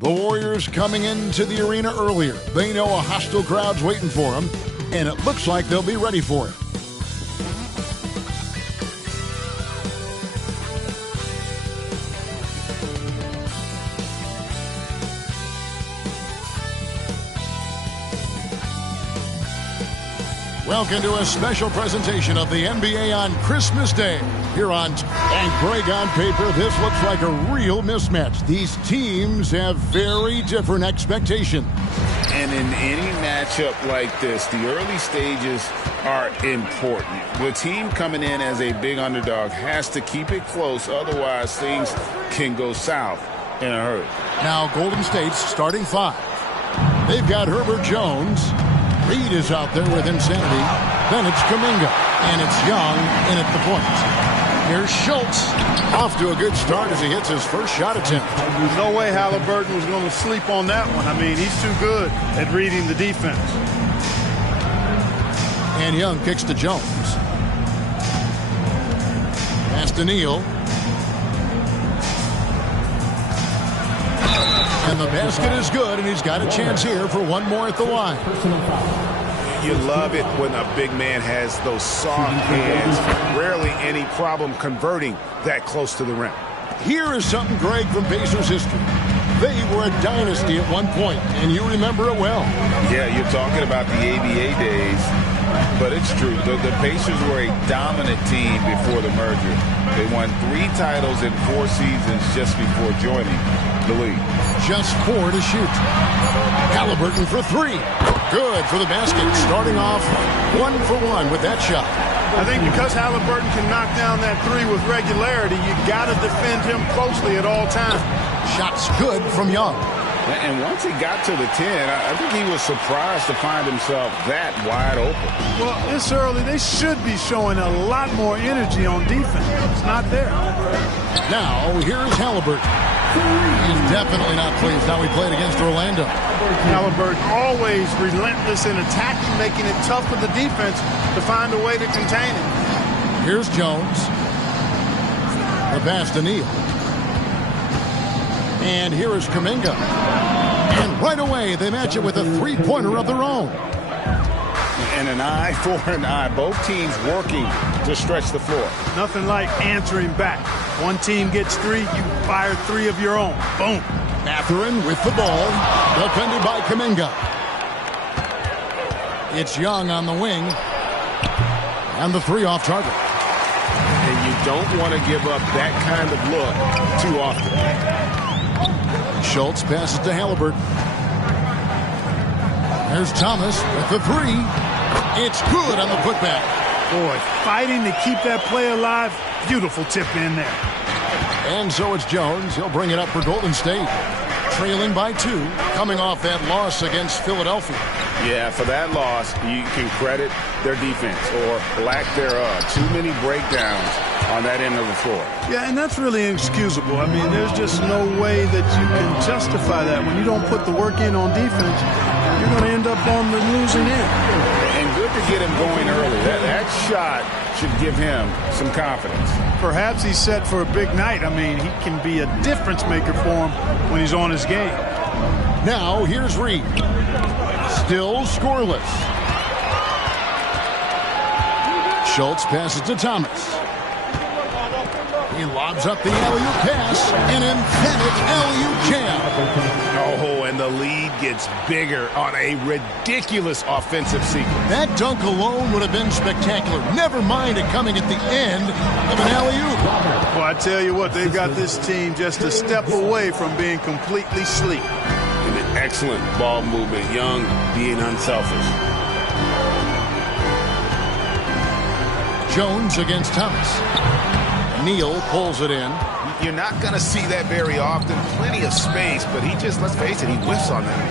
The Warriors coming into the arena earlier. They know a hostile crowd's waiting for them, and it looks like they'll be ready for it. Welcome to a special presentation of the NBA on Christmas Day. here on. And Greg, on paper, this looks like a real mismatch. These teams have very different expectations. And in any matchup like this, the early stages are important. The team coming in as a big underdog has to keep it close, otherwise things can go south in a hurry. Now Golden State's starting five. They've got Herbert Jones. Reed is out there with insanity. Then it's Kuminga. And it's Young in at the point. Here's Schultz. Off to a good start as he hits his first shot attempt. There's no way Halliburton was going to sleep on that one. I mean, he's too good at reading the defense. And Young kicks to Jones. Pass to Neal. And the basket is good, and he's got a chance here for one more at the line. You love it when a big man has those soft hands. Rarely any problem converting that close to the rim. Here is something, Greg, from Pacers history. They were a dynasty at one point, and you remember it well. Yeah, you're talking about the ABA days, but it's true. The Pacers were a dominant team before the merger. They won 3 titles in 4 seasons just before joining the league. Just 4 to shoot. Halliburton for 3. Good for the basket. Starting off 1 for 1 with that shot. I think because Halliburton can knock down that 3 with regularity, you got to defend him closely at all times. Shots good from Young. And once he got to the 10, I think he was surprised to find himself that wide open. Well, this early, they should be showing a lot more energy on defense. It's not there. Now, here's Halliburton. He's definitely not pleased how he played against Orlando. Halliburton always relentless in attacking, making it tough for the defense to find a way to contain it. Here's Jones. The pass to Neal. And here is Kuminga. And right away, they match it with a three-pointer of their own. And an eye for an eye. Both teams working to stretch the floor. Nothing like answering back. One team gets 3, you fire 3 of your own. Boom. Mathurin with the ball. Defended by Kuminga. It's Young on the wing. And the 3 off target. And you don't want to give up that kind of look too often. Schultz passes to Halliburton. There's Thomas with the 3. It's good on the putback. Boy, fighting to keep that play alive. Beautiful tip in there. And so it's Jones. He'll bring it up for Golden State. Trailing by 2, coming off that loss against Philadelphia. Yeah, for that loss, you can credit their defense or lack thereof. Too many breakdowns on that end of the floor. Yeah, and that's really inexcusable. I mean, there's just no way that you can justify that. When you don't put the work in on defense, you're going to end up on the losing end. And good to get him going early. That shot should give him some confidence. Perhaps he's set for a big night. I mean, he can be a difference maker for him when he's on his game. Now, here's Reed. Still scoreless. Schultz passes to Thomas. He lobs up the alley-oop pass, an emphatic alley-oop jam. Oh, and the lead gets bigger on a ridiculous offensive sequence. That dunk alone would have been spectacular. Never mind it coming at the end of an alley-oop. Well, I tell you what, they've got this team just a step away from being completely sleep. And an excellent ball movement. Young being unselfish. Jones against Thomas. Neal pulls it in. You're not going to see that very often. Plenty of space, but he just, let's face it, he whiffs on that.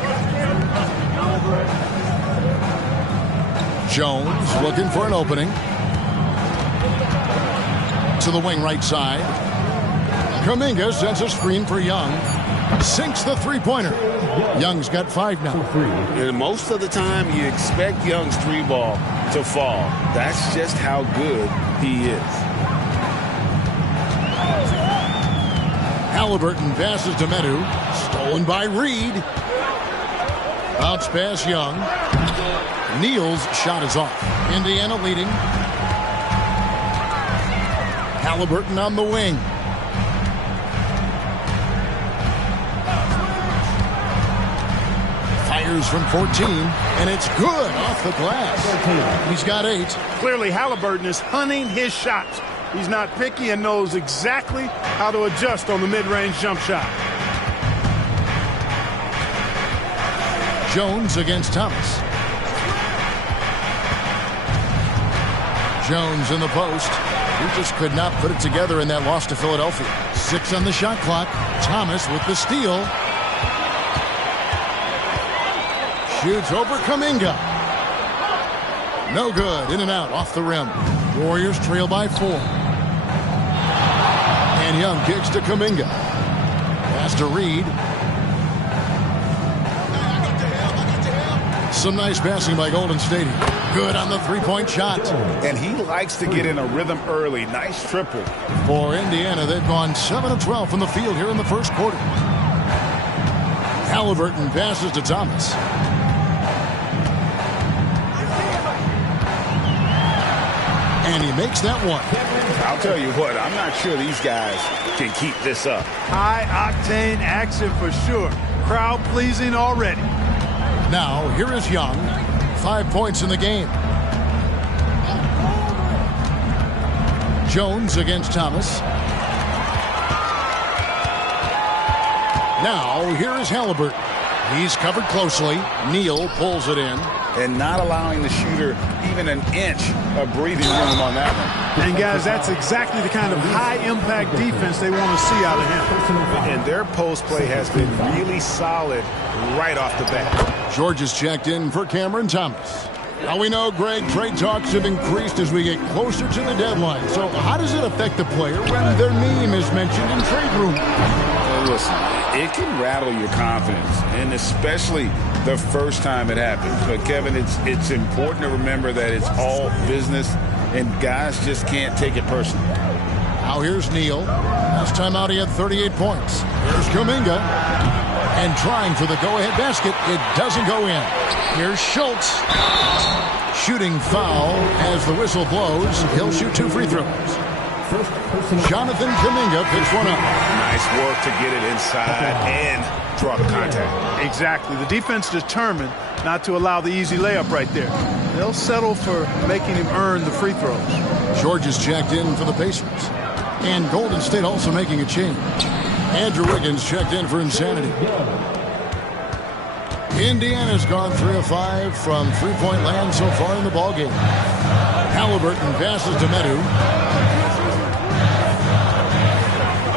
Jones looking for an opening. To the wing right side. Kuminga sends a screen for Young. Sinks the three-pointer. Young's got 5 now. And most of the time, you expect Young's 3-ball to fall. That's just how good he is. Halliburton passes to Medu. Stolen by Reed. Bounce pass Young. Neal's shot is off. Indiana leading. Halliburton on the wing. Fires from 14, and it's good off the glass. He's got 8. Clearly, Halliburton is hunting his shots. He's not picky and knows exactly how to adjust on the mid-range jump shot. Jones against Thomas. Jones in the post. He just could not put it together in that loss to Philadelphia. 6 on the shot clock. Thomas with the steal. Shoots over Kuminga. No good. In and out off the rim. Warriors trail by 4. And Young kicks to Kuminga. Pass to Reed. Some nice passing by Golden State. Good on the three-point shot. And he likes to get in a rhythm early. Nice triple. For Indiana, they've gone 7 of 12 from the field here in the first quarter. Halliburton passes to Thomas. And he makes that one. I'll tell you what, I'm not sure these guys can keep this up. High-octane action for sure. Crowd-pleasing already. Now, here is Young. 5 points in the game. Jones against Thomas. Now, here is Halliburton. He's covered closely. Neal pulls it in. And not allowing the shooter even an inch of breathing room on that one. And, guys, that's exactly the kind of high-impact defense they want to see out of him. And their post play has been really solid right off the bat. George is checked in for Cameron Thomas. Now we know, Greg, trade talks have increased as we get closer to the deadline. So how does it affect the player when their name is mentioned in trade room? Well, listen, it can rattle your confidence, and especially the first time it happens. But, Kevin, it's important to remember that it's all business, and guys just can't take it personally. Now here's Neal. Last time out he had 38 points. Here's Kuminga. And trying for the go-ahead basket. It doesn't go in. Here's Schultz. Shooting foul as the whistle blows. He'll shoot 2 free throws. Jonathan Kuminga picks one up. Nice work to get it inside and draw the contact. Exactly. The defense determined not to allow the easy layup right there. They'll settle for making him earn the free throws. George is checked in for the Pacers. And Golden State also making a change. Andrew Wiggins checked in for insanity. Indiana's gone 3 of 5 from three-point land so far in the ballgame. Halliburton passes to Medu.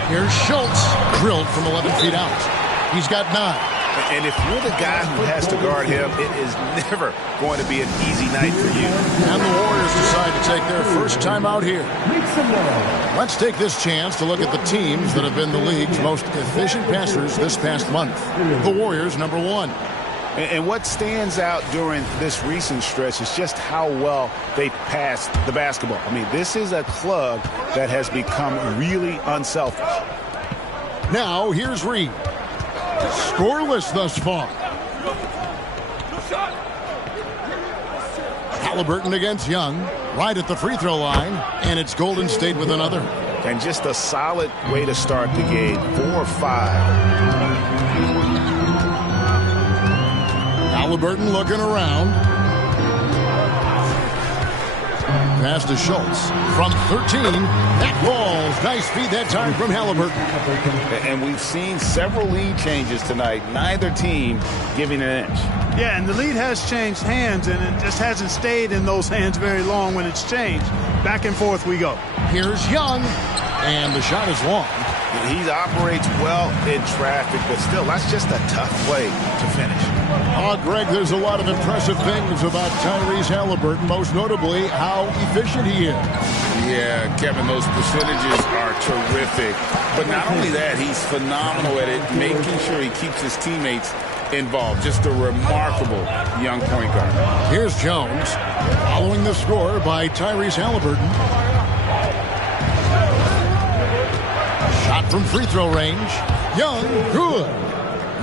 Here's Schultz, drilled from 11 feet out. He's got 9. And if you're the guy who has to guard him, it is never going to be an easy night for you. And the Warriors decide to take their first time out here. Let's take this chance to look at the teams that have been the league's most efficient passers this past month. The Warriors, number 1. And what stands out during this recent stretch is just how well they pass the basketball. I mean, this is a club that has become really unselfish. Now, here's Reed. Scoreless thus far. Halliburton against Young, right at the free throw line, and it's Golden State with another. And just a solid way to start the game. 4 or 5. Halliburton looking around. Pass to Schultz from 13. That falls. Nice feed that time from Halliburton. And we've seen several lead changes tonight. Neither team giving an inch. Yeah, and the lead has changed hands, and it just hasn't stayed in those hands very long when it's changed. Back and forth we go. Here's Young, and the shot is long. He operates well in traffic, but still, that's just a tough play to finish. Oh, Greg, there's a lot of impressive things about Tyrese Halliburton, most notably how efficient he is. Yeah, Kevin, those percentages are terrific. But not only that, he's phenomenal at it, making sure he keeps his teammates involved. Just a remarkable young point guard. Here's Jones, following the score by Tyrese Halliburton. Shot from free throw range. Young, good.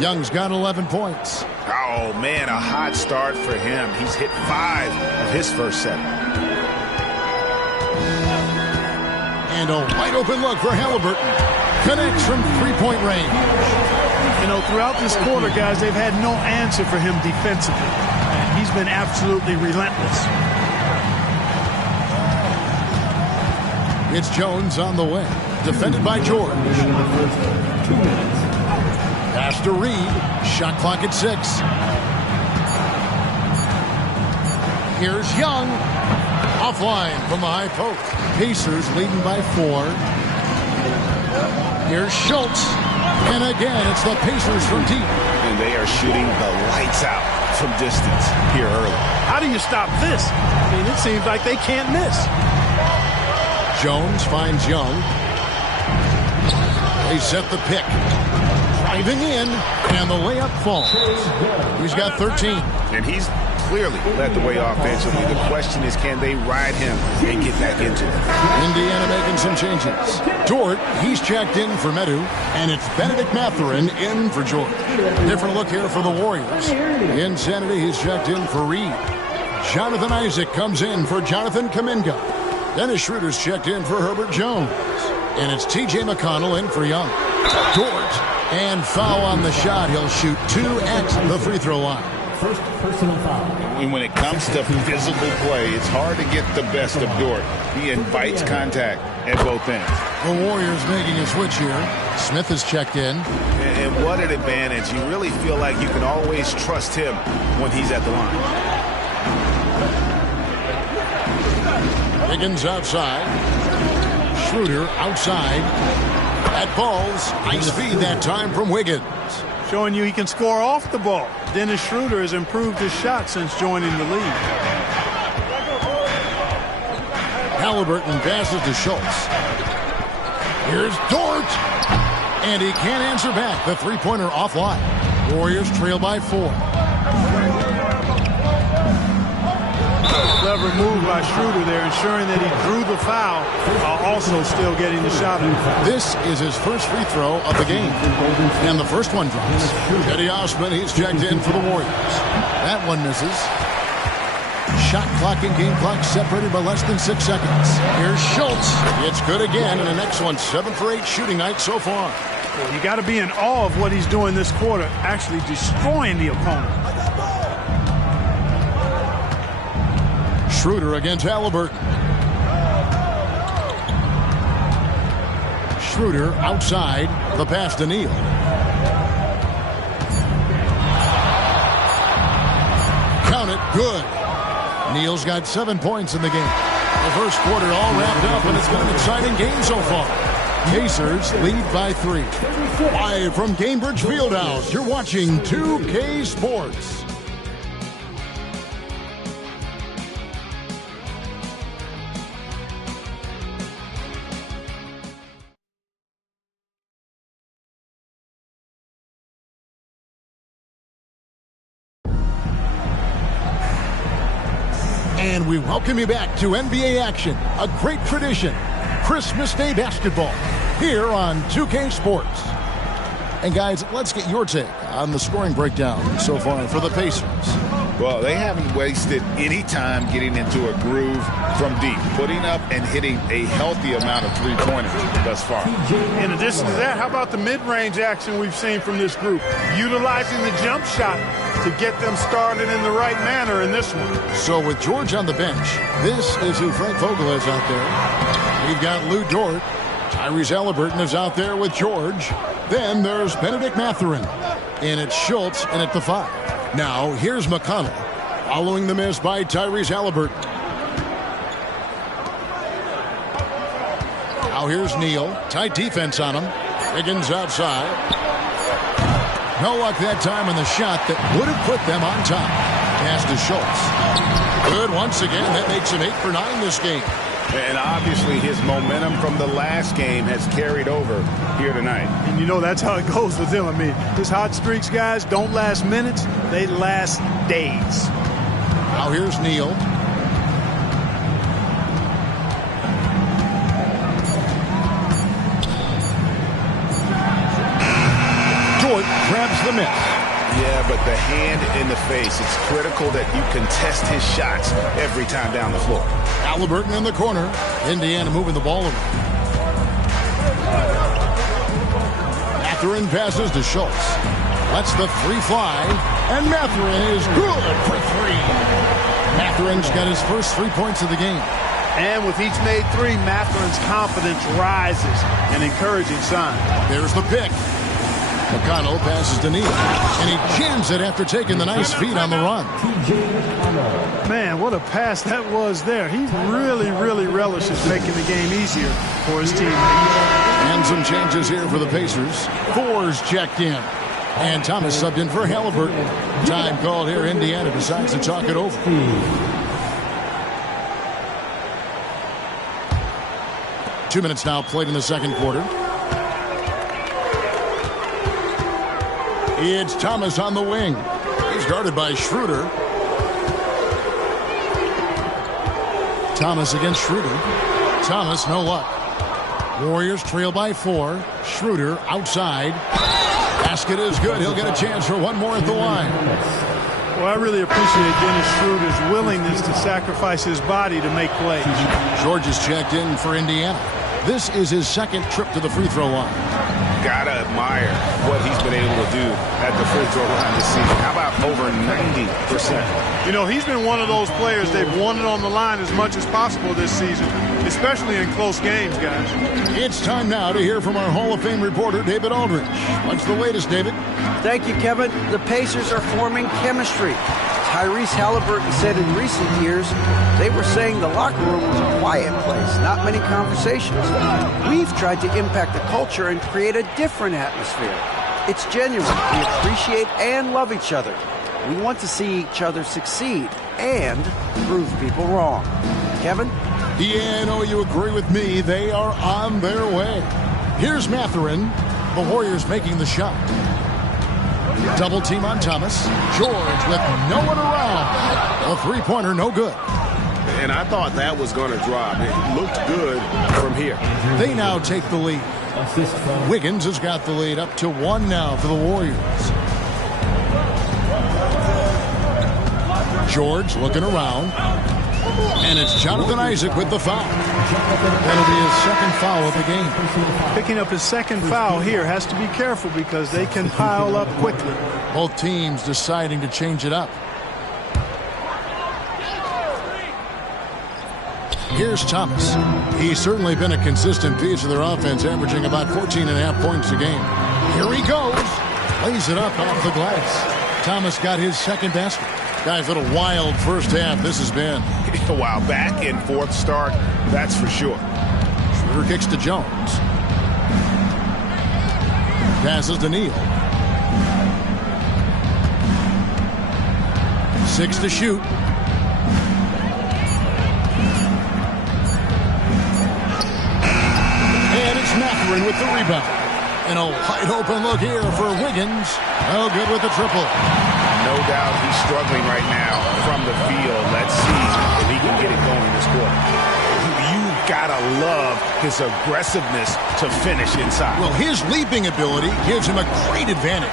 Young's got 11 points. Oh, man, a hot start for him. He's hit 5 of his first 7. And a wide open look for Halliburton. Connects from three-point range. You know, throughout this quarter, guys, they've had no answer for him defensively. And he's been absolutely relentless. It's Jones on the wing. Defended by George. Pass to Reed. Shot clock at 6. Here's Young. Offline from the high post. Pacers leading by 4. Here's Schultz. And again, it's the Pacers from deep. And they are shooting the lights out from distance here early. How do you stop this? I mean, it seems like they can't miss. Jones finds Young. They set the pick. Driving in, and the layup falls. He's got 13. And he's clearly led the way offensively. The question is, can they ride him and get back into it? Indiana making some changes. Dort, he's checked in for Medu, and it's Benedict Mathurin in for George. Different look here for the Warriors. Insanity, he's checked in for Reed. Jonathan Isaac comes in for Jonathan Kuminga. Dennis Schroeder's checked in for Herbert Jones. And it's T.J. McConnell in for Young. Dort, and foul on the shot. He'll shoot 2 at the free throw line. First personal foul. And when it comes to physical play, it's hard to get the best of Dort. He invites contact at both ends. The Warriors making a switch here. Smith is checked in. And what an advantage. You really feel like you can always trust him when he's at the line. Higgins outside. Schroeder outside. At balls. Nice feed that time from Wiggins. Showing you he can score off the ball. Dennis Schroeder has improved his shot since joining the league. Halliburton passes to Schultz. Here's Dort. And he can't answer back. The three-pointer offline. Warriors trail by 4. Clever move by Schroeder there, ensuring that he drew the foul while also still getting the shot in. This is his first free throw of the game. And the first one drops. Eddie Osman, he's checked in for the Warriors. That one misses. Shot clock and game clock separated by less than 6 seconds. Here's Schultz. It's good again, and an excellent 7 for 8 shooting night so far. Well, you got to be in awe of what he's doing this quarter, actually destroying the opponent. Schroeder against Halliburton. Schroeder outside. The pass to Neal. Count it. Good. Neal's got 7 points in the game. The first quarter all wrapped up, and it's been an exciting game so far. Pacers lead by 3. Live from Cambridge Fieldhouse, you're watching 2K Sports. And we welcome you back to NBA action, a great tradition, Christmas Day basketball, here on 2K Sports. And guys, let's get your take on the scoring breakdown so far for the Pacers. Well, they haven't wasted any time getting into a groove from deep, putting up and hitting a healthy amount of three-pointers thus far. In addition to that, how about the mid-range action we've seen from this group? Utilizing the jump shot to get them started in the right manner in this one. So with George on the bench, this is who Frank Vogel is out there. We've got Lou Dort. Tyrese Halliburton is out there with George. Then there's Benedict Mathurin. And it's Schultz in at the 5. Now, here's McConnell, following the miss by Tyrese Halliburton. Now here's Neal. Tight defense on him. Higgins outside. No luck that time on the shot that would have put them on top. Pass to Schultz. Good once again. That makes him 8 for 9 this game. And obviously his momentum from the last game has carried over here tonight. And you know that's how it goes with him. I mean, his hot streaks, guys, don't last minutes. They last days. Now here's Neal. Dort grabs the miss. Yeah, but the hand in the face, it's critical that you contest his shots every time down the floor. Halliburton in the corner. Indiana moving the ball over. Mathurin passes to Schultz. Lets the 3 fly. And Mathurin is good for 3. Mathurin's got his first 3 points of the game. And with each made three, Matherin's confidence rises, an encouraging sign. There's the pick. McConnell passes to Neal, and he jams it after taking the nice feed on the run. Man, what a pass that was there. He really, really relishes making the game easier for his teammates. And some changes here for the Pacers. Fours checked in. And Thomas subbed in for Halliburton. Time called here. Indiana decides to talk it over. Two minutes now played in the second quarter. It's Thomas on the wing. He's guarded by Schroeder. Thomas against Schroeder. Thomas, no luck. Warriors trail by 4. Schroeder outside. Basket is good. He'll get a chance for one more at the line. Well, I really appreciate Dennis Schroeder's willingness to sacrifice his body to make plays. George is checked in for Indiana. This is his second trip to the free throw line. Gotta admire what he's been able to do at the free throw line this season. How about over 90%? You know, he's been one of those players they've wanted on the line as much as possible this season, especially in close games, guys. It's time now to hear from our Hall of Fame reporter, David Aldridge. What's the latest, David? Thank you, Kevin. The Pacers are forming chemistry. Tyrese Halliburton said in recent years they were saying the locker room was a quiet place, not many conversations. We've tried to impact the culture and create a different atmosphere. It's genuine. We appreciate and love each other. We want to see each other succeed and prove people wrong. Kevin? Yeah, I know you agree with me. They are on their way. Here's Matherin. The Warriors making the shot. Double team on Thomas. George with no one around. A three-pointer, no good. And I thought that was going to drop. It looked good from here. They now take the lead. Wiggins has got the lead up to 1 now for the Warriors. George looking around. And it's Jonathan Isaac with the foul. That'll be his second foul of the game. Picking up his second foul here, has to be careful because they can pile up quickly. Both teams deciding to change it up. Here's Thomas. He's certainly been a consistent piece of their offense, averaging about 14.5 points a game. Here he goes. Lays it up off the glass. Thomas got his second basket. Guys, what a wild first half this has been. Wow, back and forth start, that's for sure. Schroeder kicks to Jones. Passes to Neal. 6 to shoot. And it's Matherin with the rebound. And a wide open look here for Wiggins. Oh, good with the triple. No doubt he's struggling right now from the field. Let's see if he can get it going this quarter. You gotta love his aggressiveness to finish inside. Well, his leaping ability gives him a great advantage.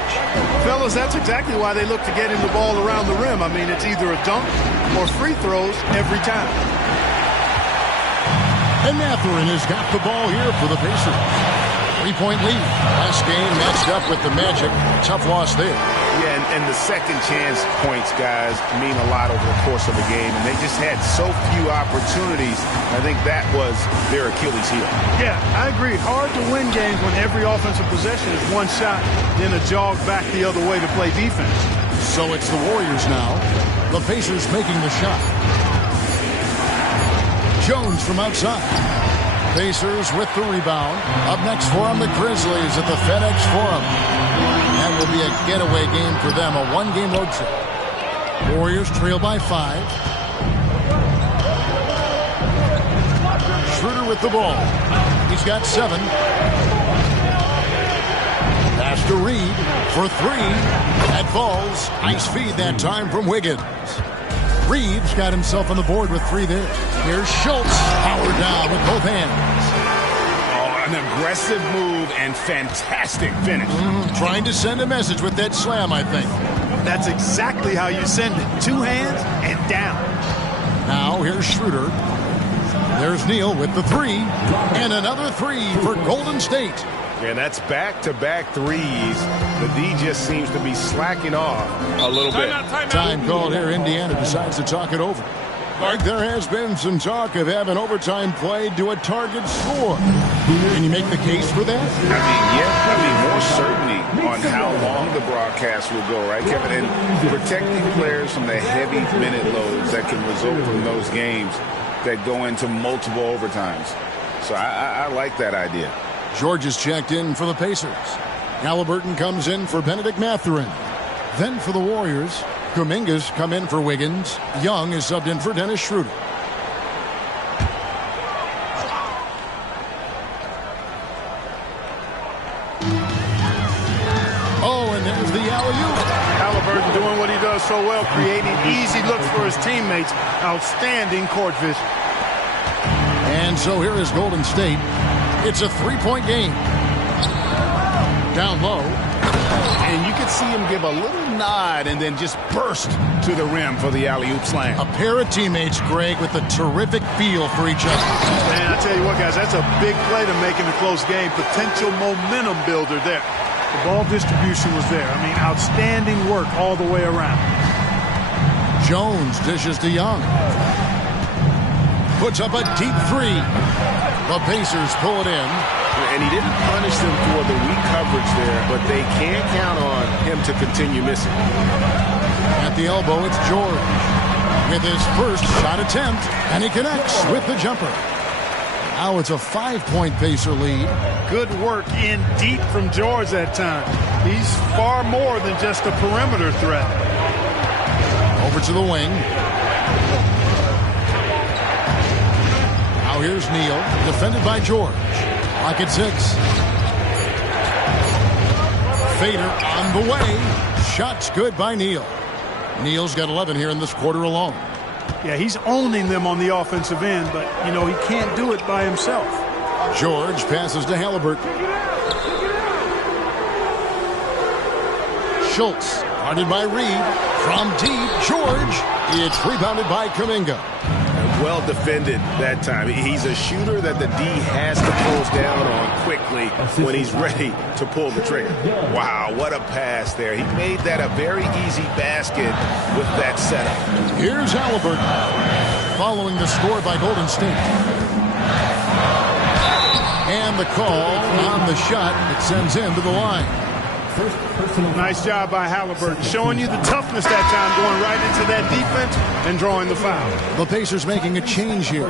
Fellas, that's exactly why they look to get him the ball around the rim. I mean, it's either a dunk or free throws every time. And Matherin has got the ball here for the Pacers. 3-point lead. Last game matched up with the Magic. Tough loss there. Yeah, and the second chance points, guys, mean a lot over the course of the game. And they just had so few opportunities. I think that was their Achilles heel. Yeah, I agree. Hard to win games when every offensive possession is one shot, then a jog back the other way to play defense. So it's the Warriors now. The Pacers making the shot. Jones from outside. Pacers with the rebound. Up next for them, the Grizzlies at the FedEx Forum. That will be a getaway game for them, a one-game road trip. Warriors trail by 5. Schroeder with the ball. He's got 7. Pass to Reed for 3. That falls. Nice feed that time from Wiggins. Reeves got himself on the board with 3 there. Here's Schultz, powered down with both hands. Oh, an aggressive move and fantastic finish. Trying to send a message with that slam, I think. That's exactly how you send it. 2 hands and down. Now here's Schroeder. There's Neal with the 3. And another 3 for Golden State. And that's back-to-back threes. The D just seems to be slacking off a little bit. Time called here. Indiana decides to talk it over. Like there has been some talk of having overtime played to a target score. Can you make the case for that? More certainty on how long the broadcast will go, right, Kevin? And protecting players from the heavy minute loads that can result from those games that go into multiple overtimes. So I like that idea. George is checked in for the Pacers. Halliburton comes in for Benedict Mathurin. Then for the Warriors, Kuminga's come in for Wiggins. Young is subbed in for Dennis Schroeder. Oh, and there's the alley-oop. Halliburton doing what he does so well, creating easy looks for his teammates. Outstanding court vision. And so here is Golden State. It's a three-point game. Down low. And you could see him give a little nod and then just burst to the rim for the alley-oop slam. A pair of teammates, Greg, with a terrific feel for each other. Man, I tell you what, guys, that's a big play to make in a close game. Potential momentum builder there. The ball distribution was there. I mean, outstanding work all the way around. Jones dishes to Young. Puts up a deep three. The Pacers pull it in. And he didn't punish them for the weak coverage there, but they can't count on him to continue missing. At the elbow, it's George with his first shot attempt, and he connects with the jumper. Now it's a 5-point Pacer lead. Good work in deep from George that time. He's far more than just a perimeter threat. Over to the wing. Now here's Neal, defended by George. Lock at 6. Fader on the way. Shots good by Neal. Neal's got 11 here in this quarter alone. Yeah, he's owning them on the offensive end, but, you know, he can't do it by himself. George passes to Halliburton. Schultz, guarded by Reed. From deep, George. It's rebounded by Kuminga. Well defended that time. He's a shooter that the D has to close down on quickly when he's ready to pull the trigger. Wow, what a pass there. He made that a very easy basket with that setup. Here's Halliburton following the score by Golden State. And the call on the shot that sends him to the line. Nice job by Halliburton, showing you the toughness that time, going right into that defense and drawing the foul. The Pacers making a change here.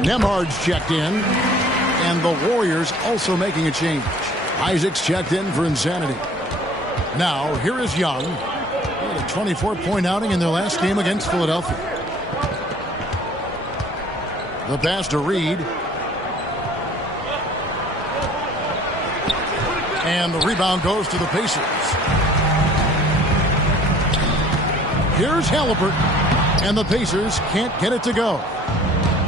Nembhard's checked in, and the Warriors also making a change. Isaac's checked in for insanity. Now, here is Young. They had a 24-point outing in their last game against Philadelphia. The pass to Reed. And the rebound goes to the Pacers. Here's Halliburton. And the Pacers can't get it to go.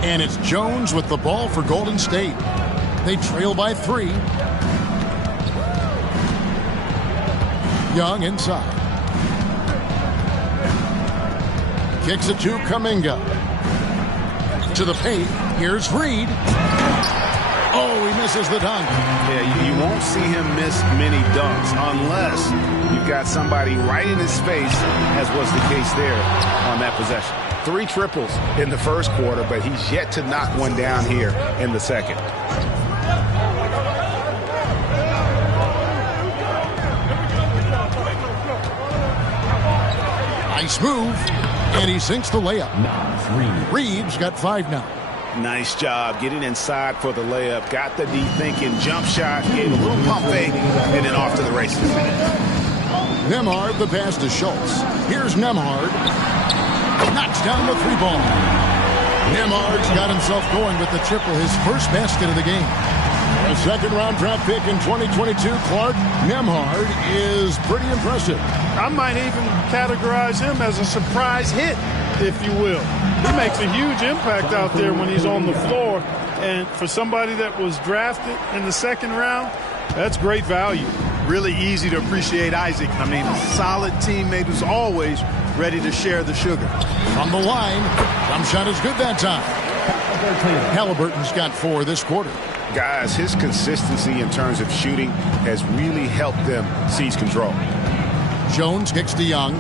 And it's Jones with the ball for Golden State. They trail by 3. Young inside. Kicks it to Kuminga. To the paint. Here's Reed. Oh, he misses the dunk. Yeah, you won't see him miss many dunks unless you've got somebody right in his face, as was the case there on that possession. 3 triples in the first quarter, but he's yet to knock one down here in the second. Nice move. And he sinks the layup. Reed's got 5 now. Nice job getting inside for the layup. Got the D thinking, jump shot, gave a little pump fake, and then off to the races. Nembhard, the pass to Schultz. Here's Nembhard. Knocks down the 3-ball. Nembhard's got himself going with the triple, his first basket of the game. A second-round draft pick in 2022, Clark. Nembhard is pretty impressive. I might even categorize him as a surprise hit, if you will. He makes a huge impact out there when he's on the floor. And for somebody that was drafted in the second round, that's great value. Really easy to appreciate Isaac. I mean, a solid teammate who's always ready to share the sugar. From the line, jump shot is good that time. Halliburton's got 4 this quarter. Guys, his consistency in terms of shooting has really helped them seize control. Jones kicks to Young.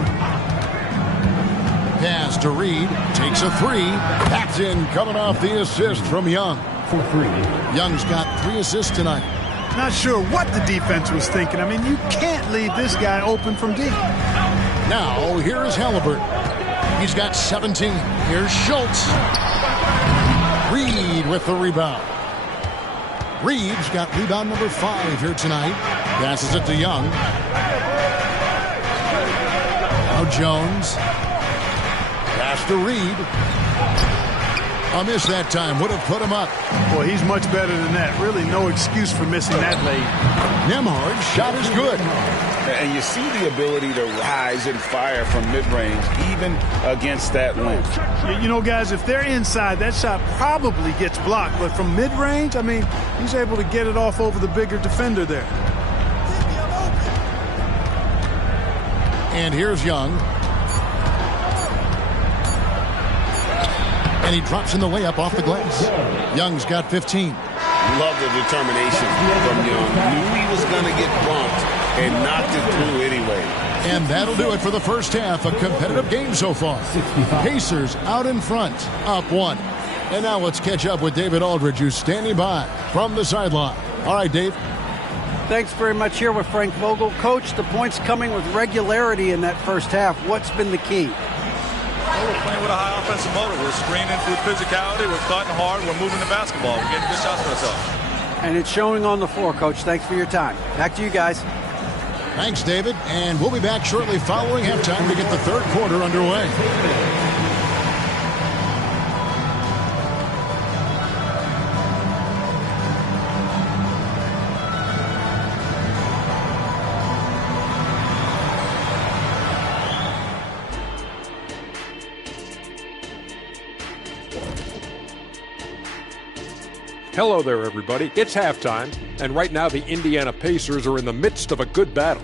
Pass to Reed. Takes a three. Packed in, coming off the assist from Young. For 3. Young's got 3 assists tonight. Not sure what the defense was thinking. I mean, you can't leave this guy open from deep. Now, here is Halliburton. He's got 17. Here's Schultz. Reed with the rebound. Reed's got rebound number 5 here tonight. Passes it to Young. Now Jones. Pass to Reed. A miss that time. Would have put him up. Well, he's much better than that. Really no excuse for missing that late. Nembhard's shot is good. And you see the ability to rise and fire from mid-range, even against that length. You know, guys, if they're inside, that shot probably gets blocked. But from mid-range, I mean, he's able to get it off over the bigger defender there. And here's Young. And he drops in the layup off the glass. Young's got 15. Love the determination from Young. Knew he was going to get bumped and knocked it through anyway. And that'll do it for the first half. A competitive game so far. Pacers out in front, up 1. And now let's catch up with David Aldridge, who's standing by from the sideline. All right, Dave. Thanks very much. Here with Frank Vogel. Coach, the points coming with regularity in that first half. What's been the key? Well, we're playing with a high offensive motor. We're screening through physicality. We're cutting hard. We're moving the basketball. We're getting good shots for ourselves. And it's showing on the floor, Coach. Thanks for your time. Back to you guys. Thanks, David. And we'll be back shortly following halftime to get the third quarter underway. Hello there, everybody. It's halftime, and right now the Indiana Pacers are in the midst of a good battle.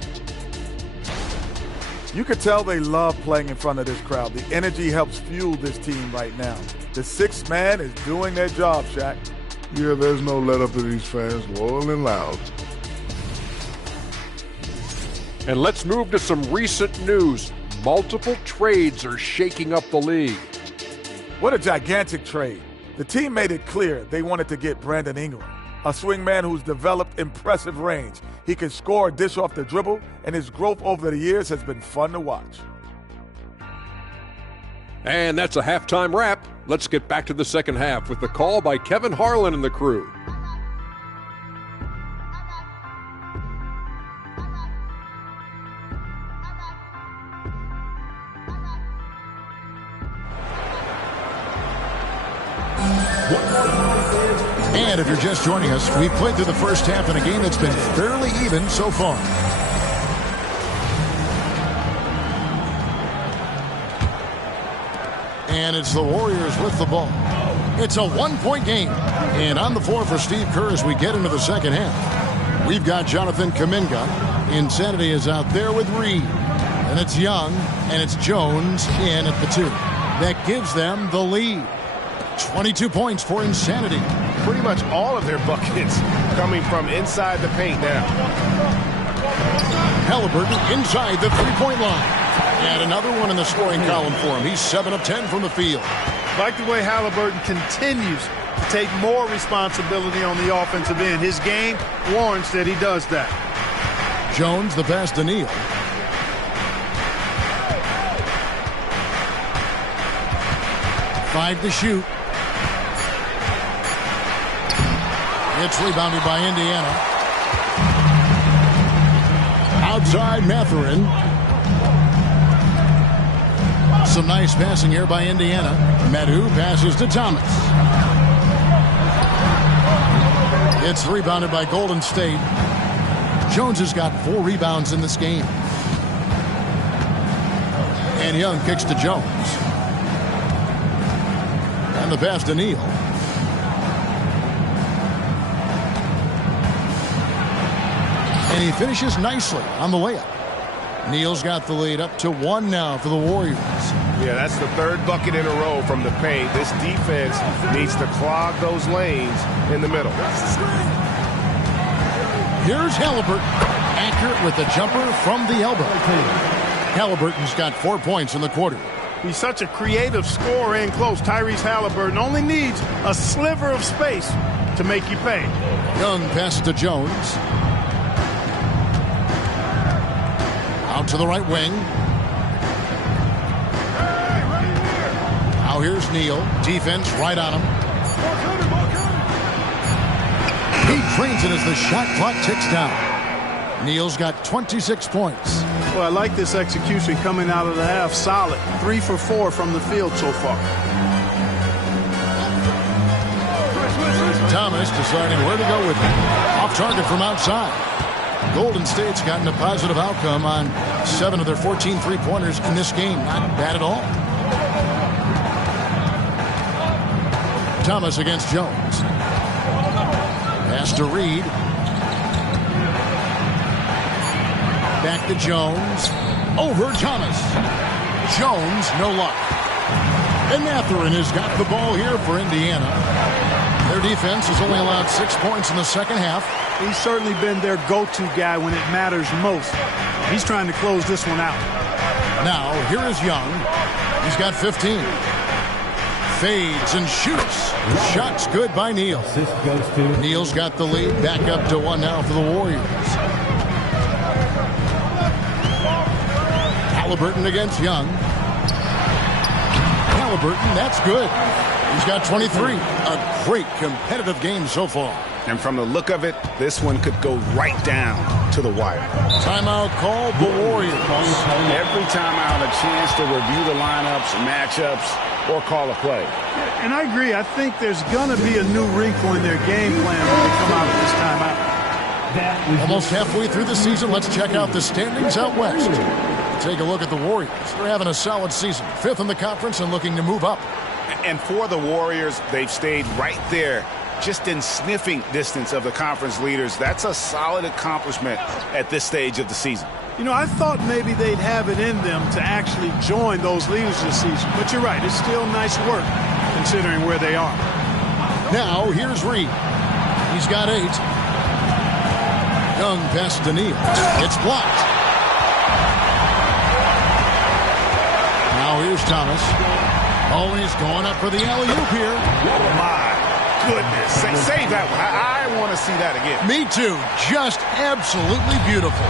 You could tell they love playing in front of this crowd. The energy helps fuel this team right now. The sixth man is doing their job, Shaq. Yeah, there's no let up of these fans, loyal and loud. And let's move to some recent news. Multiple trades are shaking up the league. What a gigantic trade. The team made it clear they wanted to get Brandon Ingram, a swingman who's developed impressive range. He can score a dish off the dribble, and his growth over the years has been fun to watch. And that's a halftime wrap. Let's get back to the second half with the call by Kevin Harlan and the crew. And if you're just joining us, we've played through the first half in a game that's been fairly even so far. And it's the Warriors with the ball. It's a one-point game. And on the floor for Steve Kerr as we get into the second half. We've got Jonathan Kuminga. Insanity is out there with Reed. And it's Young, and it's Jones in at the 2. That gives them the lead. 22 points for Insanity. Pretty much all of their buckets coming from inside the paint now. Halliburton inside the three-point line. And another one in the scoring column for him. He's 7 of 10 from the field. Like the way Halliburton continues to take more responsibility on the offensive end. His game warrants that he does that. Jones, the pass to Neal. Five to shoot. It's rebounded by Indiana. Outside Mathurin. Some nice passing here by Indiana. Medu passes to Thomas. It's rebounded by Golden State. Jones has got 4 rebounds in this game. And Young kicks to Jones. And the pass to Neal. And he finishes nicely on the layup. Neal's got the lead up to 1 now for the Warriors. Yeah, that's the third bucket in a row from the paint. This defense needs to clog those lanes in the middle. Here's Halliburton. Accurate with the jumper from the elbow. Halliburton's got 4 points in the quarter. He's such a creative scorer in close. Tyrese Halliburton only needs a sliver of space to make you pay. Young pass to Jones. Out to the right wing. Now here's Neal. Defense right on him. He drains it as the shot clock ticks down. Neal's got 26 points. Well, I like this execution coming out of the half. Solid. 3 for 4 from the field so far. Thomas deciding where to go with it. Off target from outside. Golden State's gotten a positive outcome on 7 of their 14 three-pointers in this game. Not bad at all. Thomas against Jones. Pass to Reed. Back to Jones. Over Thomas. Jones, no luck. And Mathurin has got the ball here for Indiana. Their defense has only allowed 6 points in the second half. He's certainly been their go-to guy when it matters most. He's trying to close this one out. Now, here is Young. He's got 15. Fades and shoots. Shot's good by Neal. Neal's got the lead. Back up to 1 now for the Warriors. Halliburton against Young. Halliburton, that's good. He's got 23. A great competitive game so far. And from the look of it, this one could go right down to the wire. Timeout called the Warriors. Every timeout, a chance to review the lineups, matchups, or call a play. And I agree. I think there's going to be a new wrinkle in their game plan when they come out of this timeout. Almost halfway through the season, let's check out the standings out west. Take a look at the Warriors. They're having a solid season. 5th in the conference and looking to move up. And for the Warriors, they've stayed right there, just in sniffing distance of the conference leaders. That's a solid accomplishment at this stage of the season. You know, I thought maybe they'd have it in them to actually join those leaders this season. But you're right, it's still nice work considering where they are. Now, here's Reed. He's got 8. Young pass to Neal. It's blocked. Now here's Thomas. Oh, he's going up for the alley-oop here. My goodness. Save that one. I want to see that again. Me too. Just absolutely beautiful.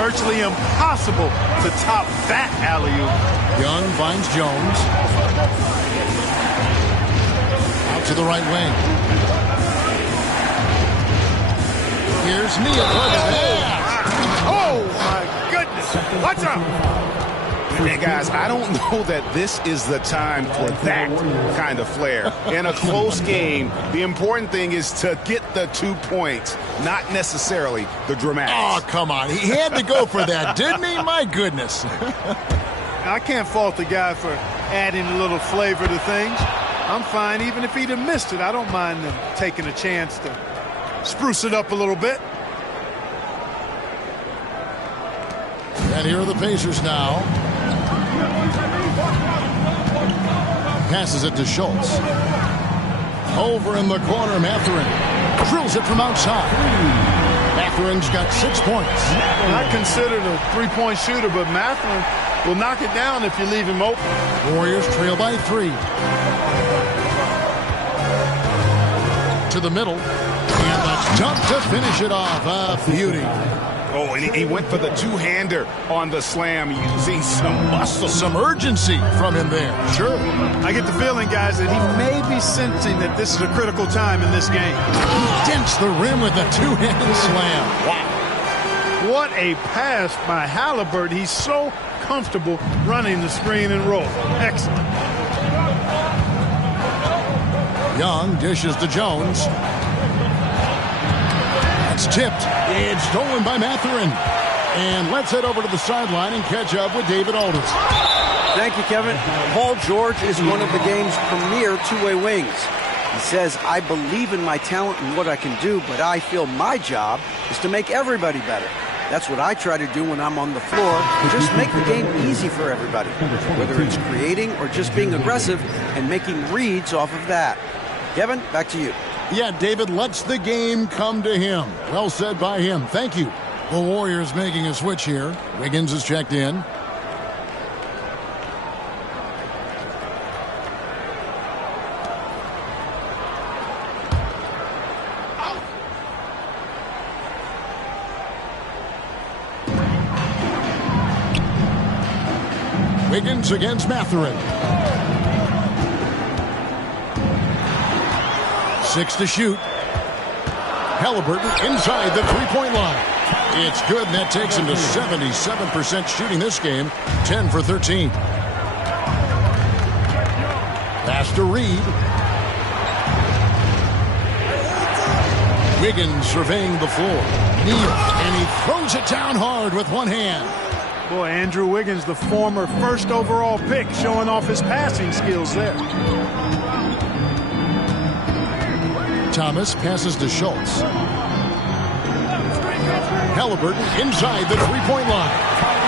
Virtually impossible to top that alley-oop. Young finds Jones. Out to the right wing. Here's Neal. Oh, my goodness. Watch out. And guys, I don't know that this is the time for that kind of flair. In a close game, the important thing is to get the 2 points, not necessarily the dramatics. Oh, come on. He had to go for that, didn't he? My goodness. I can't fault the guy for adding a little flavor to things. I'm fine even if he'd have missed it. I don't mind them taking a chance to spruce it up a little bit. And here are the Pacers now. Passes it to Schultz. Over in the corner, Mathurin drills it from outside. Mathurin's got 6 points. Not considered a three-point shooter, but Mathurin will knock it down if you leave him open. Warriors trail by 3. To the middle. And the dunk to finish it off. A beauty. Oh, and he went for the two-hander on the slam, using some muscle. Some urgency from him there. Sure. I get the feeling, guys, that he may be sensing that this is a critical time in this game. He dents the rim with a two-handed slam. Wow. What a pass by Halliburton. He's so comfortable running the screen and roll. Excellent. Young dishes to Jones. It's tipped. It's stolen by Mathurin. And let's head over to the sideline and catch up with David Aldridge. Thank you, Kevin. Paul George is one of the game's premier two-way wings. He says, I believe in my talent and what I can do, but I feel my job is to make everybody better. That's what I try to do when I'm on the floor. Just make the game easy for everybody, whether it's creating or just being aggressive and making reads off of that. Kevin, back to you. Yeah, David lets the game come to him. Well said by him. Thank you. The Warriors making a switch here. Wiggins is checked in. Wiggins against Matherin. 6 to shoot. Halliburton inside the three-point line. It's good, and that takes him to 77% shooting this game. 10 for 13. Pass to Reed. Wiggins surveying the floor. Neal, and he throws it down hard with one hand. Boy, Andrew Wiggins, the former first overall pick, showing off his passing skills there. Thomas passes to Schultz. Halliburton inside the three-point line.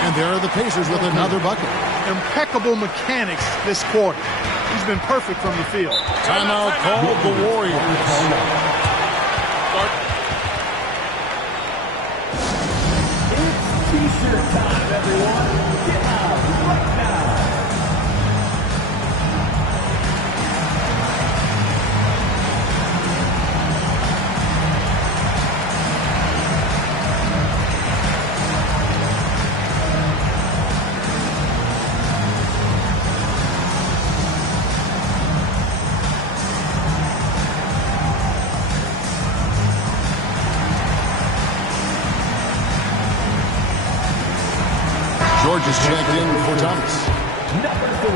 And there are the Pacers with another bucket. Impeccable mechanics this quarter. He's been perfect from the field. Timeout called the Warriors. T-shirt time, everyone. Get out right now. George is checked in for Thomas.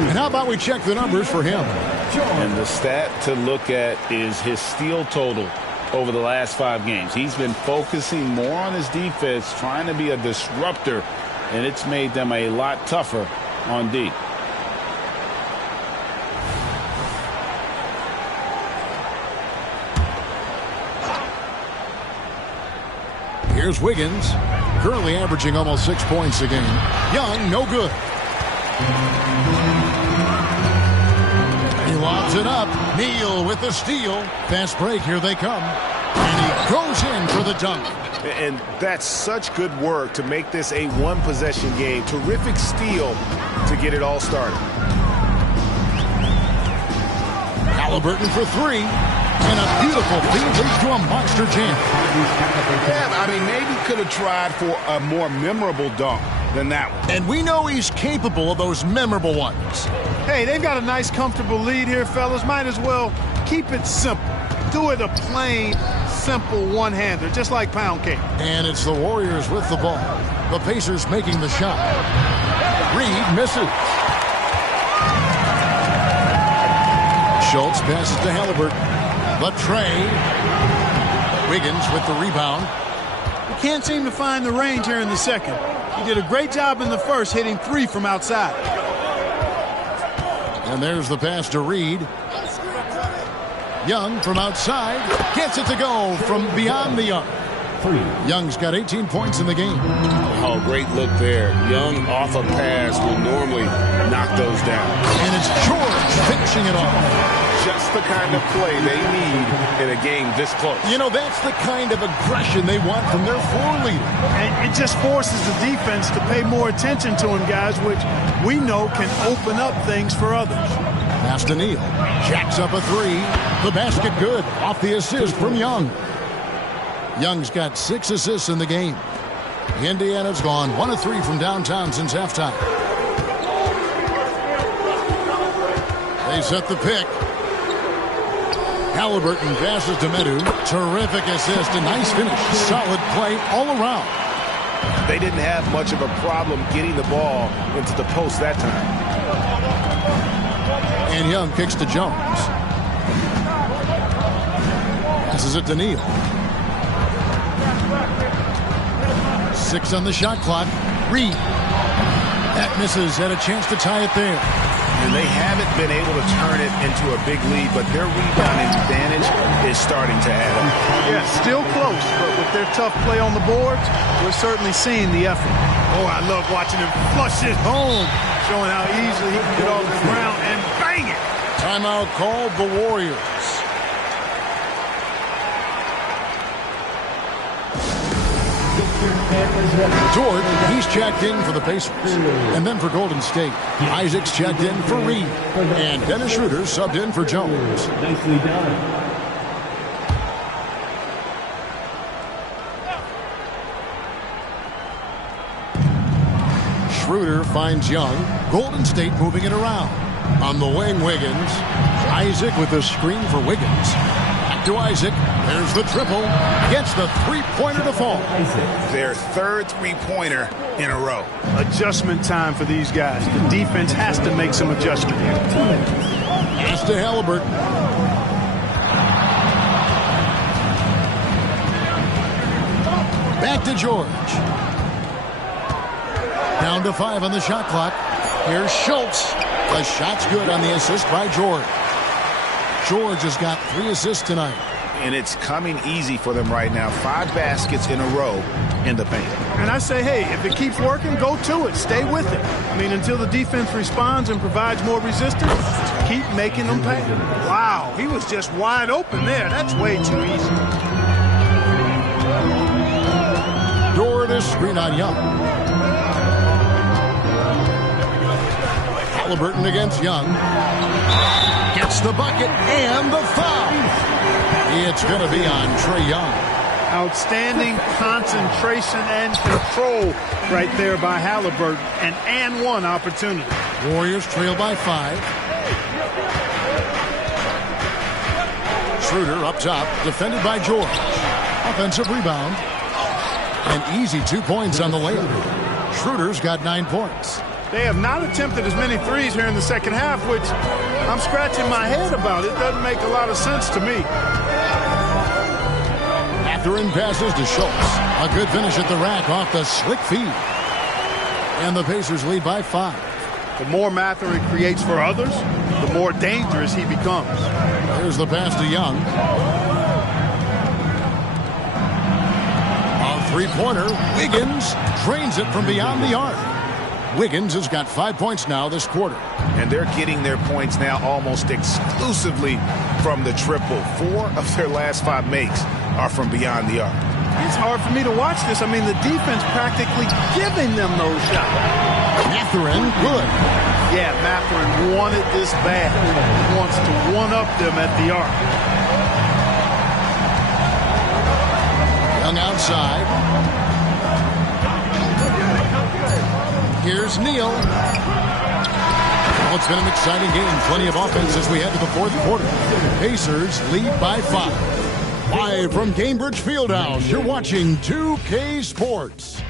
And how about we check the numbers for him? And the stat to look at is his steal total over the last 5 games. He's been focusing more on his defense, trying to be a disruptor, and it's made them a lot tougher on D. Here's Wiggins, currently averaging almost 6 points a game. Young, no good. He lobs it up. Neal with the steal. Fast break, here they come. And he goes in for the dunk. And that's such good work to make this a one-possession game. Terrific steal to get it all started. Halliburton for 3. And a beautiful feed leads to a monster jam. Yeah, I mean, maybe could have tried for a more memorable dunk than that one. And we know he's capable of those memorable ones. Hey, they've got a nice, comfortable lead here, fellas. Might as well keep it simple. Do it a plain, simple one-hander, just like pound cake. And it's the Warriors with the ball. The Pacers making the shot. Reed misses. Schultz passes to Halliburton. The tray. Wiggins with the rebound. We can't seem to find the range here in the second. He did a great job in the first, hitting 3 from outside. And there's the pass to Reed. Young from outside gets it to go from beyond the arc. Young's got 18 points in the game. Oh, great look there. Young off a pass will normally knock those down. And it's George finishing it off. Just the kind of play they need in a game this close. You know, that's the kind of aggression they want from their floor leader. And it just forces the defense to pay more attention to him, guys, which we know can open up things for others. Pass to Neal. Jacks up a 3. The basket good. Off the assist from Young. Young's got 6 assists in the game. Indiana's gone 1 of 3 from downtown since halftime. They set the pick. Halliburton passes to Medu. Terrific assist, a nice finish. Solid play all around. They didn't have much of a problem getting the ball into the post that time. And Young kicks to Jones. Passes it to Neal. 6 on the shot clock. Reed. That misses. Had a chance to tie it there. And they haven't been able to turn it into a big lead, but their rebounding advantage is starting to add up. Yeah, still close, but with their tough play on the boards, we're certainly seeing the effort. Oh, I love watching him flush it home, showing how easily he can get off the ground and bang it. Timeout called the Warriors. George, he's checked in for the Pacers. And then for Golden State, Isaac's checked in for Reed. And Dennis Schroeder subbed in for Jones. Nicely done. Schroeder finds Young. Golden State moving it around. On the wing, Wiggins. Isaac with the screen for Wiggins. Back to Isaac. There's the triple. Gets the three-pointer to fall. Their third three-pointer in a row. Adjustment time for these guys. The defense has to make some adjustment here. Pass to Halliburton. Back to George. Down to 5 on the shot clock. Here's Schultz. The shot's good on the assist by George. George has got 3 assists tonight. And it's coming easy for them right now. 5 baskets in a row in the paint. And I say, hey, if it keeps working, go to it. Stay with it. I mean, until the defense responds and provides more resistance, keep making them pay. Wow, he was just wide open there. That's way too easy. Dort is screen on Young. Halliburton against Young. Gets the bucket and the foul. It's going to be on Trae Young. Outstanding concentration and control right there by Halliburton. An and one opportunity. Warriors trail by 5. Schroeder up top, defended by George. Offensive rebound. An easy 2 points on the layup. Schroeder's got 9 points. They have not attempted as many threes here in the second half, which I'm scratching my head about. It doesn't make a lot of sense to me. Mathurin passes to Schultz. A good finish at the rack off the slick feed. And the Pacers lead by 5. The more Mathurin creates for others, the more dangerous he becomes. Here's the pass to Young. A three-pointer. Wiggins drains it from beyond the arc. Wiggins has got 5 points now this quarter. And they're getting their points now almost exclusively from the triple. 4 of their last 5 makes are from beyond the arc. It's hard for me to watch this. I mean, the defense practically giving them those shots. Mathurin, good. Yeah, Mathurin wanted this bad. He wants to one-up them at the arc. Young outside. Here's Neal. Well, it's been an exciting game. Plenty of offense as we head to the fourth quarter. Pacers lead by 5. Live from Cambridge Fieldhouse, you're watching 2K Sports.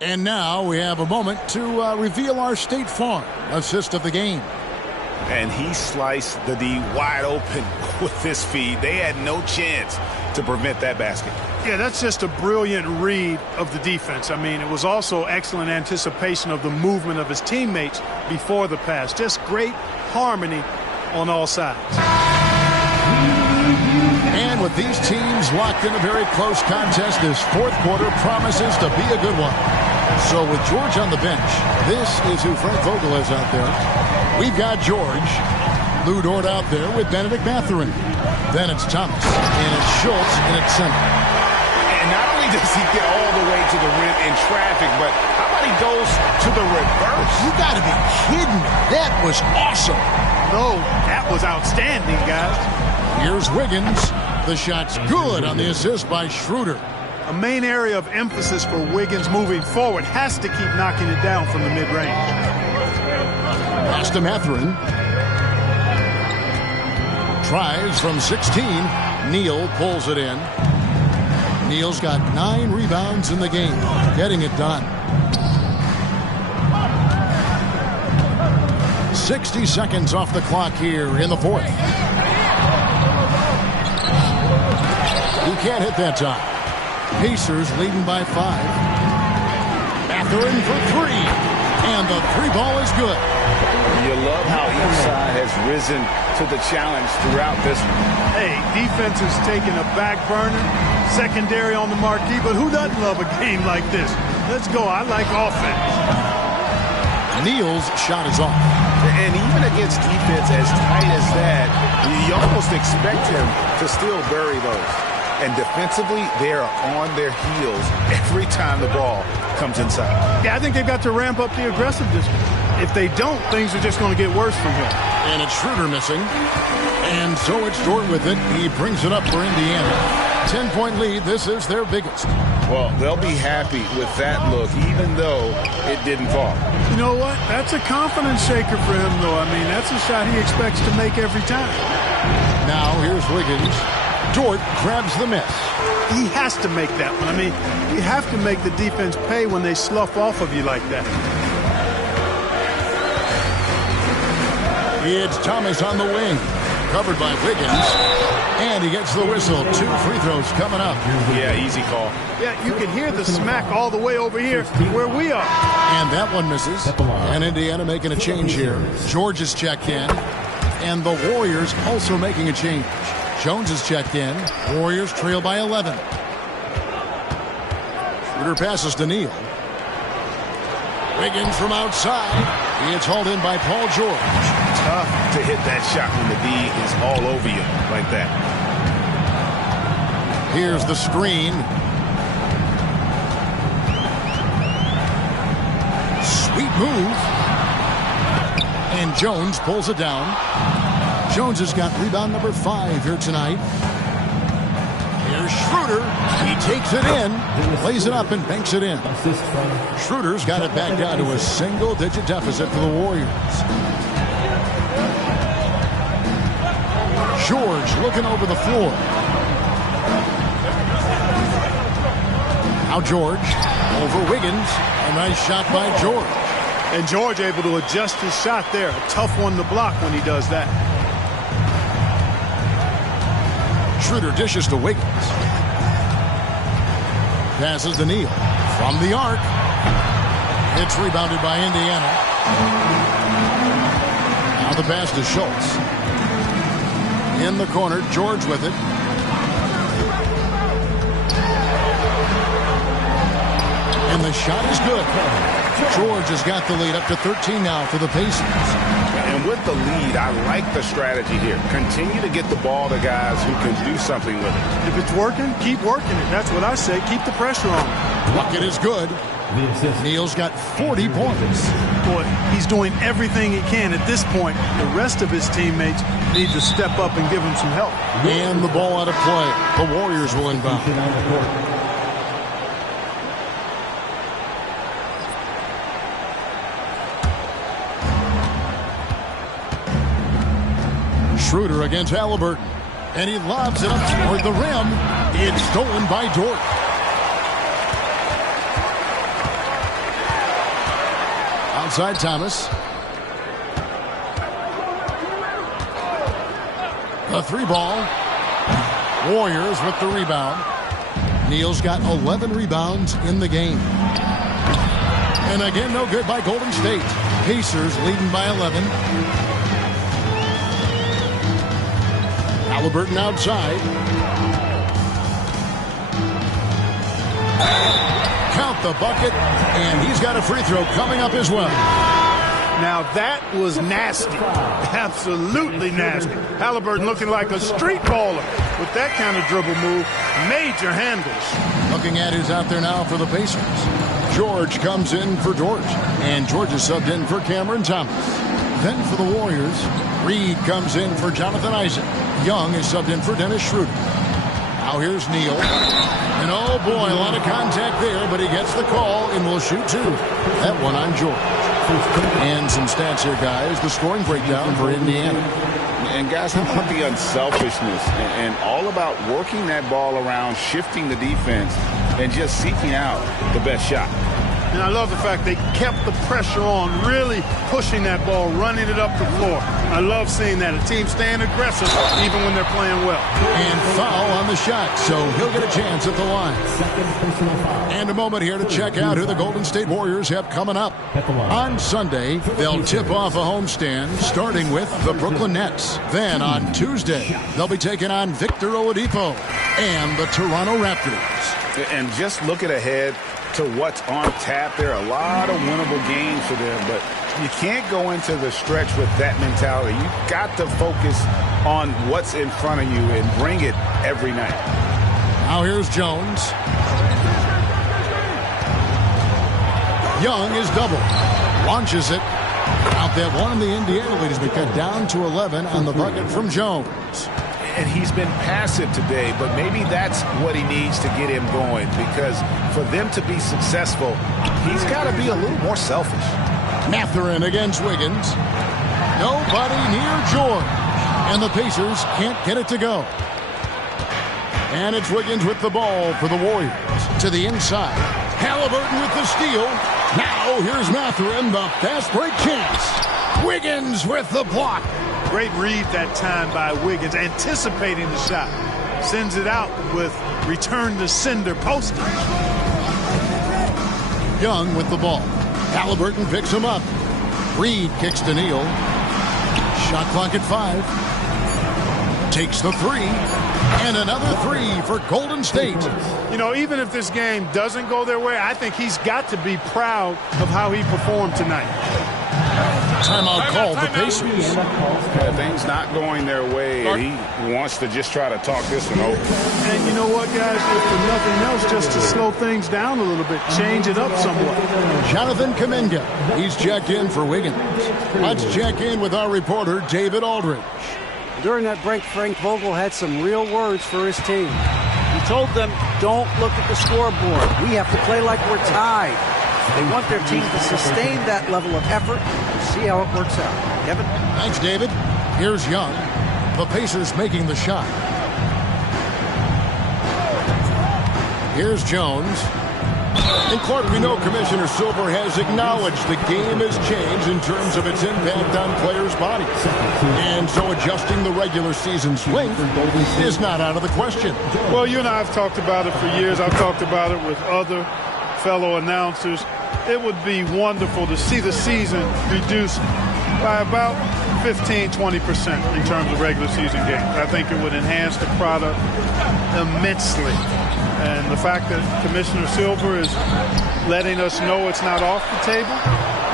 And now we have a moment to reveal our State Farm assist of the game. And he sliced the D wide open with this feed. They had no chance to prevent that basket. Yeah, that's just a brilliant read of the defense. I mean, it was also excellent anticipation of the movement of his teammates before the pass. Just great harmony on all sides. And with these teams locked in a very close contest, this fourth quarter promises to be a good one. So with George on the bench, this is who Frank Vogel is out there. We've got George. Lou Dort out there with Benedict Mathurin. Then it's Thomas, and it's Schultz, and it's center. And not only does he get all the way to the rim in traffic, but how about he goes to the reverse? You got to be kidding me. That was awesome. No, that was outstanding, guys. Here's Wiggins. The shot's good on the assist by Schroeder. A main area of emphasis for Wiggins moving forward has to keep knocking it down from the mid-range. Pass to Mathurin. Tries from 16. Neal pulls it in. Neal's got 9 rebounds in the game, getting it done. 60 seconds off the clock here in the fourth. He can't hit that time. Pacers leading by 5. Mathurin for 3. And the 3 ball is good. You love how each side has risen to the challenge throughout this one. Hey, defense is taking a back burner, secondary on the marquee, but who doesn't love a game like this? Let's go. I like offense. Neal's shot is off. And even against defense as tight as that, you almost expect him to still bury those. And defensively, they are on their heels every time the ball comes inside. Yeah, I think they've got to ramp up the aggressiveness. If they don't, things are just going to get worse from here. And it's Schroeder missing. And so it's Dort with it. He brings it up for Indiana. 10-point lead. This is their biggest. Well, they'll be happy with that look, even though it didn't fall. You know what? That's a confidence shaker for him, though. I mean, that's a shot he expects to make every time. Now here's Wiggins. Dort grabs the miss. He has to make that one. I mean, you have to make the defense pay when they slough off of you like that. It's Thomas on the wing. Covered by Wiggins. And he gets the whistle. 2 free throws coming up. Yeah, easy call. Yeah, you can hear the smack all the way over here where we are. And that one misses. And Indiana making a change here. George is checked in. And the Warriors also making a change. Jones is checked in. Warriors trail by 11. Schroeder passes to Neal. Wiggins from outside. It's hauled in by Paul George. Tough to hit that shot when the D is all over you like that. Here's the screen. Sweet move. And Jones pulls it down. Jones has got rebound number 5 here tonight. Here's Schroeder. He takes it in, lays it up, and banks it in. Schroeder's got it back down to a single-digit deficit for the Warriors. George looking over the floor. Now George over Wiggins. A nice shot by George. And George able to adjust his shot there. A tough one to block when he does that. Schroeder dishes to Wiggins. Passes to Neal. From the arc. It's rebounded by Indiana. Now the pass to Schultz. In the corner, George with it. And the shot is good. George has got the lead up to 13 now for the Pacers. And with the lead, I like the strategy here. Continue to get the ball to guys who can do something with it. If it's working, keep working it. That's what I say. Keep the pressure on. Bucket is good. Neal's got 40 points. Boy, he's doing everything he can. At this point, the rest of his teammates need to step up and give him some help. And the ball out of play. The Warriors will inbound. Schroeder against Halliburton. And he lobs it up toward the rim. It's stolen by Dort. Outside Thomas. The 3-ball. Warriors with the rebound. Neal's got 11 rebounds in the game. And again, no good by Golden State. Pacers leading by 11. Halliburton outside. Count the bucket, and he's got a free throw coming up as well. Now that was nasty. Absolutely nasty. Halliburton looking like a street baller with that kind of dribble move. Major handles. Looking at who's out there now for the Pacers. George comes in for Dort, and George is subbed in for Cameron Thomas. Then for the Warriors, Reed comes in for Jonathan Isaac. Young is subbed in for Dennis Schroeder. Now here's Neal. And oh boy, a lot of contact there, but he gets the call and will shoot 2. That one on George. And some stats here, guys. The scoring breakdown for Indiana. And guys, how about the unselfishness and all about working that ball around, shifting the defense, and just seeking out the best shot. And I love the fact they kept the pressure on, really pushing that ball, running it up the floor. I love seeing that. A team staying aggressive even when they're playing well. And foul on the shot, so he'll get a chance at the line. And a moment here to check out who the Golden State Warriors have coming up. On Sunday, they'll tip off a homestand, starting with the Brooklyn Nets. Then on Tuesday, they'll be taking on Victor Oladipo and the Toronto Raptors. And just looking ahead to what's on tap, there are a lot of winnable games for them, but You can't go into the stretch with that mentality. You've got to focus on what's in front of you and bring it every night. Now here's Jones. Young is double. Launches it. Out that one, the Indiana lead has been cut down to 11 on the bucket from Jones. And he's been passive today, but maybe that's what he needs to get him going, because for them to be successful, he's got to be a little more selfish. Mathurin against Wiggins. Nobody near George. And the Pacers can't get it to go. And it's Wiggins with the ball for the Warriors. To the inside. Halliburton with the steal. Now here's Mathurin, the fast break chance. Wiggins with the block. Great read that time by Wiggins, anticipating the shot. Sends it out with return to sender poster. Young with the ball. Halliburton picks him up. Reed kicks to Neal. Shot clock at 5. Takes the 3. And another 3 for Golden State. You know, even if this game doesn't go their way, I think he's got to be proud of how he performed tonight. Timeout called the Pacers. Things not going their way, and he wants to just try to talk this one over. And you know what, guys? If for nothing else, just to slow things down a little bit, change it up somewhat. Jonathan Kuminga. He's checked in for Wiggins. Let's check in with our reporter, David Aldridge. During that break, Frank Vogel had some real words for his team. He told them, don't look at the scoreboard. We have to play like we're tied. They want their team to sustain that level of effort and see how it works out. Kevin? Thanks, David. Here's Young. The Pacers making the shot. Here's Jones. And Clark, we know Commissioner Silver has acknowledged the game has changed in terms of its impact on players' bodies. And so adjusting the regular season's length is not out of the question. Well, you and I have talked about it for years. I've talked about it with other fellow announcers. It would be wonderful to see the season reduced by about 15-20% in terms of regular season games. I think it would enhance the product immensely. And the fact that Commissioner Silver is letting us know it's not off the table,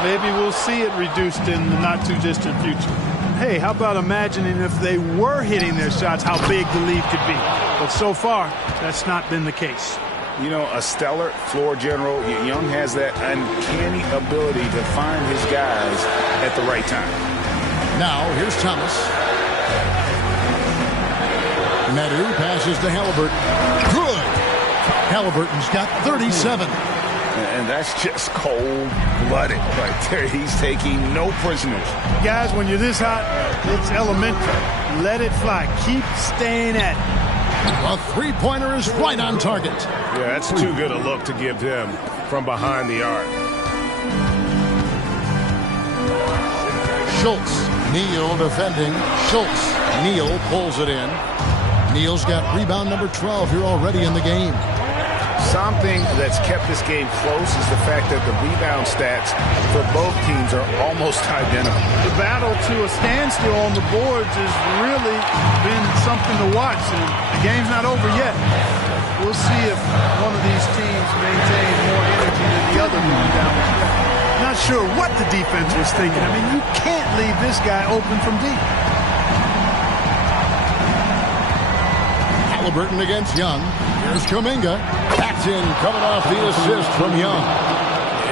maybe we'll see it reduced in the not-too-distant future. Hey, how about imagining if they were hitting their shots, how big the lead could be? But so far, that's not been the case. You know, a stellar floor general. Young has that uncanny ability to find his guys at the right time. Now, here's Thomas. Medu passes to Halliburton. Good. Halliburton's got 37. And that's just cold-blooded right there. He's taking no prisoners. Guys, when you're this hot, it's elementary. Let it fly. Keep staying at it. A three-pointer is right on target. Yeah, that's too good a look to give him from behind the arc. Schultz. Neal defending. Schultz. Neal pulls it in. Neal's got rebound number 12 here already in the game. Something that's kept this game close is the fact that the rebound stats for both teams are almost identical. The battle to a standstill on the boards has really been something to watch, and the game's not over yet. We'll see if one of these teams maintains more energy than the other going down the stretch. Not sure what the defense was thinking. I mean, you can't leave this guy open from deep. Halliburton against Young. Here's Kuminga. That's in, coming off the assist from Young.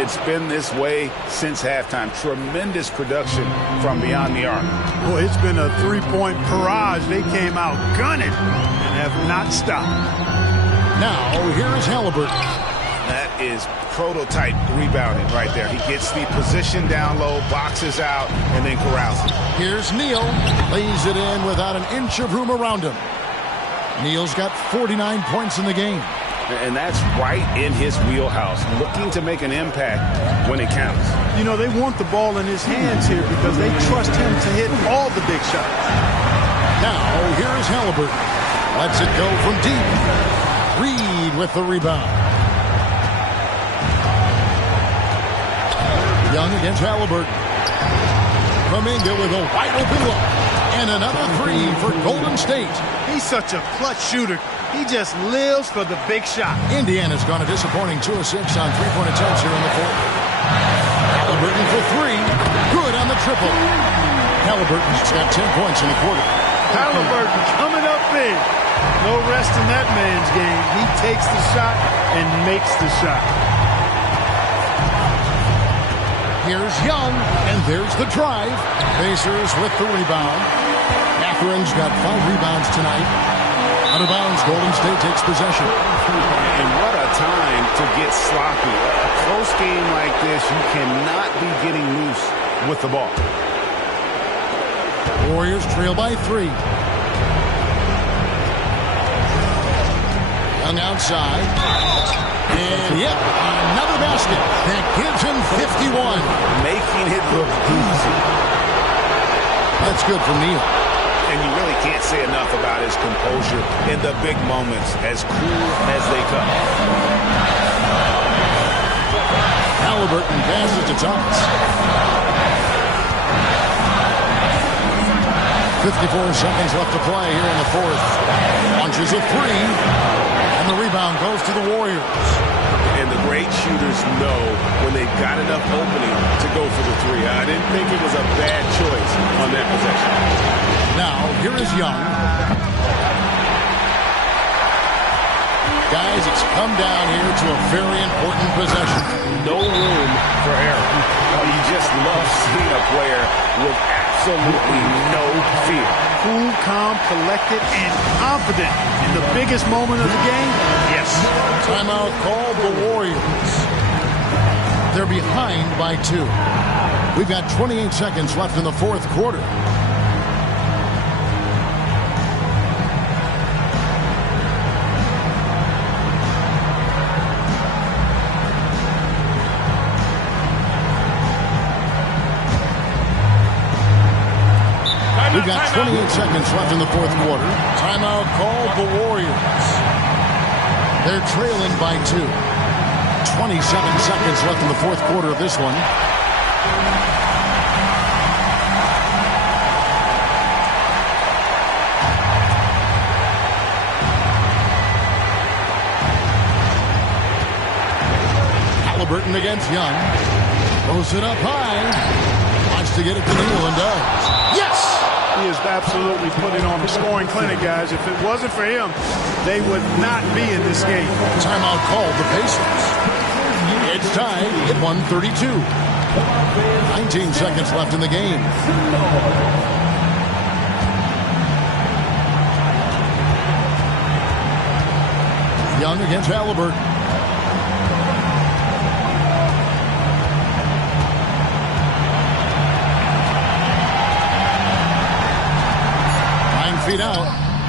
It's been this way since halftime. Tremendous production from beyond the arc. Boy, it's been a three-point barrage. They came out gunning and have not stopped. Now, here is Halliburton. That is prototype rebounding right there. He gets the position down low, boxes out, and then corrals it. Here's Neal. Lays it in without an inch of room around him. Neal's got 49 points in the game. And that's right in his wheelhouse, looking to make an impact when it counts. You know, they want the ball in his hands here because they trust him to hit all the big shots. Now, here's Halliburton. Lets it go from deep. Reed with the rebound. Young against Halliburton. Kuminga with a wide open look. And another three for Golden State. He's such a clutch shooter. He just lives for the big shot. Indiana's gone a disappointing 2 of 6 on three-point attempts here in the fourth. Halliburton for 3. triple. Halliburton's got 10 points in the quarter. Halliburton coming up big. No rest in that man's game. He takes the shot and makes the shot. Here's Young, and there's the drive. Pacers with the rebound. Catherine's got 5 rebounds tonight. Out of bounds, Golden State takes possession. And what a time to get sloppy. A close game like this, you cannot be getting loose with the ball. Warriors trail by 3. Young outside. And yep, another basket. That gives him 51. Making it look easy. That's good for Neal. And you really can't say enough about his composure in the big moments, as cool as they come. Halliburton passes to Thomas. 54 seconds left to play here in the fourth. Launches a 3. And the rebound goes to the Warriors. And the great shooters know when they've got enough opening to go for the 3. I didn't think it was a bad choice on that possession. Now, here is Young. Guys, it's come down here to a very important possession. No room for error. You just love seeing a player with absolutely no fear. Cool, calm, collected, and confident in the biggest moment of the game. Yes. Timeout called the Warriors. They're behind by 2. We've got 28 seconds left in the fourth quarter. We've got 28 seconds left in the fourth quarter. Timeout called the Warriors. They're trailing by 2. 27 seconds left in the fourth quarter of this one. Halliburton against Young. Throws it up high. Wants to get it to Neal and does. Yes! He is absolutely putting on a scoring clinic, guys. If it wasn't for him, they would not be in this game. Timeout called the Pacers. It's tied at 132. 19 seconds left in the game. Young against Halliburton. Feet out.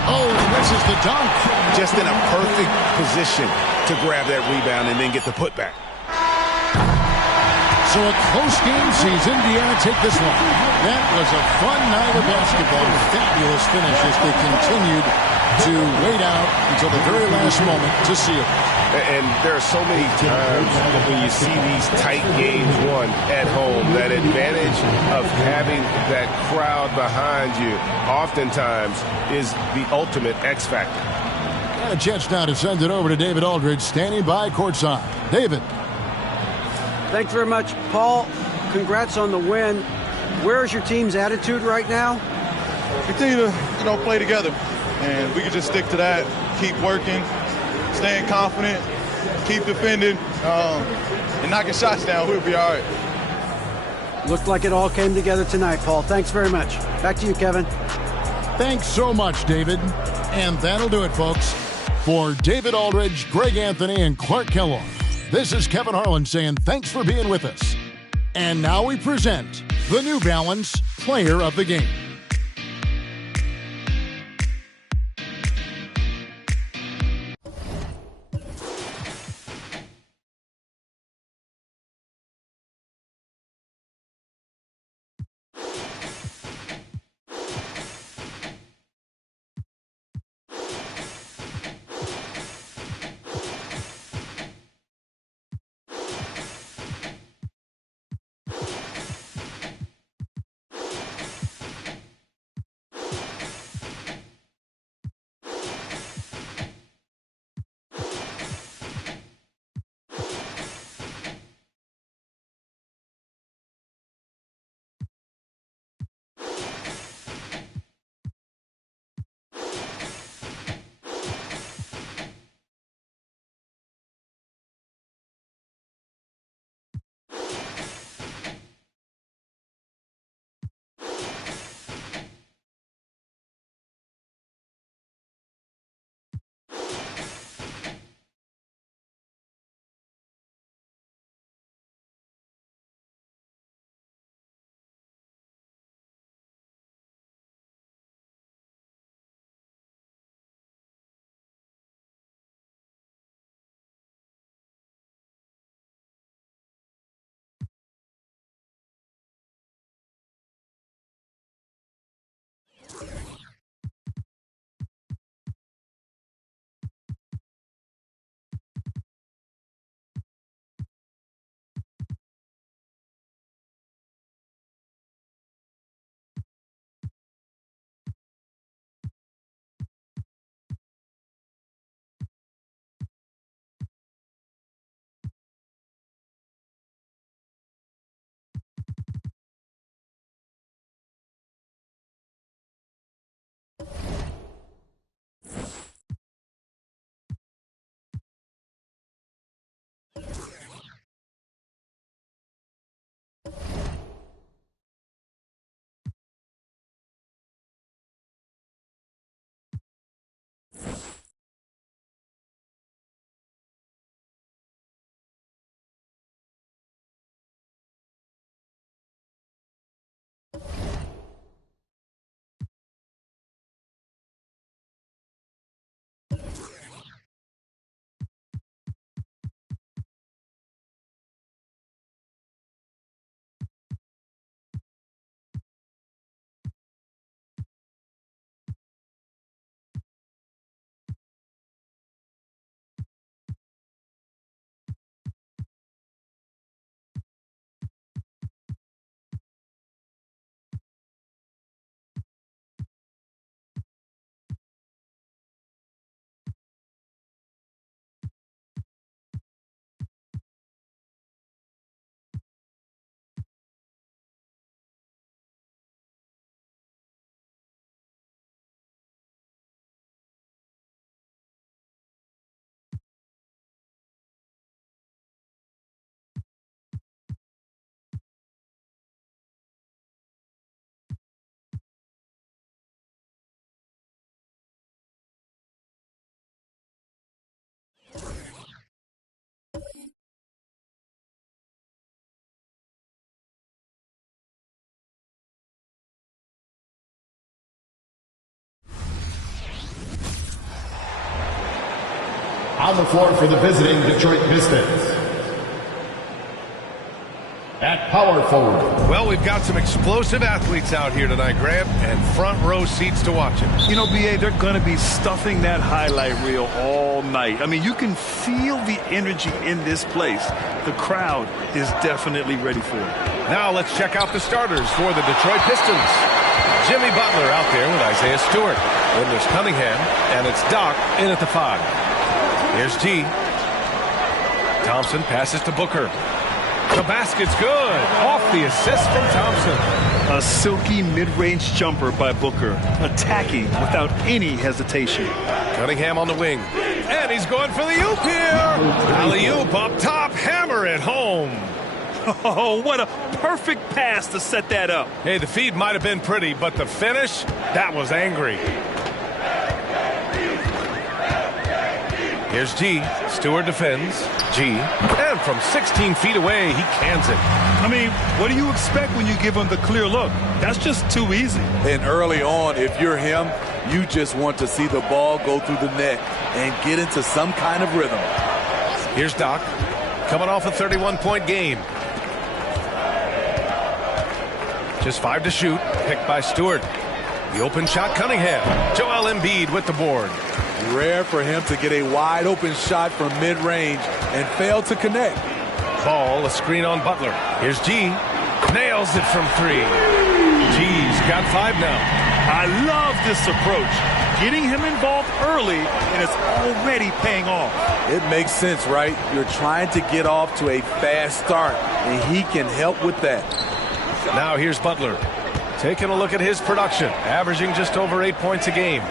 Oh, misses the dunk. Just in a perfect position to grab that rebound and then get the putback. So a close game sees Indiana take this one. That was a fun night of basketball. Fabulous finish as they continued to wait out until the very last moment to seal it. And there are so many times when you see these tight games won at home, that advantage of having that crowd behind you oftentimes is the ultimate X factor. And a chance now to send it over to David Aldridge, standing by courtside. David. Thanks very much, Paul. Congrats on the win. Where is your team's attitude right now? Continue to, play together, and we can just stick to that. Keep working. Staying confident, keep defending, and knocking shots down. We'll be all right. Looked like it all came together tonight, Paul. Thanks very much. Back to you, Kevin. Thanks so much, David. And that'll do it, folks. For David Aldridge, Greg Anthony, and Clark Kellogg, this is Kevin Harlan saying thanks for being with us. And now we present the New Balance Player of the Game. On the floor for the visiting Detroit Pistons. At power forward. Well, we've got some explosive athletes out here tonight, Grant, and front row seats to watch it. You know, B.A., they're going to be stuffing that highlight reel all night. I mean, you can feel the energy in this place. The crowd is definitely ready for it. Now let's check out the starters for the Detroit Pistons. Jimmy Butler out there with Isaiah Stewart. Then there's Cunningham, and it's Doc in at the 5. Here's G. Thompson passes to Booker. The basket's good. Off the assist from Thompson. A silky mid-range jumper by Booker. Attacking without any hesitation. Cunningham on the wing. And he's going for the oop here. Alley-oop up top. Hammer it home. Oh, what a perfect pass to set that up. Hey, the feed might have been pretty, but the finish, that was angry. Here's G. Stewart defends. G. And from 16 feet away, he cans it. I mean, what do you expect when you give him the clear look? That's just too easy. And early on, if you're him, you just want to see the ball go through the net and get into some kind of rhythm. Here's Doc. Coming off a 31-point game. Just 5 to shoot. Picked by Stewart. The open shot, Cunningham. Joel Embiid with the board. Rare for him to get a wide open shot from mid-range and fail to connect. Ball, a screen on Butler. Here's G. Nails it from 3. G's got 5 now. I love this approach. Getting him involved early, and it's already paying off. It makes sense, right? You're trying to get off to a fast start, and he can help with that. Now here's Butler. Taking a look at his production, averaging just over 8 points a game.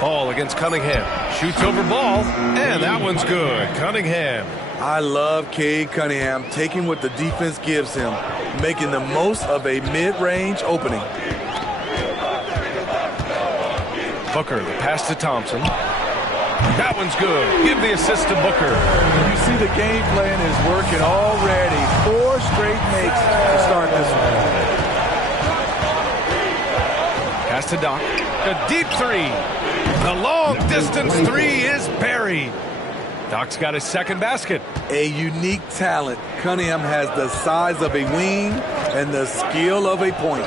Ball against Cunningham. Shoots over ball, and that one's good. Cunningham. I love Cade Cunningham taking what the defense gives him, making the most of a mid-range opening. Booker, the pass to Thompson. That one's good. Give the assist to Booker. You see the game plan is working already. 4 straight makes to start this one. Pass to Doc. A deep 3. The long distance 3 is buried. Doc's got his second basket. A unique talent. Cunningham has the size of a wing and the skill of a point.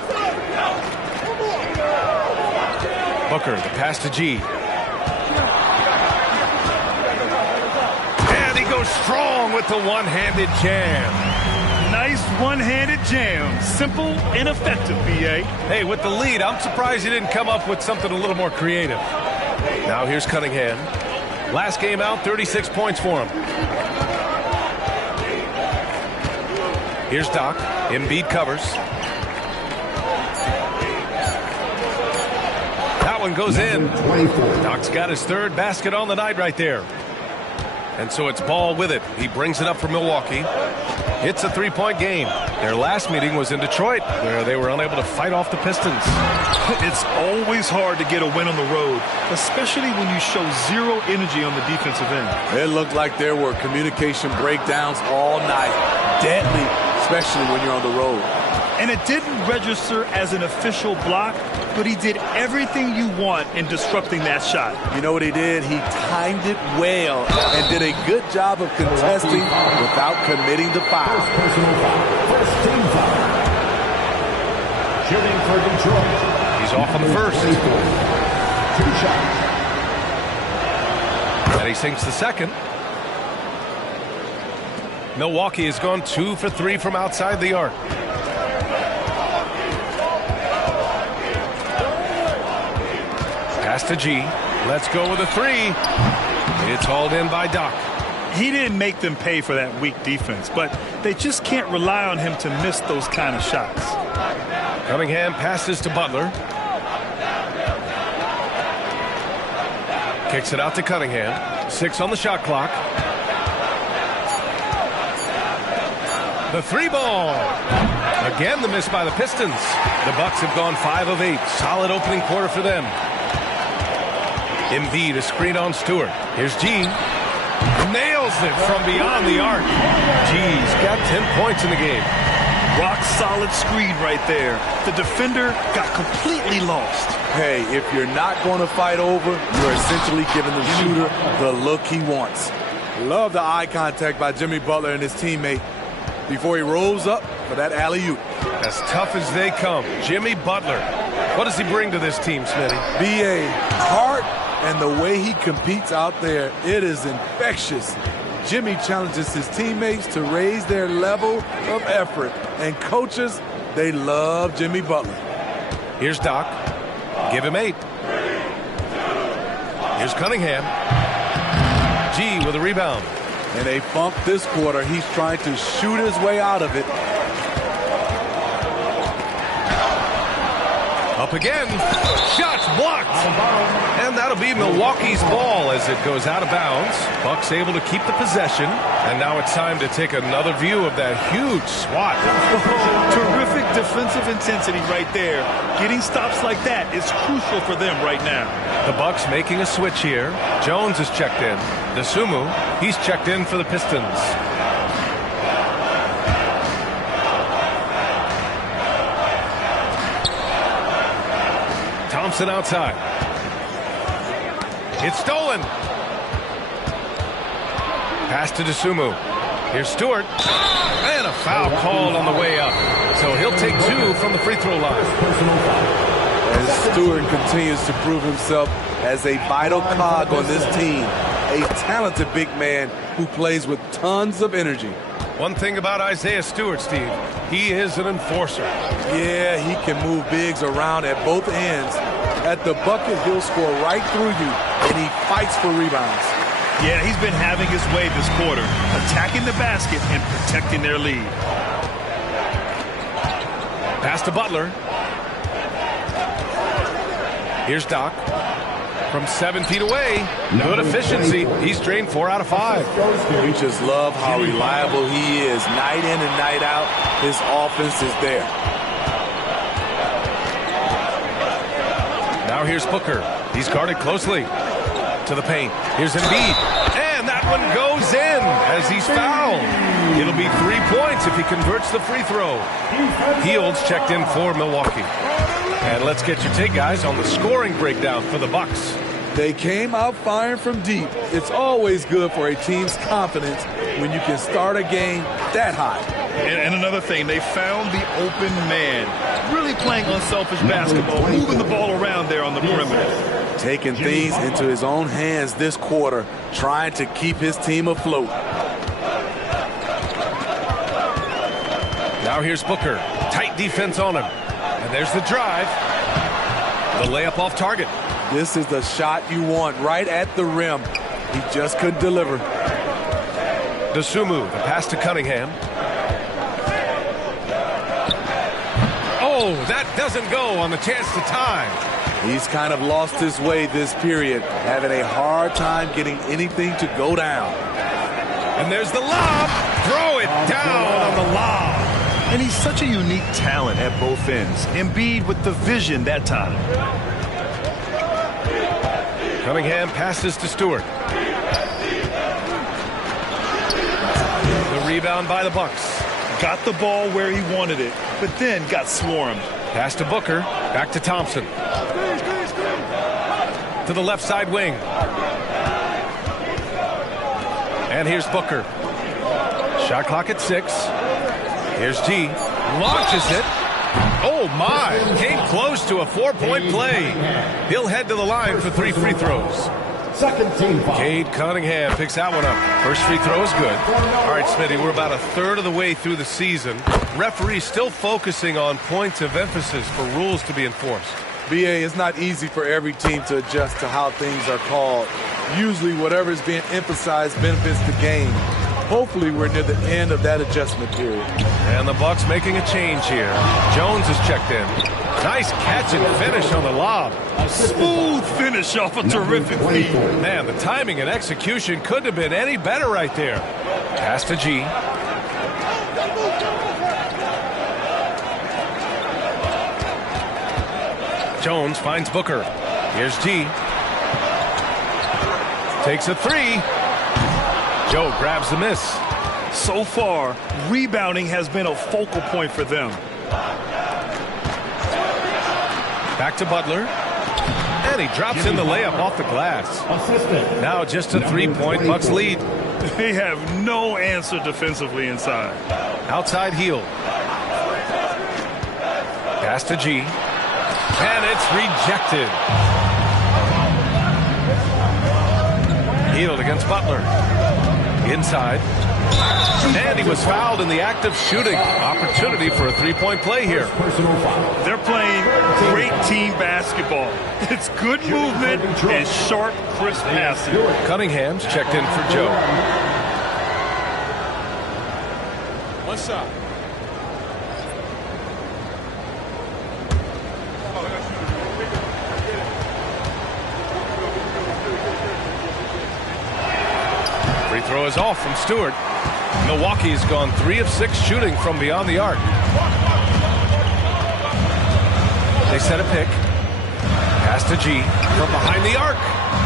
Booker, the pass to G. And he goes strong with the one-handed jam. Nice one-handed jam. Simple and effective, B.A. Hey, with the lead, I'm surprised he didn't come up with something a little more creative. Now here's Cunningham. Last game out, 36 points for him. Here's Doc. Embiid covers. That one goes in. Doc's got his third basket on the night right there. And so it's Ball with it. He brings it up for Milwaukee. It's a 3-point game. Their last meeting was in Detroit, where they were unable to fight off the Pistons. It's always hard to get a win on the road, especially when you show zero energy on the defensive end. It looked like there were communication breakdowns all night. Deadly, especially when you're on the road. And it didn't register as an official block, but he did everything you want in disrupting that shot. You know what he did? He timed it well and did a good job of contesting without committing the foul. First team foul. Shooting for Detroit. He's off on the first. 2 shots. And he sinks the second. Milwaukee has gone 2 for 3 from outside the arc. Pass to G. Let's go with a 3. It's hauled in by Doc. He didn't make them pay for that weak defense, but they just can't rely on him to miss those kind of shots. Cunningham passes to Butler. Kicks it out to Cunningham. 6 on the shot clock. The 3 ball. Again, the miss by the Pistons. The Bucks have gone 5 of 8. Solid opening quarter for them. Embiid, a screen on Stewart. Here's G. Nails it from beyond the arc. G's got 10 points in the game. Rock solid screen right there. The defender got completely lost. Hey, if you're not going to fight over, you're essentially giving the shooter the look he wants. Love the eye contact by Jimmy Butler and his teammate before he rolls up for that alley-oop. As tough as they come, Jimmy Butler. What does he bring to this team, Smitty? B.A. heart and the way he competes out there, it is infectious. Jimmy challenges his teammates to raise their level of effort. And coaches, they love Jimmy Butler. Here's Doc. Give him 8. Here's Cunningham. G with a rebound. In a funk this quarter, he's trying to shoot his way out of it. Up again. Shots blocked. And that'll be Milwaukee's ball as it goes out of bounds. Bucks able to keep the possession. And now it's time to take another view of that huge swat. Terrific defensive intensity right there. Getting stops like that is crucial for them right now. The Bucks making a switch here. Jones is checked in. Dosunmu, he's checked in for the Pistons. Thompson outside. It's stolen. Pass to Dosunmu. Here's Stewart. And a foul called on the way up. So he'll take 2 from the free throw line. And Stewart continues to prove himself as a vital cog on this team. A talented big man who plays with tons of energy. One thing about Isaiah Stewart, Steve, he is an enforcer. Yeah, he can move bigs around at both ends. At the bucket, he'll score right through you, and he fights for rebounds. Yeah, he's been having his way this quarter, attacking the basket and protecting their lead. Pass to Butler. Here's Doc. From 7 feet away. Good efficiency. He's drained 4 out of 5. We just love how reliable he is. Night in and night out, his offense is there. Now here's Booker. He's guarded closely. To the paint. Here's Embiid. And that one goes in as he's fouled. It'll be 3 points if he converts the free throw. Fields checked in for Milwaukee. And let's get your take, guys, on the scoring breakdown for the Bucks. They came out firing from deep. It's always good for a team's confidence when you can start a game that high. And another thing, they found the open man. Really playing unselfish basketball, moving the ball around there on the perimeter. Taking things into his own hands this quarter, trying to keep his team afloat. Now here's Booker. Tight defense on him. And there's the drive. The layup off target. This is the shot you want right at the rim. He just couldn't deliver. Dosunmu, the pass to Cunningham. Oh, that doesn't go on the chance to tie. He's kind of lost his way this period, having a hard time getting anything to go down. And there's the lob. Throw it down on the lob. And he's such a unique talent at both ends. Embiid with the vision that time. Cunningham passes to Stewart. The rebound by the Bucks. Got the ball where he wanted it, but then got swarmed. Pass to Booker. Back to Thompson. To the left side wing. And here's Booker. Shot clock at 6. Here's G. Launches it. Oh, my. Came close to a 4-point play. He'll head to the line for 3 free throws. Second team foul. Cade Cunningham picks that one up. First free throw is good. All right, Smitty, we're about a third of the way through the season. Referees still focusing on points of emphasis for rules to be enforced. BA, it's not easy for every team to adjust to how things are called. Usually whatever is being emphasized benefits the game. Hopefully we're near the end of that adjustment period. And the Bucks making a change here. Jones is checked in. Nice catch and finish on the lob. Smooth finish off a terrific feed. Man, the timing and execution couldn't have been any better right there. Pass to G. Jones finds Booker. Here's G. Takes a 3. Joe grabs the miss. So far, rebounding has been a focal point for them. Back to Butler. And he drops in the layup off the glass. Now just a 3-point Bucks lead. They have no answer defensively inside. Outside heel. Pass to G. And it's rejected. Healed against Butler. Inside. And he was fouled in the act of shooting. Opportunity for a 3-point play here. They're playing great team basketball. It's good movement and sharp, crisp passing. Cunningham's checked in for Joe. What's up? Free throw is off from Stewart. Milwaukee's gone 3 of 6 shooting from beyond the arc. They set a pick. Pass to G from behind the arc.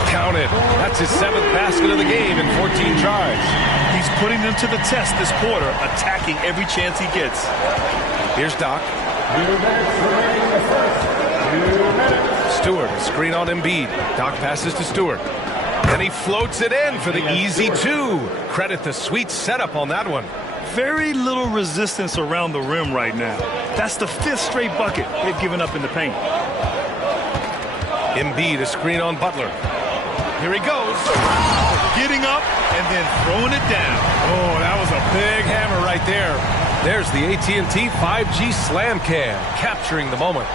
Counted. That's his 7th basket of the game in 14 tries. He's putting them to the test this quarter, attacking every chance he gets. Here's Doc. Stewart, screen on Embiid. Doc passes to Stewart. And he floats it in for the easy 2. Credit the sweet setup on that one. Very little resistance around the rim right now. That's the 5th straight bucket they've given up in the paint. Embiid, a screen on Butler. Here he goes. Getting up and then throwing it down. Oh, that was a big hammer right there. There's the AT&T 5G Slam Cam, capturing the moment.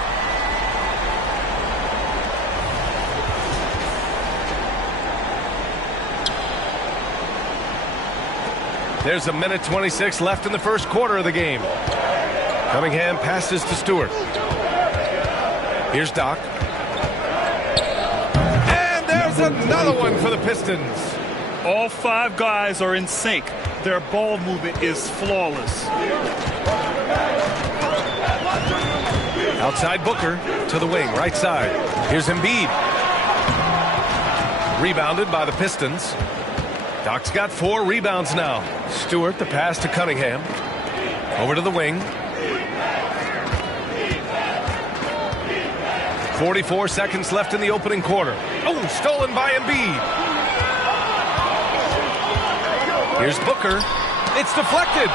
There's a minute 26 left in the first quarter of the game. Cunningham passes to Stewart. Here's Doc. And That's another one for the Pistons. All 5 guys are in sync. Their ball movement is flawless. Outside Booker to the wing, right side. Here's Embiid. Rebounded by the Pistons. Doc's got 4 rebounds now. Stewart, the pass to Cunningham. Over to the wing. 44 seconds left in the opening quarter. Oh, stolen by Embiid. Here's Booker. It's deflected.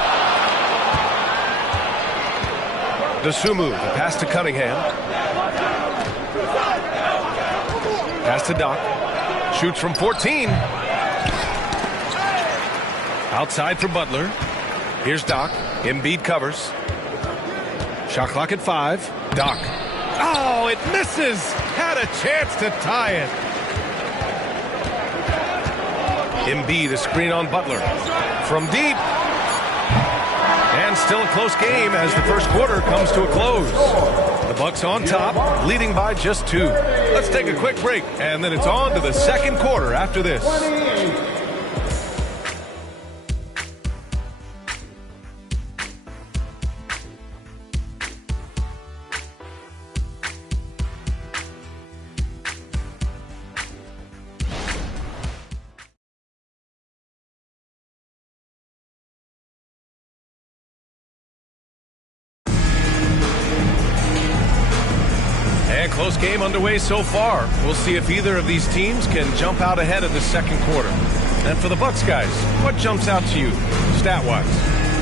Dosunmu, the pass to Cunningham. Pass to Doc. Shoots from 14. Outside for Butler. Here's Doc. Embiid covers. Shot clock at 5. Doc. Oh, it misses. Had a chance to tie it. Embiid, a screen on Butler. From deep. And still a close game as the first quarter comes to a close. The Bucks on top, leading by just 2. Let's take a quick break, and then it's on to the second quarter after this. Close game underway so far. We'll see if either of these teams can jump out ahead of the second quarter. And for the Bucks guys, what jumps out to you, stat-wise?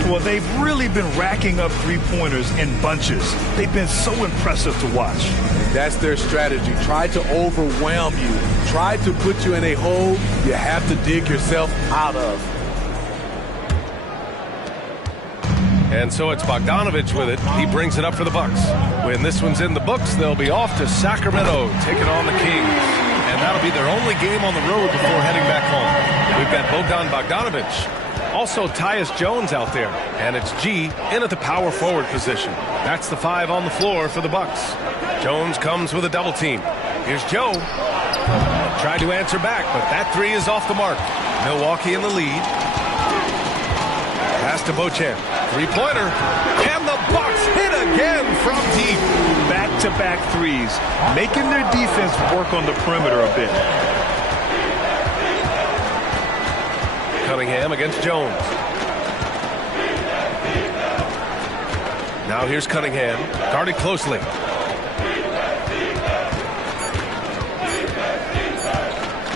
Well, they've really been racking up three-pointers in bunches. They've been so impressive to watch. That's their strategy. Try to overwhelm you. Try to put you in a hole you have to dig yourself out of. And so it's Bogdanovich with it. He brings it up for the Bucks. When this one's in the books, they'll be off to Sacramento, taking on the Kings. And that'll be their only game on the road before heading back home. We've got Bogdan Bogdanovich. Also Tyus Jones out there. And it's G in at the power forward position. That's the 5 on the floor for the Bucks. Jones comes with a double team. Here's Joe. Tried to answer back, but that 3 is off the mark. Milwaukee in the lead. Pass to Beauchamp. Three-pointer. And the Bucks hit again from deep. Back-to-back threes, making their defense work on the perimeter a bit. Cunningham against Jones. Now here's Cunningham. Guarded closely.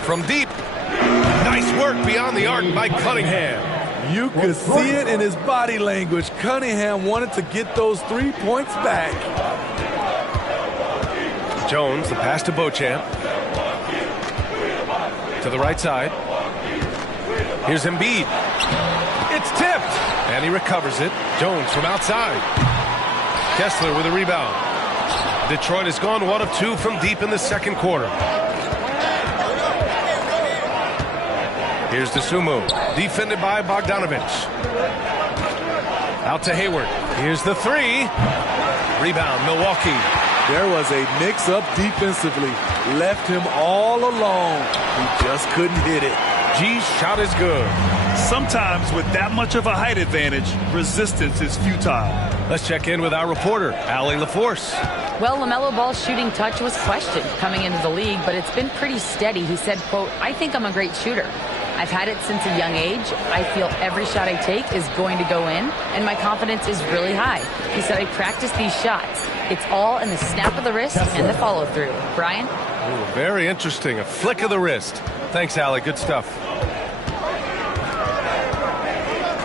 From deep. Nice work beyond the arc by Cunningham. You could see it in his body language. Cunningham wanted to get those 3 points back. Jones, the pass to Beauchamp. To the right side. Here's Embiid. It's tipped. And he recovers it. Jones from outside. Kessler with a rebound. Detroit has gone 1 of 2 from deep in the second quarter. Here's Dosunmu, defended by Bogdanovich. Out to Hayward. Here's the 3. Rebound, Milwaukee. There was a mix-up defensively. Left him all alone. He just couldn't hit it. G's shot is good. Sometimes with that much of a height advantage, resistance is futile. Let's check in with our reporter, Allie LaForce. Well, LaMelo Ball's shooting touch was questioned coming into the league, but it's been pretty steady. He said, quote, "I think I'm a great shooter. I've had it since a young age. I feel every shot I take is going to go in, and my confidence is really high." He said, "I practice these shots. It's all in the snap of the wrist and the follow-through." Brian? Ooh, very interesting. A flick of the wrist. Thanks, Allie. Good stuff.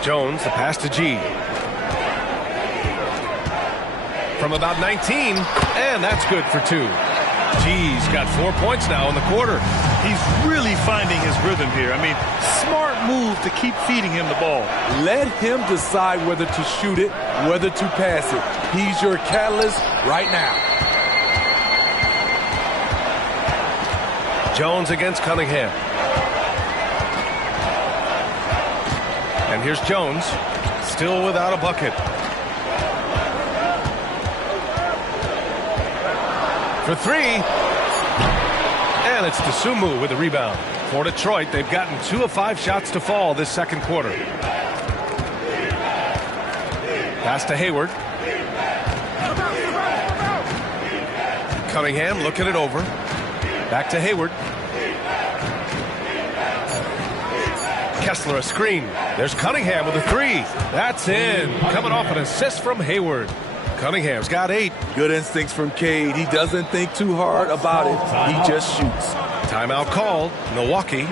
Jones, the pass to G. From about 19, and that's good for 2. G's got 4 points now in the quarter. He's really finding his rhythm here. I mean, smart move to keep feeding him the ball. Let him decide whether to shoot it, whether to pass it. He's your catalyst right now. Jones against Cunningham. And here's Jones, still without a bucket. For 3. And it's Dosunmu with the rebound. For Detroit, they've gotten 2 of 5 shots to fall this second quarter. Pass to Hayward. Cunningham looking it over. Back to Hayward. Kessler a screen. There's Cunningham with a 3. That's in. Coming off an assist from Hayward. Cunningham's got 8. Good instincts from Cade. He doesn't think too hard about it. He just shoots. Timeout called. Milwaukee.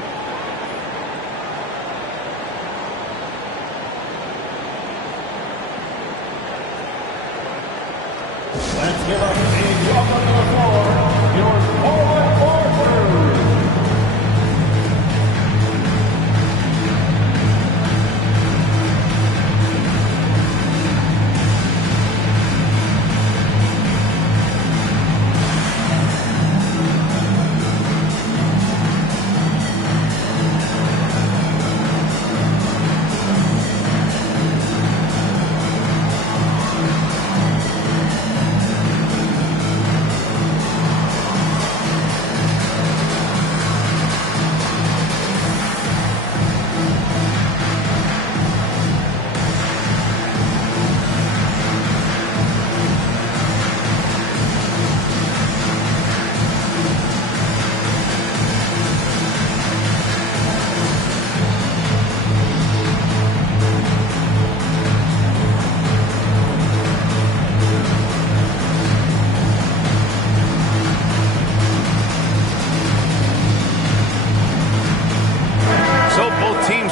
Let's give up a welcome to the floor, your forward forward.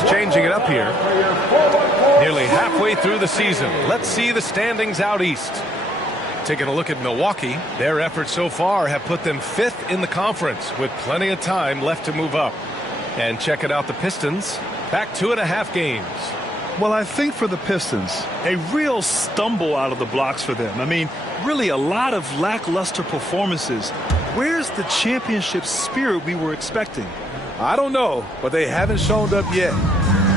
Changing it up here. Nearly halfway through the season. Let's see the standings out east. Taking a look at Milwaukee, their efforts so far have put them 5th in the conference with plenty of time left to move up. And checking out the Pistons, back 2.5 games. Well, I think for the Pistons, a real stumble out of the blocks for them. I mean, really a lot of lackluster performances. Where's the championship spirit we were expecting? I don't know, but they haven't shown up yet.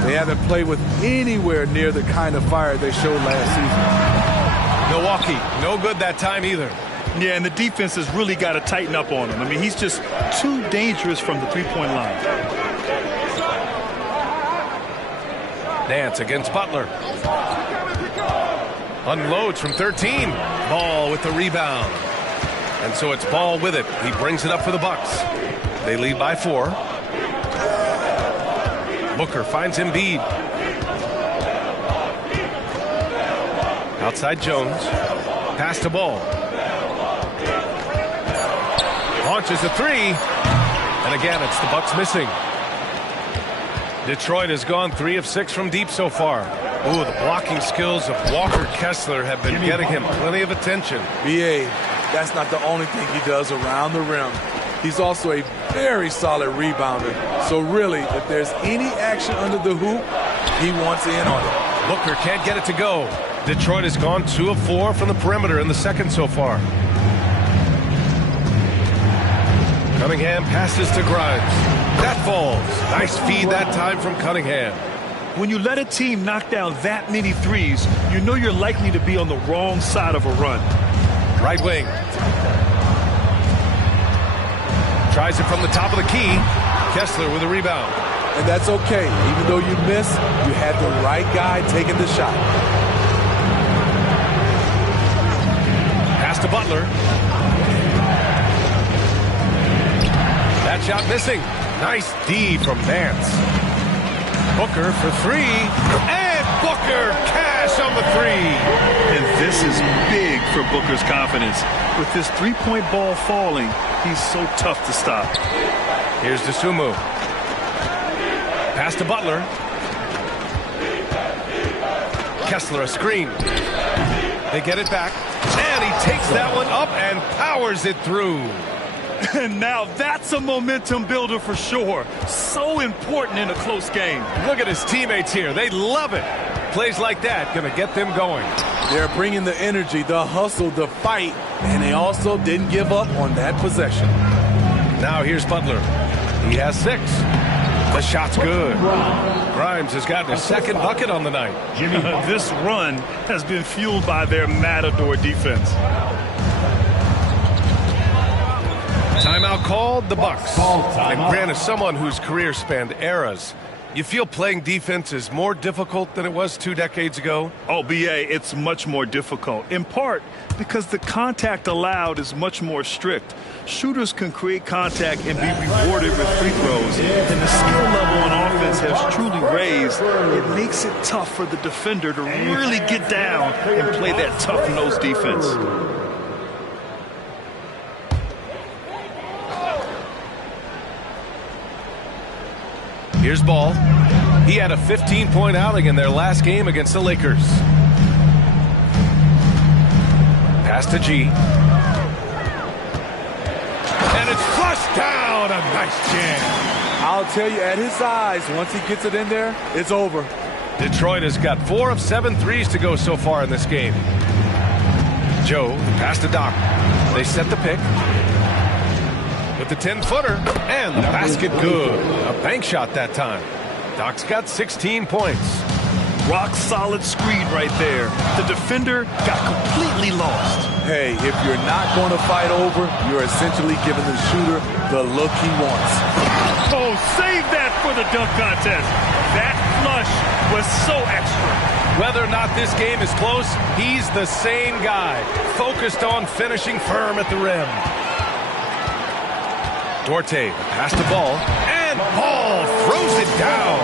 They haven't played with anywhere near the kind of fire they showed last season. Milwaukee, no good that time either. Yeah, and the defense has really got to tighten up on him. I mean, he's just too dangerous from the three-point line. Nance against Butler. Unloads from 13. Ball with the rebound. And so it's Ball with it. He brings it up for the Bucks. They lead by 4. Booker finds Embiid. Outside Jones. Pass to Ball. Launches a 3. And again, it's the Bucks missing. Detroit has gone 3 of 6 from deep so far. Ooh, the blocking skills of Walker Kessler have been getting him plenty of attention. B.A., that's not the only thing he does around the rim. He's also a very solid rebounder. So really, if there's any action under the hoop, he wants in on it. Booker can't get it to go. Detroit has gone 2 of 4 from the perimeter in the second so far. Cunningham passes to Grimes. That falls. Nice feed that time from Cunningham. When you let a team knock down that many threes, you know you're likely to be on the wrong side of a run. Right wing. Tries it from the top of the key. Kessler with a rebound. And that's okay. Even though you miss, you had the right guy taking the shot. Pass to Butler. That shot missing. Nice D from Nance. Booker for 3. And Booker cash on the 3. And this is big for Booker's confidence. With this three-point ball falling, he's so tough to stop. Here's Dosunmu. Pass to Butler. Kessler a screen. They get it back. And he takes that one up and powers it through. And now that's a momentum builder for sure. So important in a close game. Look at his teammates here. They love it. Plays like that going to get them going. They're bringing the energy, the hustle, the fight, and they also didn't give up on that possession. Now here's Butler. He has 6. The shot's good. Grimes has gotten his second bucket on the night. This run has been fueled by their Matador defense. Timeout called, the Bucks. And Grant, as someone whose career spanned eras, you feel playing defense is more difficult than it was 2 decades ago? Oh, B.A., it's much more difficult, in part because the contact allowed is much more strict. Shooters can create contact and be rewarded with free throws, and the skill level on offense has truly raised. It makes it tough for the defender to really get down and play that tough-nosed defense. Here's Ball. He had a 15-point outing in their last game against the Lakers. Pass to G. And it's flushed down. A nice jam. I'll tell you, at his size, once he gets it in there, it's over. Detroit has got 4 of 7 threes to go so far in this game. Joe, pass to Doc. They set the pick. With the 10-footer, and the basket good. A bank shot that time. Doc's got 16 points. Rock solid screen right there. The defender got completely lost. Hey, if you're not going to fight over, you're essentially giving the shooter the look he wants. Oh, save that for the dunk contest. That flush was so extra. Whether or not this game is close, he's the same guy, focused on finishing firm at the rim. Duarte pass the Ball, and Ball throws it down.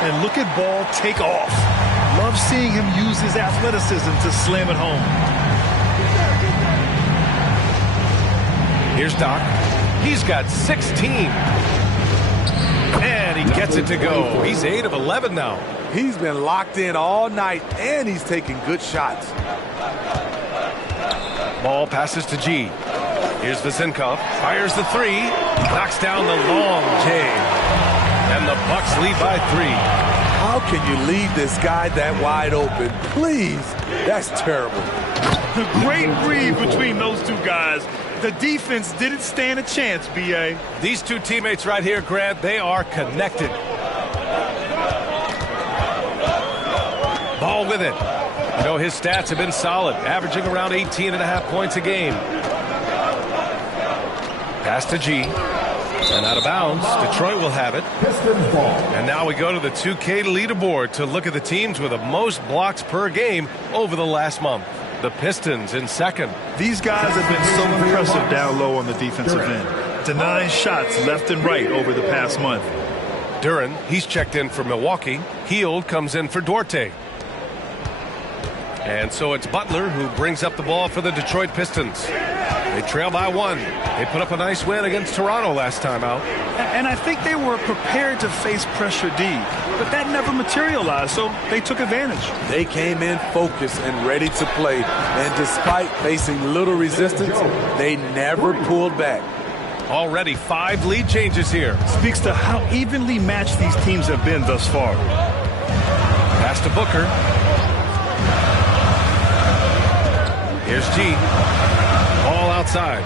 And look at Ball take off. Love seeing him use his athleticism to slam it home. Here's Doc. He's got 16. And he gets it to go. He's 8 of 11 now. He's been locked in all night, and he's taking good shots. Ball passes to G. Here's Vesenkov, fires the 3, knocks down the long J, and the Bucks lead by 3. How can you leave this guy that wide open? Please, that's terrible. The great read between those two guys. The defense didn't stand a chance, B.A. These two teammates right here, Grant, they are connected. Ball with it. You know, his stats have been solid, averaging around 18.5 points a game. Pass to G. And out of bounds. Detroit will have it. And now we go to the 2K leaderboard to look at the teams with the most blocks per game over the last month. The Pistons in second. These guys have been so impressive down low on the defensive end. Denying shots left and right over the past month. Duren, he's checked in for Milwaukee. Hield comes in for Duarte. And so it's Butler who brings up the ball for the Detroit Pistons. They trail by 1. They put up a nice win against Toronto last time out. And I think they were prepared to face pressure D, but that never materialized, so they took advantage. They came in focused and ready to play, and despite facing little resistance, they never pulled back. Already 5 lead changes here. Speaks to how evenly matched these teams have been thus far. Pass to Booker. Here's G. Ball outside.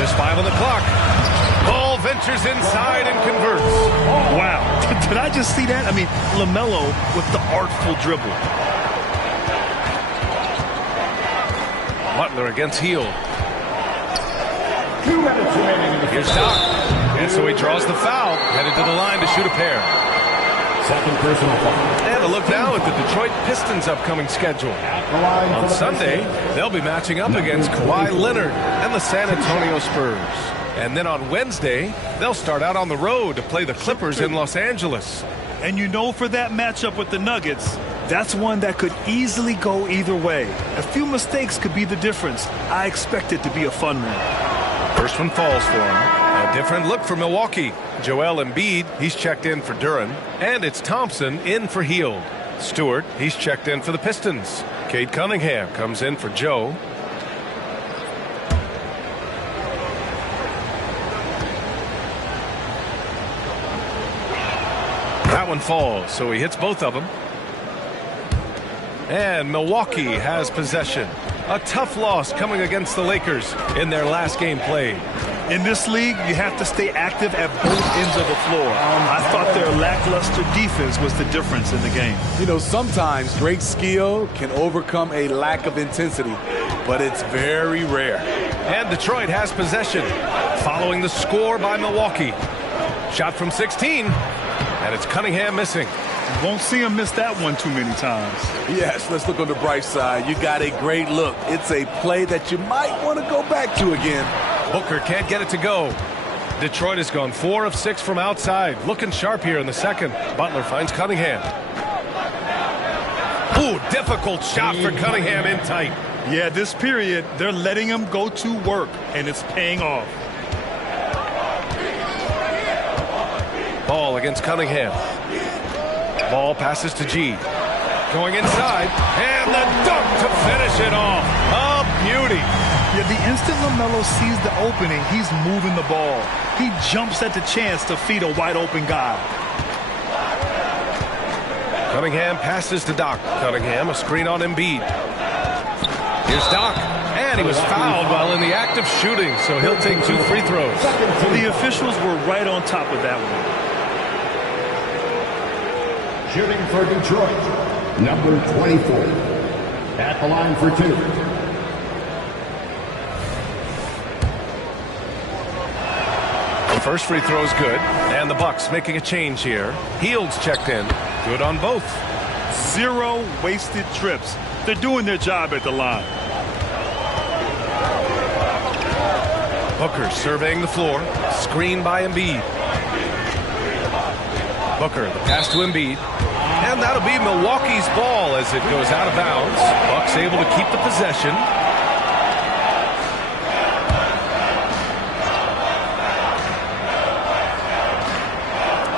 Just 5 on the clock. Ball ventures inside and converts. Wow. Did I just see that? I mean, LaMelo with the artful dribble. Butler against Hield. 2 minutes remaining in the Here's Doc. And so he draws the foul. Headed to the line to shoot a pair. Second personal foul. And a look now at the Detroit Pistons' upcoming schedule. On Sunday, they'll be matching up against Kawhi Leonard and the San Antonio Spurs. And then on Wednesday, they'll start out on the road to play the Clippers in Los Angeles. And you know, for that matchup with the Nuggets, that's one that could easily go either way. A few mistakes could be the difference. I expect it to be a fun one. First one falls for him. A different look for Milwaukee. Joel Embiid, he's checked in for Duren. And it's Thompson in for Hield. Stewart, he's checked in for the Pistons. Cade Cunningham comes in for Joe. That one falls, so he hits both of them. And Milwaukee has possession. A tough loss coming against the Lakers in their last game played. In this league, you have to stay active at both ends of the floor. I thought their lackluster defense was the difference in the game. You know, sometimes great skill can overcome a lack of intensity, but it's very rare. And Detroit has possession, following the score by Milwaukee. Shot from 16, and it's Cunningham missing. Won't see him miss that one too many times. Yes, let's look on the bright side. You got a great look. It's a play that you might want to go back to again. Booker can't get it to go. Detroit has gone 4 of 6 from outside. Looking sharp here in the second. Butler finds Cunningham. Ooh, difficult shot for Cunningham in tight. Yeah, this period, they're letting him go to work, and it's paying off. Ball against Cunningham. Ball passes to G. Going inside, and the dunk to finish it off. A beauty. Yeah, the instant LaMelo sees the opening, he's moving the ball. He jumps at the chance to feed a wide-open guy. Cunningham passes to Doc. Cunningham, a screen on Embiid. Here's Doc, and he was fouled while in the act of shooting, so he'll take 2 free throws. The officials were right on top of that one. Shooting for Detroit, number 24. At the line for 2. The first free throw is good, and the Bucks making a change here. Heald's checked in. Good on both. 0 wasted trips. They're doing their job at the line. Booker surveying the floor. Screen by Embiid. Booker, the pass to Embiid. And that'll be Milwaukee's ball as it goes out of bounds. Bucks able to keep the possession.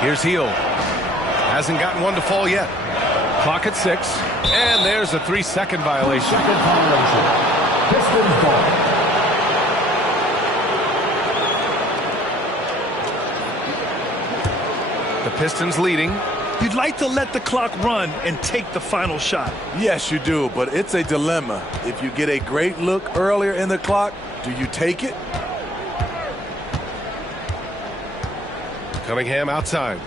Here's Hield. Hasn't gotten one to fall yet. Clock at 6. And there's a 3-second violation. Second violation. Pistons ball. The Pistons leading. You'd like to let the clock run and take the final shot. Yes, you do, but it's a dilemma. If you get a great look earlier in the clock, do you take it? Cunningham outside.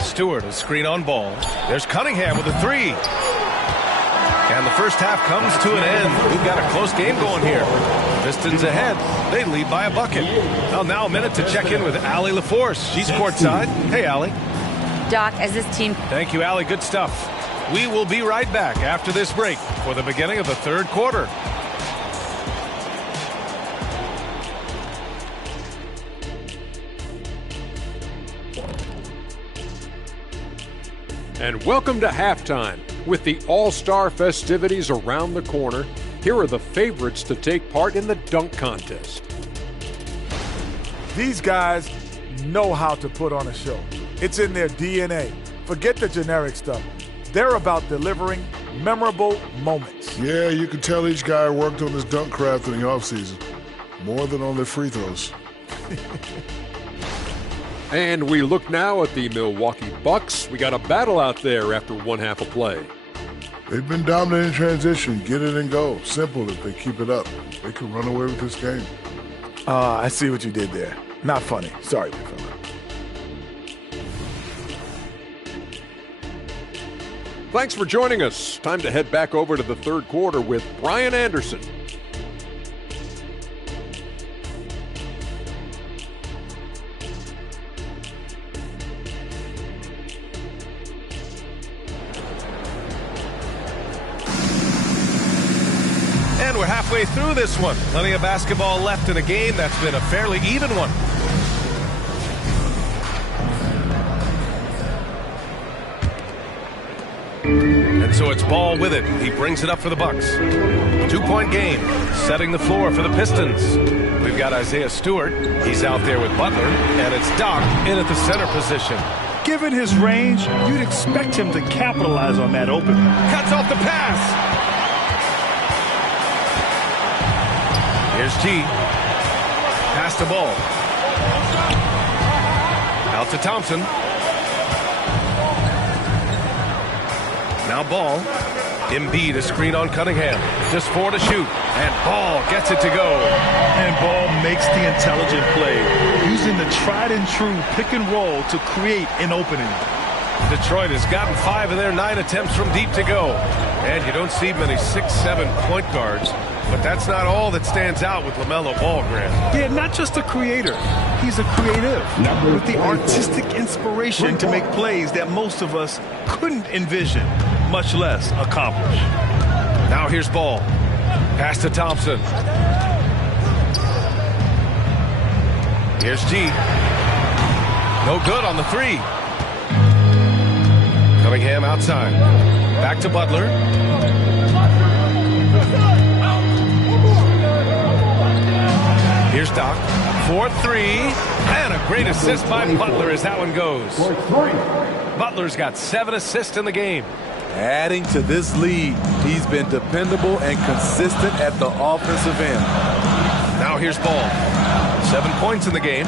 Stewart, a screen on ball. There's Cunningham with a 3. And the first half comes to an end. We've got a close game going here. Pistons ahead. They lead by a bucket. Well, now a minute to check in with Allie LaForce. She's courtside. Hey, Allie. Doc, as this team... Thank you, Allie. Good stuff. We will be right back after this break for the beginning of the third quarter. And welcome to halftime. With the All-Star festivities around the corner, here are the favorites to take part in the dunk contest. These guys know how to put on a show. It's in their DNA. Forget the generic stuff. They're about delivering memorable moments. Yeah, you can tell each guy worked on his dunk craft in the offseason. More than on their free throws. And we look now at the Milwaukee Bucks. We got a battle out there after one half of play. They've been dominant in transition. Get it and go. Simple if they keep it up. They can run away with this game. I see what you did there. Not funny. Sorry, big fella. Thanks for joining us. Time to head back over to the third quarter with Brian Anderson. And we're halfway through this one. Plenty of basketball left in a game that's been a fairly even one. And so it's Ball with it. He brings it up for the Bucks. 2-point game, setting the floor for the Pistons. We've got Isaiah Stewart. He's out there with Butler. And it's Doc in at the center position. Given his range, you'd expect him to capitalize on that opening. Cuts off the pass. Here's G. Pass to Ball. Out to Thompson. Now Ball. Embiid, a screen on Cunningham. Just 4 to shoot. And Ball gets it to go. And Ball makes the intelligent play, using the tried and true pick and roll to create an opening. Detroit has gotten 5 of their 9 attempts from deep to go. And you don't see many 6'7" point guards But that's not all that stands out with LaMelo Ball, Grant. Yeah, not just a creator. He's a creative with the artistic inspiration to make plays that most of us couldn't envision, much less accomplish. Now here's Ball. Pass to Thompson. Here's G. No good on the three. Cunningham outside. Back to Butler. Here's Doc. 4-3. And a great assist by Butler as that one goes. Butler's got 7 assists in the game. Adding to this lead, he's been dependable and consistent at the offensive end. Now here's Ball. 7 points in the game.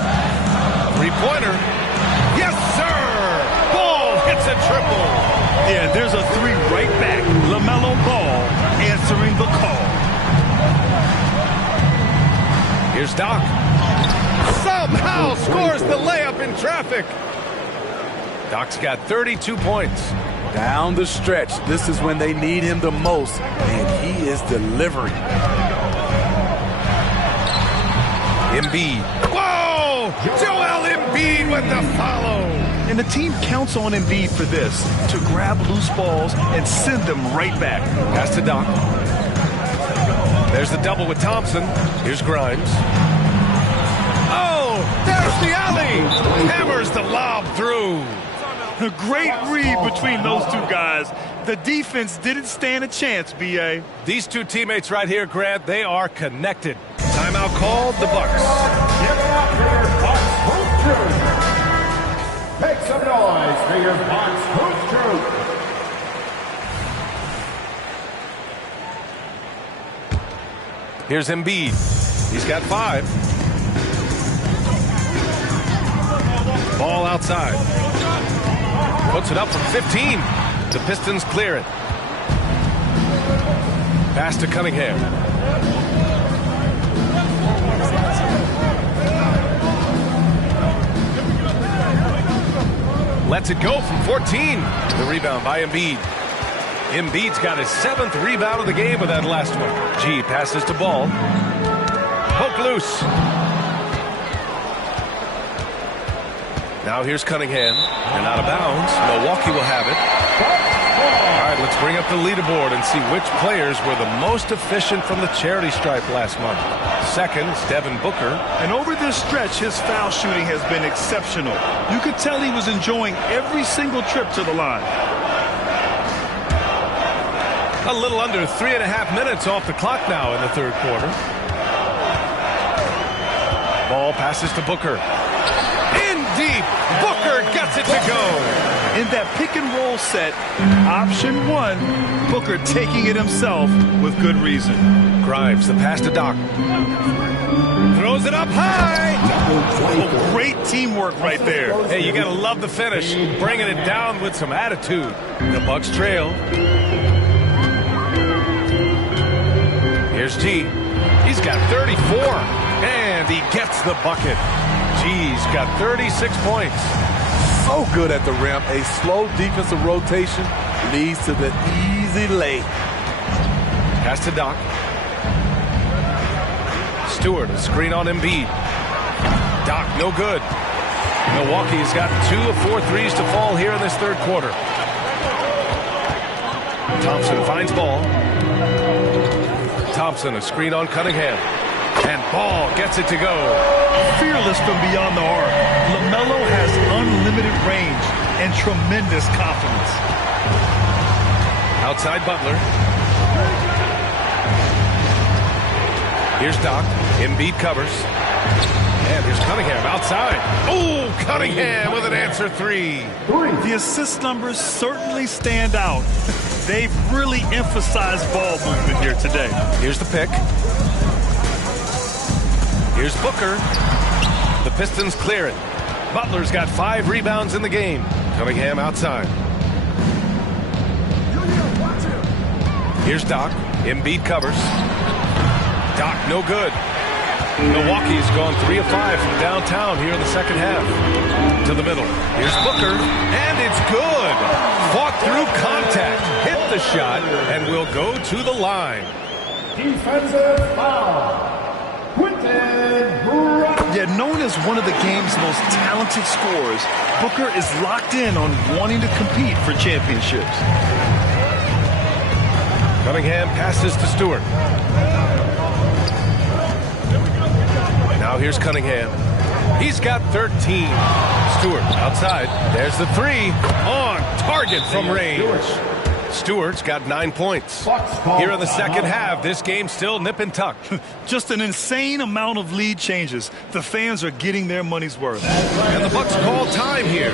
Three-pointer. Yes, sir! Ball hits a triple. Yeah, there's a 3 right back. LaMelo Ball answering the call. Here's Doc. Somehow scores the layup in traffic. Doc's got 32 points. Down the stretch, this is when they need him the most, and he is delivering. Embiid. Whoa! Joel Embiid with the follow. And the team counts on Embiid for this, to grab loose balls and send them right back. Pass to Doc. There's the double with Thompson. Here's Grimes. Oh, there's the alley. Hammers the lob through. A great read between those two guys. The defense didn't stand a chance, B.A. These two teammates right here, Grant, they are connected. Timeout called, the Bucks. Give it up for your Bucks Hoop Crew. Make some noise for your Bucks Hoop Crew. Here's Embiid. He's got 5. Ball outside. Puts it up from 15. The Pistons clear it. Pass to Cunningham. Lets it go from 14. The rebound by Embiid. Embiid's got his 7th rebound of the game with that last one. G passes to Ball. Poke loose. Now here's Cunningham, and out of bounds. Milwaukee will have it. All right, let's bring up the leaderboard and see which players were the most efficient from the charity stripe last month. Second is Devin Booker. And over this stretch, his foul shooting has been exceptional. You could tell he was enjoying every single trip to the line. A little under 3.5 minutes off the clock now in the third quarter. Ball passes to Booker. Deep. Booker gets it to go. In that pick and roll set, option 1, Booker taking it himself with good reason. Grimes, the pass to Doc. Throws it up high. Oh, great teamwork right there. Hey, you got to love the finish. Bringing it down with some attitude. The Bucks trail. Here's G. He's got 34. And he gets the bucket. G's got 36 points. So good at the rim. A slow defensive rotation leads to the easy lay. Pass to Doc. Stewart, a screen on Embiid. Doc, no good. Milwaukee's got 2 of 4 threes to fall here in this third quarter. Thompson finds Ball. Thompson, a screen on Cunningham. And Ball gets it to go. Fearless from beyond the arc. LaMelo has unlimited range and tremendous confidence. Outside Butler. Here's Doc. Embiid covers. And here's Cunningham outside. Oh, Cunningham with an answer 3. The assist numbers certainly stand out. They've really emphasized ball movement here today. Here's the pick. Here's Booker. The Pistons clear it. Butler's got 5 rebounds in the game. Cunningham outside. Here's Doc. Embiid covers. Doc, no good. Milwaukee's gone 3 of 5 from downtown here in the second half. To the middle. Here's Booker. And it's good. Fought through contact. Hit the shot and will go to the line. defensive foul. Yet known as one of the game's most talented scorers, Booker is locked in on wanting to compete for championships. Cunningham passes to Stewart. Now here's Cunningham. He's got 13. Stewart outside. There's the three. On target from range. Stewart's got 9 points. Here in the second half, this game's still nip and tuck. Just an insane amount of lead changes. The fans are getting their money's worth. And the Bucks call time here.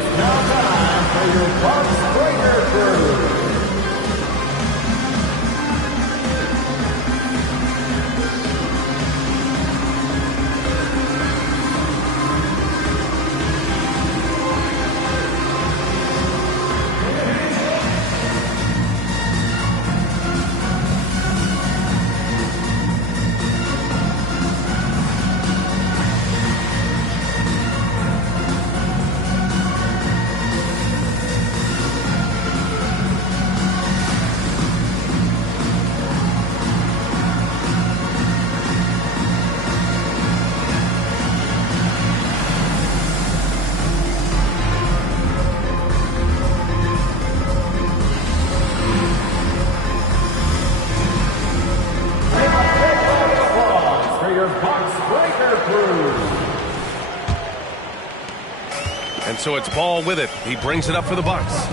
And so it's Ball with it. He brings it up for the Bucks.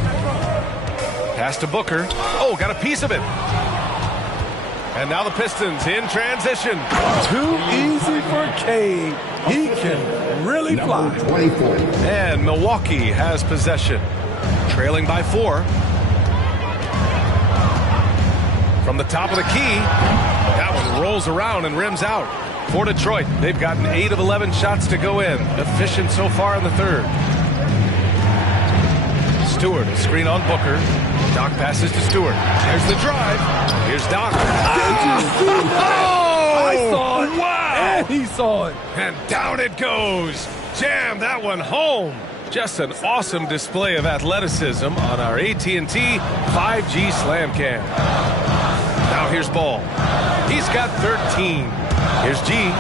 Pass to Booker. Oh, got a piece of it. And now the Pistons in transition. Too easy for Cade. He can really fly. And Milwaukee has possession. Trailing by 4. From the top of the key. That one rolls around and rims out. For Detroit, they've gotten 8 of 11 shots to go in. Efficient so far in the third. Stewart, a screen on Booker. Doc passes to Stewart. There's the drive. Here's Doc. Oh! I saw it. Wow! And he saw it. And down it goes. Jam that one home. Just an awesome display of athleticism on our AT&T 5G Slam Cam. Now here's Ball. He's got 13. Here's G.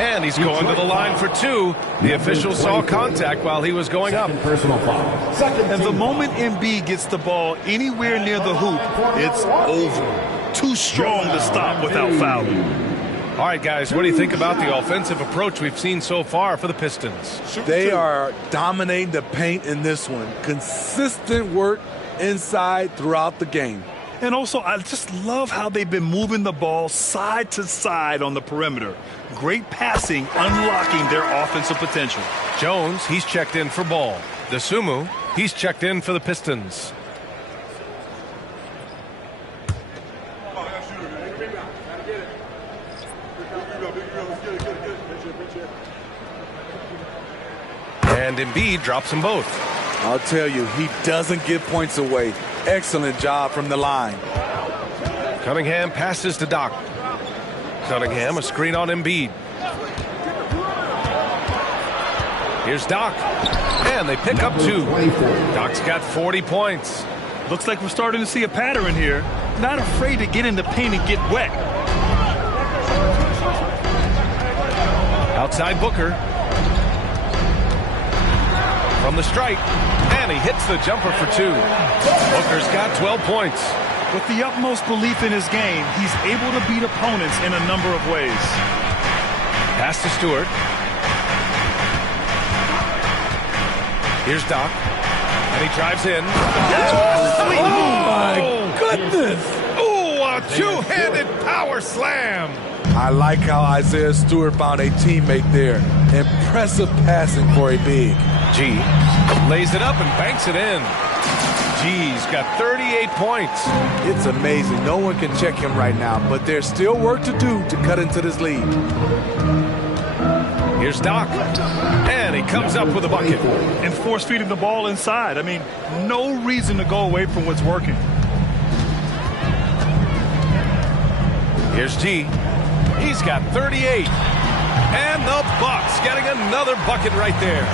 And he's going to the line for 2. The official saw contact while he was going up. And the moment Embiid gets the ball anywhere near the hoop, it's over. Too strong to stop without fouling. All right, guys, what do you think about the offensive approach we've seen so far for the Pistons? They are dominating the paint in this one. Consistent work inside throughout the game. And also, I just love how they've been moving the ball side to side on the perimeter. Great passing, unlocking their offensive potential. Jones, he's checked in for Ball. Dosunmu, he's checked in for the Pistons. And Embiid drops them both. I'll tell you, he doesn't give points away. Excellent job from the line. Cunningham passes to Doc. Cunningham, a screen on Embiid. Here's Doc. And they pick up 2. Doc's got 40 points. Looks like we're starting to see a pattern here. Not afraid to get in the paint and get wet. Outside Booker. From the strike. And he hits the jumper for 2. Booker's got 12 points. With the utmost belief in his game, he's able to beat opponents in a number of ways. Pass to Stewart. Here's Doc. And he drives in. Oh, my goodness. Oh, a two-handed power slam. I like how Isaiah Stewart found a teammate there. Impressive passing for a big. G lays it up and banks it in. G's got 38 points. It's amazing. No one can check him right now, but there's still work to do to cut into this lead. Here's Doc. And he comes up with a bucket. And force feeding the ball inside. I mean, no reason to go away from what's working. Here's G. He's got 38. And the Bucks getting another bucket right there.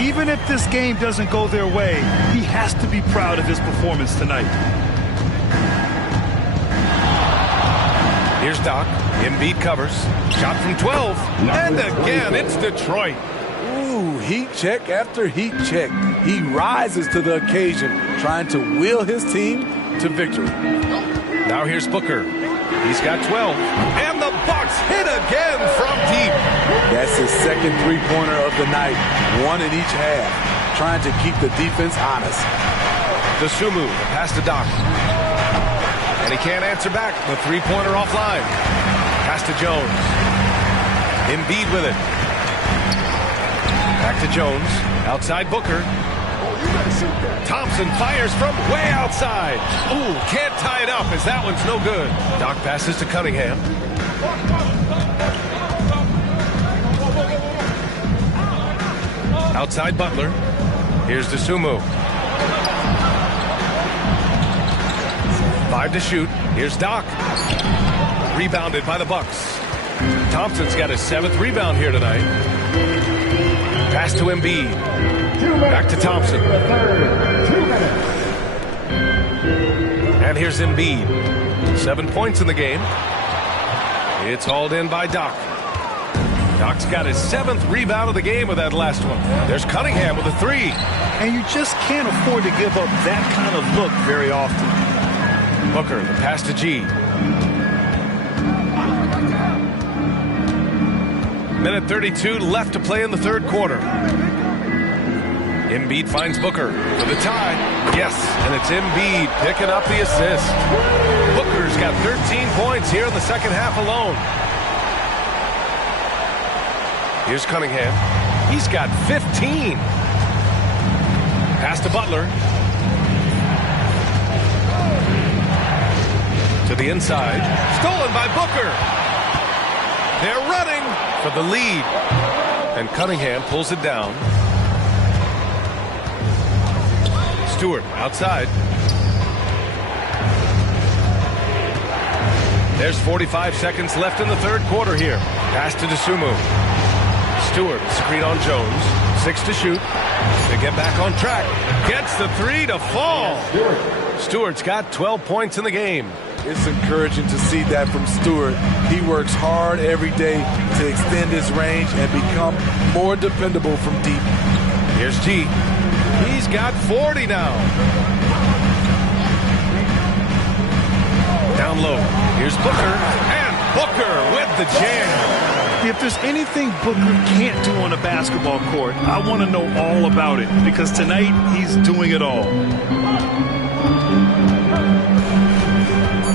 Even if this game doesn't go their way, he has to be proud of his performance tonight. Here's Doc. Embiid covers. Shot from 12. And again, it's Detroit. Ooh, heat check after heat check. He rises to the occasion, trying to will his team to victory. Now here's Booker. He's got 12. And the Bucks hit again from deep. That's his second three-pointer of the night. One in each half, trying to keep the defense honest. DeSumo, the pass to Doc. And he can't answer back. The three-pointer offline. Pass to Jones. Embiid with it. Back to Jones. Outside Booker. Thompson fires from way outside. Ooh, can't tie it up as that one's no good. Doc passes to Cunningham. Outside Butler. Here's DeSumo. 5 to shoot. Here's Doc. Rebounded by the Bucks. Thompson's got his 7th rebound here tonight. Pass to Embiid. Back to Thompson. And here's Embiid. 7 points in the game. It's hauled in by Doc. Doc's got his 7th rebound of the game with that last one. There's Cunningham with a 3. And you just can't afford to give up that kind of look very often. Booker, the pass to G. Minute 32 left to play in the third quarter. Embiid finds Booker for the tie. Yes, and it's Embiid picking up the assist. Booker's got 13 points here in the second half alone. Here's Cunningham. He's got 15. Pass to Butler. To the inside. Stolen by Booker. They're running for the lead. And Cunningham pulls it down. Stewart outside. There's 45 seconds left in the third quarter here. Pass to DeSumo. Stewart, screen on Jones. 6 to shoot. To get back on track. Gets the 3 to fall. Stewart's got 12 points in the game. It's encouraging to see that from Stewart. He works hard every day to extend his range and become more dependable from deep. Here's G. He's got 40 now. Down low. Here's Booker. And Booker with the jam. If there's anything Booker can't do on a basketball court, I want to know all about it, because tonight he's doing it all.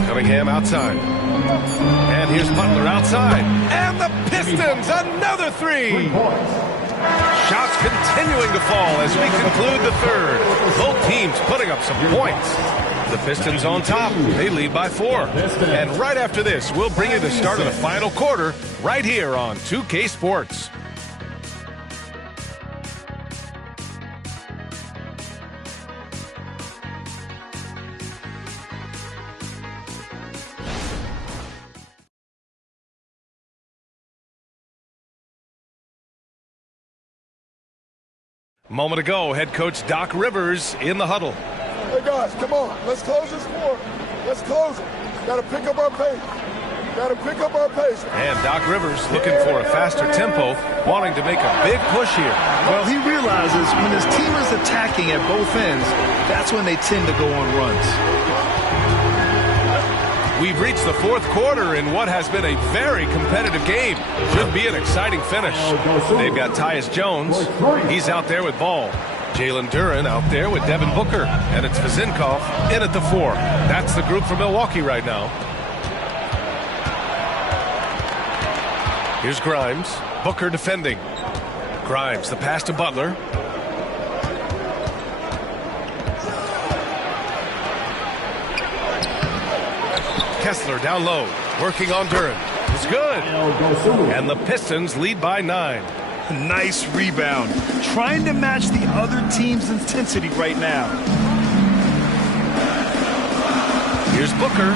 Cunningham outside. And here's Butler outside. And the Pistons, another 3. Shots continuing to fall as we conclude the third. Both teams putting up some points. The Pistons on top. They lead by 4. And right after this, we'll bring you the start of the final quarter right here on 2K Sports. Moment ago, head coach Doc Rivers in the huddle. Hey guys, come on. Let's close this quarter. Let's close it. Got to pick up our pace. Got to pick up our pace. And Doc Rivers looking for a faster tempo, wanting to make a big push here. Well, he realizes when his team is attacking at both ends, that's when they tend to go on runs. We've reached the fourth quarter in what has been a very competitive game. Should be an exciting finish. They've got Tyus Jones. He's out there with ball. Jalen Duren out there with Devin Booker. And it's Vazinkov in at the 4. That's the group for Milwaukee right now. Here's Grimes. Booker defending. Grimes, the pass to Butler. Kessler down low, working on Duren. It's good. And the Pistons lead by 9. Nice rebound. Trying to match the other team's intensity right now. Here's Booker.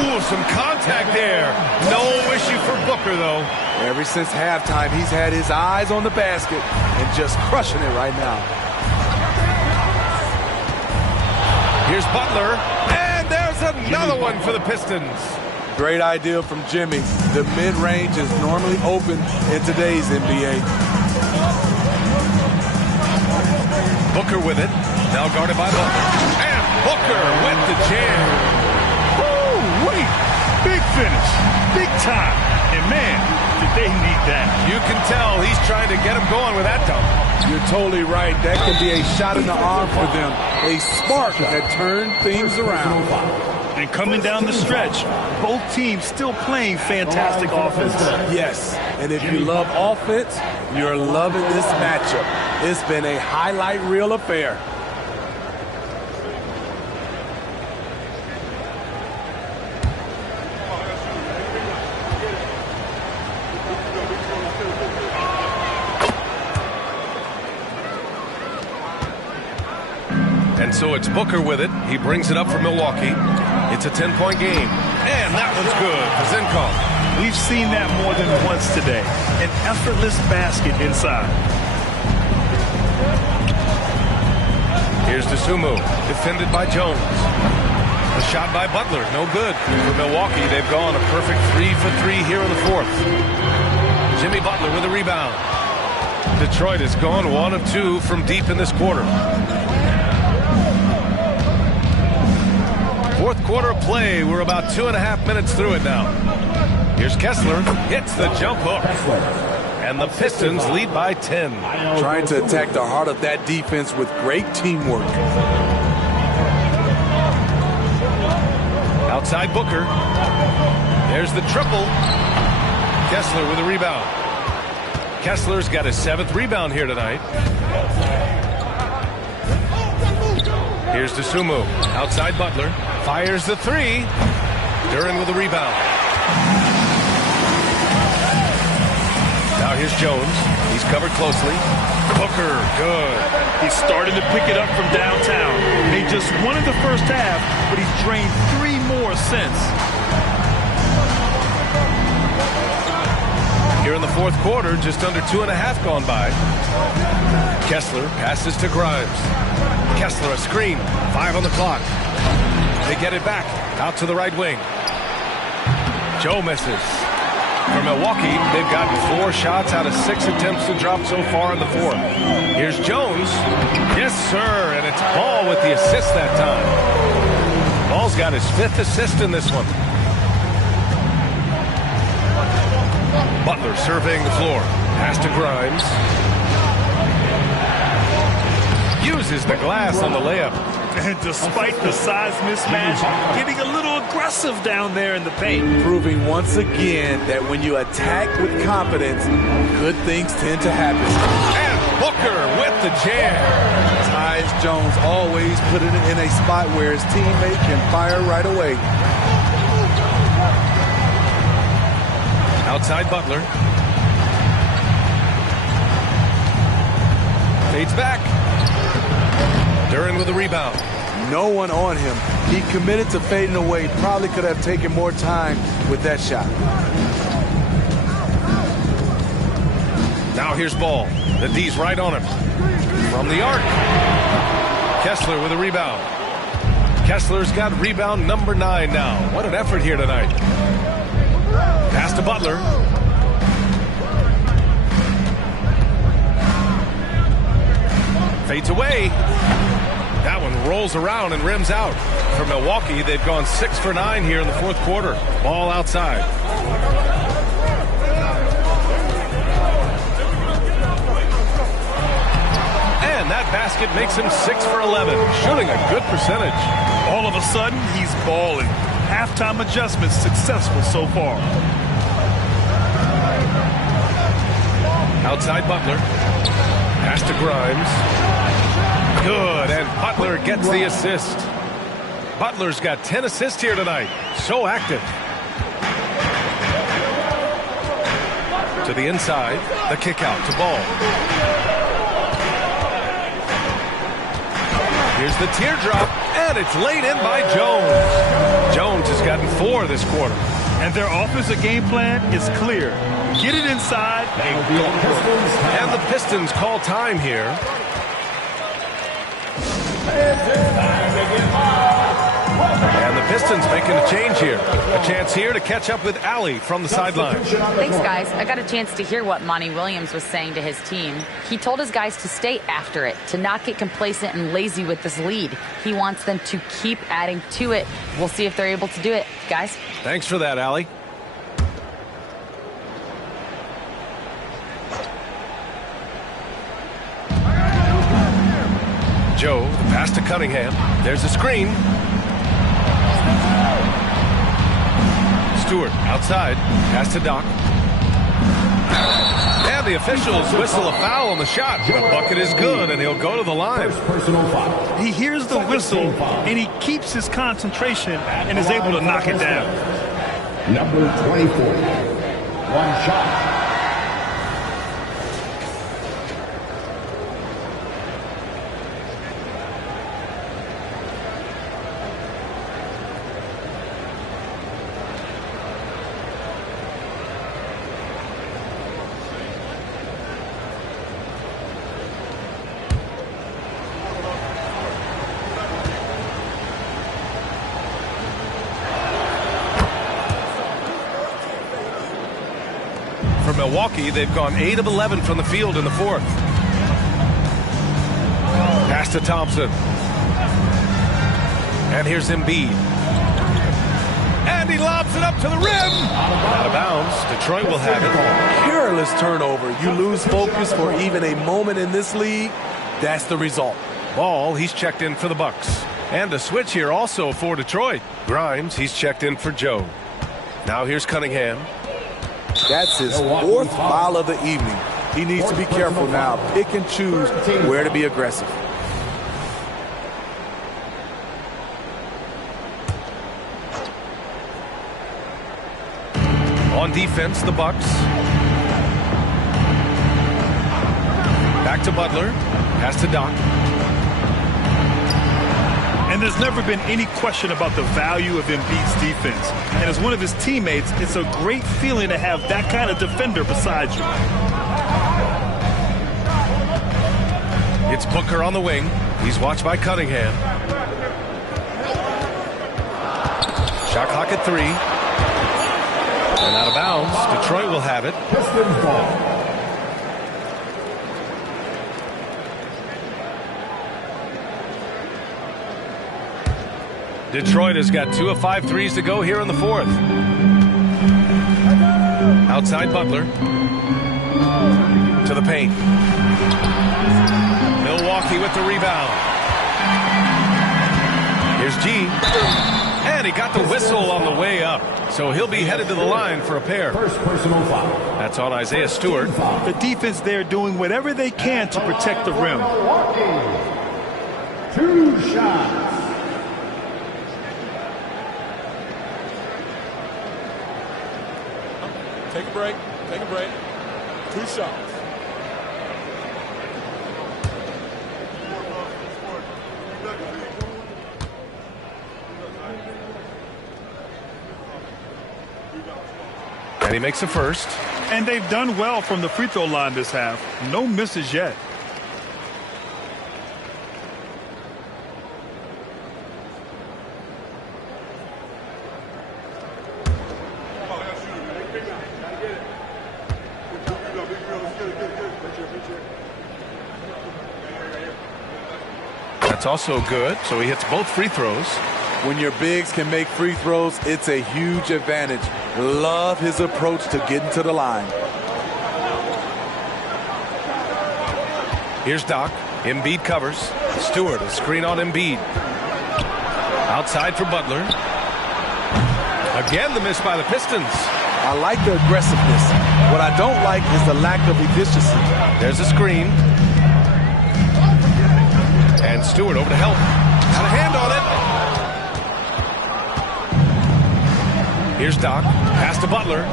Ooh, some contact there. No issue for Booker, though. Ever since halftime, he's had his eyes on the basket and just crushing it right now. Here's Butler. And there's another one for the Pistons. Great idea from Jimmy. The mid-range is normally open in today's NBA. Booker with it. Now guarded by Butler. And Booker with the jam. Woo, wait. Big finish. Big time. And man, did they need that. You can tell he's trying to get him going with that dunk. You're totally right. That can be a shot in the arm for them. A spark that turned things around. And coming down the stretch, both teams still playing fantastic offense. Yes, and if you love offense, you're loving this matchup. It's been a highlight reel affair. And so it's Booker with it. He brings it up for Milwaukee. It's a 10-point game. And that one's good for Zincon. We've seen that more than once today. An effortless basket inside. Here's DeSumo, defended by Jones. The shot by Butler, no good. For Milwaukee, they've gone a perfect 3 for 3 here in the fourth. Jimmy Butler with a rebound. Detroit has gone 1 of 2 from deep in this quarter. Fourth quarter of play. We're about 2.5 minutes through it now. Here's Kessler. Hits the jump hook. And the Pistons lead by 10. Trying to attack the heart of that defense with great teamwork. Outside Booker. There's the triple. Kessler with a rebound. Kessler's got his 7th rebound here tonight. Here's DeSumo. Outside Butler. Fires the 3. Duren with a rebound. Now here's Jones. He's covered closely. Booker, good. He's starting to pick it up from downtown. They just won in the first half, but he's drained 3 more since. Here in the fourth quarter, just under 2.5 gone by. Kessler passes to Grimes. Kessler a screen. 5 on the clock. They get it back. Out to the right wing. Joe misses. For Milwaukee, they've gotten 4 shots out of 6 attempts to drop so far in the fourth. Here's Jones. Yes, sir. And it's Ball with the assist that time. Ball's got his 5th assist in this one. Butler surveying the floor. Pass to Grimes. Uses the glass on the layup. And despite the size mismatch, getting a little aggressive down there in the paint. Proving once again that when you attack with confidence, good things tend to happen. And Booker with the jam. Tyus Jones always put it in a spot where his teammate can fire right away. Outside Butler. Fades back. Duren with a rebound. No one on him. He committed to fading away. Probably could have taken more time with that shot. Now here's Ball. The D's right on him. From the arc. Kessler with a rebound. Kessler's got rebound number 9 now. What an effort here tonight. Pass to Butler. Fades away. That one rolls around and rims out. For Milwaukee, they've gone 6 for 9 here in the fourth quarter. Ball outside. And that basket makes him 6 for 11, shooting a good percentage. All of a sudden, he's balling. Halftime adjustments successful so far. Outside Butler. Pass to Grimes. Good, and Butler gets the assist. Butler's got 10 assists here tonight. So active. To the inside, the kick out to Ball. Here's the teardrop, and it's laid in by Jones. Jones has gotten 4 this quarter. And their offensive game plan is clear. Get it inside and go. And the Pistons call time here. And the Pistons making a change here. A chance here to catch up with Allie from the sideline. Thanks, guys. I got a chance to hear what Monty Williams was saying to his team. He told his guys to stay after it, to not get complacent and lazy with this lead. He wants them to keep adding to it. We'll see if they're able to do it, guys. Thanks for that, Allie. Joe, the pass to Cunningham. There's a screen. Stewart outside. Pass to Doc. And the officials whistle a foul on the shot. The bucket is good, and he'll go to the line. He hears the whistle, and he keeps his concentration and is able to knock it down. Number 24. One shot. For Milwaukee, they've gone 8 of 11 from the field in the fourth. Pass to Thompson. And here's Embiid. And he lobs it up to the rim. Out of bounds. Detroit will have it. Careless turnover. You lose focus for even a moment in this league. That's the result. Ball, he's checked in for the Bucks. And a switch here also for Detroit. Grimes, he's checked in for Joe. Now here's Cunningham. That's his fourth foul of the evening. He needs to be careful now. Pick and choose where to be aggressive. On defense, the Bucks. Back to Butler. Pass to Doc. And there's never been any question about the value of Embiid's defense. And as one of his teammates, it's a great feeling to have that kind of defender beside you. It's Booker on the wing. He's watched by Cunningham. Shot clock at 3. And out of bounds. Detroit will have it. Pistons ball. Detroit has got 2 of 5 threes to go here in the fourth. Outside Butler. To the paint. Milwaukee with the rebound. Here's G. And he got the whistle on the way up. So he'll be headed to the line for a pair. First personal foul. That's on Isaiah Stewart. The defense there doing whatever they can to protect the rim. 2 shots. Take a break. Take a break. 2 shots. And he makes a first. And they've done well from the free throw line this half. No misses yet. That's also good. So he hits both free throws. When your bigs can make free throws, it's a huge advantage. Love his approach to getting to the line. Here's Doc. Embiid covers. Stewart, a screen on Embiid. Outside for Butler. Again, the miss by the Pistons. I like the aggressiveness. What I don't like is the lack of efficiency. There's a screen. And Stewart over to help. Got a hand on it. Here's Doc. Pass to Butler.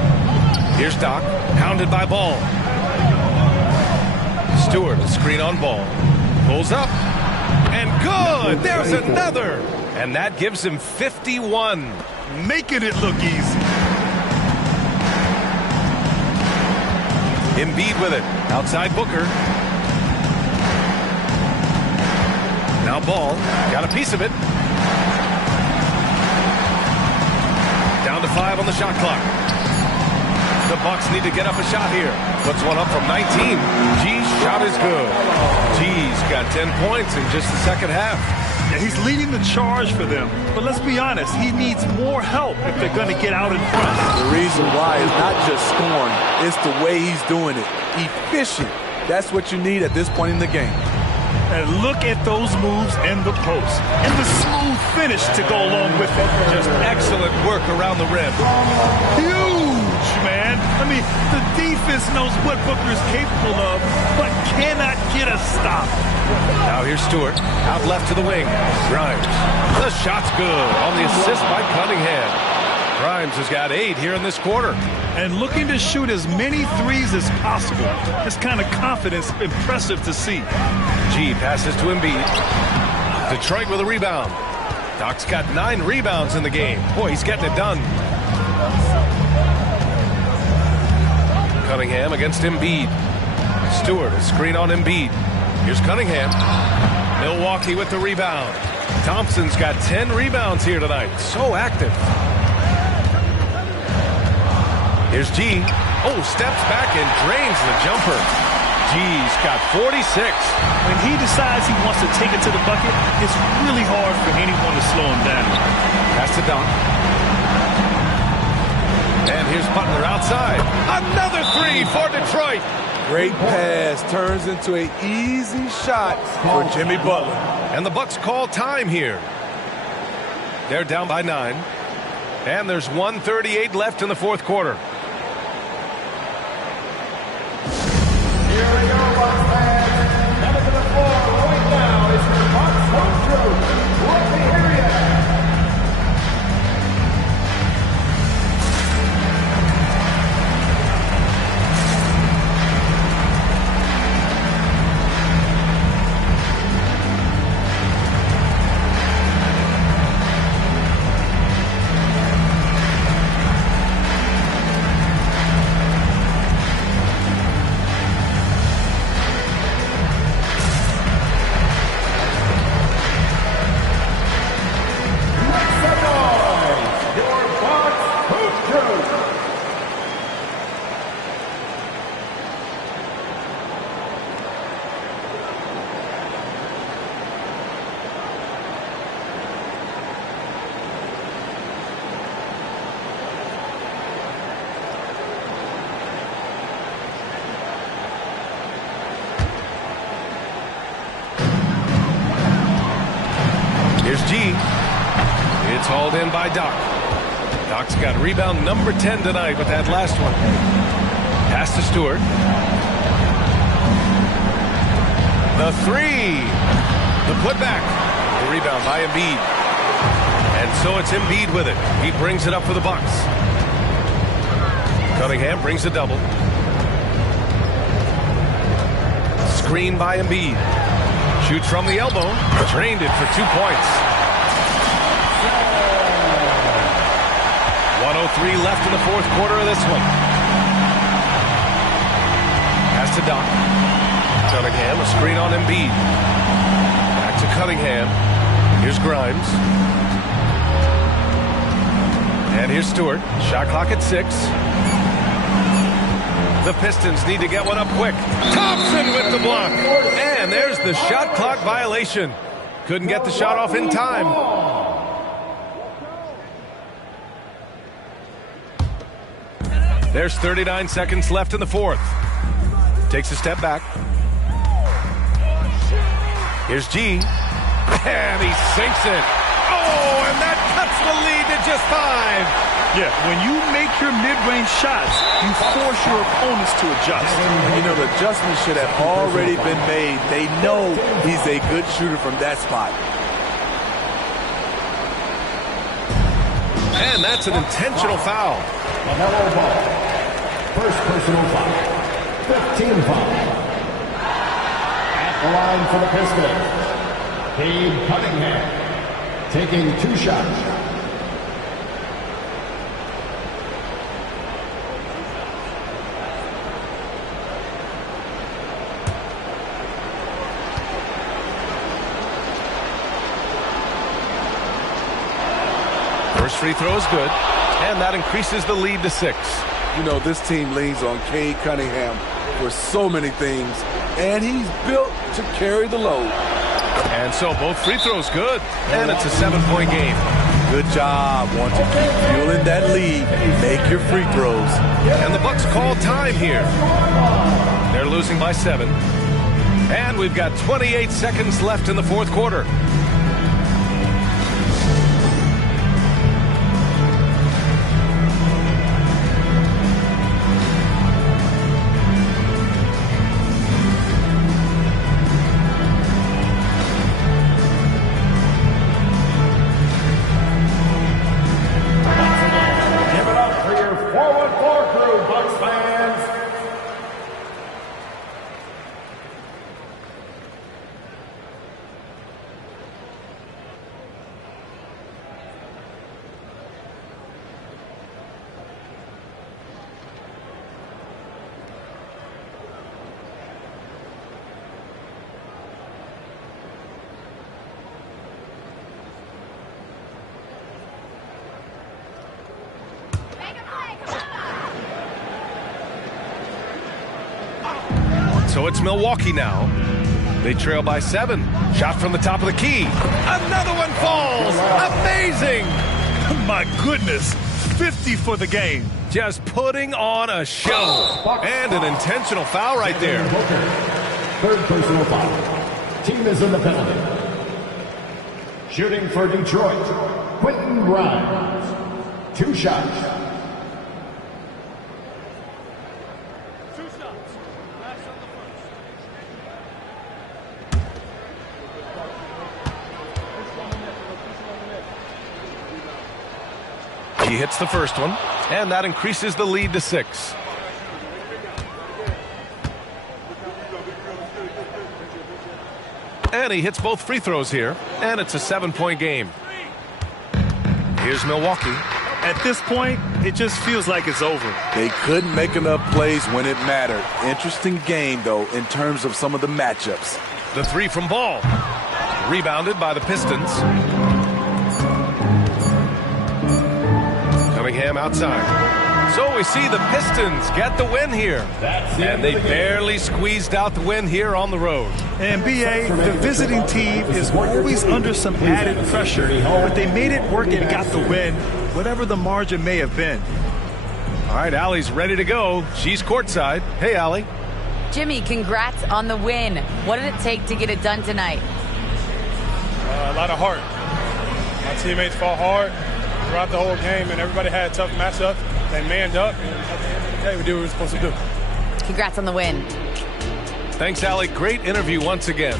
Here's Doc. Hounded by Ball. Stewart, a screen on Ball. Pulls up. And good. There's another. And that gives him 51. Making it look easy. Embiid with it. Outside Booker. Now Ball. Got a piece of it. Down to 5 on the shot clock. The Bucks need to get up a shot here. Puts one up from 19. G's shot is good. G's got 10 points in just the second half. Yeah, he's leading the charge for them. But let's be honest, he needs more help if they're going to get out in front. The reason why is not just scoring, it's the way he's doing it. Efficient. That's what you need at this point in the game. And look at those moves in the post. And the smooth finish to go along with it. Just excellent work around the rim. Huge, man. I mean, the defense knows what Booker's capable of, but cannot get a stop. Now here's Stewart. Out left to the wing. Grimes. The shot's good on the assist by Cunningham. Grimes has got 8 here in this quarter. And looking to shoot as many threes as possible. This kind of confidence, impressive to see. G passes to Embiid. Detroit with a rebound. Doc's got 9 rebounds in the game. Boy, he's getting it done. Cunningham against Embiid. Stewart, a screen on Embiid. Here's Cunningham. Milwaukee with the rebound. Thompson's got 10 rebounds here tonight. So active. Here's G. Oh, steps back and drains the jumper. G's got 46. When he decides he wants to take it to the bucket, it's really hard for anyone to slow him down. Pass to Dunk. And here's Butler outside. Another 3 for Detroit. Great pass turns into an easy shot for Jimmy Butler. And the Bucks call time here. They're down by 9. And there's 1:38 left in the fourth quarter. Here we go, Bucks fans. Headed to the floor right now is your Bucks home crew. Let me hear ya. Here's G. It's hauled in by Doc. Doc's got rebound number 10 tonight with that last one. Pass to Stewart. The 3. The putback. The rebound by Embiid. And so it's Embiid with it. He brings it up for the Bucks. Cunningham brings a double. Screen by Embiid. Shoots from the elbow. Drained it for 2 points. 1:03 left in the fourth quarter of this one. Pass to Doc. Cunningham, a screen on Embiid. Back to Cunningham. Here's Grimes. And here's Stewart. Shot clock at 6. The Pistons need to get one up quick. Thompson with the block. And there's the shot clock violation. Couldn't get the shot off in time. There's 39 seconds left in the fourth. Takes a step back. Here's G. And he sinks it. Oh, and that cuts the lead to just 5. Yeah, when you make your mid-range shots, you force your opponents to adjust. You know, the adjustment should have already been made. They know he's a good shooter from that spot. And that's an intentional foul. Hello, ball. First personal foul. 15 foul. At the line for the Pistons, Cade Cunningham taking 2 shots. First free throw is good. And that increases the lead to 6. You know, this team leans on Cade Cunningham for so many things, and he's built to carry the load. And so both free throws good, and it's a 7-point game. Good job. Want to keep fueling that lead. Make your free throws. And the Bucks call time here. They're losing by 7. And we've got 28 seconds left in the fourth quarter. So it's Milwaukee now. They trail by 7. Shot from the top of the key. Another one falls. Amazing. My goodness. 50 for the game. Just putting on a show. And an intentional foul right there. Third personal foul. Team is in the penalty. Shooting for Detroit, Quentin Grimes. 2 shots. He hits the first one, and that increases the lead to 6. And he hits both free throws here, and it's a 7-point game. Here's Milwaukee. At this point, it just feels like it's over. They couldn't make enough plays when it mattered. Interesting game, though, in terms of some of the matchups. The 3 from Ball. Rebounded by the Pistons. Cunningham outside. So we see the Pistons get the win here. And they barely squeezed out the win here on the road. And B.A., the visiting team is always under some added pressure, but they made it work and got the win, whatever the margin may have been. All right, Allie's ready to go. She's courtside. Hey, Allie. Jimmy, congrats on the win. What did it take to get it done tonight? A lot of heart. My teammates fought hard throughout the whole game, and everybody had a tough matchup. They manned up, and at the end of the day, we did what we were supposed to do. Congrats on the win. Thanks, Allie. Great interview once again.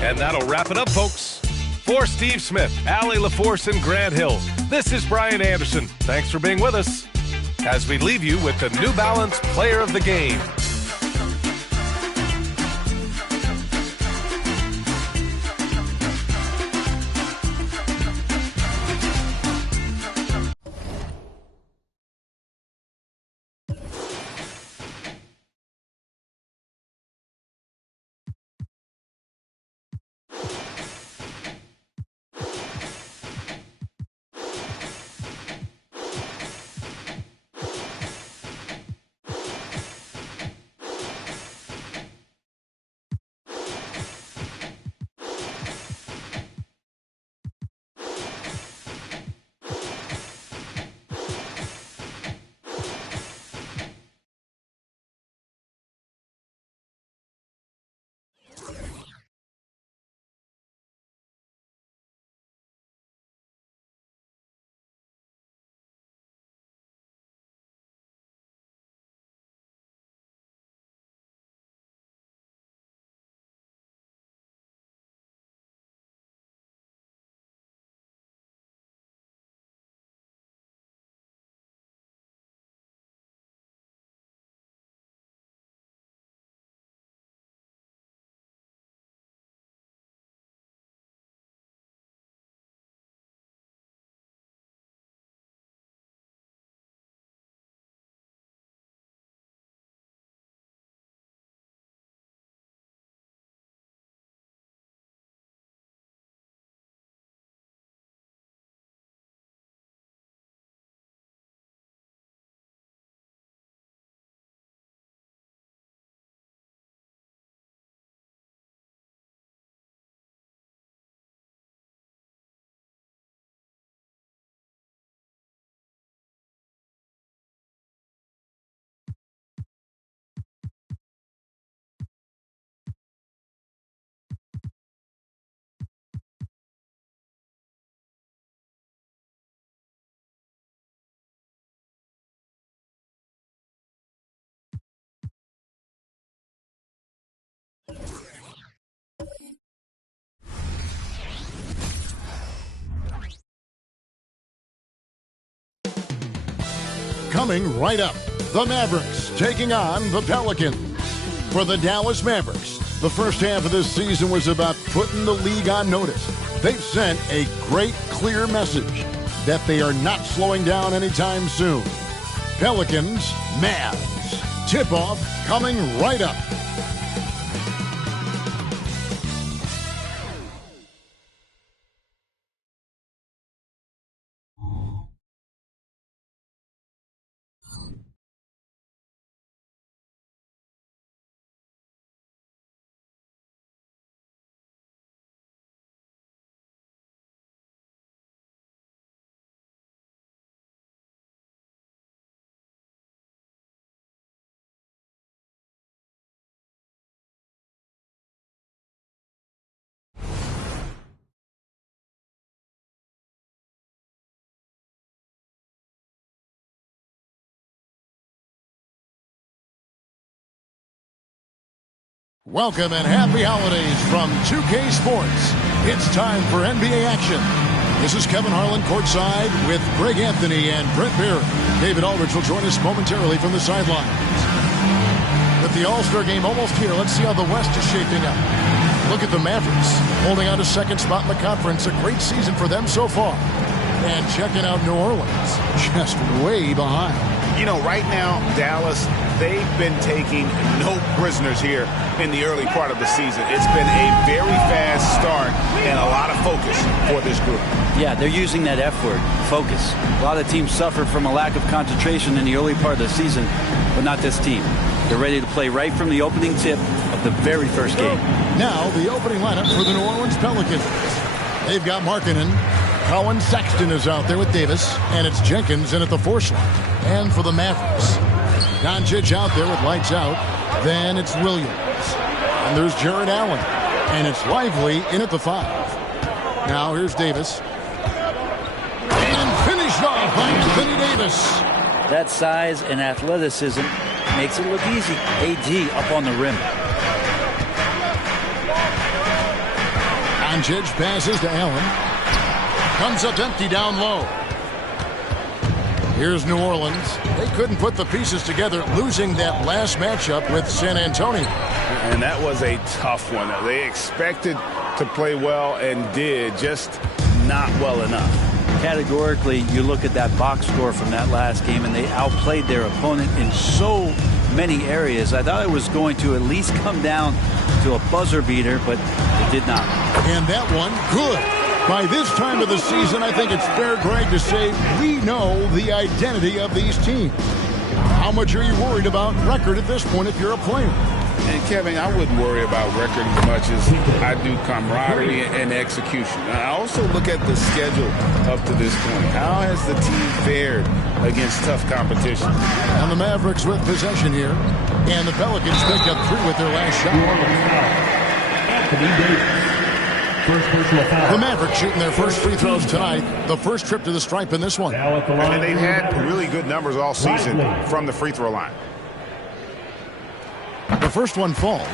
And that'll wrap it up, folks. For Steve Smith, Allie LaForce, and Grant Hill, this is Brian Anderson. Thanks for being with us as we leave you with the New Balance Player of the Game. coming right up. The Mavericks taking on the Pelicans. For the Dallas Mavericks, the first half of this season was about putting the league on notice. They've sent a great, clear message that they are not slowing down anytime soon. Pelicans, Mavs. Tip-off coming right up. Welcome and happy holidays from 2K Sports. It's time for NBA action. This is Kevin Harlan courtside with Greg Anthony and Brent Barrett. David Aldridge will join us momentarily from the sidelines. With the All-Star game almost here, let's see how the West is shaping up. Look at the Mavericks holding on to second spot in the conference. A great season for them so far. And checking out New Orleans, just way behind. You know, right now, Dallas, they've been taking no prisoners here in the early part of the season. It's been a very fast start and a lot of focus for this group. Yeah, they're using that F word, focus. A lot of teams suffered from a lack of concentration in the early part of the season, but not this team. They're ready to play right from the opening tip of the very first game. Now, the opening lineup for the New Orleans Pelicans. They've got Markkanen. Colin Sexton is out there with Davis, and it's Jenkins in at the 4 slot. And for the Mavericks, Doncic out there with lights out. Then it's Williams. And there's Jared Allen. And it's Lively in at the 5. Now here's Davis. And finished off by Anthony Davis. That size and athleticism makes it look easy. AD up on the rim. Doncic passes to Allen. Comes up empty down low. Here's New Orleans. They couldn't put the pieces together, losing that last matchup with San Antonio. And that was a tough one. They expected to play well and did, just not well enough. Categorically, you look at that box score from that last game, and they outplayed their opponent in so many areas. I thought it was going to at least come down to a buzzer beater, but it did not. And that one, good. By this time of the season, I think it's fair, Greg, to say we know the identity of these teams. How much are you worried about record at this point if you're a player? And, Kevin, I wouldn't worry about record as much as I do camaraderie and execution. I also look at the schedule up to this point. How has the team fared against tough competition? And the Mavericks with possession here. And the Pelicans pick up 3 with their last shot. Anthony Davis. First personal foul. The Mavericks shooting their first free throws tonight. The first trip to the stripe in this one. And they've had really good numbers all season from the free throw line. The first one falls.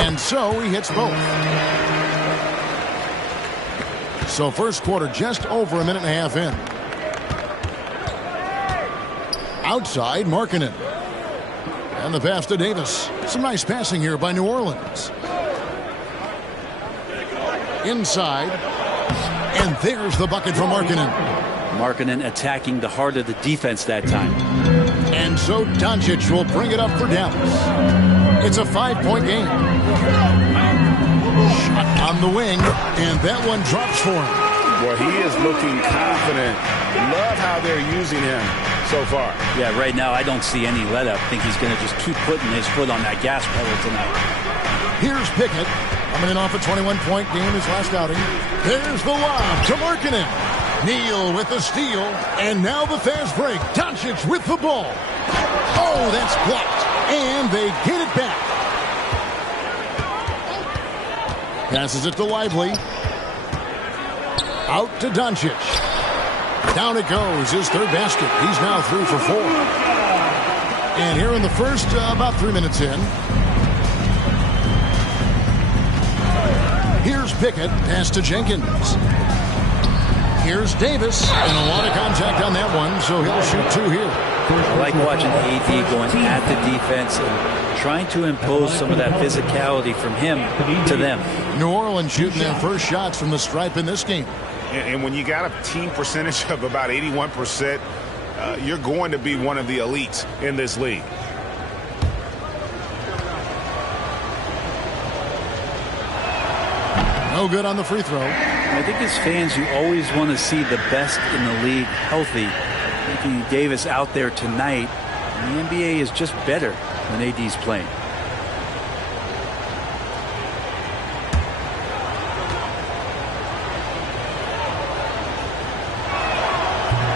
And so he hits both. So first quarter just over a minute and a half in. Outside, Markkanen. And the pass to Davis. Some nice passing here by New Orleans. Inside. And there's the bucket from Markkanen. Markkanen attacking the heart of the defense that time. And so Doncic will bring it up for Dallas. It's a 5-point game. Shot on the wing. And that one drops for him. Well, he is looking confident. Love how they're using him so far. Yeah, right now I don't see any let up. I think he's going to just keep putting his foot on that gas pedal tonight. Here's Pickett. Coming in off a 21-point game his last outing. There's the lob to Markkanen. Neal with the steal. And now the fast break. Doncic with the ball. Oh, that's blocked. And they get it back. Passes it to Lively. Out to Doncic. Down it goes. His third basket. He's now 3 for 4. And here in the first, about 3 minutes in. Here's Pickett. Pass to Jenkins. Here's Davis, and a lot of contact on that one, so he'll shoot 2 here. I like watching AD going at the defense and trying to impose some of that physicality from him to them. New Orleans shooting their first shots from the stripe in this game. And when you got a team percentage of about 81%, you're going to be one of the elites in this league. No good on the free throw. I think as fans, you always want to see the best in the league healthy. Anthony Davis out there tonight. And the NBA is just better when AD's playing.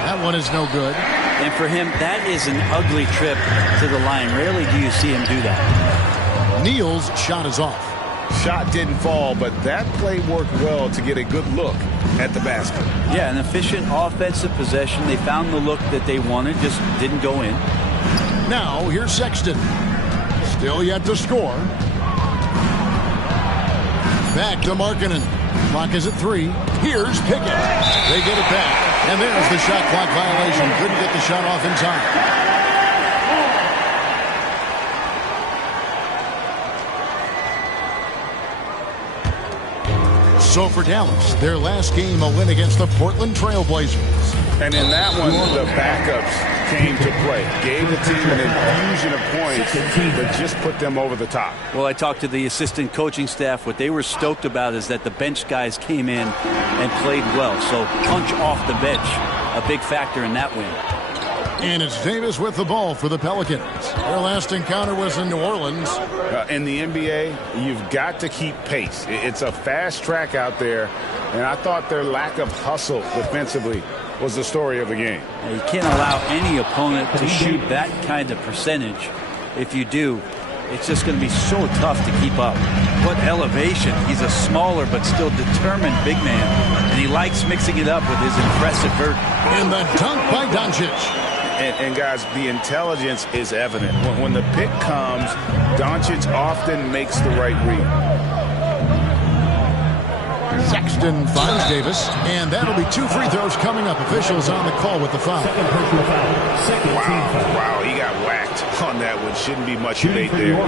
That one is no good. And for him, that is an ugly trip to the line. Rarely do you see him do that. Neal's shot is off. Shot didn't fall, but that play worked well to get a good look at the basket. Yeah, an efficient offensive possession. They found the look that they wanted, just didn't go in. Now, here's Sexton. Still yet to score. Back to Markkanen. Clock is at 3. Here's Pickett. They get it back. And there's the shot clock violation. Couldn't get the shot off in time. So for Dallas, their last game, a win against the Portland Trail Blazers. And in that one, the backups came to play. Gave the team an infusion of points that just put them over the top. Well, I talked to the assistant coaching staff. What they were stoked about is that the bench guys came in and played well. So punch off the bench, a big factor in that win. And it's Davis with the ball for the Pelicans. Their last encounter was in New Orleans. In the NBA, you've got to keep pace. It's a fast track out there, and I thought their lack of hustle defensively was the story of the game. You can't allow any opponent to shoot that kind of percentage. If you do, it's just going to be so tough to keep up. What elevation. He's a smaller but still determined big man, and he likes mixing it up with his impressive vert. And the dunk by Doncic. And guys, the intelligence is evident. When the pick comes, Doncic often makes the right read. Sexton finds Davis, and that'll be 2 free throws coming up. Officials on the call with the foul. Wow, he got whacked on that one. Shouldn't be much debate there.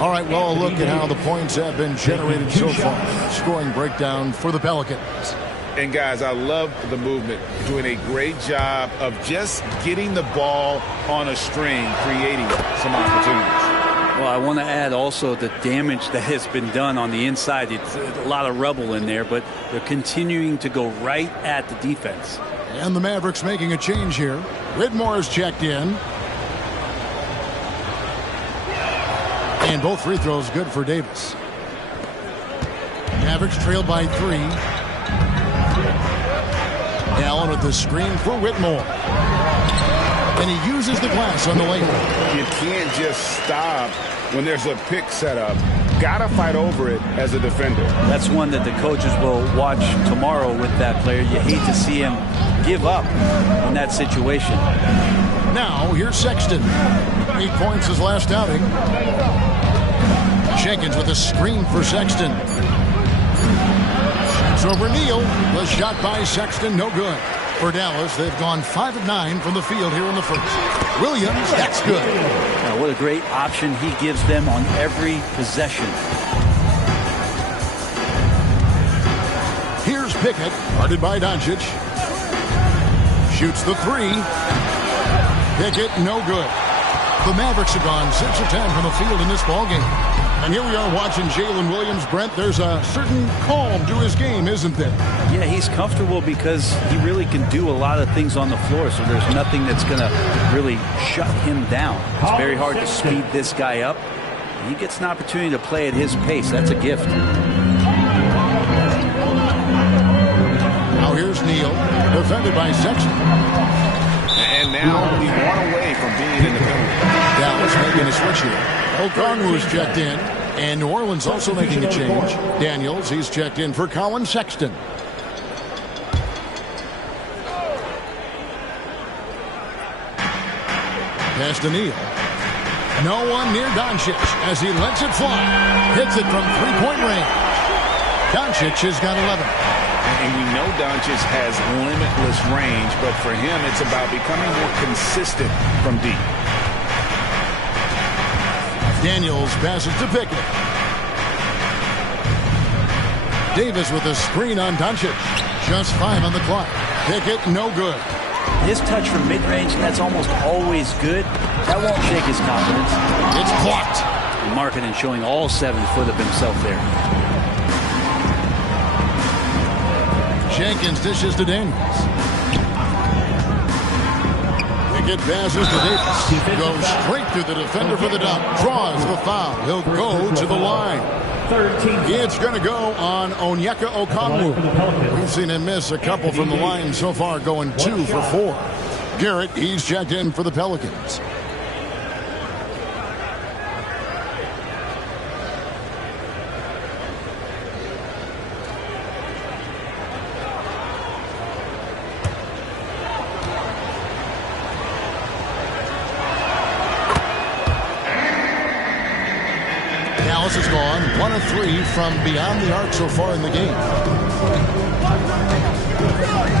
All right, well, a look at how the points have been generated so far. Scoring breakdown for the Pelicans. And guys, I love the movement. Doing a great job of just getting the ball on a string, creating some opportunities. Well, I want to add also the damage that has been done on the inside. It's a lot of rubble in there, but they're continuing to go right at the defense. And the Mavericks making a change here. Whitmore is checked in. And both free throws good for Davis. Mavericks trailed by 3. Allen with the screen for Whitmore. And he uses the glass on the lane. You can't just stop when there's a pick set up. Got to fight over it as a defender. That's one that the coaches will watch tomorrow with that player. You hate to see him give up in that situation. Now, here's Sexton. 8 points his last outing. Jenkins with a screen for Sexton. Shoots over Neal. The shot by Sexton, no good. For Dallas, they've gone 5 of 9 from the field here in the first. Williams, that's good. Now, what a great option he gives them on every possession. Here's Pickett, guarded by Doncic. Shoots the 3. Pickett, no good. The Mavericks have gone 6 of 10 from the field in this ballgame. And here we are watching Jalen Williams. Brent, there's a certain calm to his game, isn't there? Yeah, he's comfortable because he really can do a lot of things on the floor, so there's nothing that's going to really shut him down. It's very hard to speed this guy up. He gets an opportunity to play at his pace. That's a gift. Now here's Neal, defended by Sexton. And now only 1 away from being in the penalty. Dallas making a switch here. Okongwu is checked in, and New Orleans also making a change. Daniels, he's checked in for Colin Sexton. Pass to Neal. No one near Doncic as he lets it fly. Hits it from 3-point range. Doncic has got 11. And we know Doncic has limitless range, but for him, it's about becoming more consistent from deep. Daniels passes to Pickett. Davis with a screen on Doncic. Just 5 on the clock. Pickett, no good. His touch from mid-range, that's almost always good. That won't shake his confidence. It's blocked. Markkanen showing all 7 foot of himself there. Jenkins dishes to Daniels. Pickett passes to Davis. Goes straight through the defender for the dunk. Draws the foul. He'll go to the line. It's going to go on Onyeka Okongwu. We've seen him miss a couple from the line so far, going 2 for 4. Garrett, he's checked in for the Pelicans. Dallas has gone 1 of 3 from beyond the arc so far in the game.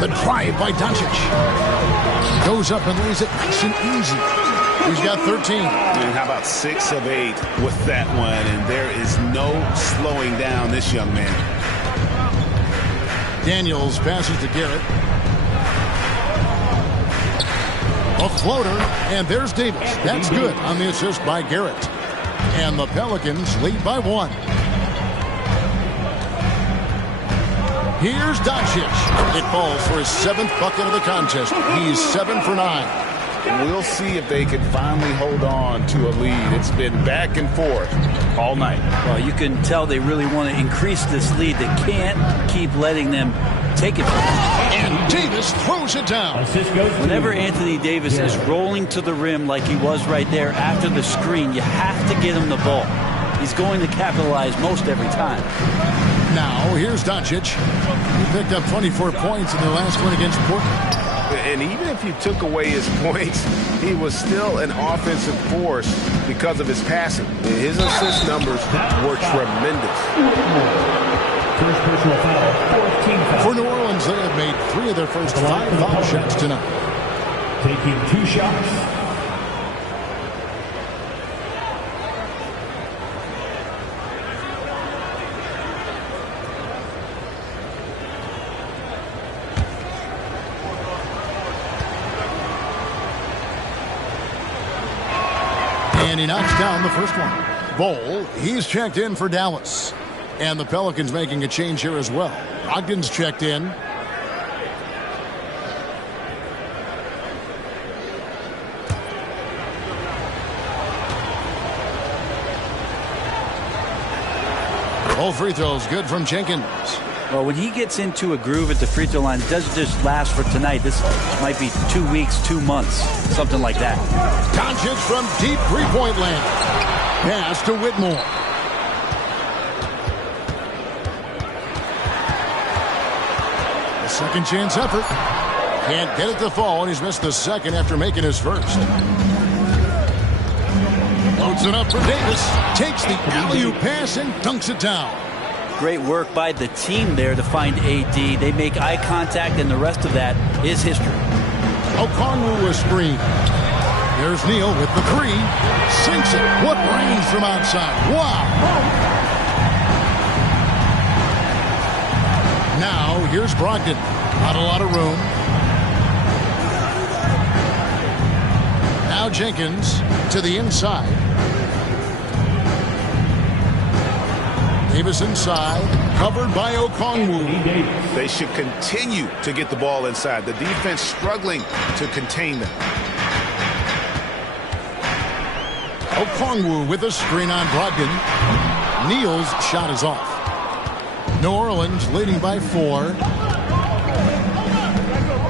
The drive by Doncic. Goes up and lays it nice and easy. He's got 13. And how about 6 of 8 with that one? And there is no slowing down this young man. Daniels passes to Garrett. A floater, and there's Davis. That's good on the assist by Garrett. And the Pelicans lead by 1. Here's Doncic. It falls for his 7th bucket of the contest. He's 7 for 9. We'll see if they can finally hold on to a lead. It's been back and forth all night. Well, you can tell they really want to increase this lead. They can't keep letting them take it. And Davis throws it down. Whenever Anthony Davis is rolling to the rim like he was right there after the screen, you have to get him the ball. He's going to capitalize most every time. Now, here's Doncic. He picked up 24 points in their last one against Portland. And even if you took away his points, he was still an offensive force because of his passing. His assist numbers were tremendous. First personal foul, 14 foul. For New Orleans, they have made 3 of their first 5 foul shots tonight. Taking 2 shots. And he knocks down the first one. Bol, he's checked in for Dallas. And the Pelicans making a change here as well. Ogden's checked in. All free throws good from Jenkins. Well, when he gets into a groove at the free throw line, it doesn't just last for tonight. This might be 2 weeks, 2 months, something like that. Doncic from deep three-point land. Pass to Whitmore. A second chance effort. Can't get it to fall, and he's missed the second after making his first. Loads it up for Davis. Takes the alley-oop pass and dunks it down. Great work by the team there to find AD. They make eye contact, and the rest of that is history. Okongwu a screen. There's Neal with the 3. Sinks it. What range from outside. Wow. Now, here's Brogdon. Not a lot of room. Now Jenkins to the inside. Davis inside, covered by Okongwu. They should continue to get the ball inside. The defense struggling to contain them. Okongwu with a screen on Brogdon. Neal's shot is off. New Orleans leading by 4.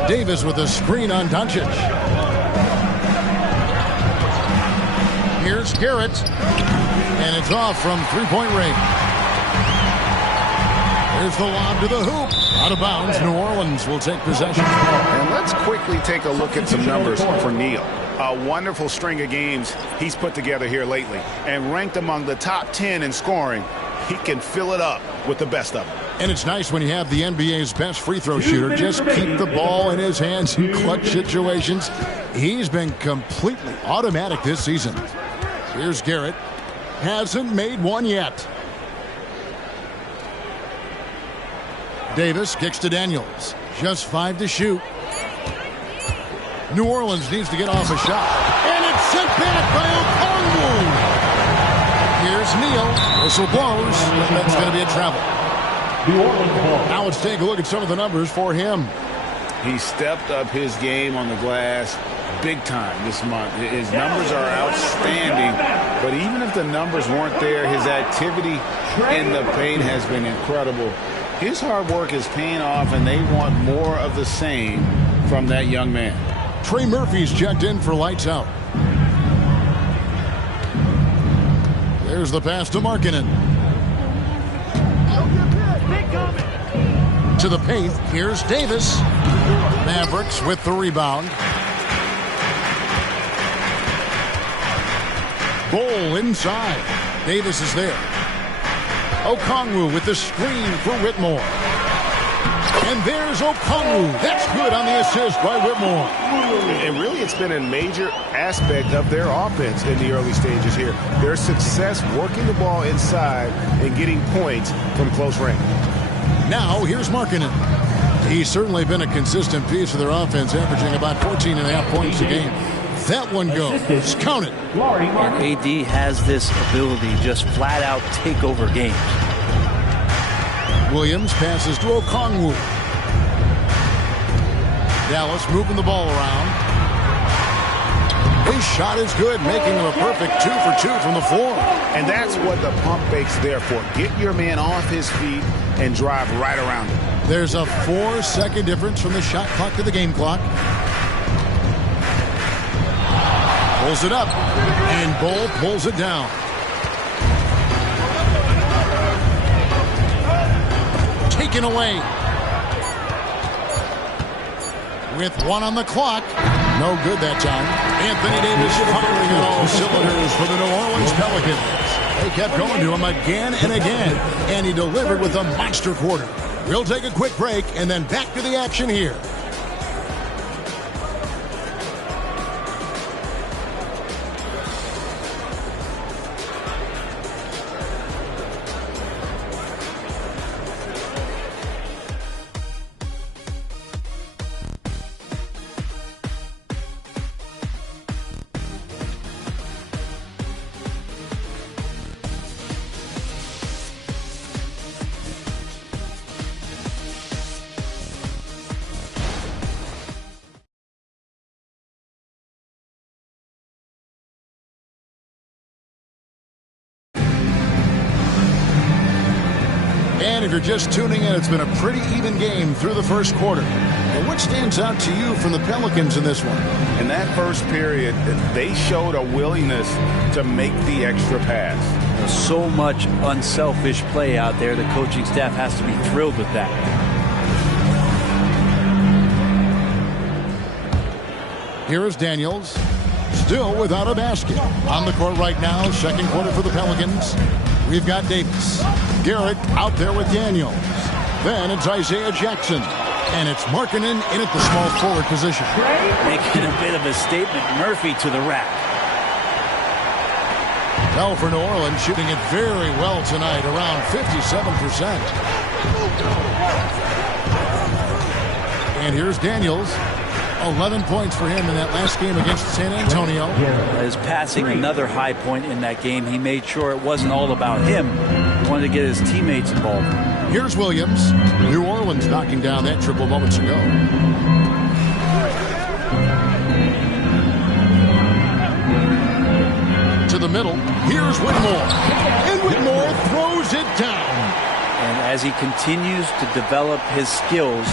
Davis with a screen on Doncic. Here's Garrett. And it's off from three-point range. There's the lob to the hoop. Out of bounds. New Orleans will take possession. And let's quickly take a look at some numbers for Neal. A wonderful string of games he's put together here lately. And ranked among the top 10 in scoring, he can fill it up with the best of them. And it's nice when you have the NBA's best free throw shooter just keep the ball in his hands in clutch situations. He's been completely automatic this season. Here's Garrett. Hasn't made one yet. Davis kicks to Daniels. Just 5 to shoot. New Orleans needs to get off a shot. And it's sent back by Okongwu. Here's Neal. Whistle blows. And that's going to be a travel. Now let's take a look at some of the numbers for him. He stepped up his game on the glass big time this month. His numbers are outstanding, but even if the numbers weren't there, his activity in the paint has been incredible. His hard work is paying off, and they want more of the same from that young man. Trey Murphy's checked in for lights out. There's the pass to Markkanen. To the paint, here's Davis. Mavericks with the rebound. Bol inside. Davis is there. Okongwu with the screen for Whitmore. And there's Okongwu. That's good on the assist by Whitmore. And really, it's been a major aspect of their offense in the early stages here. Their success working the ball inside and getting points from close range. Now, here's Markkanen. He's certainly been a consistent piece of their offense, averaging about 14.5 points a game. That one goes. Count it. And AD has this ability just flat out take over games. Williams passes to Okongwu. Dallas moving the ball around. His shot is good, making him a perfect 2 for 2 from the floor. And that's what the pump fake's there for. Get your man off his feet and drive right around him. There's a 4-second difference from the shot clock to the game clock. Pulls it up, and Bol pulls it down. Taken away. With 1 on the clock. No good that time. Anthony Davis firing on all cylinders for the New Orleans Pelicans. They kept going to him again and again, and he delivered with a monster quarter. We'll take a quick break and then back to the action here. And if you're just tuning in, it's been a pretty even game through the first quarter. But what stands out to you from the Pelicans in this one? In that first period, they showed a willingness to make the extra pass. There's so much unselfish play out there. The coaching staff has to be thrilled with that. Here is Daniels, still without a basket. On the court right now, second quarter for the Pelicans. We've got Davis. Garrett out there with Daniels. Then it's Isaiah Jackson. And it's Markkanen in at the small forward position. Making a bit of a statement. Murphy to the rack. Well, for New Orleans, shooting it very well tonight, around 57%. And here's Daniels. 11 points for him in that last game against San Antonio. His passing, another high point in that game. He made sure it wasn't all about him. He wanted to get his teammates involved. Here's Williams. New Orleans knocking down that triple moments ago. To the middle. Here's Whitmore. And Whitmore throws it down. And as he continues to develop his skills,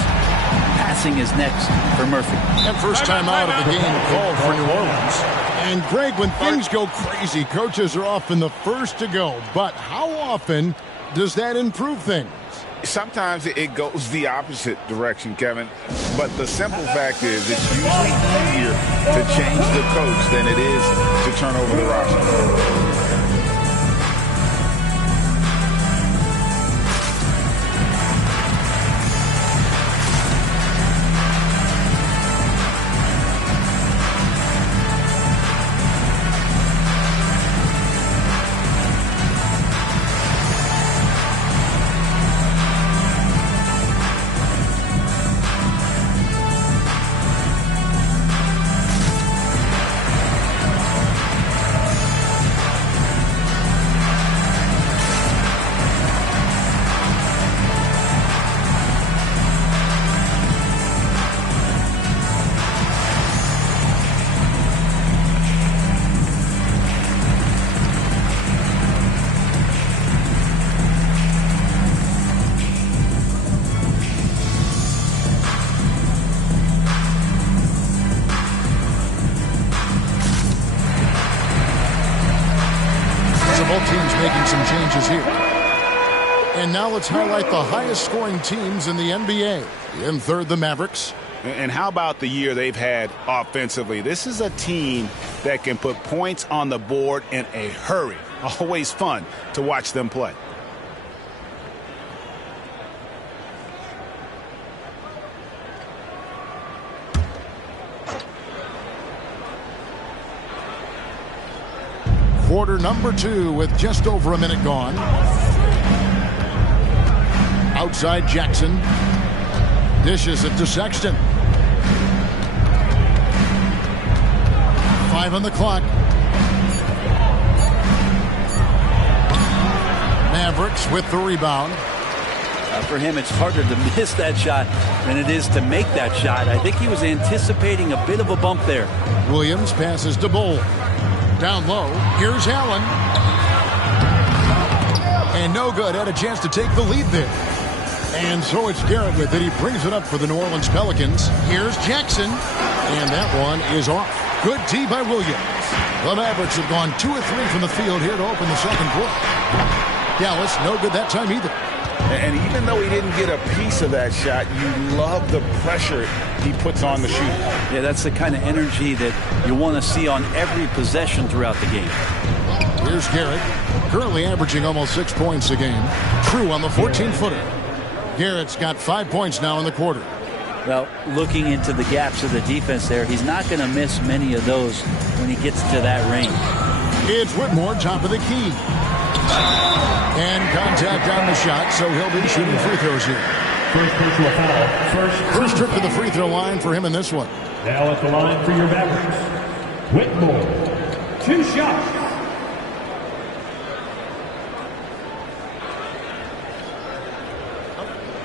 passing is next for Murphy. And first time out of the game called for New Orleans. And Greg, when things go crazy, coaches are often the first to go. But how often does that improve things? Sometimes it goes the opposite direction, Kevin. But the simple fact is it's usually easier to change the coach than it is to turn over the roster. making some changes here. And now let's highlight the highest scoring teams in the NBA. In third, the Mavericks. And how about the year they've had offensively? This is a team that can put points on the board in a hurry. Always fun to watch them play. Quarter number 2 with just over a minute gone. Outside Jackson. Dishes it to Sexton. 5 on the clock. Mavericks with the rebound. For him, it's harder to miss that shot than it is to make that shot. I think he was anticipating a bit of a bump there. Williams passes to Bull. Down low. Here's Allen. And no good. Had a chance to take the lead there. And so it's Garrett with it. He brings it up for the New Orleans Pelicans. Here's Jackson. And that one is off. Good D by Williams. The Mavericks have gone 2 of 3 from the field here to open the second quarter. Dallas, no good that time either. And even though he didn't get a piece of that shot, you love the pressure he puts on the shooter. Yeah, that's the kind of energy that you want to see on every possession throughout the game. Here's Garrett, currently averaging almost 6 points a game. True on the 14-footer. Garrett's got 5 points now in the quarter. Well, looking into the gaps of the defense there, he's not going to miss many of those when he gets to that range. It's Whitmore, top of the key. And contact on the shot, so he'll be shooting free throws here. First personal foul. First trip to the free throw line for him in this one. Now at the line for your Mavericks, Whitmore. 2 shots.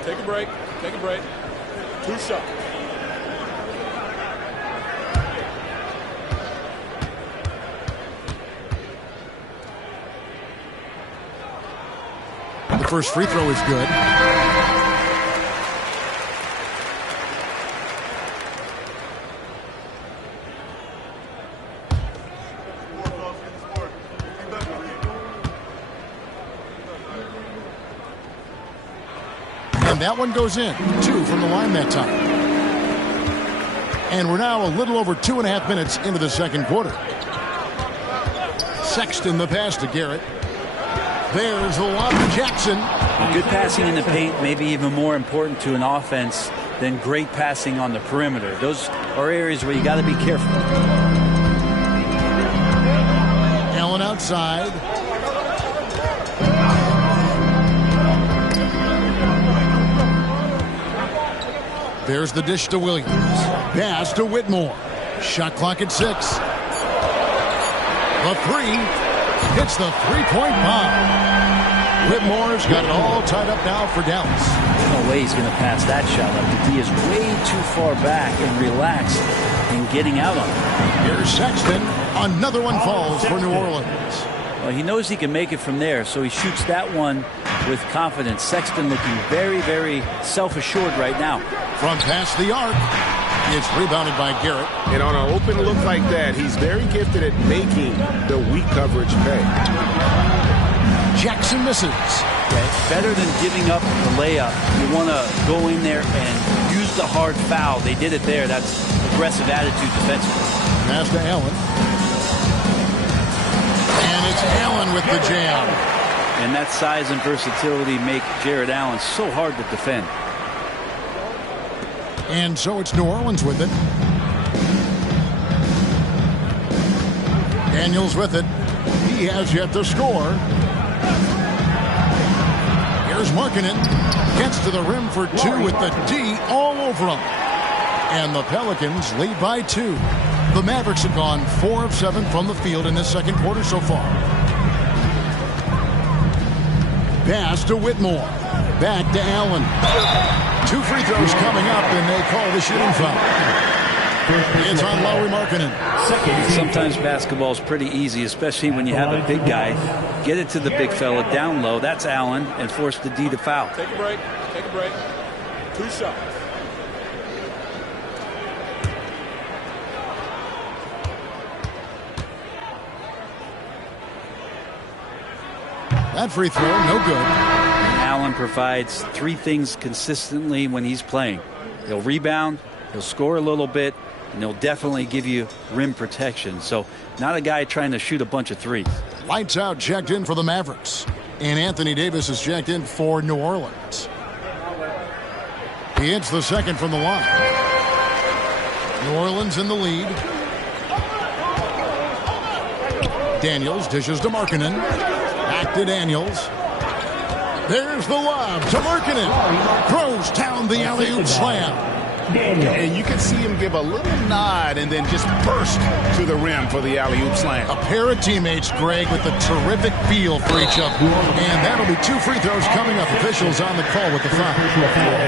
Take a break. Take a break. 2 shots. The first free throw is good. And that one goes in. 2 from the line that time. And we're now a little over 2.5 minutes into the second quarter. Sexton the pass to Garrett. There's the lob to Jackson. Good passing in the paint may be even more important to an offense than great passing on the perimeter. Those are areas where you got to be careful. Allen outside. There's the dish to Williams. Pass to Whitmore. Shot clock at 6. The 3. Hits the three-point bomb. Whitmore's got it all tied up now for Dallas. There's no way he's going to pass that shot up. The D is way too far back and relaxed in getting out on it. Here's Sexton. Another one falls for New Orleans. Well, he knows he can make it from there, so he shoots that one with confidence. Sexton looking very, very self-assured right now. From past the arc. It's rebounded by Garrett. And on an open look like that, he's very gifted at making the weak coverage pay. Jackson misses. Okay. Better than giving up the layup. You want to go in there and use the hard foul. They did it there. That's aggressive attitude defensively. Pass to Allen. And it's Allen with the jam. And that size and versatility make Jared Allen so hard to defend. And so it's New Orleans with it. Daniels with it. He has yet to score. Here's Markkanen. Gets to the rim for 2 with the D all over him. And the Pelicans lead by 2. The Mavericks have gone 4 of 7 from the field in this second quarter so far. Pass to Whitmore. Back to Allen. 2 free throws coming up, and they call the shooting foul. It's on Lauri Markkanen. Sometimes basketball is pretty easy, especially when you have a big guy. Get it to the big fella down low. That's Allen, and force the D to foul. Take a break. Take a break. 2 shots. That free throw, no good. And Allen provides three things consistently when he's playing. He'll rebound, he'll score a little bit, and he'll definitely give you rim protection. So not a guy trying to shoot a bunch of threes. Lights out checked in for the Mavericks. And Anthony Davis is checked in for New Orleans. He hits the second from the line. New Orleans in the lead. Daniels dishes to Markkanen. Back to Daniels. There's the lob to Markkanen. Throws down the alley-oop slam. And you can see him give a little nod and then just burst to the rim for the alley-oop slam. A pair of teammates, Greg, with a terrific feel for each other. And that'll be 2 free throws coming up. Officials on the call with the foul.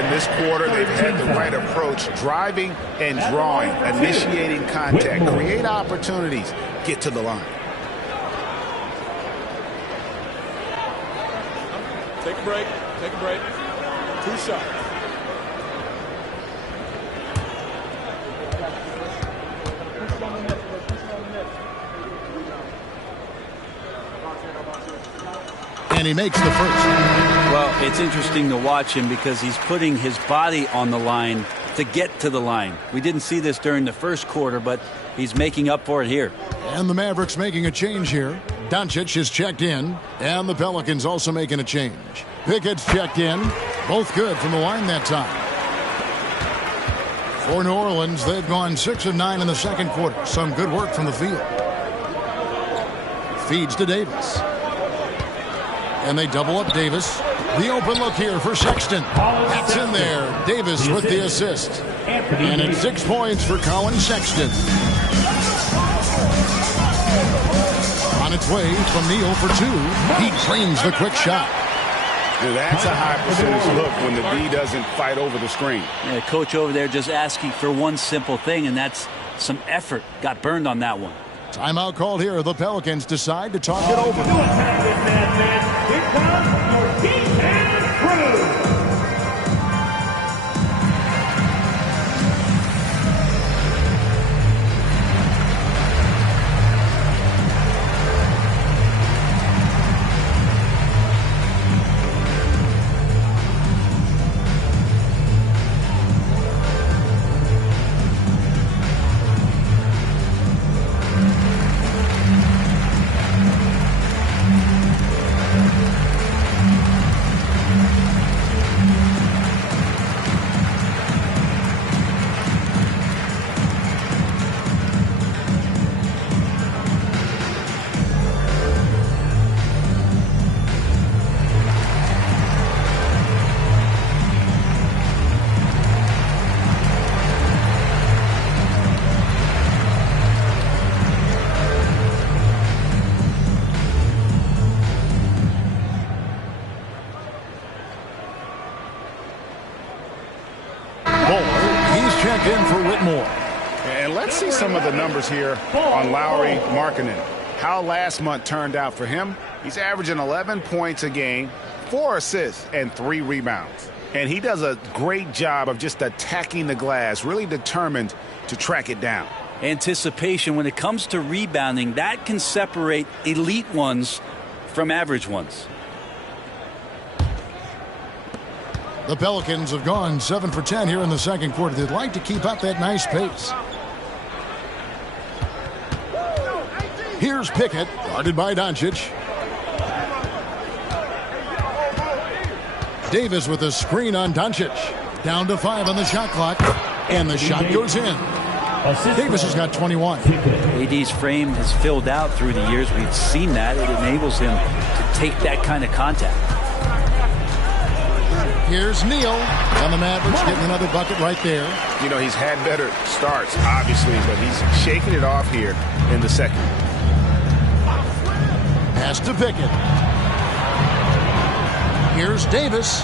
In this quarter, they've had the right approach, driving and drawing, initiating contact, create opportunities, get to the line. Take a break. Take a break. 2 shots. And he makes the first. Well, it's interesting to watch him because he's putting his body on the line to get to the line. We didn't see this during the first quarter, but he's making up for it here. And the Mavericks making a change here. Doncic is checked in, and the Pelicans also making a change. Pickett's checked in. Both good from the line that time. For New Orleans, they've gone 6 of 9 in the second quarter. Some good work from the field. Feeds to Davis. And they double up Davis. The open look here for Sexton. That's in there. Davis with the assist. And it's 6 points for Colin Sexton. On its way from Neal for 2. He drains the quick shot. Now that's a high percentage look when the D doesn't fight over the screen. Yeah, coach over there just asking for one simple thing, and that's some effort. Got burned on that one. Timeout called here. The Pelicans decide to talk it over. Here comes your defense crew. In for Whitmore. And let's see some of the numbers here on Lauri Markkanen. How last month turned out for him. He's averaging 11 points a game, 4 assists, and 3 rebounds. And he does a great job of just attacking the glass, really determined to track it down. Anticipation when it comes to rebounding, that can separate elite ones from average ones. The Pelicans have gone 7 for 10 here in the second quarter. They'd like to keep up that nice pace. Here's Pickett, guarded by Doncic. Davis with a screen on Doncic. Down to 5 on the shot clock. And the shot goes in. Davis has got 21. AD's frame has filled out through the years. We've seen that. It enables him to take that kind of contact. Here's Neal, and the Mavericks getting another bucket right there. You know, he's had better starts, obviously, but he's shaking it off here in the second. Pass to Pickett. Here's Davis.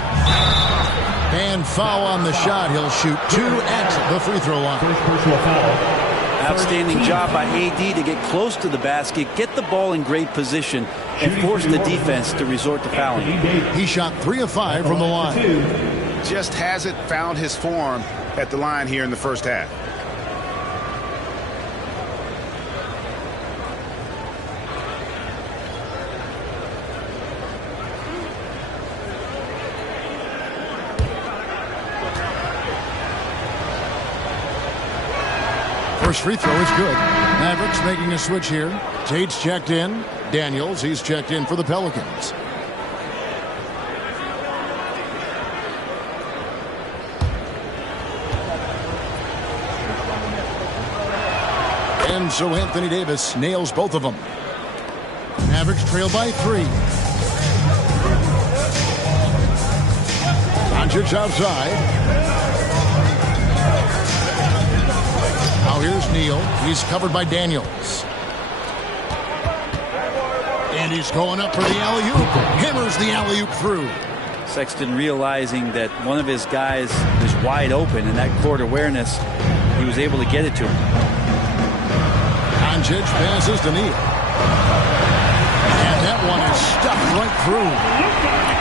And foul on the shot. He'll shoot 2 at the free throw line. First personal foul. Outstanding job by AD to get close to the basket, get the ball in great position, and force the defense to resort to fouling. He shot 3 of 5 from the line. Just hasn't found his form at the line here in the first half. First free throw is good. Mavericks making a switch here. Tate's checked in. Daniels, he's checked in for the Pelicans. And so Anthony Davis nails both of them. Mavericks trail by 3. Doncic outside. Now here's Neal. He's covered by Daniels. And he's going up for the alley-oop. Hammers the alley-oop through. Sexton realizing that one of his guys is wide open, and that court awareness, he was able to get it to him. Doncic passes to Neal. And that one is stuffed right through.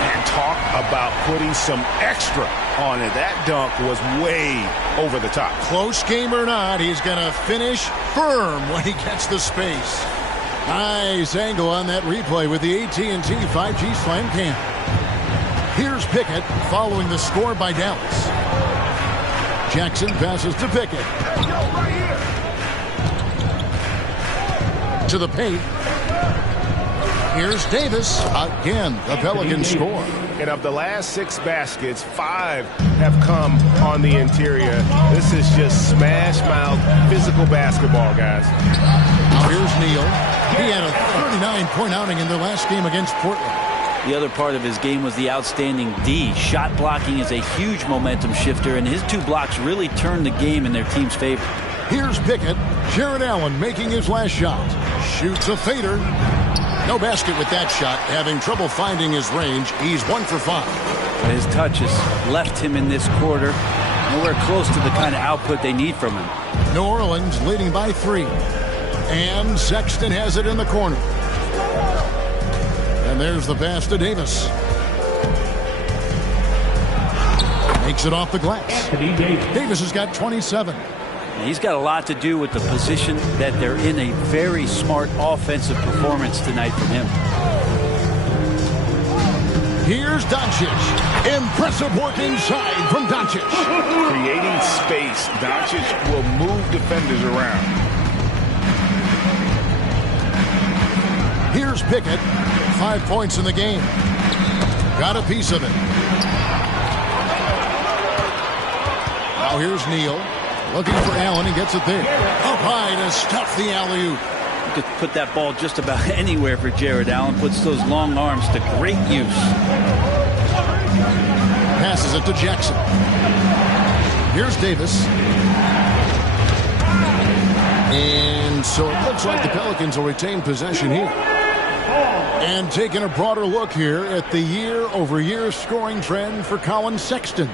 And talk about putting some extra on it. That dunk was way over the top. Close game or not, he's going to finish firm when he gets the space. Nice angle on that replay with the AT&T 5G Slam Cam. Here's Pickett following the score by Dallas. Jackson passes to Pickett. To the paint. Here's Davis. Again, the Pelicans score. And of the last 6 baskets, 5 have come on the interior. This is just smash mouth physical basketball, guys. Now here's Neal. He had a 39-point outing in their last game against Portland. The other part of his game was the outstanding D. Shot blocking is a huge momentum shifter, and his 2 blocks really turned the game in their team's favor. Here's Pickett. Jared Allen making his last shot. Shoots a fader. No basket with that shot. Having trouble finding his range. He's 1 for 5. His touch has left him in this quarter. Nowhere close to the kind of output they need from him. New Orleans leading by 3. And Sexton has it in the corner. And there's the pass to Davis. Makes it off the glass. Davis has got 27. He's got a lot to do with the position that they're in. A very smart offensive performance tonight from him. Here's Doncic. Impressive work inside from Doncic. Creating space. Doncic will move defenders around. Here's Pickett. 5 points in the game. Got a piece of it. Now here's Neal. Looking for Allen. He gets it there. Up high to stuff the alley-oop. You could put that ball just about anywhere for Jared Allen. Puts those long arms to great use. Passes it to Jackson. Here's Davis. And so it looks like the Pelicans will retain possession here. And taking a broader look here at the year-over-year scoring trend for Colin Sexton.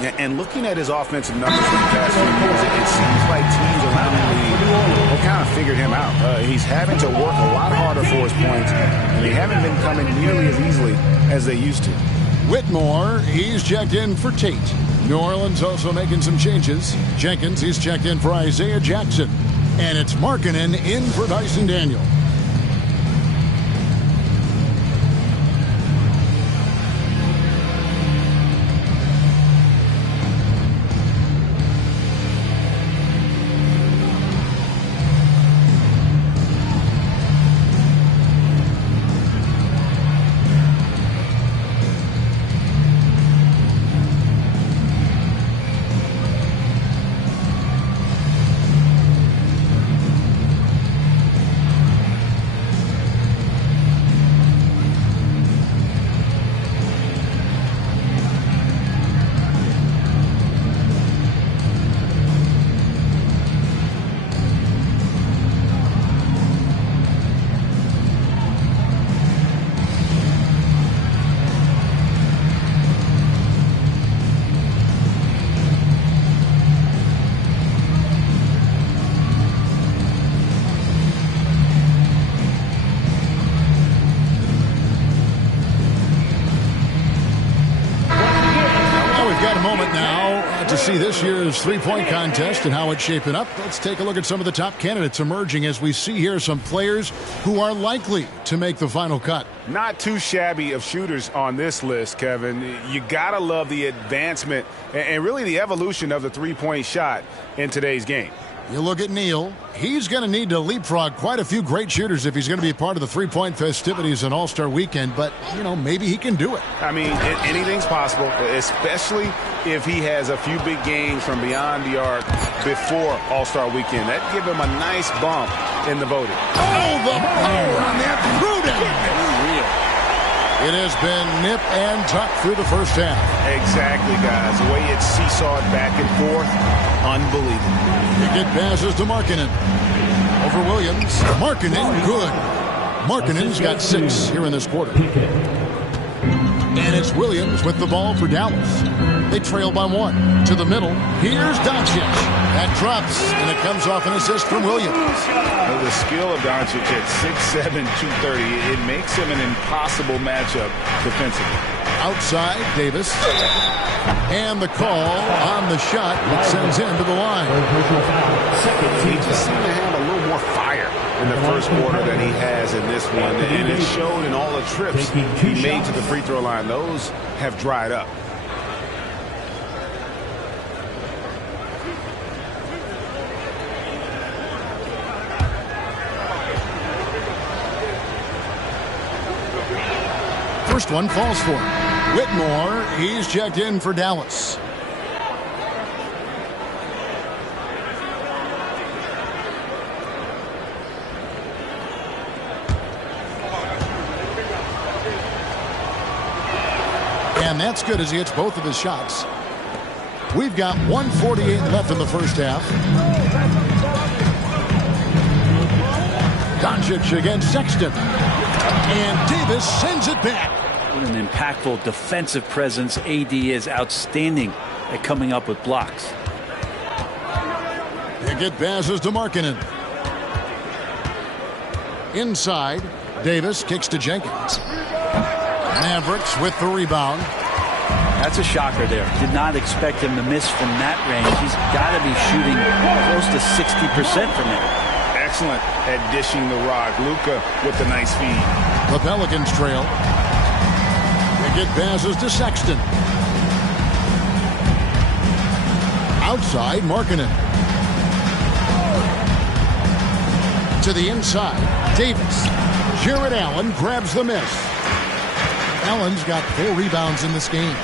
And looking at his offensive numbers for the past few years, it seems like teams around the league have kind of figured him out. He's having to work a lot harder for his points, and they haven't been coming nearly as easily as they used to. Whitmore, he's checked in for Tate. New Orleans also making some changes. Jenkins, he's checked in for Isaiah Jackson. And it's Markkanen in for Dyson Daniel. See this year's three-point contest and how it's shaping up. Let's take a look at some of the top candidates emerging as we see here some players who are likely to make the final cut. Not too shabby of shooters on this list, Kevin. You gotta love the advancement and really the evolution of the three-point shot in today's game. You look at Neal. He's going to need to leapfrog quite a few great shooters if he's going to be part of the three-point festivities in All-Star Weekend. But, you know, maybe he can do it. I mean, anything's possible, especially if he has a few big games from beyond the arc before All-Star Weekend. That'd give him a nice bump in the voting. Oh, the power on that threw down. It has been nip and tuck through the first half. Exactly, guys. The way it's seesawed back and forth, unbelievable. They get passes to Markkanen. Over Williams. Markkanen, good. Markkanen's got 6 here in this quarter. And it's Williams with the ball for Dallas. They trail by 1. To the middle. Here's Doncic. That drops, and it comes off an assist from Williams. Well, the skill of Doncic at 6'7", 230, it makes him an impossible matchup defensively. Outside, Davis. And the call on the shot that sends him to the line. He just seemed to have a little more fire in the first quarter than he has in this one. And it showed in all the trips he made to the free throw line. Those have dried up. First one falls for him. Whitmore, he's checked in for Dallas. And that's good as he hits both of his shots. We've got 1:48 left in the first half. Doncic against Sexton. And Davis sends it back. What an impactful defensive presence. AD is outstanding at coming up with blocks. They get passes to Markkanen. Inside, Davis kicks to Jenkins. Mavericks with the rebound. That's a shocker there. Did not expect him to miss from that range. He's got to be shooting close to 60% from there. Excellent at dishing the rock. Luka with the nice feed. The Pelicans trail. They get passes to Sexton. Outside, Markkanen. To the inside, Davis. Jared Allen grabs the miss. Allen's got 4 rebounds in this game.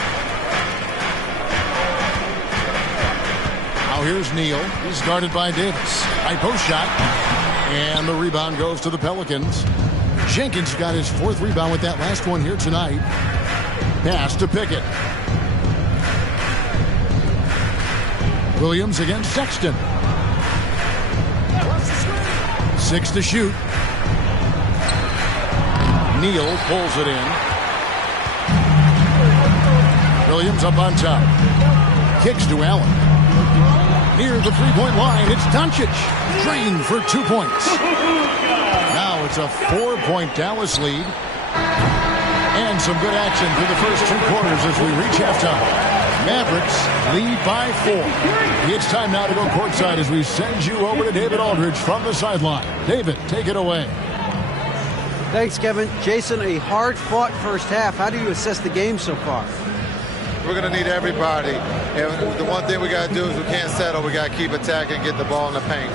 Now here's Neal. He's guarded by Davis. High post shot. And the rebound goes to the Pelicans. Jenkins got his 4th rebound with that last one here tonight. Pass to Pickett. Williams against Sexton. 6 to shoot. Neal pulls it in. Williams up on top. Kicks to Allen. Near the three-point line, it's Doncic. Drained for 2 points. Now it's a 4-point Dallas lead. And some good action through the first 2 quarters as we reach halftime. Mavericks lead by 4. It's time now to go courtside as we send you over to David Aldridge from the sideline. David, take it away. Thanks, Kevin. Jason, a hard-fought first half. How do you assess the game so far? We're going to need everybody. And the one thing we got to do is we can't settle. We got to keep attacking and get the ball in the paint.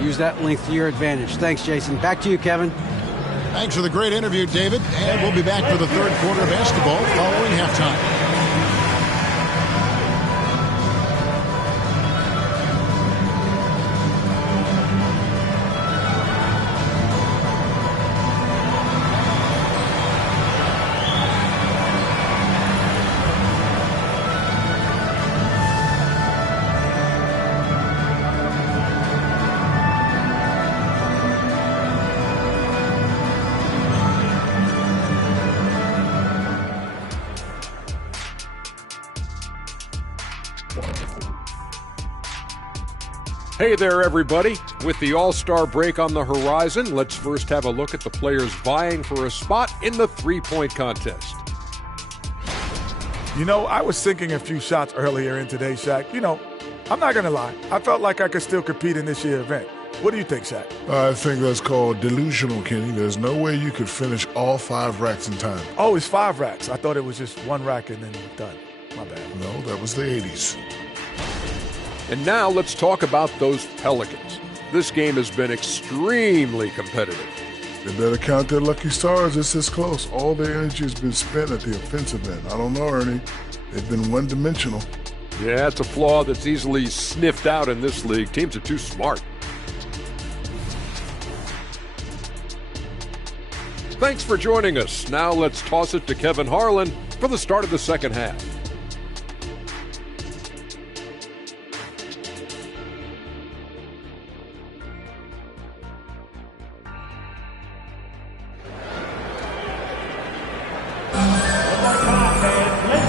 Use that length to your advantage. Thanks, Jason. Back to you, Kevin. Thanks for the great interview, David. And we'll be back for the third quarter of basketball following halftime. Hey there, everybody. With the All-Star break on the horizon, let's first have a look at the players vying for a spot in the three-point contest. You know, I was sinking a few shots earlier in today's, Shaq. You know, I'm not going to lie. I felt like I could still compete in this year's event. What do you think, Shaq? I think that's called delusional, Kenny. There's no way you could finish all 5 racks in time. Oh, it's 5 racks. I thought it was just 1 rack and then done. My bad. No, that was the 80s. And now let's talk about those Pelicans. This game has been extremely competitive. They better count their lucky stars. It's this close. All their energy has been spent at the offensive end. I don't know, Ernie. They've been one-dimensional. Yeah, it's a flaw that's easily sniffed out in this league. Teams are too smart. Thanks for joining us. Now let's toss it to Kevin Harlan for the start of the second half.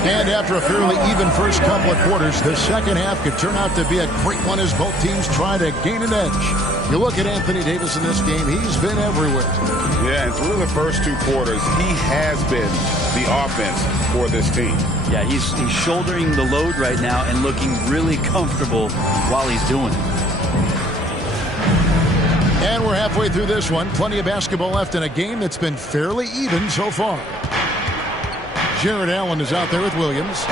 And after a fairly even first couple of quarters, the second half could turn out to be a great one as both teams try to gain an edge. You look at Anthony Davis in this game, he's been everywhere. Yeah, and through the first two quarters, he has been the offense for this team. Yeah, he's shouldering the load right now and looking really comfortable while he's doing it. And we're halfway through this one. Plenty of basketball left in a game that's been fairly even so far. Jared Allen is out there with Williams.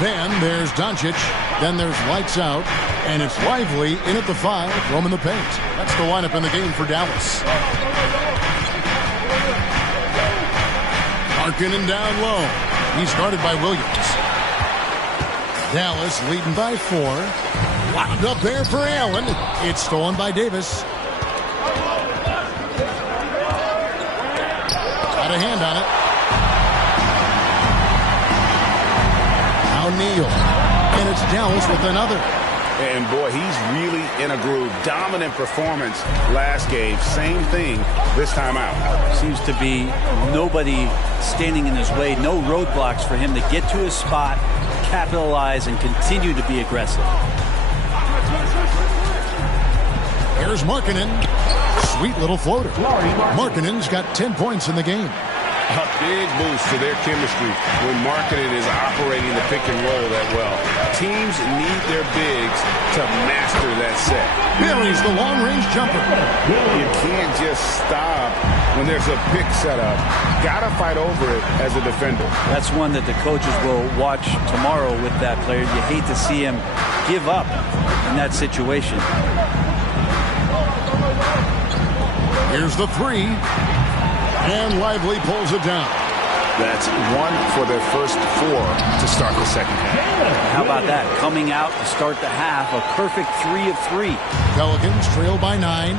Then there's Doncic. Then there's lights out. And it's Lively in at the 5, roaming the paint. That's the lineup in the game for Dallas. Markkanen down low. He's guarded by Williams. Dallas leading by 4. Wound up there for Allen. It's stolen by Davis. Got a hand on it. Now Neal. And it's Dallas with another. And boy, he's really in a groove. Dominant performance last game. Same thing this time out. Seems to be nobody standing in his way. No roadblocks for him to get to his spot, capitalize, and continue to be aggressive. Here's Markkanen. Sweet little floater. Markkanen's got 10 points in the game. A big boost to their chemistry when Markkanen is operating the pick and roll that well. Teams need their bigs to master that set. Buries the long-range jumper. You can't just stop when there's a pick set up. Got to fight over it as a defender. That's one that the coaches will watch tomorrow with that player. You hate to see him give up in that situation. Here's the 3. And Lively pulls it down. That's 1 for their first 4 to start the second half. How about that? Coming out to start the half, a perfect 3 of 3. Pelicans trail by 9.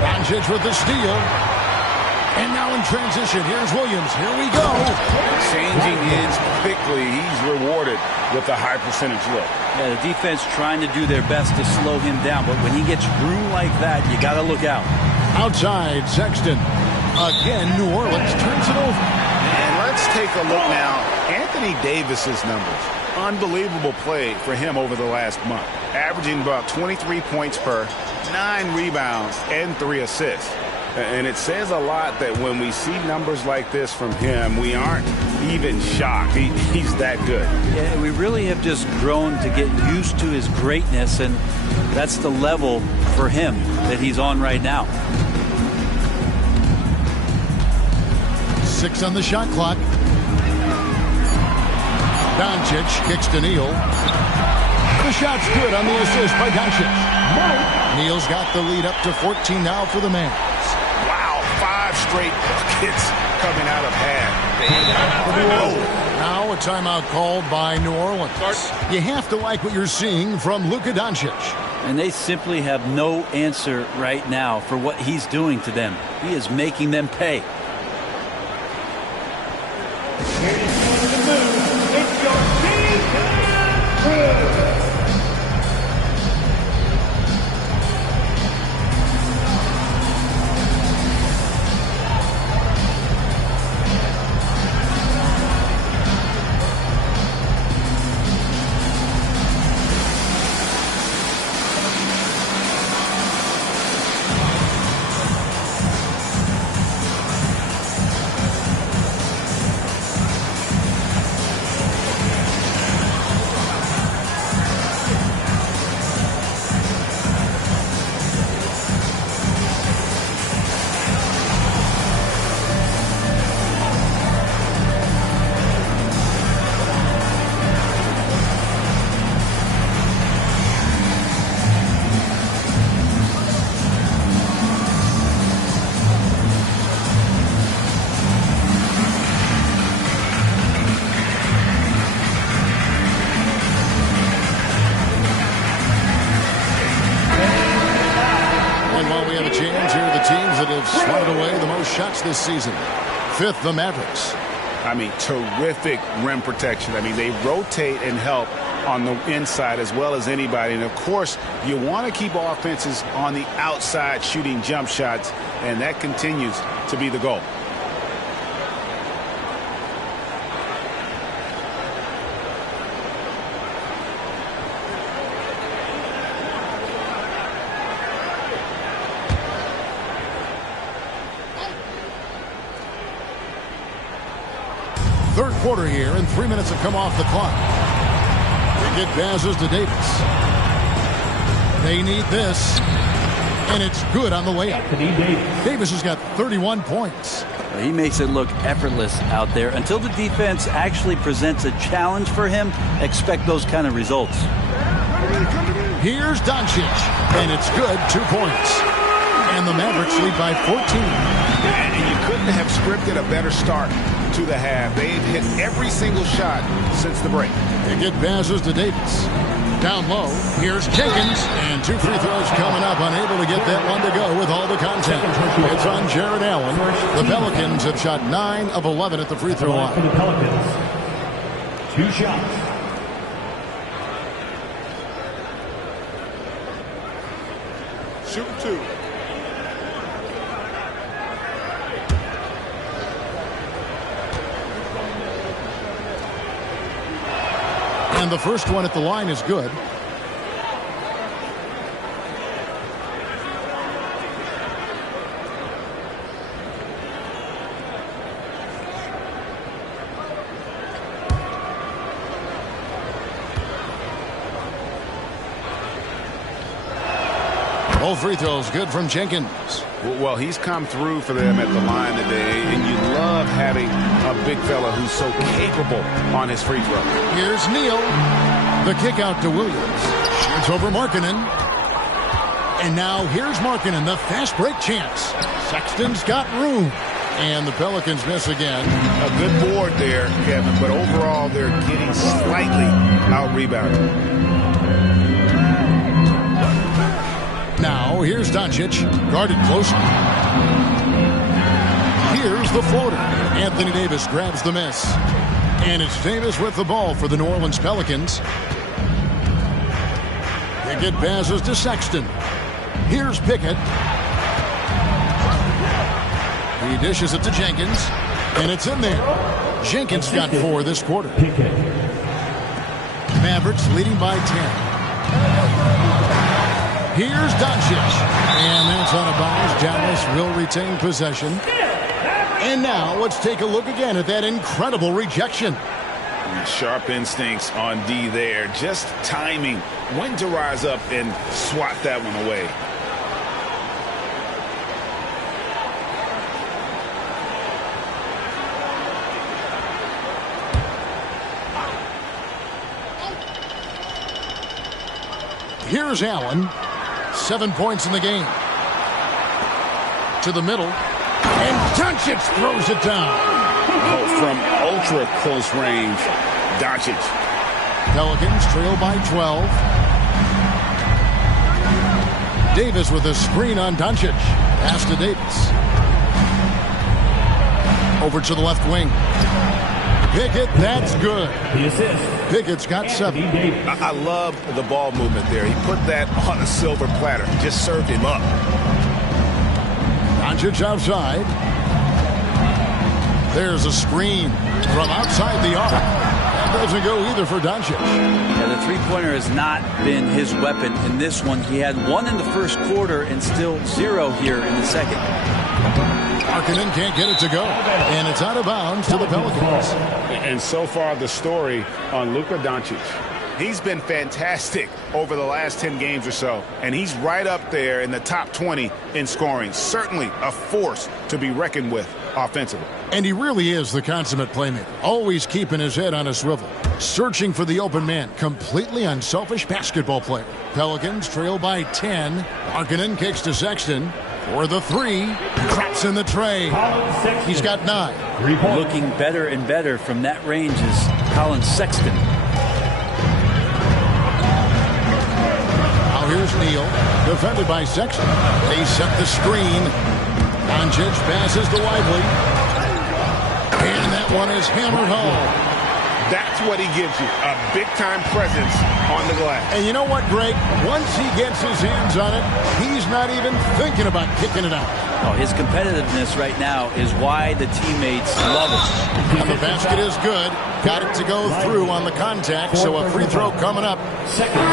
Doncic with the steal. And now in transition, here's Williams. Here we go. Changing ends quickly. He's rewarded with a high percentage look. Yeah, the defense trying to do their best to slow him down, but when he gets room like that, you got to look out. Outside, Sexton. Again, New Orleans turns it over. And let's take a look now. Anthony Davis's numbers. Unbelievable play for him over the last month. Averaging about 23 points per, 9 rebounds, and 3 assists. And it says a lot that when we see numbers like this from him, we aren't even shocked. He's that good. Yeah, we really have just grown to get used to his greatness, and that's the level for him that he's on right now. 6 on the shot clock. Doncic kicks to Neal. The shot's good on the assist by Doncic. Neal's got the lead up to 14 now for the man. Wow, 5 straight buckets coming out of half. Now a timeout called by New Orleans. You have to like what you're seeing from Luka Doncic. And they simply have no answer right now for what he's doing to them. He is making them pay. have swatted away the most shots this season. 5th, the Mavericks. I mean, terrific rim protection. I mean, they rotate and help on the inside as well as anybody. And, of course, you want to keep offenses on the outside shooting jump shots, and that continues to be the goal. Third quarter here, and 3 minutes have come off the clock. They get passes to Davis. They need this, and it's good on the way up. Davis has got 31 points. Well, he makes it look effortless out there. Until the defense actually presents a challenge for him, expect those kind of results. Here's Doncic, and it's good, 2 points. And the Mavericks lead by 14. And you couldn't have scripted a better start to the half. They've hit every single shot since the break. They get passes to Davis. Down low, here's Jenkins, and 2 free throws coming up, unable to get that one to go with all the contact. It's on Jared Allen. The Pelicans have shot 9 of 11 at the free throw line. For the Pelicans, 2 shots. Shoot 2. And the first one at the line is good. Both free throws good from Jenkins. Well, he's come through for them at the line today, and you love having a big fella who's so capable on his free throw. Here's Neal. The kick out to Williams. Shoots over Markkanen. And now here's Markkanen, the fast break chance. Sexton's got room. And the Pelicans miss again. A good board there, Kevin, but overall they're getting slightly out-rebounded. Now, here's Doncic, guarded closely. Here's the floater. Anthony Davis grabs the miss. And it's Davis with the ball for the New Orleans Pelicans. They get passes to Sexton. Here's Pickett. He dishes it to Jenkins. And it's in there. Jenkins got 4 this quarter. Mavericks leading by 10. Here's Doncic, and that's out of bounds. Dallas will retain possession. And now let's take a look again at that incredible rejection. Sharp instincts on D there. Just timing when to rise up and swat that one away. Here's Allen. 7 points in the game. To the middle. And Doncic throws it down. Oh, from ultra close range, Doncic. Pelicans trail by 12. Davis with a screen on Doncic. Pass to Davis. Over to the left wing. Pickett, that's good. The assist. Pickett's got 7. I love the ball movement there. He put that on a silver platter. Just served him up. Doncic outside. There's a screen from outside the arc. That doesn't go either for Doncic. Yeah, the three-pointer has not been his weapon in this one. He had 1 in the first quarter and still 0 here in the second. Markkanen can't get it to go. And it's out of bounds to the Pelicans. And so far the story on Luka Doncic. He's been fantastic over the last 10 games or so. And he's right up there in the top 20 in scoring. Certainly a force to be reckoned with offensively. And he really is the consummate playmaker. Always keeping his head on a swivel. Searching for the open man. Completely unselfish basketball player. Pelicans trail by 10. Markkanen kicks to Sexton. For the 3, traps in the tray. He's got 9. Looking better and better from that range is Colin Sexton. Now here's Neal, defended by Sexton. They set the screen. Doncic passes to Lively. And that one is hammered home. That's what he gives you, a big-time presence on the glass. And you know what, Greg? Once he gets his hands on it, he's not even thinking about kicking it out. Oh, his competitiveness right now is why the teammates love it. And the basket is good. Got it to go through on the contact, so a free throw coming up.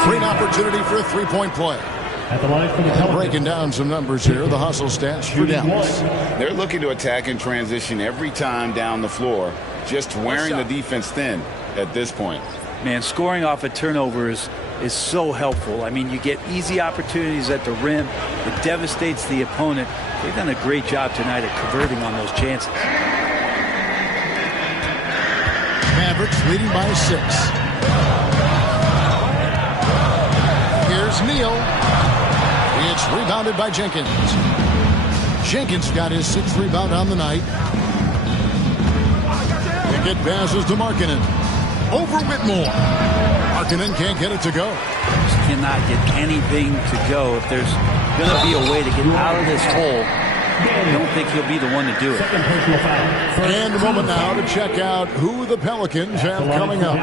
Great opportunity for a three-point play. At the line for the Pelicans. Breaking down some numbers here, the hustle stats for Dallas. They're looking to attack in transition every time down the floor, just wearing the defense thin at this point. Man, scoring off of turnovers is so helpful. I mean, you get easy opportunities at the rim. It devastates the opponent. They've done a great job tonight at converting on those chances. Mavericks leading by 6. Here's Neal. It's rebounded by Jenkins. Jenkins got his 6th rebound on the night. It passes to Markkanen. Over Whitmore. Markkanen can't get it to go. Just cannot get anything to go. If there's going to be a way to get out of this hole, I don't think he'll be the one to do it. And a moment now to check out who the Pelicans have coming up.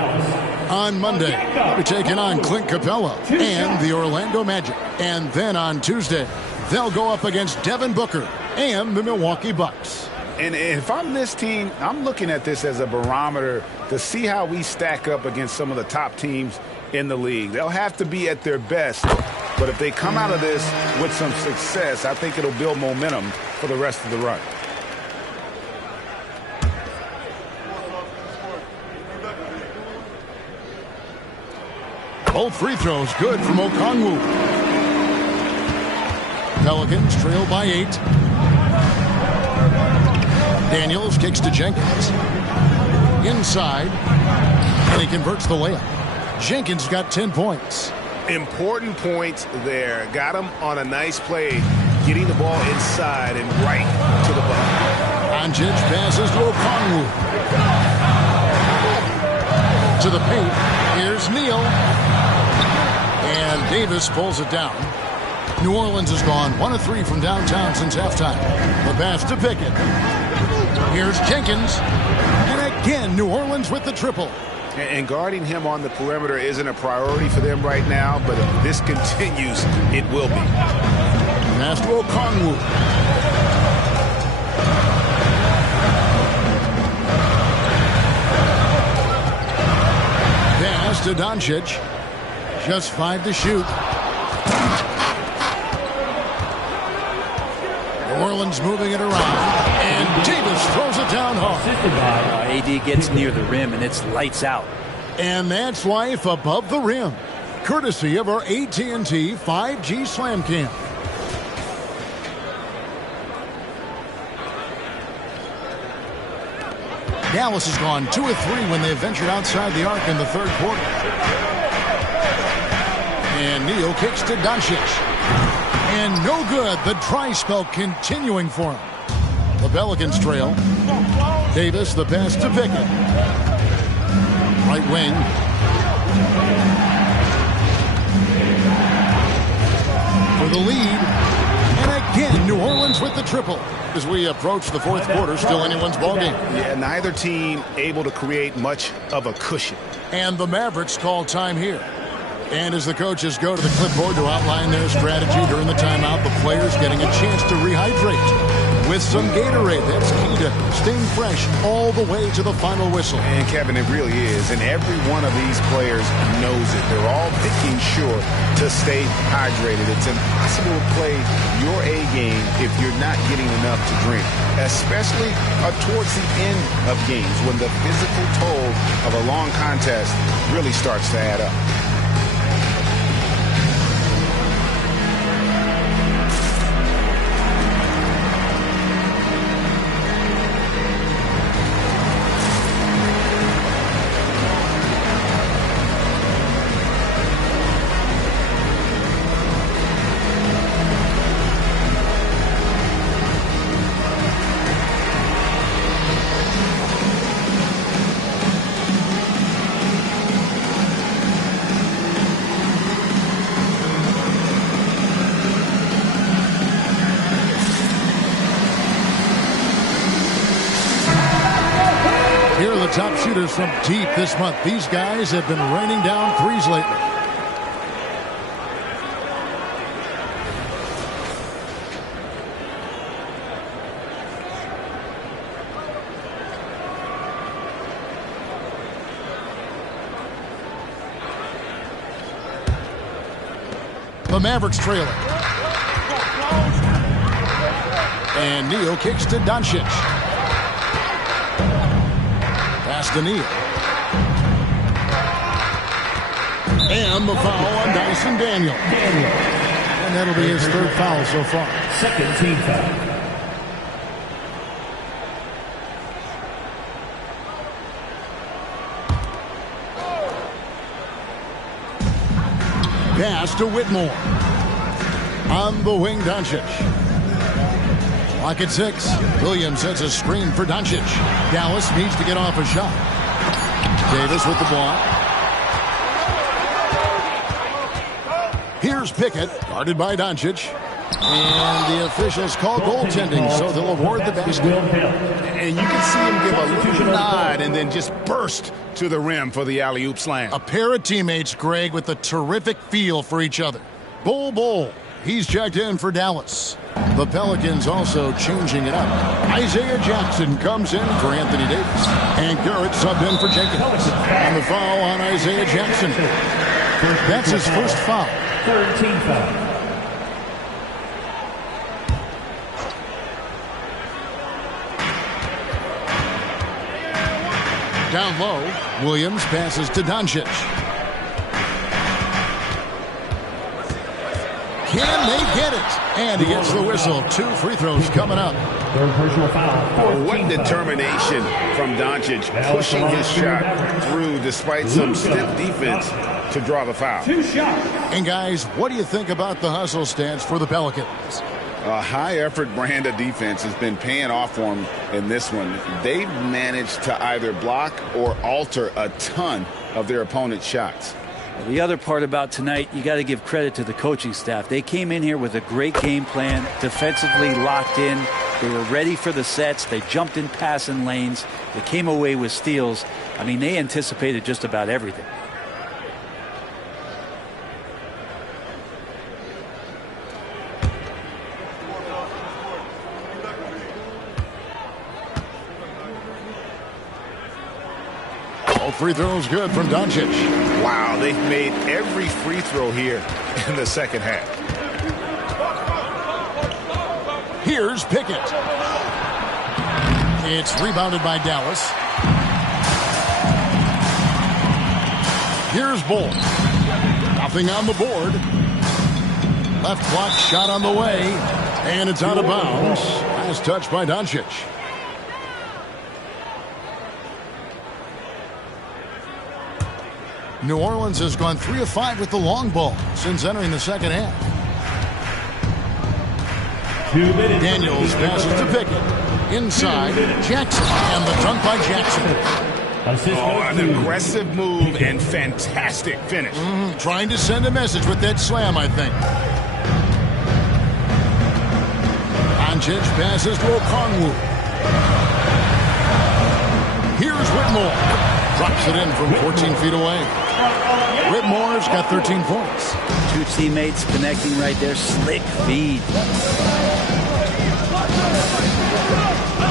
On Monday, they'll be taking on Clint Capella and the Orlando Magic. And then on Tuesday, they'll go up against Devin Booker and the Milwaukee Bucks. And if I'm this team, I'm looking at this as a barometer to see how we stack up against some of the top teams in the league. They'll have to be at their best, but if they come out of this with some success, I think it'll build momentum for the rest of the run. Both free throws good from Okongwu. Pelicans trail by 8. Daniels kicks to Jenkins. Inside. And he converts the layup. Jenkins got 10 points. Important points there. Got him on a nice play, getting the ball inside and right to the bucket. Doncic passes to Okongwu. To the paint. Here's Neal. And Davis pulls it down. New Orleans has gone 1 of 3 from downtown since halftime. The pass to Pickett. Here's Jenkins. And again, New Orleans with the triple. And guarding him on the perimeter isn't a priority for them right now, but if this continues, it will be. Pass to Okongwu. Pass to Doncic. Just 5 to shoot. New Orleans moving it around. And Davis throws it down hard. AD gets near the rim, and it's lights out. And that's life above the rim. Courtesy of our AT&T 5G Slam Cam. Dallas has gone 2 of 3 when they ventured outside the arc in the third quarter. And Neal kicks to Doncic. And no good. The dry spell continuing for him. The Pelicans trail. Davis, the pass to Pickett. Right wing. For the lead. And again, New Orleans with the triple. As we approach the fourth quarter, still anyone's ballgame. Yeah, neither team able to create much of a cushion. And the Mavericks call time here. And as the coaches go to the clipboard to outline their strategy during the timeout, the players getting a chance to rehydrate with some Gatorade. That's key to staying fresh all the way to the final whistle. And Kevin, it really is. And every one of these players knows it. They're all making sure to stay hydrated. It's impossible to play your A game if you're not getting enough to drink, especially towards the end of games when the physical toll of a long contest really starts to add up. shooters from deep this month. These guys have been raining down threes lately. The Mavericks trailing. And Neal kicks to Doncic. Pass to Neal. And the foul on Dyson Daniel. And that'll be his third foul so far. Second team foul. Pass to Whitmore. On the wing, Doncic. Clock at 6. Williams sets a screen for Doncic. Dallas needs to get off a shot. Davis with the block. Here's Pickett, guarded by Doncic. And the officials call goaltending, so they'll award the basket. And you can see him give a little nod and then just burst to the rim for the alley-oop slam. A pair of teammates, Greg, with a terrific feel for each other. Bull, he's checked in for Dallas. The Pelicans also changing it up. Isaiah Jackson comes in for Anthony Davis. And Garrett subbed in for Jenkins. And the foul on Isaiah Jackson. That's his first foul. Third team foul. Down low, Williams passes to Doncic. Can they get it? And he gets the whistle. 2 free throws coming up. Third personal foul. What determination from Doncic, pushing his shot through despite some stiff defense to draw the foul. 2 shots. And guys, what do you think about the hustle stance for the Pelicans? A high-effort brand of defense has been paying off for them in this one. They've managed to either block or alter a ton of their opponent's shots. The other part about tonight, you got to give credit to the coaching staff. They came in here with a great game plan, defensively locked in. They were ready for the sets. They jumped in passing lanes. They came away with steals. I mean, they anticipated just about everything. All free throws good from Doncic. Wow, they've made every free throw here in the second half. Here's Pickett. It's rebounded by Dallas. Here's Bull. Nothing on the board. Left block shot on the way. And it's out of bounds. Last touch by Doncic. New Orleans has gone 3 of 5 with the long ball since entering the second half. Daniels passes to Pickett. Inside, Jackson. And the dunk by Jackson. Oh, an aggressive move and fantastic finish. Trying to send a message with that slam, I think. Doncic passes to Okongwu. Here's Whitmore. Drops it in from 14 feet away. Whitmore's got 13 points. 2 teammates connecting right there. Slick feed.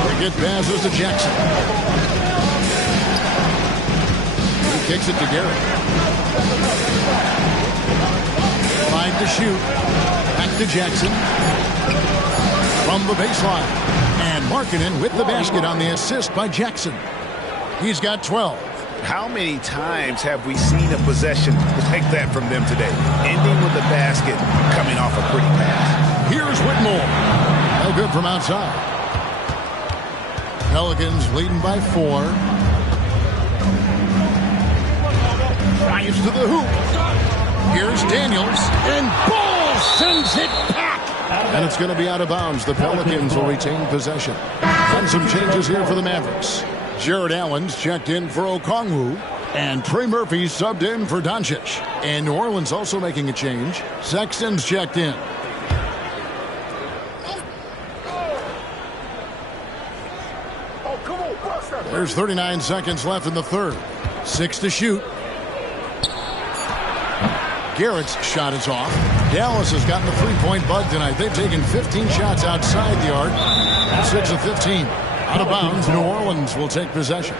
Pickett passes to Jackson. He kicks it to Garrett. 5 to shoot. Back to Jackson. From the baseline. And Markkanen with the basket on the assist by Jackson. He's got 12. How many times have we seen a possession like that from them today? Ending with the basket, coming off a pretty pass. Here's Whitmore. No good from outside. Pelicans leading by 4. Drives to the hoop. Here's Daniels. And Bull sends it back. And it's going to be out of bounds. The Pelicans will retain possession. And some changes here for the Mavericks. Jared Allen's checked in for Okongwu. And Trey Murphy subbed in for Doncic. And New Orleans also making a change. Sexton's checked in. There's 39 seconds left in the third. 6 to shoot. Garrett's shot is off. Dallas has gotten the three-point bug tonight. They've taken 15 shots outside the arc. 6 of 15. Out of bounds, New Orleans will take possession.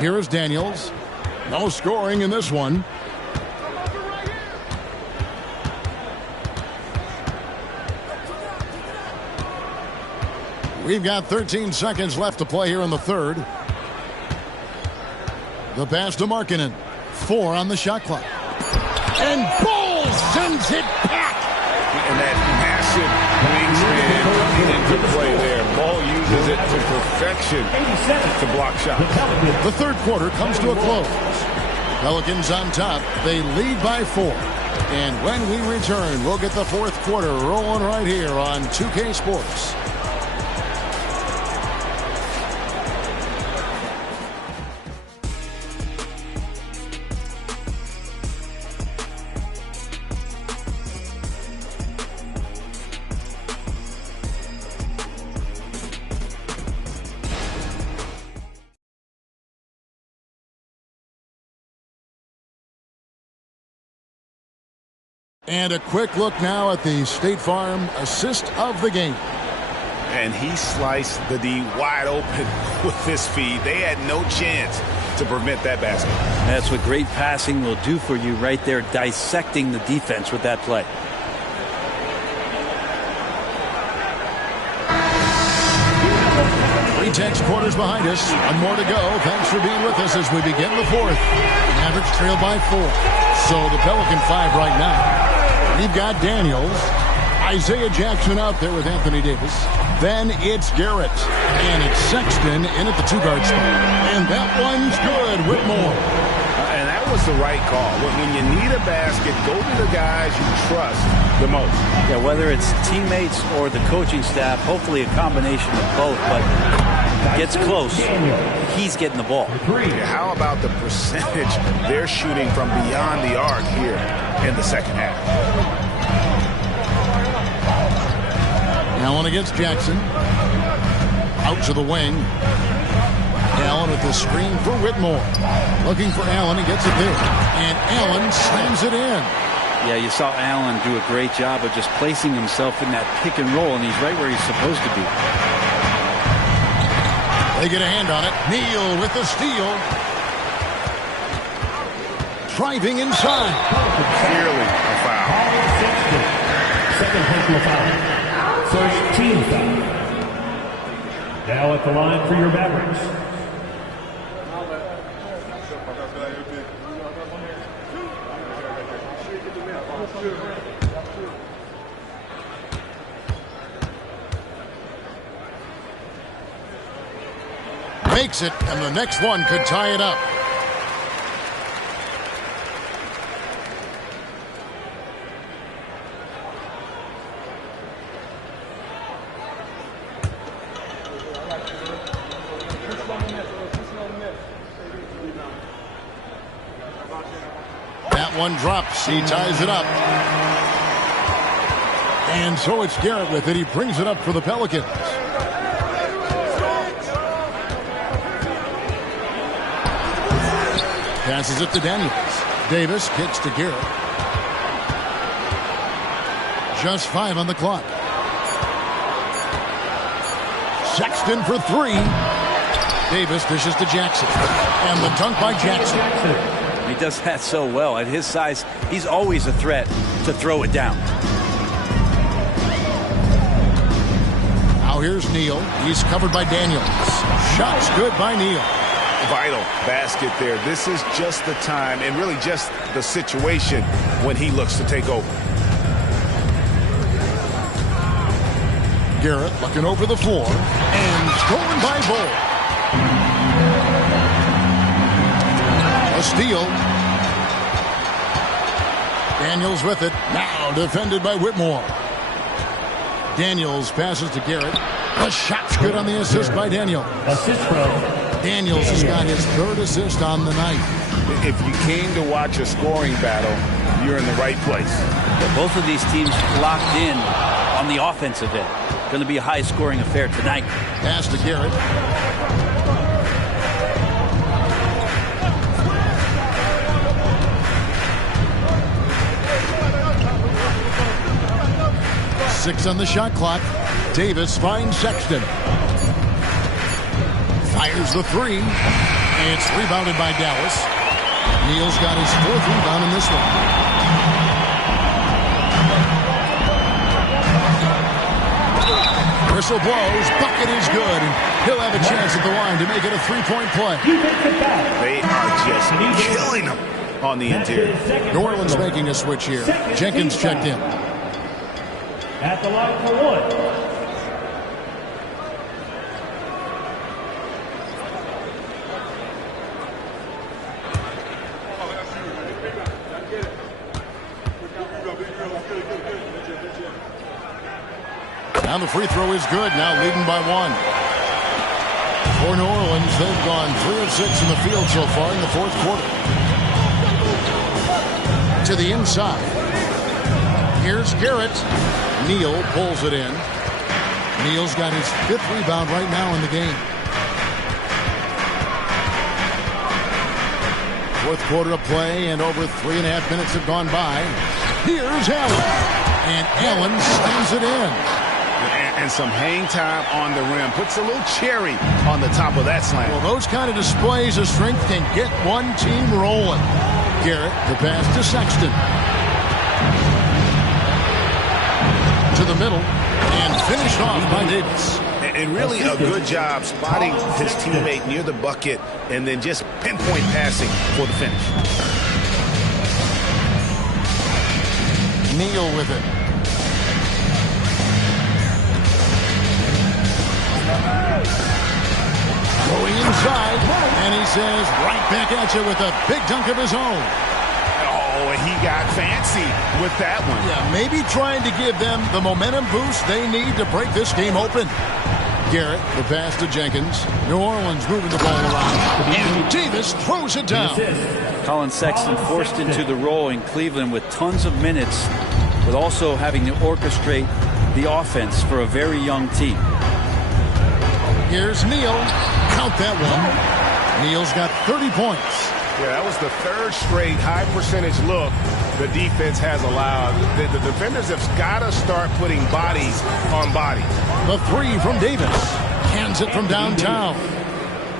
Here is Daniels. No scoring in this one. We've got 13 seconds left to play here in the third. The pass to Markkanen. 4 on the shot clock. And Ball sends it back. And that massive wingspan coming into play there. Ball uses it to perfection to block shots. The third quarter comes to a close. Pelicans on top. They lead by 4. And when we return, we'll get the fourth quarter rolling right here on 2K Sports. And a quick look now at the State Farm assist of the game. And he sliced the D wide open with this feed. They had no chance to prevent that basket. That's what great passing will do for you right there, dissecting the defense with that play. Tense quarters behind us. One more to go. Thanks for being with us as we begin the fourth. Mavericks trail by 4. So the Pelican 5 right now. We've got Daniels. Isaiah Jackson out there with Anthony Davis. Then it's Garrett. And it's Sexton in at the 2-guard spot. And that one's good. Whitmore. And that was the right call. When you need a basket, go to the guys you trust the most. Yeah, whether it's teammates or the coaching staff, hopefully a combination of both, but gets close, he's getting the ball. Yeah, how about the percentage they're shooting from beyond the arc here in the second half? Allen against Jackson. Out to the wing. Allen with the screen for Whitmore. Looking for Allen. He gets it there. And Allen slams it in. Yeah, you saw Allen do a great job of just placing himself in that pick and roll, and he's right where he's supposed to be. They get a hand on it. Neal with the steal. Driving inside. Clearly a foul. Second personal foul. First team foul. Now at the line for your Mavericks. Makes it, and the next one could tie it up. That one drops. He ties it up. And so it's Garrett with it. He brings it up for the Pelicans. Passes it to Daniels. Davis kicks to Garrett. Just 5 on the clock. Sexton for 3. Davis dishes to Jackson. And the dunk by Jackson. He does that so well. At his size, he's always a threat to throw it down. Now here's Neal. He's covered by Daniels. Shots good by Neal. Vital basket there. This is just the time and really just the situation when he looks to take over. Garrett looking over the floor and scored by Bull. A steal. Daniels with it. Now defended by Whitmore. Daniels passes to Garrett. The shot's good on the assist by Daniels. Assist from Daniels has got his 3rd assist on the night. If you came to watch a scoring battle, you're in the right place. Both of these teams locked in on the offensive end. Going to be a high-scoring affair tonight. Pass to Garrett. Six on the shot clock. Davis finds Sexton. Fires the three. And it's rebounded by Dallas. Neal's got his fourth rebound in this one. Whistle blows. Bucket is good. And he'll have a chance at the line to make it a three-point play. They are just killing them on the interior. New Orleans making a switch here. Jenkins checked in. At the line for one. And the free throw is good. Now leading by one. For New Orleans, they've gone 3 of 6 in the field so far in the fourth quarter. To the inside. Here's Garrett. Neal pulls it in. Neal's got his 5th rebound right now in the game. Fourth quarter of play, and over 3.5 minutes have gone by. Here's Allen. And Allen slams it in. And some hang time on the rim. Puts a little cherry on the top of that slam. Well, those kind of displays of strength can get one team rolling. Garrett, the pass to Sexton. To the middle, and finished off by Davis. And really a good job spotting his teammate near the bucket and then just pinpoint passing for the finish. Neal with it. Going inside, and he says right back at you with a big dunk of his own. Oh, he got fancy with that one. Yeah, maybe trying to give them the momentum boost they need to break this game open. Garrett, the pass to Jenkins. New Orleans moving the ball around. And Davis throws it down. Colin Sexton forced into the role in Cleveland with tons of minutes, but also having to orchestrate the offense for a very young team. Here's Neal. Count that one. Neal's got 30 points. Yeah, that was the 3rd straight high percentage look the defense has allowed. The defenders have got to start putting bodies on bodies. The three from Davis. Hands it from downtown.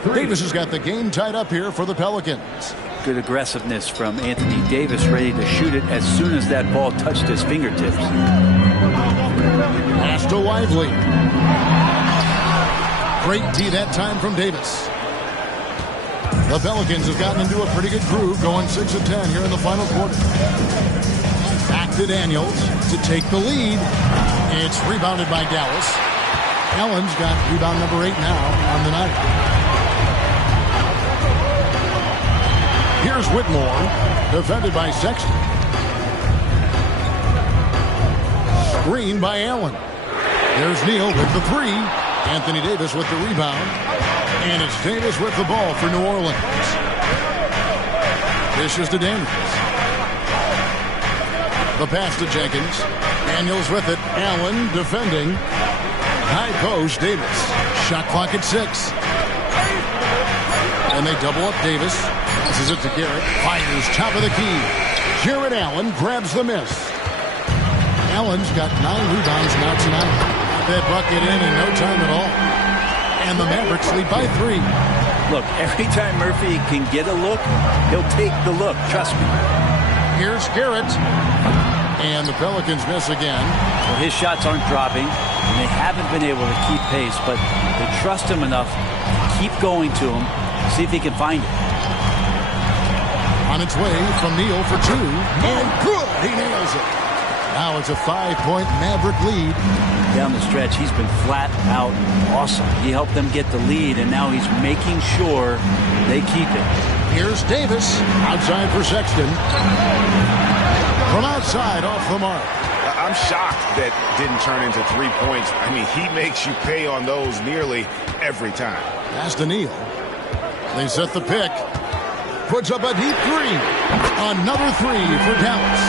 Davis has got the game tied up here for the Pelicans. Good aggressiveness from Anthony Davis, ready to shoot it as soon as that ball touched his fingertips. Pass to Lively. Great D that time from Davis. The Pelicans have gotten into a pretty good groove, going 6 of 10 here in the final quarter. Back to Daniels to take the lead. It's rebounded by Dallas. Allen's got rebound number 8 now on the night. Here's Whitmore, defended by Sexton. Screen by Allen. There's Neal with the 3. Anthony Davis with the rebound. And it's Davis with the ball for New Orleans. Dishes to Daniels. The pass to Jenkins. Daniels with it. Allen defending. High post, Davis. Shot clock at 6. And they double up Davis. Passes it to Garrett. Fires top of the key. Jared Allen grabs the miss. Allen's got 9 rebounds now tonight. That bucket in no time at all. And the Mavericks lead by 3. Look, every time Murphy can get a look, he'll take the look. Trust me. Here's Garrett. And the Pelicans miss again. Well, his shots aren't dropping, and they haven't been able to keep pace, but they trust him enough to keep going to him, see if he can find it. On its way from Neal for 2. And good! He nails it. Now it's a 5-point Maverick lead. Down the stretch, he's been flat out awesome. He helped them get the lead, and now he's making sure they keep it. Here's Davis, outside for Sexton. From outside, off the mark. I'm shocked that didn't turn into 3 points. I mean, he makes you pay on those nearly every time. Pass to Neal. They set the pick. puts up a deep three. Another three for Dallas.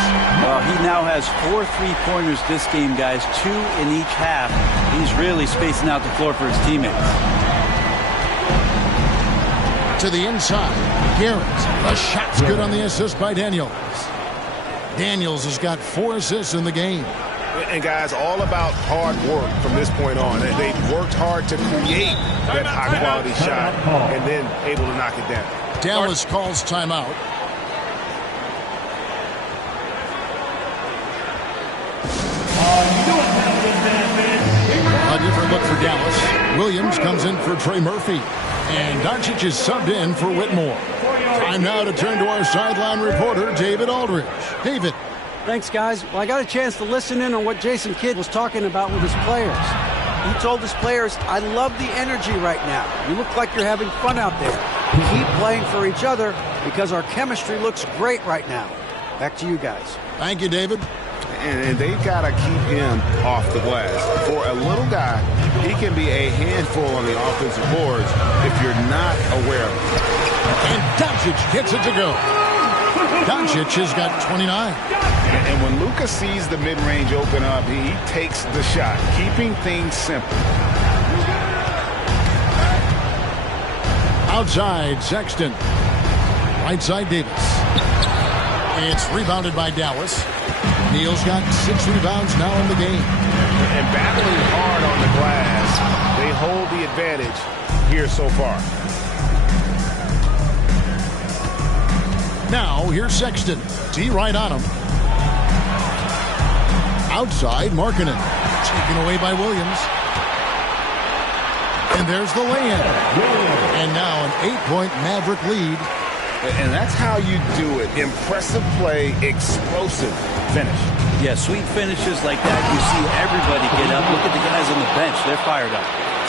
Well, he now has 4 3-pointers this game, guys. 2 in each half. He's really spacing out the floor for his teammates. To the inside. Garrett. The shot's good on the assist by Daniels. Daniels has got 4 assists in the game. And, guys, all about hard work from this point on. They've worked hard to create that high-quality shot and then able to knock it down. Dallas calls timeout. A different look for Dallas. Williams comes in for Trey Murphy. And Doncic is subbed in for Whitmore. Time now to turn to our sideline reporter, David Aldridge. David. Thanks, guys. Well, I got a chance to listen in on what Jason Kidd was talking about with his players. He told his players, I love the energy right now. You look like you're having fun out there. Keep playing for each other because our chemistry looks great right now. Back to you guys. Thank you, David. And they've got to keep him off the glass. For a little guy, he can be a handful on the offensive boards if you're not aware of it. And Doncic gets it to go. Doncic has got 29. And when Luka sees the mid-range open up, he takes the shot, keeping things simple. Outside, Sexton. Right side, Davis. It's rebounded by Dallas. Neal's got 6 rebounds now in the game. And battling hard on the glass, they hold the advantage here so far. Now, here's Sexton. T right on him. Outside, Markkanen. Taken away by Williams. And there's the lay-in. And now an 8-point Maverick lead. And that's how you do it. Impressive play, explosive finish. Yeah, sweet finishes like that. You see everybody get up. Look at the guys on the bench. They're fired up.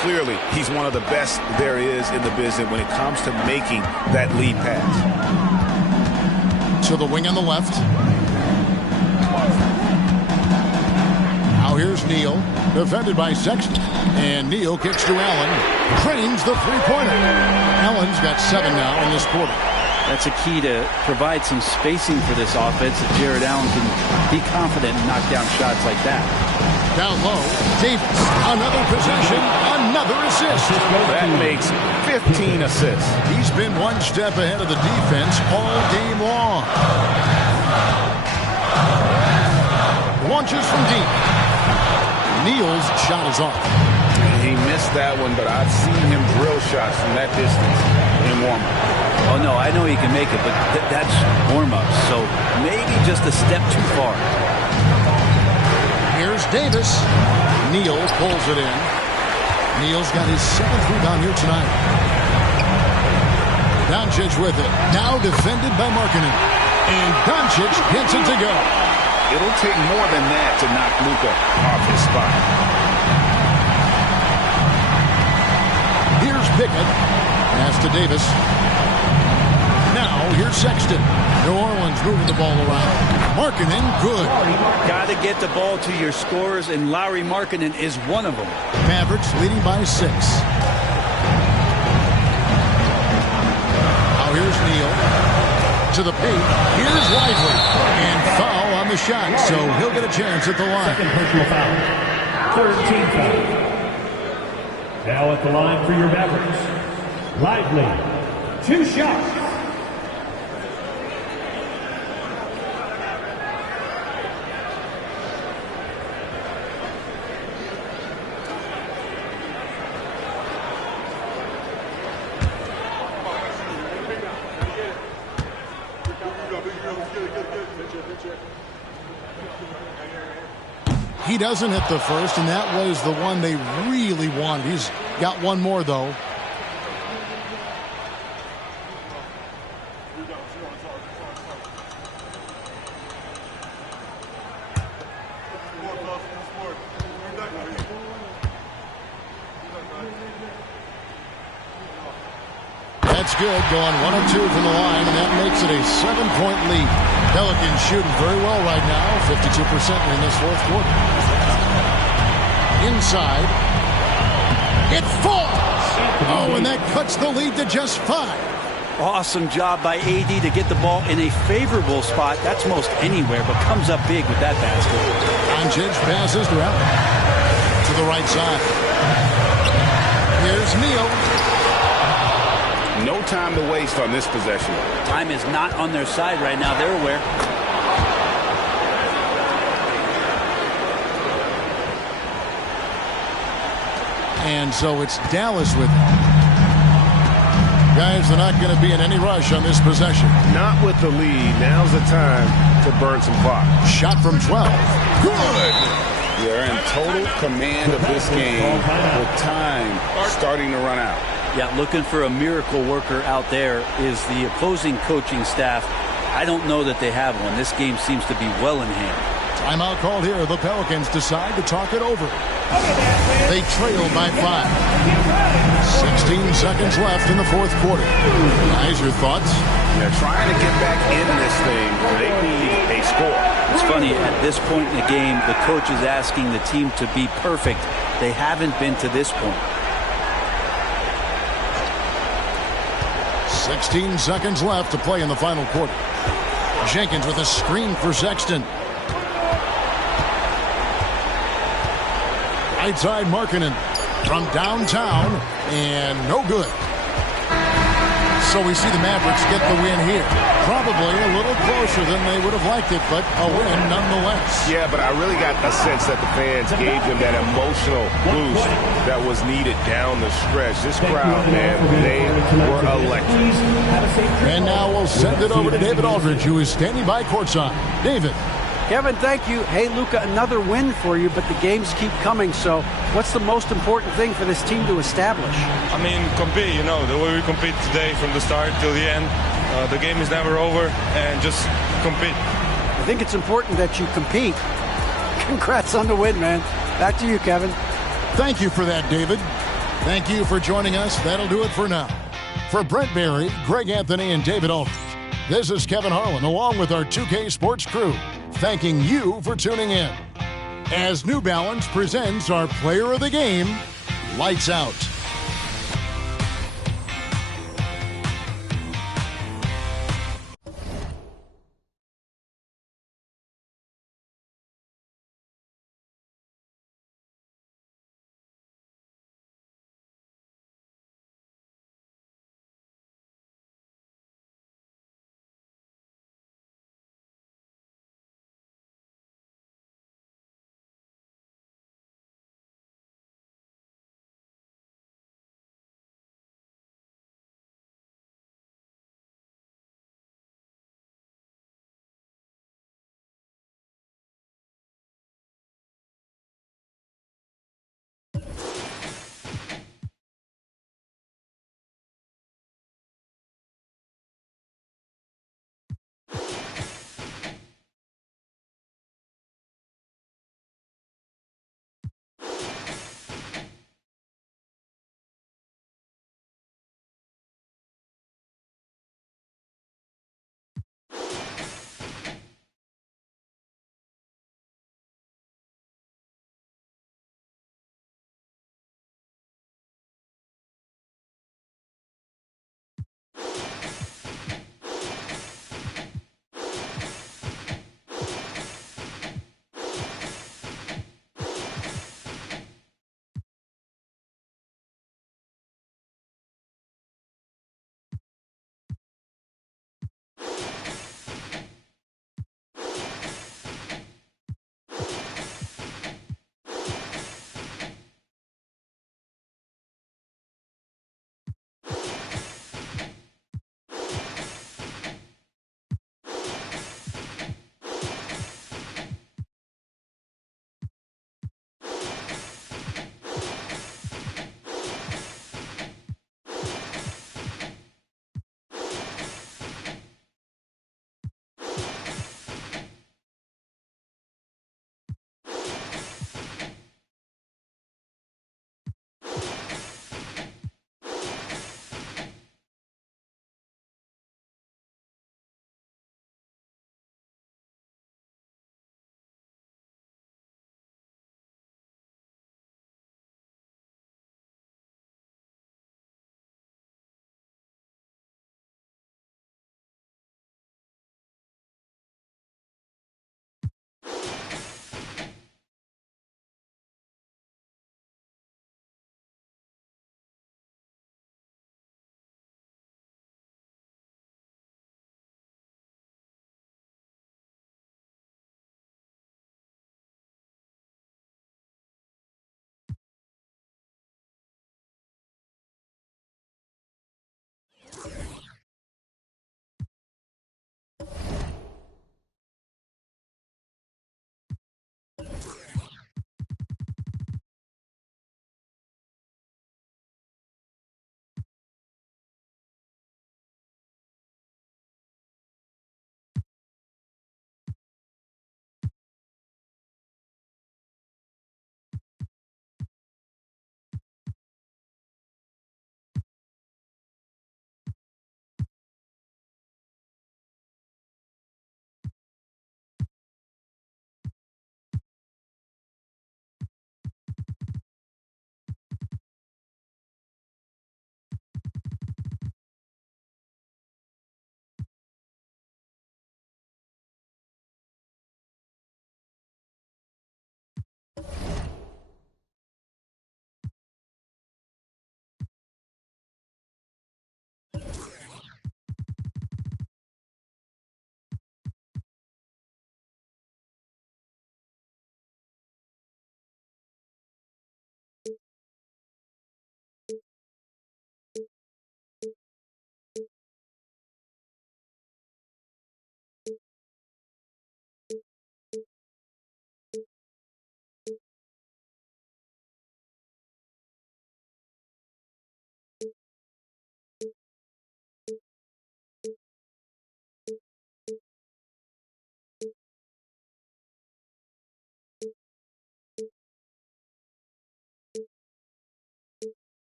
Clearly, he's one of the best there is in the business when it comes to making that lead pass. To the wing on the left. Now here's Neal, defended by Sexton. And Neal kicks to Allen. Trains the three-pointer. Allen's got 7 now in this quarter. That's a key to provide some spacing for this offense that Jared Allen can be confident and knock down shots like that. Down low, Davis. Another possession, another assist. That makes 15 assists. He's been one step ahead of the defense all game long. Launches from deep. Neal's shot is off. He missed that one, but I've seen him drill shots from that distance in warm-up. Oh, no, I know he can make it, but that's warm-up, so maybe just a step too far. Here's Davis. Neal pulls it in. Neal's got his 7th rebound here tonight. Doncic with it. Now defended by Markkanen. And Doncic gets it to go. It'll take more than that to knock Luka off his spot. Here's Pickett. Pass to Davis. Now, here's Sexton. New Orleans moving the ball around. Markkanen, good. Got to get the ball to your scorers, and Lauri Markkanen is one of them. Mavericks leading by 6. Now, here's Neal. To the paint. Here's Lively. And foul on the shot, so he'll get a chance at the line. Second personal foul. Third team foul. Now at the line for your Mavericks. Lively. 2 shots. He doesn't hit the first, and that was the one they really wanted. He's got one more, though. That's good, going 1 of 2 from the line, and that makes it a 7-point lead. Pelicans shooting very well right now, 52% in this 4th quarter. Inside. It falls! Oh, and that cuts the lead to just 5. Awesome job by AD to get the ball in a favorable spot. That's most anywhere, but comes up big with that basket. Doncic passes to Allen. To the right side. Here's Neal. No time to waste on this possession. Time is not on their side right now. They're aware. And so it's Dallas with it. Guys, they're not going to be in any rush on this possession. Not with the lead. Now's the time to burn some clock. Shot from 12. Good. They're in total command of this game with time starting to run out. Yeah, looking for a miracle worker out there is the opposing coaching staff. I don't know that they have one. This game seems to be well in hand. Timeout called here. The Pelicans decide to talk it over. They trail by 5. 16 seconds left in the fourth quarter. Guys, your thoughts? They're trying to get back in this thing. They need a score. It's funny, at this point in the game, the coach is asking the team to be perfect. They haven't been to this point. 16 seconds left to play in the final quarter. Jenkins with a screen for Sexton. Right side Markkanen from downtown, and no good. So we see the Mavericks get the win here. Probably a little closer than they would have liked it, but a win nonetheless. Yeah, but I really got a sense that the fans gave them that emotional boost that was needed down the stretch. This crowd, man, they were electric. And now we'll send it over to David Aldridge, who is standing by courtside. David. Kevin, thank you. Hey, Luka, another win for you, but the games keep coming. So what's the most important thing for this team to establish? I mean, compete, the way we compete today from the start till the end. The game is never over, and just compete. I think it's important that you compete. Congrats on the win, man. Back to you, Kevin. Thank you for that, David. Thank you for joining us. That'll do it for now. For Brent Barry, Greg Anthony, and David Aldridge, this is Kevin Harlan, along with our 2K Sports crew, thanking you for tuning in. As New Balance presents our Player of the Game, Lights Out.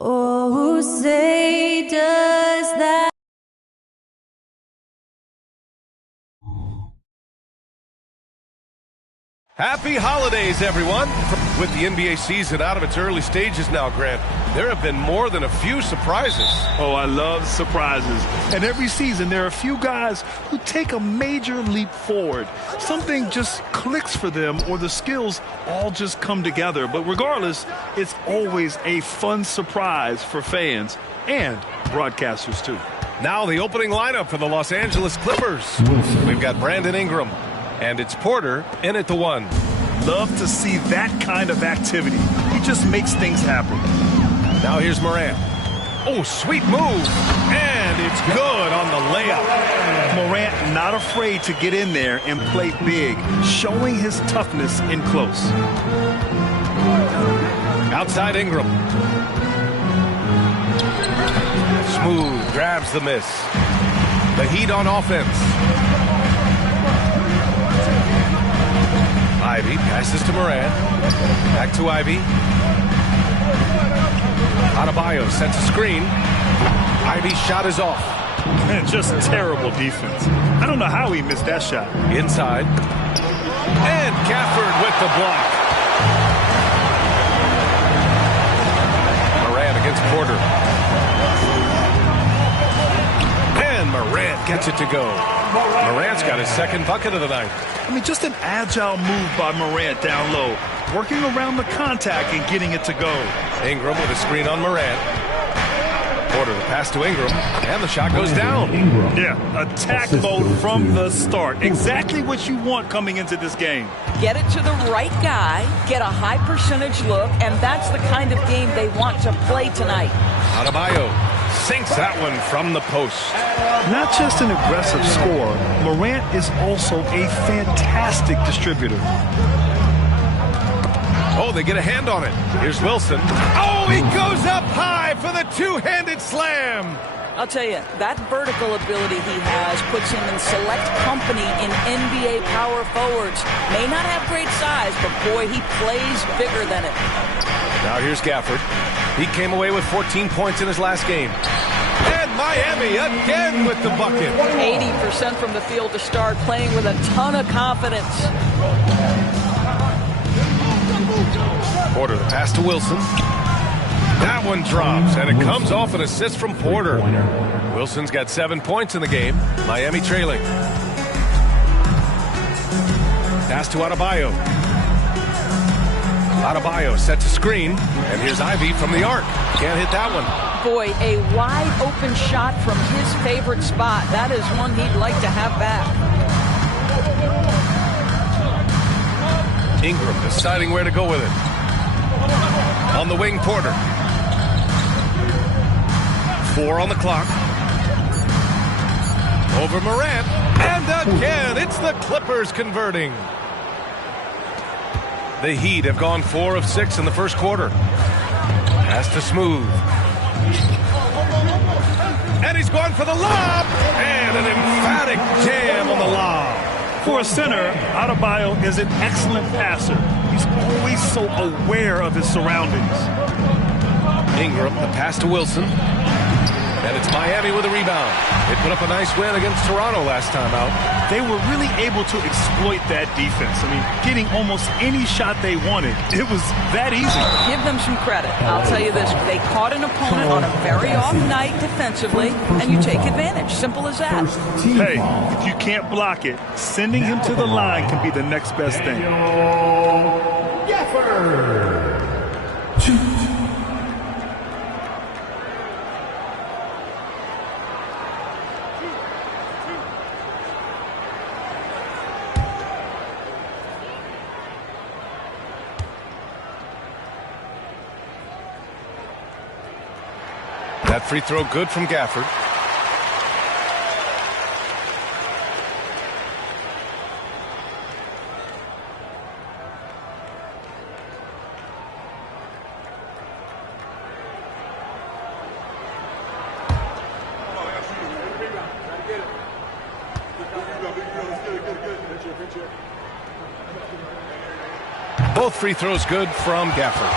Oh, say does that. Happy holidays, everyone. With the NBA season out of its early stages now, Grant, there have been more than a few surprises. Oh, I love surprises. And every season, there are a few guys who take a major leap forward. Something just clicks for them, or the skills all just come together. But regardless, it's always a fun surprise for fans and broadcasters, too. Now the opening lineup for the Los Angeles Clippers. We've got Brandon Ingram, and it's Porter in at the 1. Love to see that kind of activity. He just makes things happen. Now here's Morant. Oh, sweet move. And it's good on the layup. Morant not afraid to get in there and play big, showing his toughness in close. Outside Ingram. Smooth, grabs the miss. The Heat on offense. Ivy passes to Morant. Back to Ivy. Adebayo sets a screen. Ivy's shot is off. Man, just terrible defense. I don't know how he missed that shot. Inside. And Gafford with the block. Morant against Porter. And Morant gets it to go. Morant's got his second bucket of the night. I mean, just an agile move by Morant down low, working around the contact and getting it to go. Ingram with a screen on Morant. Porter the pass to Ingram, and the shot goes down. Yeah, attack mode from the start. Exactly what you want coming into this game. Get it to the right guy, get a high percentage look, and that's the kind of game they want to play tonight. Adebayo sinks that one from the post. Not just an aggressive scorer, Morant is also a fantastic distributor. Oh, they get a hand on it. Here's Wilson. Oh, he goes up high for the two-handed slam. I'll tell you, that vertical ability he has puts him in select company in NBA power forwards. May not have great size, but boy, he plays bigger than it. Now here's Gafford. He came away with 14 points in his last game. And Miami again with the bucket. 80% from the field to start, playing with a ton of confidence. Porter the pass to Wilson. That one drops, and it comes off an assist from Porter. Wilson's got 7 points in the game. Miami trailing. Pass to Adebayo. Adebayo sets a screen, and here's Ivy from the arc. Can't hit that one. Boy, a wide open shot from his favorite spot. That is one he'd like to have back. Ingram deciding where to go with it. On the wing, Porter. 4 on the clock. Over Morant. And again, it's the Clippers converting. The Heat have gone 4 of 6 in the first quarter. Pass to Smooth. And he's gone for the lob. And an emphatic jam on the lob. For a center, Adebayo is an excellent passer. He's always so aware of his surroundings. Ingram, the pass to Wilson. And it's Miami with a rebound. They put up a nice win against Toronto last time out. They were really able to exploit that defense. I mean, getting almost any shot they wanted. It was that easy. Give them some credit. I'll tell you this. They caught an opponent on a very off night defensively, and you take advantage. Simple as that. Hey, if you can't block it, sending him to the line can be the next best thing. That free throw good from Gafford. Both free throws good from Gafford.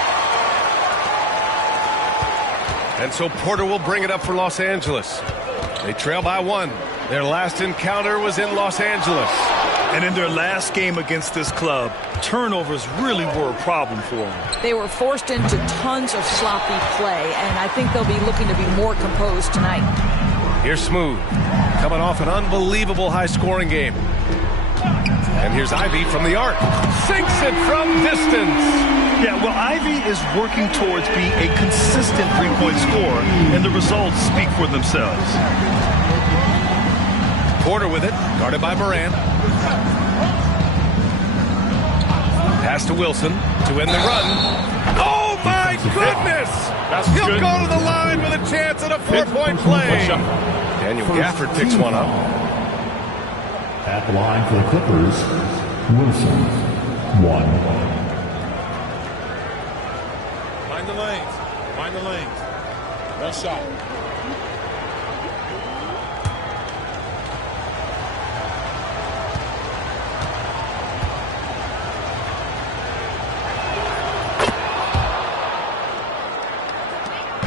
And so Porter will bring it up for Los Angeles. They trail by 1. Their last encounter was in Los Angeles. And in their last game against this club, turnovers really were a problem for them. They were forced into tons of sloppy play, and I think they'll be looking to be more composed tonight. Here's Smooth, coming off an unbelievable high-scoring game. And here's Ivy from the arc. Sinks it from distance. Yeah, well, Ivy is working towards being a consistent three-point scorer, and the results speak for themselves. Porter with it, guarded by Morant. Pass to Wilson to end the run. Oh, my goodness! He'll go to the line with a chance at a 4-point play. Daniel Gafford picks one up. At the line for the Clippers, Wilson, 1. Find the lanes. Find the lanes. Nice shot.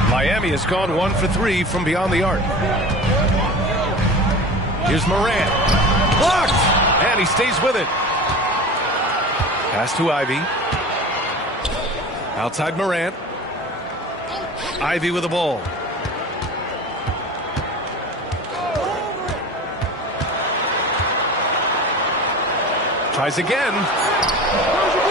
Miami has gone 1 for 3 from beyond the arc. Here's Morant. Blocked! And he stays with it. Pass to Ivy. Outside Morant. Ivy with the ball. Tries again.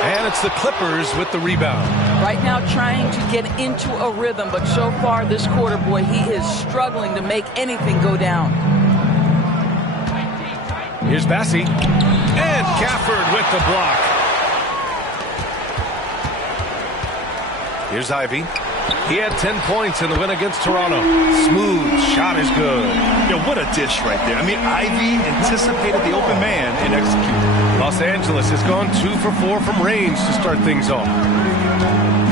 And it's the Clippers with the rebound. Right now trying to get into a rhythm, but so far this quarter, boy, he is struggling to make anything go down. Here's Bassi. And Gafford with the block. Here's Ivy. He had 10 points in the win against Toronto. Smooth shot is good. Yeah, what a dish right there. I mean, Ivy anticipated the open man and executed. Los Angeles has gone 2 for 4 from range to start things off.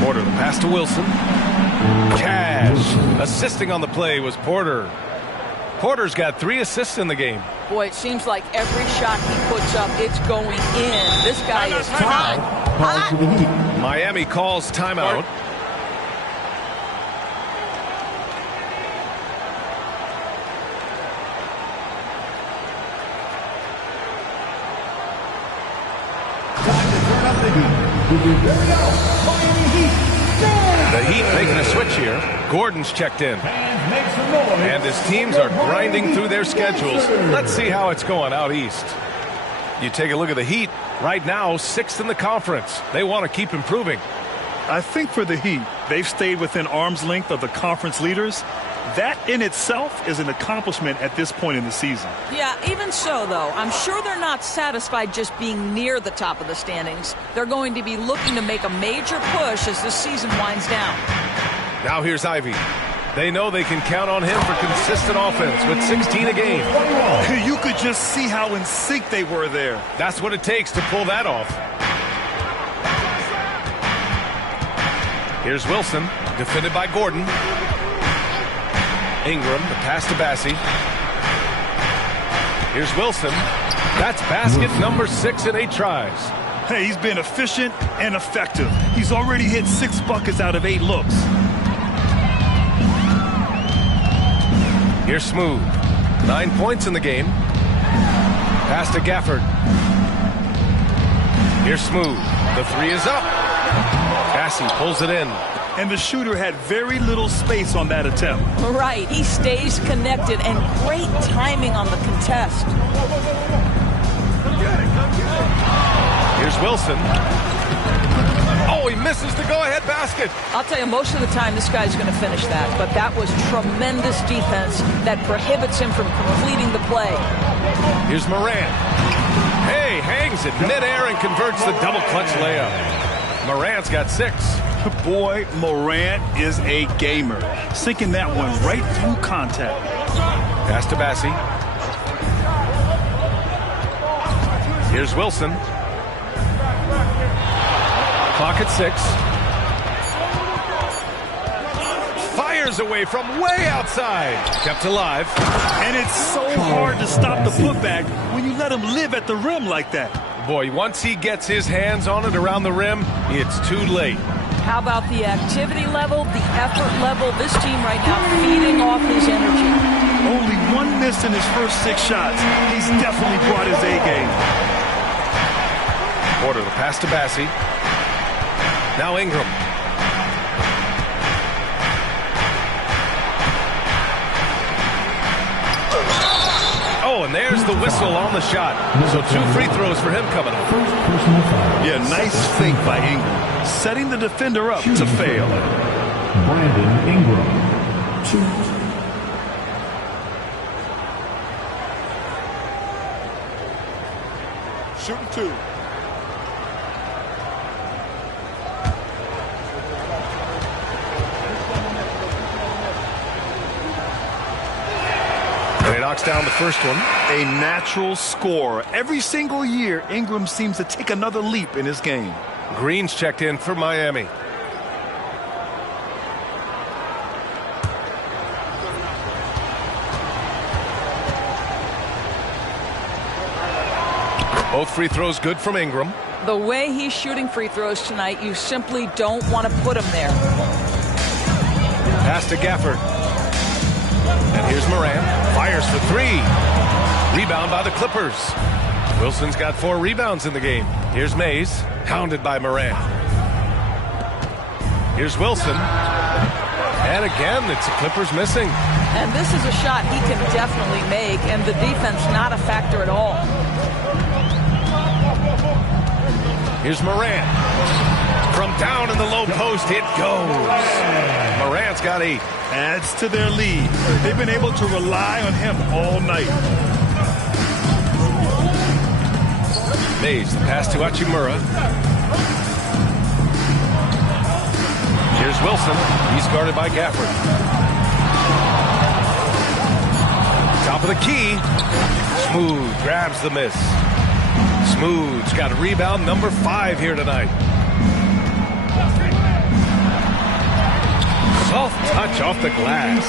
Porter, the pass to Wilson. Cash. Assisting on the play was Porter. Porter's got 3 assists in the game. Boy, it seems like every shot he puts up, it's going in. This guy is hot. Hot. Miami calls timeout. The Heat making a switch here. Gordon's checked in. And his teams are grinding through their schedules. Let's see how it's going out east. You take a look at the Heat. Right now, 6th in the conference. They want to keep improving. I think for the Heat, they've stayed within arm's length of the conference leaders. That in itself is an accomplishment at this point in the season. Yeah, even so, though, I'm sure they're not satisfied just being near the top of the standings. They're going to be looking to make a major push as this season winds down. Now here's Ivy. They know they can count on him for consistent offense with 16 a game. You could just see how in sync they were there. That's what it takes to pull that off. Here's Wilson, defended by Gordon. Ingram, the pass to Bassi. Here's Wilson. That's basket number 6 in 8 tries. Hey, he's been efficient and effective. He's already hit 6 buckets out of 8 looks. Here's Smooth. 9 points in the game. Pass to Gafford. Here's Smooth. The 3 is up. Bassi pulls it in. And the shooter had very little space on that attempt. Right. He stays connected and great timing on the contest. Here's Wilson. Oh, he misses the go-ahead basket. I'll tell you, most of the time this guy's going to finish that. But that was tremendous defense that prohibits him from completing the play. Here's Morant. Hey, hangs it midair and converts the double clutch layup. Morant's got 6. Boy, Morant is a gamer. Sinking that one right through contact. Pass to Bassi. Here's Wilson. Clock at 6. Fires away from way outside. Kept alive. And it's so hard to stop the putback when you let him live at the rim like that. Boy, once he gets his hands on it around the rim, it's too late. How about the activity level, the effort level? This team right now feeding off his energy. Only one miss in his first 6 shots. He's definitely brought his A game. Porter, the pass to Bassey. Now Ingram. Oh, and there's the whistle on the shot. So 2 free throws for him coming up. Yeah, nice fake by Ingram. Setting the defender up to fail. Brandon Ingram, 2. Shooting 2. And he knocks down the first one. A natural scorer. Every single year, Ingram seems to take another leap in his game. Green's checked in for Miami. Both free throws good from Ingram. The way he's shooting free throws tonight, you simply don't want to put him there. Pass to Gafford. And here's Morant. Fires for 3. Rebound by the Clippers. Wilson's got 4 rebounds in the game. Here's Mays. Hounded by Morant. Here's Wilson. And again, it's the Clippers missing. And this is a shot he can definitely make, and the defense not a factor at all. Here's Morant. From down in the low post, it goes. Morant's got 8. Adds to their lead. They've been able to rely on him all night. Mays, the pass to Hachimura. Here's Wilson. He's guarded by Gafford. Top of the key. Smooth grabs the miss. Smooth's got a rebound number 5 here tonight. Soft touch off the glass.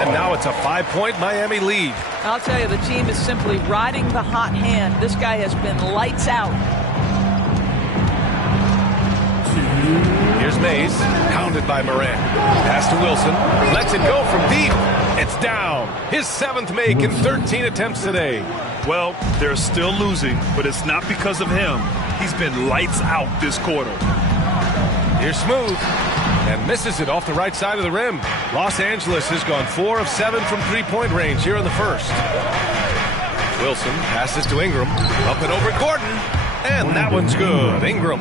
And now it's a 5-point Miami lead. I'll tell you, the team is simply riding the hot hand. This guy has been lights out. Here's Mays, hounded by Morant. Pass to Wilson, lets it go from deep. It's down. His 7th make in 13 attempts today. Well, they're still losing, but it's not because of him. He's been lights out this quarter. Here's Smooth, and misses it off the right side of the rim. Los Angeles has gone 4 of 7 from 3-point range here in the first. Wilson passes to Ingram, up and over Gordon, and that one's good. Ingram,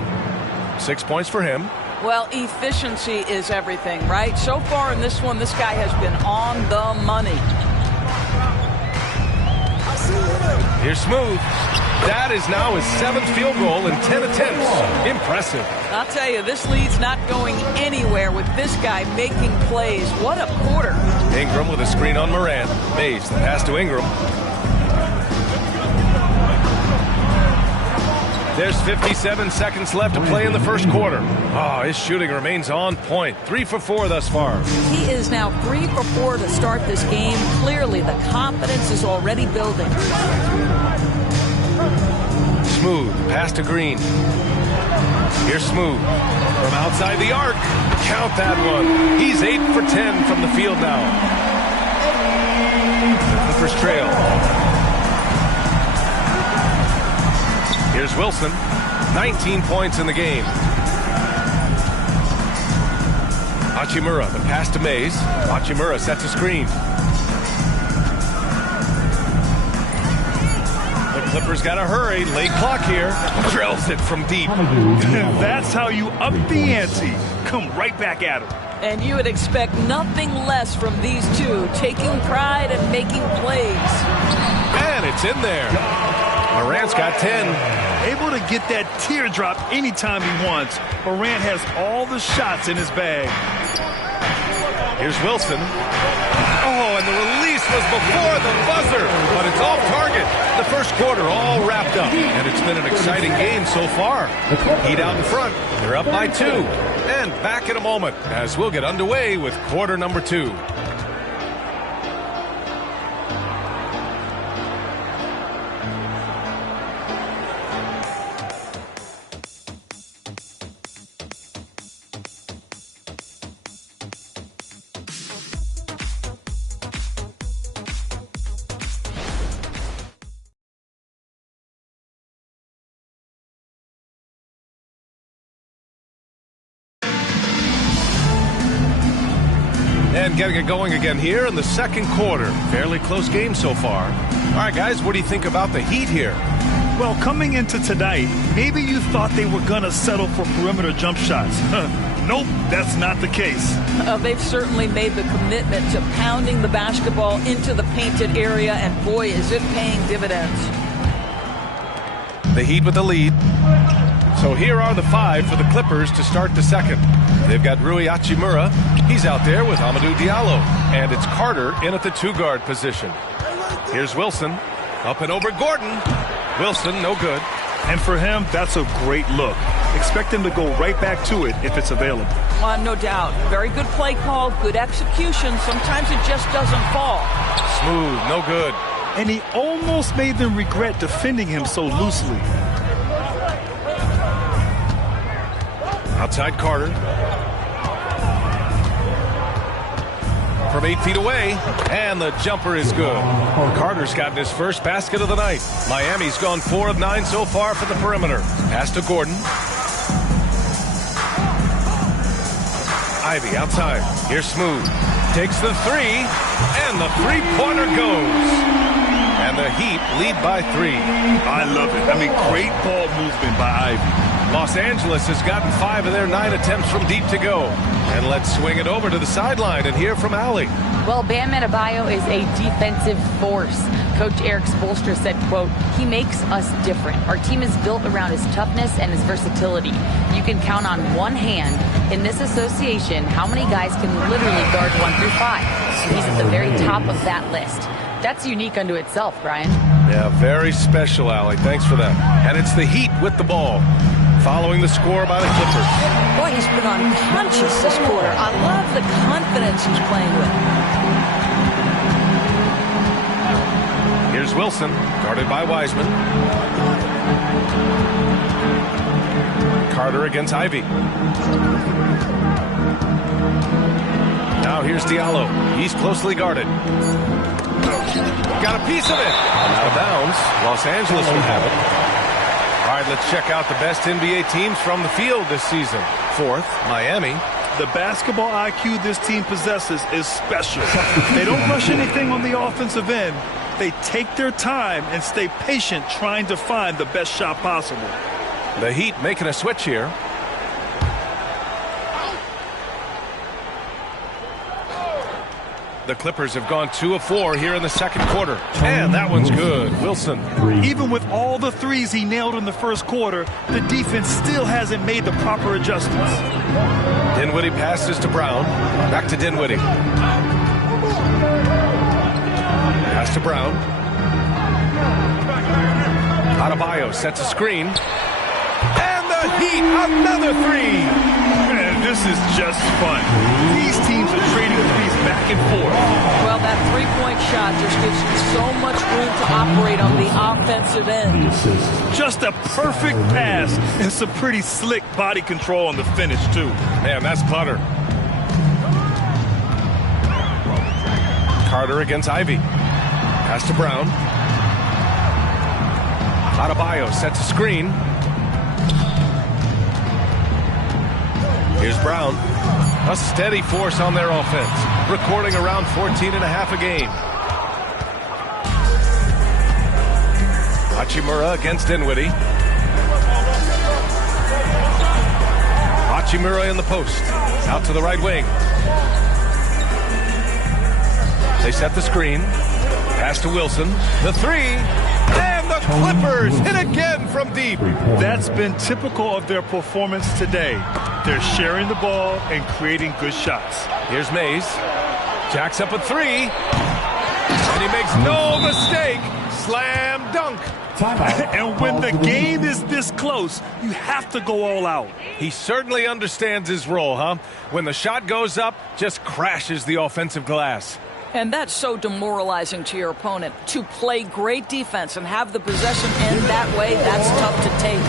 6 points for him. Well, efficiency is everything, right? So far in this one, this guy has been on the money. Here's Smooth. That is now his 7th field goal in 10 attempts. Impressive. I'll tell you, this lead's not going anywhere with this guy making plays. What a quarter. Ingram with a screen on Morant. Mays, the pass to Ingram. There's 57 seconds left to play in the first quarter. Oh, his shooting remains on point. 3 for 4 thus far. He is now 3 for 4 to start this game. Clearly, the confidence is already building. Smooth, pass to Green. Here's Smooth from outside the arc. Count that one. He's 8 for 10 from the field now. The Clippers trail. Here's Wilson, 19 points in the game. Hachimura, the pass to Mays. Hachimura sets a screen. The Clippers got to hurry. Late clock here. Drills it from deep. That's how you up the ante. Come right back at him. And you would expect nothing less from these two, taking pride and making plays. And it's in there. Morant's got 10. Able to get that teardrop anytime he wants. Morant has all the shots in his bag. Here's Wilson. Oh, and the release was before the buzzer, but it's off target. The first quarter all wrapped up, and it's been an exciting game so far. Heat out in front. They're up by 2. And back in a moment as we'll get underway with quarter number 2. And getting it going again here in the second quarter. Fairly close game so far. All right, guys, what do you think about the Heat here? Well, coming into tonight, maybe you thought they were going to settle for perimeter jump shots. Nope, that's not the case. They've certainly made the commitment to pounding the basketball into the painted area, and boy, is it paying dividends. The Heat with the lead. So here are the 5 for the Clippers to start the second. They've got Rui Hachimura. He's out there with Amadou Diallo. And it's Carter in at the 2-guard position. Here's Wilson. Up and over Gordon. Wilson, no good. And for him, that's a great look. Expect him to go right back to it if it's available. No doubt. Very good play call, good execution. Sometimes it just doesn't fall. Smooth, no good. And he almost made them regret defending him so loosely. Outside Carter. From 8 feet away, and the jumper is good. Carter's gotten his first basket of the night. Miami's gone 4 of 9 so far from the perimeter. Pass to Gordon. Ivy outside. Here's Smooth. Takes the 3, and the three-pointer goes. And the Heat lead by 3. I love it. I mean, great ball movement by Ivy. Los Angeles has gotten 5 of their 9 attempts from deep to go. And let's swing it over to the sideline and hear from Allie. Well, Bam Adebayo is a defensive force. Coach Eric Spoelstra said, quote, "He makes us different. Our team is built around his toughness and his versatility. You can count on one hand in this association how many guys can literally guard 1 through 5. He's at the very top of that list." That's unique unto itself, Brian. Yeah, very special, Allie. Thanks for that. And it's the Heat with the ball, following the score by the Clippers. Boy, he's been unconscious this quarter. I love the confidence he's playing with. Here's Wilson, guarded by Wiseman. Carter against Ivy. Now here's Diallo. He's closely guarded. Got a piece of it. Out of bounds. Los Angeles will have it. All right, let's check out the best NBA teams from the field this season. 4th, Miami. The basketball IQ this team possesses is special. They don't rush anything on the offensive end. They take their time and stay patient trying to find the best shot possible. The Heat making a switch here. The Clippers have gone 2 of 4 here in the second quarter. And that one's good. Wilson. Even with all the threes he nailed in the first quarter, the defense still hasn't made the proper adjustments. Dinwiddie passes to Brown. Back to Dinwiddie. Pass to Brown. Adebayo sets a screen. And the Heat, another 3. Man, this is just fun. These teams are trading threes back and forth. Well, that three-point shot just gives you so much room to operate on the offensive end. Just a perfect pass and some pretty slick body control on the finish, too. Man, that's butter. Carter against Ivy. Pass to Brown. Adebayo sets a screen. Here's Brown. A steady force on their offense, recording around 14.5 a game. Hachimura against Dinwiddie. Hachimura in the post. Out to the right wing. They set the screen. Pass to Wilson. The 3. And the Clippers hit again from deep. That's been typical of their performance today. They're sharing the ball and creating good shots. Here's Mays. Jacks up a 3. And he makes no mistake. Slam dunk. And when the game is this close, you have to go all out. He certainly understands his role, huh? When the shot goes up, just crashes the offensive glass. And that's so demoralizing to your opponent. To play great defense and have the possession end that way, that's tough to take.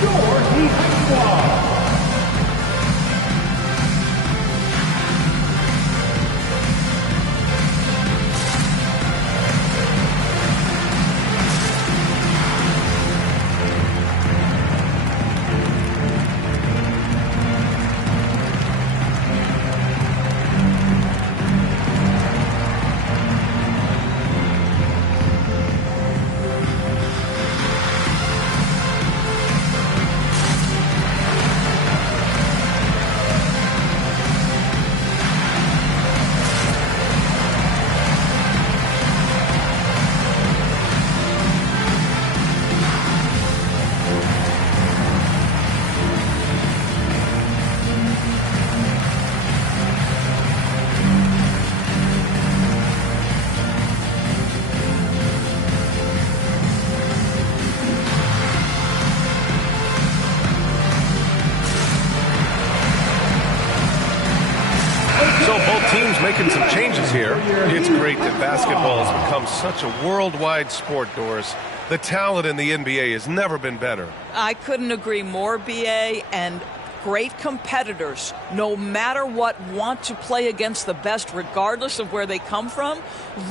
So both teams making some changes here. It's great that basketball has become such a worldwide sport, Doris. The talent in the NBA has never been better. I couldn't agree more, BA, and great competitors, no matter what, want to play against the best regardless of where they come from.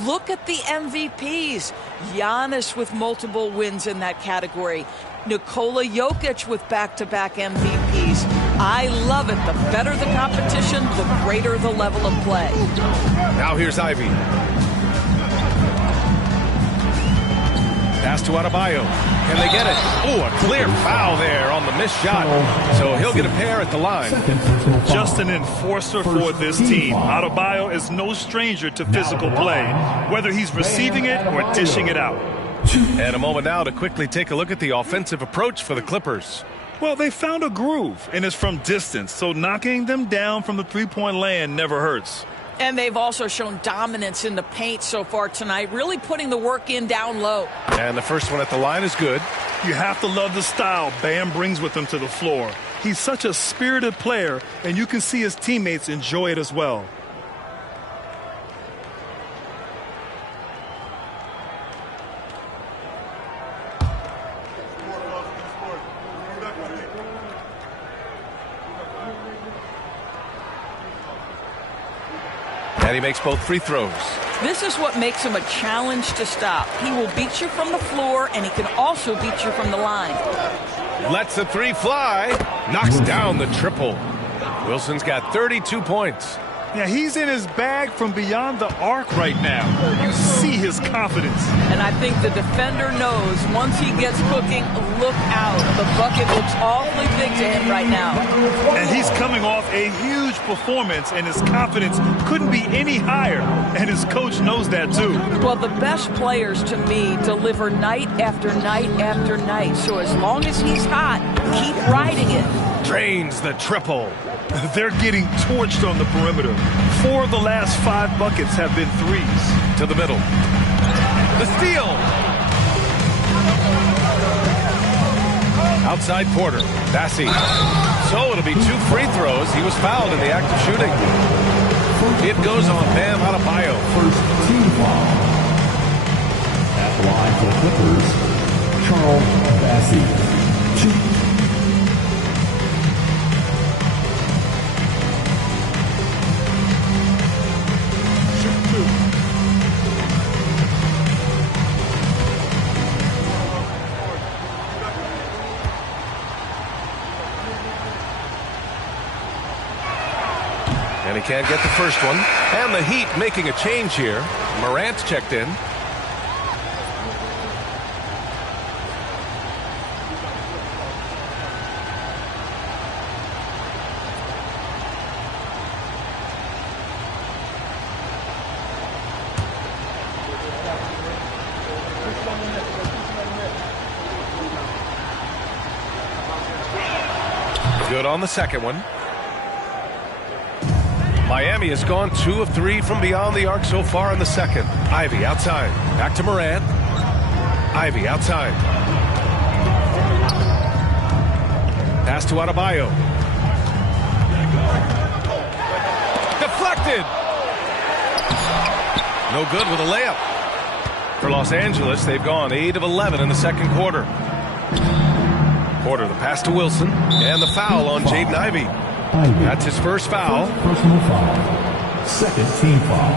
Look at the MVPs. Giannis with multiple wins in that category. Nikola Jokic with back-to-back MVPs. I love it. The better the competition, the greater the level of play. Now here's Ivy. Pass to Adebayo. Can they get it? Oh, a clear foul there on the missed shot. So he'll get a pair at the line. Just an enforcer for this team. Adebayo is no stranger to physical play, whether he's receiving it or dishing it out. And a moment now to quickly take a look at the offensive approach for the Clippers. Well, they found a groove, and it's from distance, so knocking them down from the three-point land never hurts. And they've also shown dominance in the paint so far tonight, really putting the work in down low. And the first one at the line is good. You have to love the style Bam brings with him to the floor. He's such a spirited player, and you can see his teammates enjoy it as well. And he makes both free throws. This is what makes him a challenge to stop. He will beat you from the floor, and he can also beat you from the line. Lets the three fly. Knocks down the triple. Wilson's got 32 points. Yeah, he's in his bag from beyond the arc right now. You see his confidence. And I think the defender knows once he gets cooking, look out. The bucket looks awfully big to him right now. And he's coming off a huge performance, and his confidence couldn't be any higher. And his coach knows that, too. Well, the best players, to me, deliver night after night after night. So as long as he's hot, keep riding it. Drains the triple. They're getting torched on the perimeter. 4 of the last 5 buckets have been threes. To the middle. The steal. Outside Porter. Bassi. So it'll be 2 free throws. He was fouled in the act of shooting. It goes on Bam Adebayo. First team foul. At the line for the Clippers, Charles Bassi. 2. And he can't get the first one. And the Heat making a change here. Morant's checked in. Good on the second one. Miami has gone 2 of 3 from beyond the arc so far in the second. Ivy outside. Back to Morant. Ivy outside. Pass to Adebayo. Deflected. No good with a layup. For Los Angeles, they've gone 8 of 11 in the second quarter. Porter, the pass to Wilson. And the foul on Jaden Ivey. That's his first foul. Personal foul. Second team foul.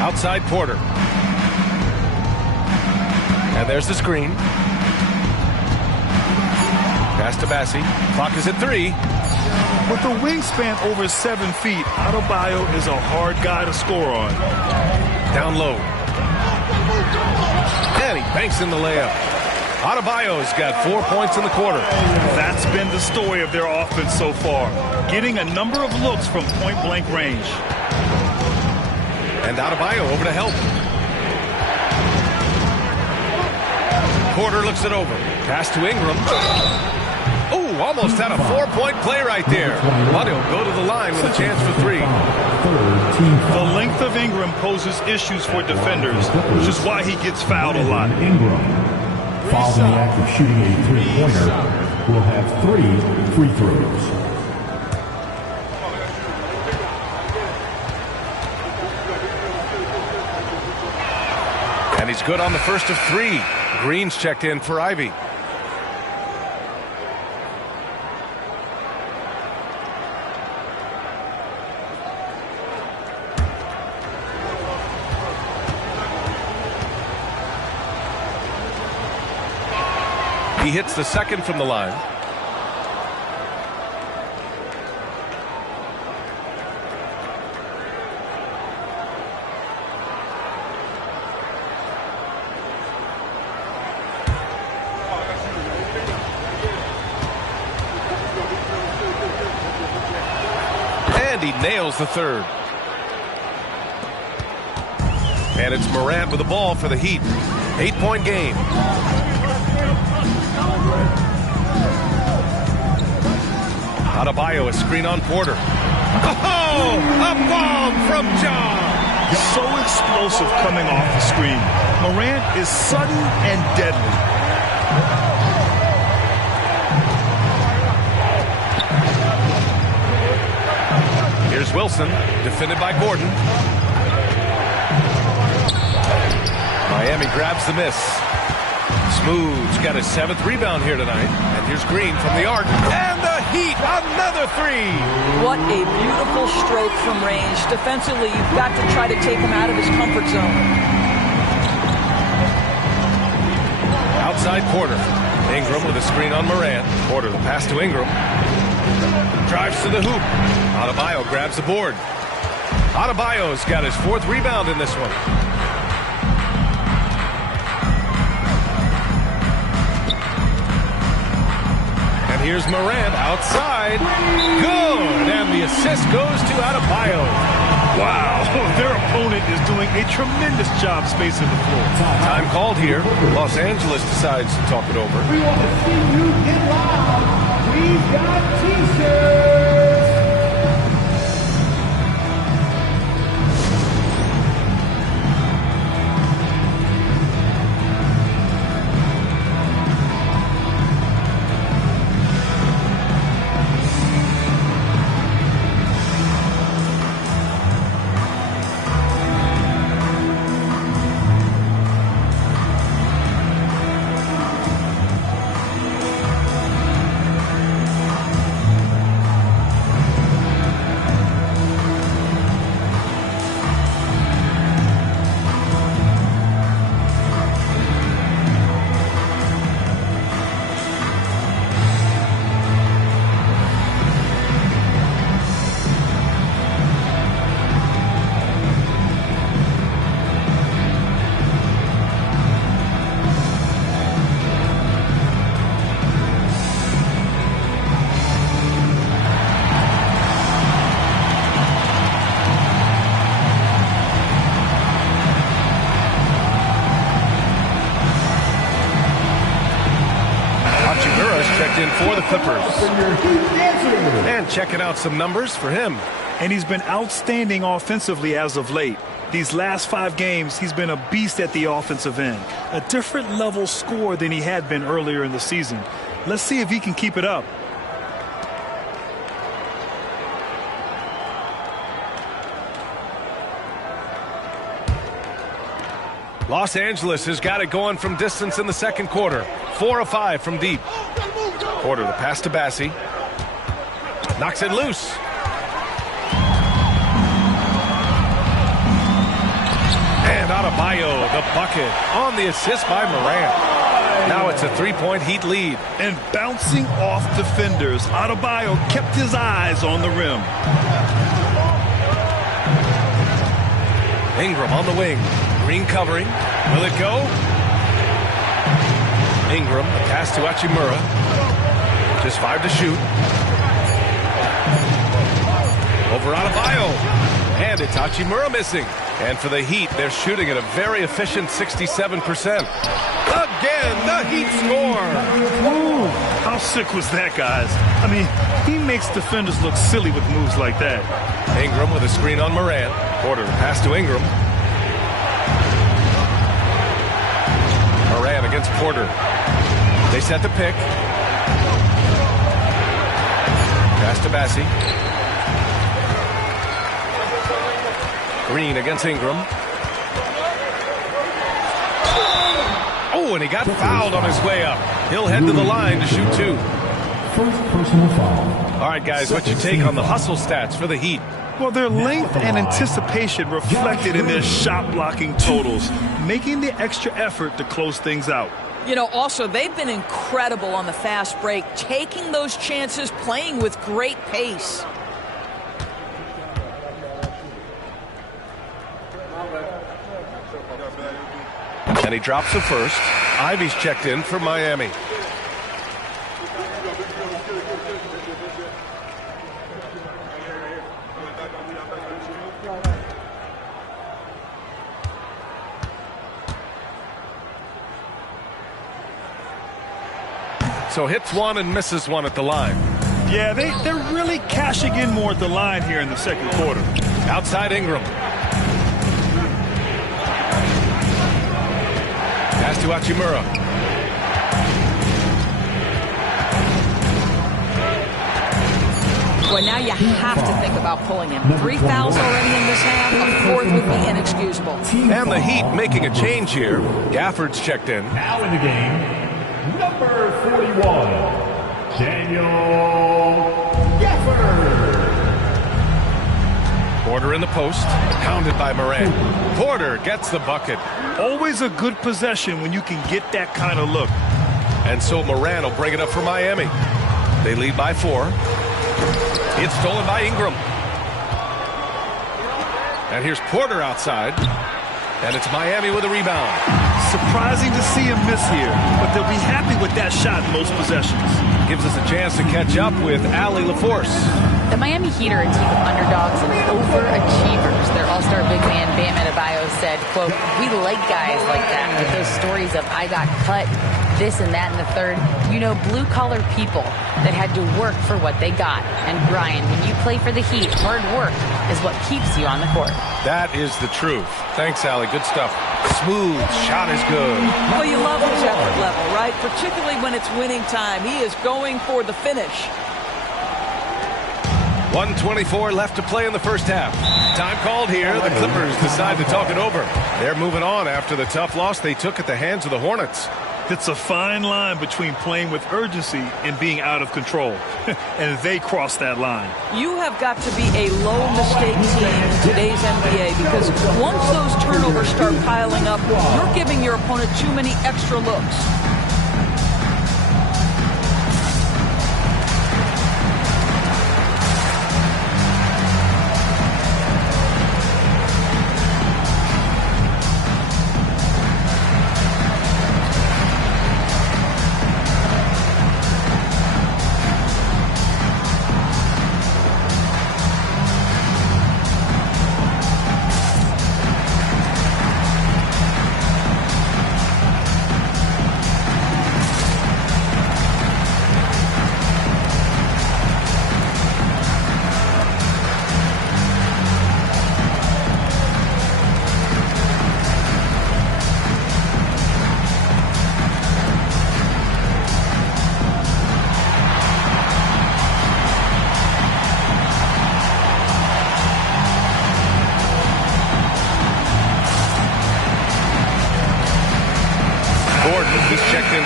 Outside Porter. And there's the screen. Pass to Bassi. Clock is at 3. With a wingspan over 7 feet, Adebayo is a hard guy to score on. Down low. And he banks in the layup. Adebayo's got 4 points in the quarter. That's been the story of their offense so far, getting a number of looks from point-blank range. And Adebayo over to help. Porter looks it over. Pass to Ingram. Oh, almost had a 4-point play right there. But he'll go to the line with a chance for 3. The length of Ingram poses issues for defenders, which is why he gets fouled a lot. Ingram, fouled in the act of shooting a 3-pointer, will have 3 free throws. And he's good on the first of 3. Green's checked in for Ivy. He hits the second from the line. And he nails the third. And it's Morant with the ball for the Heat. 8-point game. Adebayo, a screen on Porter. Oh, a bomb from John. So explosive coming off the screen. Morant is sudden and deadly. Here's Wilson, defended by Gordon. Miami grabs the miss. Smooth's got his 7th rebound here tonight. And here's Green from the arc. And the Heat, another 3. What a beautiful stroke from range. Defensively, you've got to try to take him out of his comfort zone. Outside Porter. Ingram with a screen on Morant. Porter, the pass to Ingram. Drives to the hoop. Adebayo grabs the board. Adebayo's got his 4th rebound in this one. Here's Morant outside. Good. And the assist goes to Adebayo. Wow. Their opponent is doing a tremendous job spacing the floor. Time called here. Los Angeles decides to talk it over. We want to see you get loud. We've got T-shirts. In for the Clippers. And checking out some numbers for him. And he's been outstanding offensively as of late. These last 5 games, he's been a beast at the offensive end. A different level score than he had been earlier in the season. Let's see if he can keep it up. Los Angeles has got it going from distance in the second quarter. 4 of 5 from deep. Porter, the pass to Bassie. Knocks it loose. And Adebayo, the bucket, on the assist by Morant. Now it's a 3-point Heat lead. And bouncing off defenders, Adebayo kept his eyes on the rim. Ingram on the wing. Green covering. Will it go? Ingram, the pass to Hachimura. Just 5 to shoot. Over Adebayo. And it's Hachimura missing. And for the Heat, they're shooting at a very efficient 67%. Again, the Heat score. Ooh, how sick was that, guys? I mean, he makes defenders look silly with moves like that. Ingram with a screen on Moran. Porter pass to Ingram. Moran against Porter. They set the pick. Pass to Bassi. Green against Ingram. Oh, and he got fouled on his way up. He'll head to the line to shoot 2. First personal foul. All right, guys, what's your take on the hustle stats for the Heat? Well, their length and anticipation reflected in their shot blocking totals, making the extra effort to close things out. You know, also, they've been incredible on the fast break, taking those chances, playing with great pace. And he drops the first. Ivy's checked in for Miami. So hits one and misses one at the line. Yeah, they're really cashing in more at the line here in the second quarter. Outside Ingram. Pass to Hachimura. Well, now you have to think about pulling him. 3 fouls already in this half. A 4th would be inexcusable. And the Heat making a change here. Gafford's checked in. Now in the game, number 41, Daniel Gafford. Porter in the post, pounded by Moran. Porter gets the bucket. Always a good possession when you can get that kind of look. And so Moran will bring it up for Miami. They lead by 4. It's stolen by Ingram. And here's Porter outside. And it's Miami with a rebound. Surprising to see him miss here, but they'll be happy with that shot in most possessions. Gives us a chance to catch up with Allie LaForce. The Miami Heat are a team of underdogs and overachievers. Their all-star big man, Bam Adebayo, said, quote, "We like guys like that with those stories of I got cut, this and that and the third. You know, blue-collar people that had to work for what they got. And Brian, when you play for the Heat, hard work is what keeps you on the court." That is the truth. Thanks, Allie. Good stuff. Smooth. Shot is good. Well, you love his effort level, right? Particularly when it's winning time. He is going for the finish. 1:24 left to play in the first half. Time called here. The Clippers decide to talk it over. They're moving on after the tough loss they took at the hands of the Hornets. It's a fine line between playing with urgency and being out of control. And they cross that line. You have got to be a low-mistake team in today's NBA because once those turnovers start piling up, you're giving your opponent too many extra looks.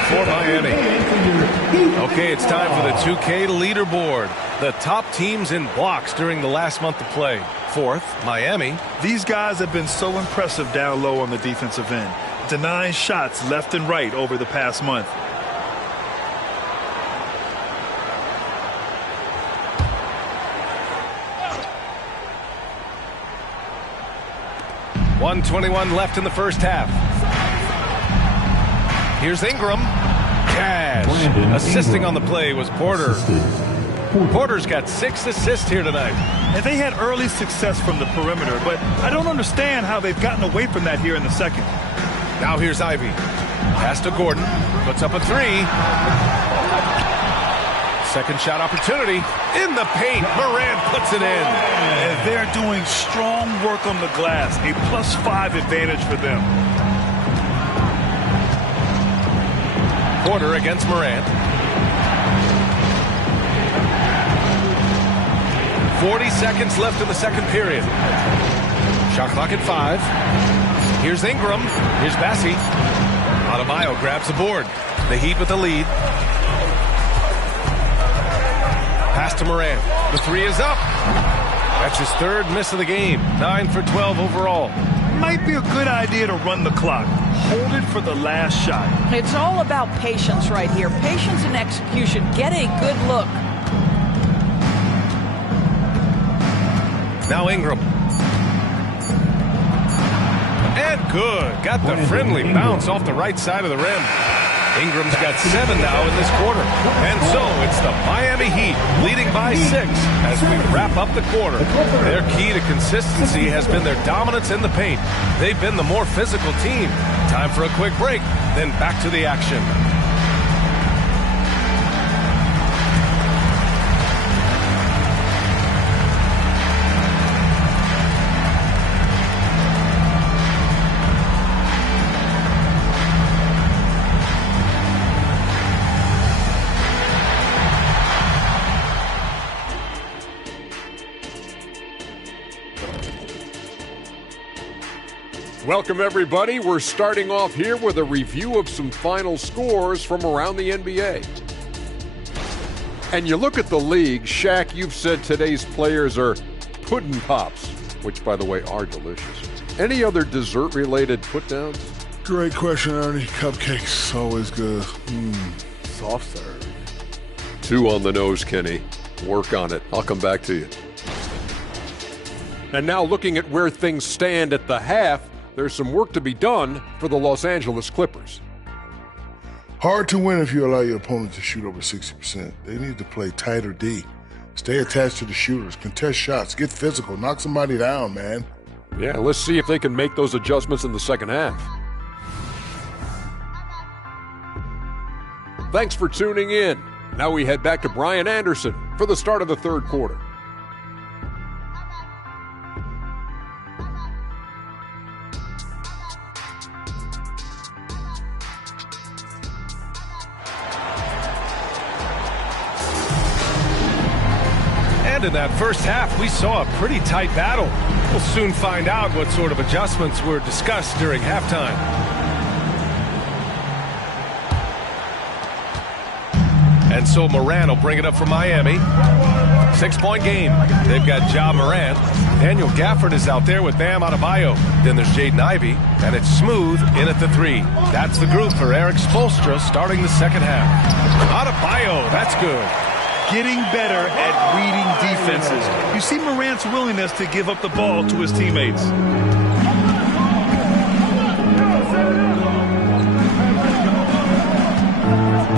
For Miami. Okay, it's time for the 2K leaderboard. The top teams in blocks during the last month of play. 4th, Miami. These guys have been so impressive down low on the defensive end, denying shots left and right over the past month. .121 left in the first half. Here's Ingram. Cash. Assisting on the play was Porter. Porter's got 6 assists here tonight. And they had early success from the perimeter, but I don't understand how they've gotten away from that here in the second. Now here's Ivy. Pass to Gordon. Puts up a 3. Second shot opportunity. In the paint. Morant puts it in. And they're doing strong work on the glass. A +5 advantage for them. Porter against Morant. 40 seconds left in the second period. Shot clock at 5. Here's Ingram. Here's Bassey. Adebayo grabs the board. The Heat with the lead. Pass to Morant. The 3 is up. That's his 3rd miss of the game. 9 for 12 overall. Might be a good idea to run the clock. Hold it for the last shot. It's all about patience right here. Patience and execution. Get a good look. Now Ingram. And good. Got the friendly bounce off the right side of the rim. Ingram's got 7 now in this quarter. And so it's the Miami Heat leading by 6 as we wrap up the quarter. Their key to consistency has been their dominance in the paint. They've been the more physical team. Time for a quick break, then back to the action. Welcome, everybody. We're starting off here with a review of some final scores from around the NBA. And you look at the league, Shaq, you've said today's players are pudding pops, which, by the way, are delicious. Any other dessert-related put-downs? Great question, Ernie. Cupcakes, always good. Soft serve. 2 on the nose, Kenny. Work on it. I'll come back to you. And now looking at where things stand at the half, there's some work to be done for the Los Angeles Clippers. Hard to win if you allow your opponent to shoot over 60%. They need to play tighter D. Stay attached to the shooters, contest shots, get physical, knock somebody down, man. Yeah, let's see if they can make those adjustments in the second half. Thanks for tuning in. Now we head back to Brian Anderson for the start of the third quarter. And in that first half, we saw a pretty tight battle. We'll soon find out what sort of adjustments were discussed during halftime. And so Morant will bring it up for Miami. 6-point game. They've got Ja Morant. Daniel Gafford is out there with Bam Adebayo. Then there's Jaden Ivey, and it's Smooth in at the 3. That's the group for Eric Spoelstra starting the second half. Adebayo, that's good. Getting better at reading defenses. You see Morant's willingness to give up the ball to his teammates.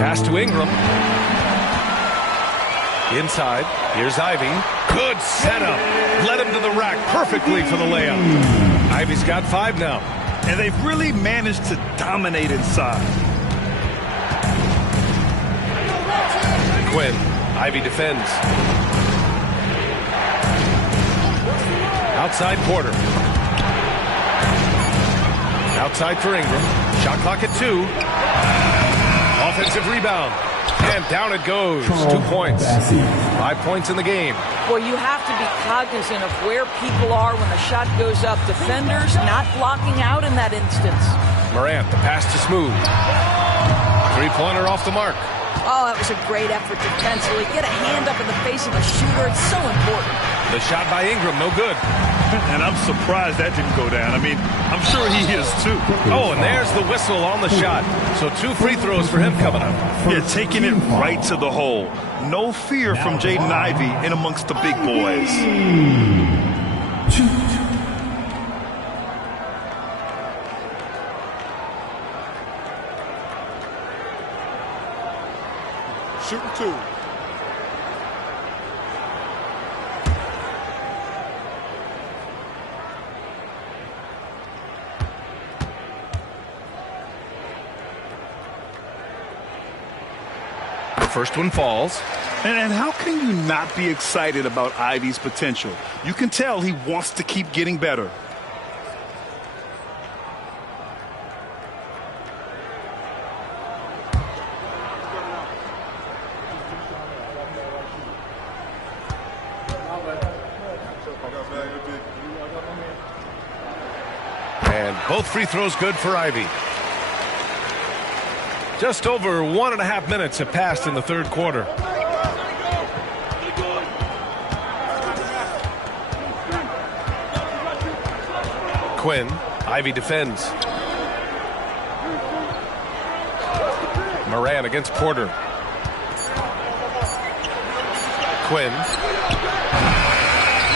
Pass to Ingram. Inside. Here's Ivy. Good setup. Led him to the rack perfectly for the layup. Ivy's got 5 now. And they've really managed to dominate inside. Quinn. Ivy defends. Outside Porter. Outside for Ingram. Shot clock at 2. Offensive rebound. And down it goes. 2 points. 5 points in the game. Well, you have to be cognizant of where people are when the shot goes up. Defenders not blocking out in that instance. Morant, the pass to Smooth. 3-pointer off the mark. Oh, that was a great effort defensively. Get a hand up in the face of a shooter. It's so important. The shot by Ingram, no good. And I'm surprised that didn't go down. I mean, I'm sure he is too. Oh, and there's the whistle on the shot. So 2 free throws for him coming up. Yeah, taking it right to the hole. No fear from Jaden Ivey in amongst the big boys. Shooting 2. First one falls. And how can you not be excited about Ivy's potential? You can tell he wants to keep getting better. And both free throws good for Ivy. Just over 1.5 minutes have passed in the third quarter. Quinn. Ivy defends. Moran against Porter. Quinn.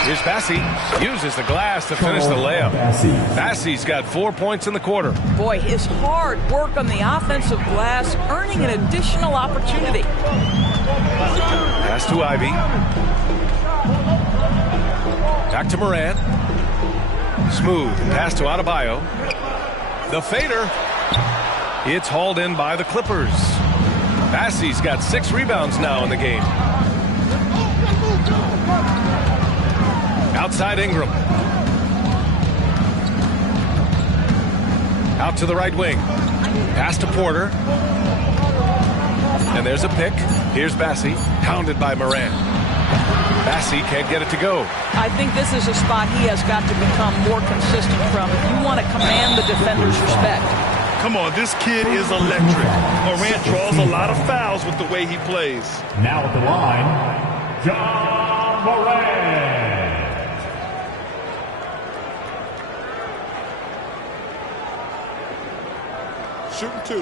Here's Bassey. Uses the glass to finish the layup. Bassey's got 4 points in the quarter. Boy, his hard work on the offensive glass earning an additional opportunity. Pass to Ivy. Back to Moran. Smooth pass to Adebayo. The fader. It's hauled in by the Clippers. Bassey's got 6 rebounds now in the game. Outside Ingram. Out to the right wing. Pass to Porter. And there's a pick. Here's Bassey. Hounded by Moran. Bassey can't get it to go. I think this is a spot he has got to become more consistent from if you want to command the defender's respect. Come on, this kid is electric. Morant draws a lot of fouls with the way he plays. Now at the line, John Morant. Shooting 2.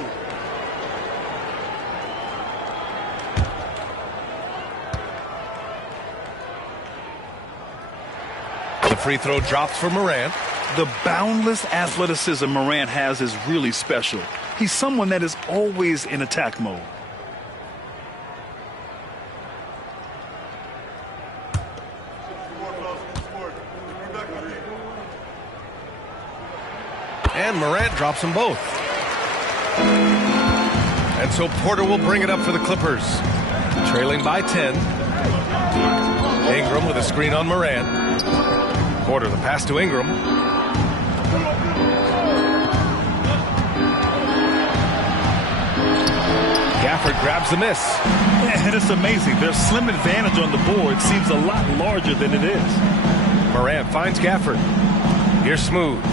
The free throw drops for Morant. The boundless athleticism Morant has is really special. He's someone that is always in attack mode. And Morant drops them both. And so Porter will bring it up for the Clippers. Trailing by 10. Ingram with a screen on Morant. Porter, the pass to Ingram. Gafford grabs the miss. Yeah, and it's amazing. Their slim advantage on the board seems a lot larger than it is. Morant finds Gafford. Here's Smooth.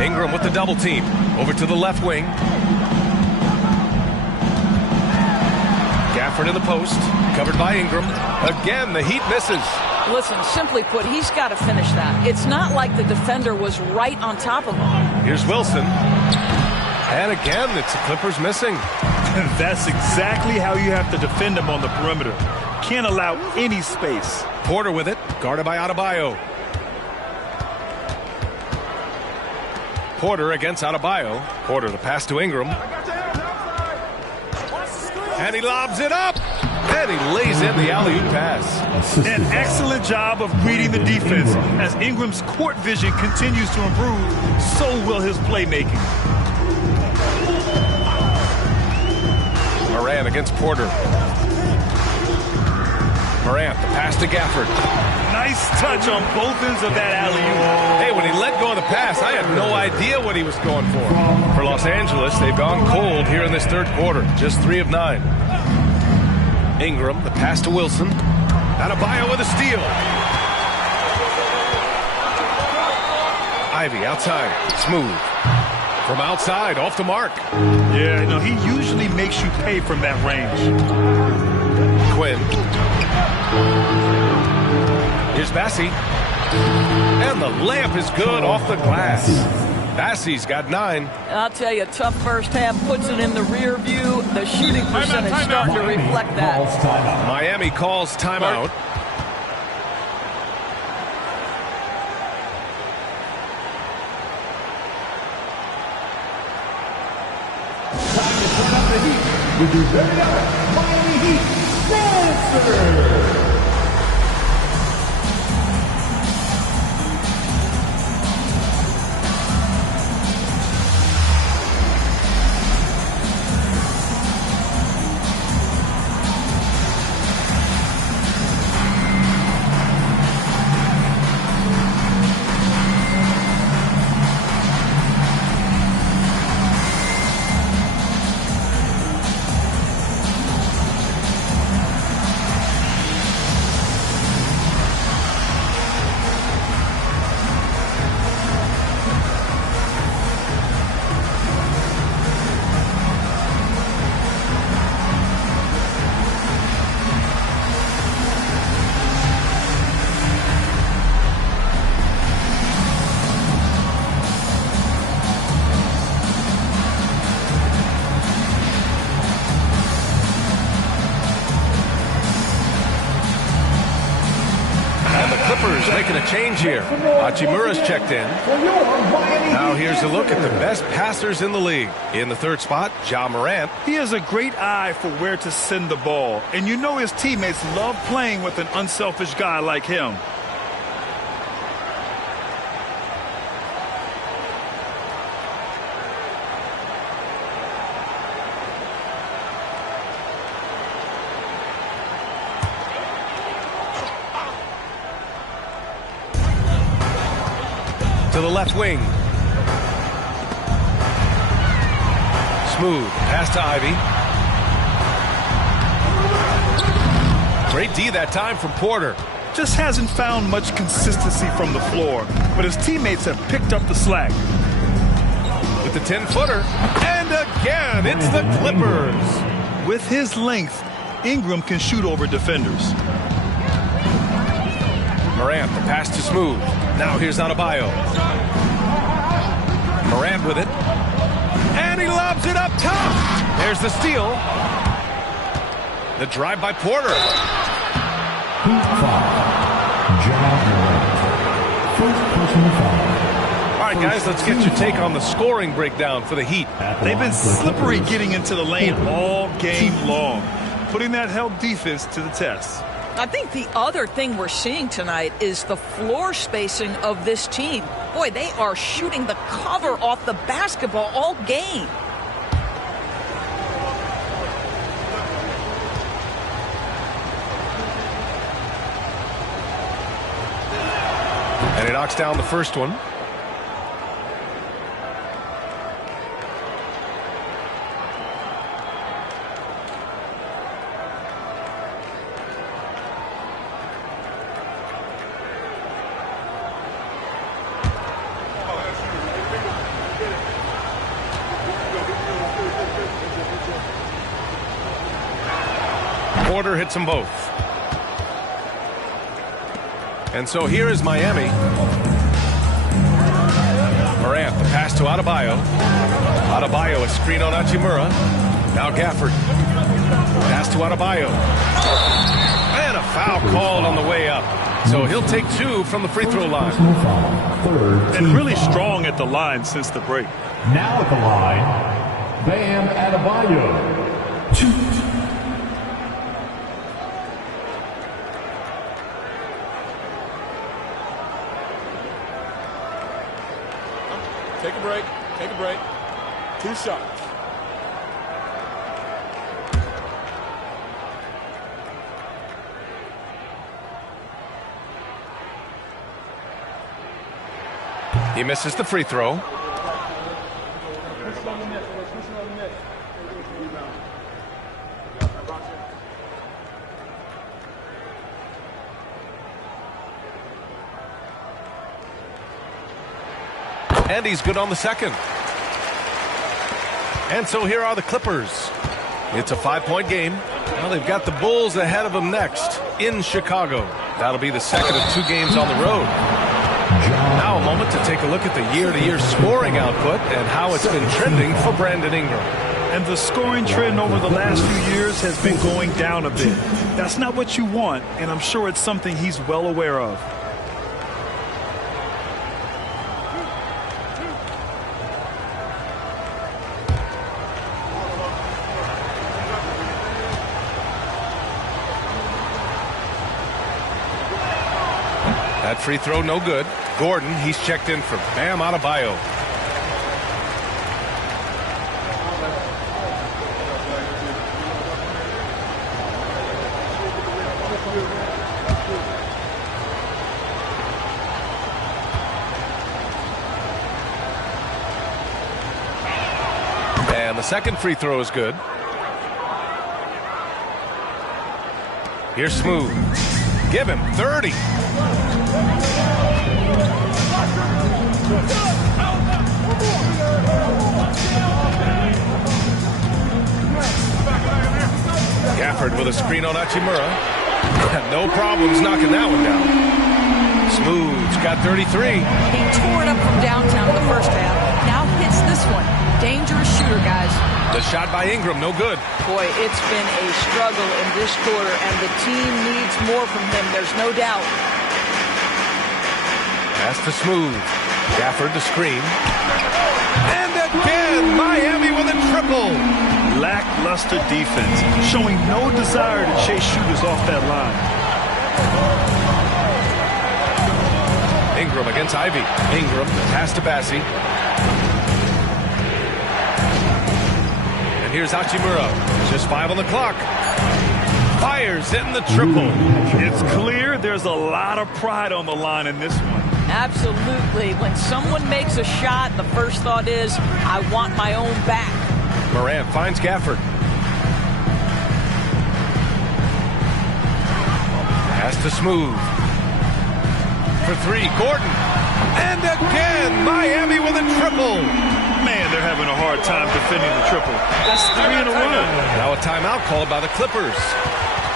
Ingram with the double team. Over to the left wing. Gafford in the post. Covered by Ingram. Again, the Heat misses. Listen, simply put, he's got to finish that. It's not like the defender was right on top of him. Here's Wilson. And again, it's the Clippers missing. That's exactly how you have to defend him on the perimeter. Can't allow any space. Porter with it, guarded by Adebayo. Porter against Adebayo. Porter, the pass to Ingram. And he lobs it up. And he lays in the alley-oop pass. An excellent job of reading the defense. As Ingram's court vision continues to improve, so will his playmaking. Morant against Porter. Morant, the pass to Gafford. Nice touch on both ends of that alley-oop. Hey, when he let go of the pass, I had no idea what he was going for. For Los Angeles, they've gone cold here in this third quarter. Just 3 of 9. Ingram, the pass to Wilson. Adebayo with a steal. Ivy outside. Smooth. From outside, off the mark. Yeah, no, he usually makes you pay from that range. Quinn. Here's Bassey. And the layup is good off the glass. Bassey's got 9. I'll tell you, tough first half puts it in the rear view. The shooting percentage starting to reflect that. Miami calls timeout. Time to turn up the heat with your very own Miami Heat Dancer. change here. Hachimura's checked in. Now here's a look at the best passers in the league. In the third spot, Ja Morant. He has a great eye for where to send the ball. And you know his teammates love playing with an unselfish guy like him. To the left wing. Smooth pass to Ivy. Great D that time from Porter. Just hasn't found much consistency from the floor, but his teammates have picked up the slack. With the 10-footer. And again, it's the Clippers. With his length, Ingram can shoot over defenders. Morant, the pass to Smooth. Now here's Adebayo. Morant with it. And he lobs it up top. There's the steal. The drive by Porter. All right, guys, let's get your take on the scoring breakdown for the Heat. They've been slippery getting into the lane all game long, putting that help defense to the test. I think the other thing we're seeing tonight is the floor spacing of this team. Boy, they are shooting the cover off the basketball all game. And he knocks down the first one. Porter hits them both. And so here is Miami. Morant, the pass to Adebayo. Adebayo, a screen on Hachimura. Now Gafford. Pass to Adebayo. And a foul called on the way up. So he'll take 2 from the free throw line. And really strong at the line since the break. Now at the line, Bam Adebayo. 2. Take a break. Take a break. 2 shots. He misses the free throw. And he's good on the second. And so here are the Clippers. It's a 5-point game. Now they've got the Bulls ahead of them next in Chicago. That'll be the second of 2 games on the road. Now a moment to take a look at the year-to-year scoring output and how it's been trending for Brandon Ingram. And the scoring trend over the last few years has been going down a bit. That's not what you want, and I'm sure it's something he's well aware of. That free throw, no good. Gordon, he's checked in for Bam Adebayo. And the second free throw is good. Here's Smooth. Give him 30. Gafford with a screen on Hachimura. No problems knocking that one down. Smooth's got 33. He tore it up from downtown in the first half. Now hits this one. Dangerous shooter, guys. The shot by Ingram, no good. Boy, it's been a struggle in this quarter, and the team needs more from him. There's no doubt. Pass to Smooth. Gafford to screen. And again, Miami with a triple. Lackluster defense, showing no desire to chase shooters off that line. Ingram against Ivy. Ingram, pass to Bassi. And here's Hachimura. Just 5 on the clock. Fires in the triple. It's clear there's a lot of pride on the line in this one. Absolutely. When someone makes a shot, the first thought is, I want my own back. Morant finds Gafford. Pass to Smooth. For 3, Gordon. And again, Miami with a triple. Man, they're having a hard time defending the triple. That's 3 in a row. Now a timeout called by the Clippers.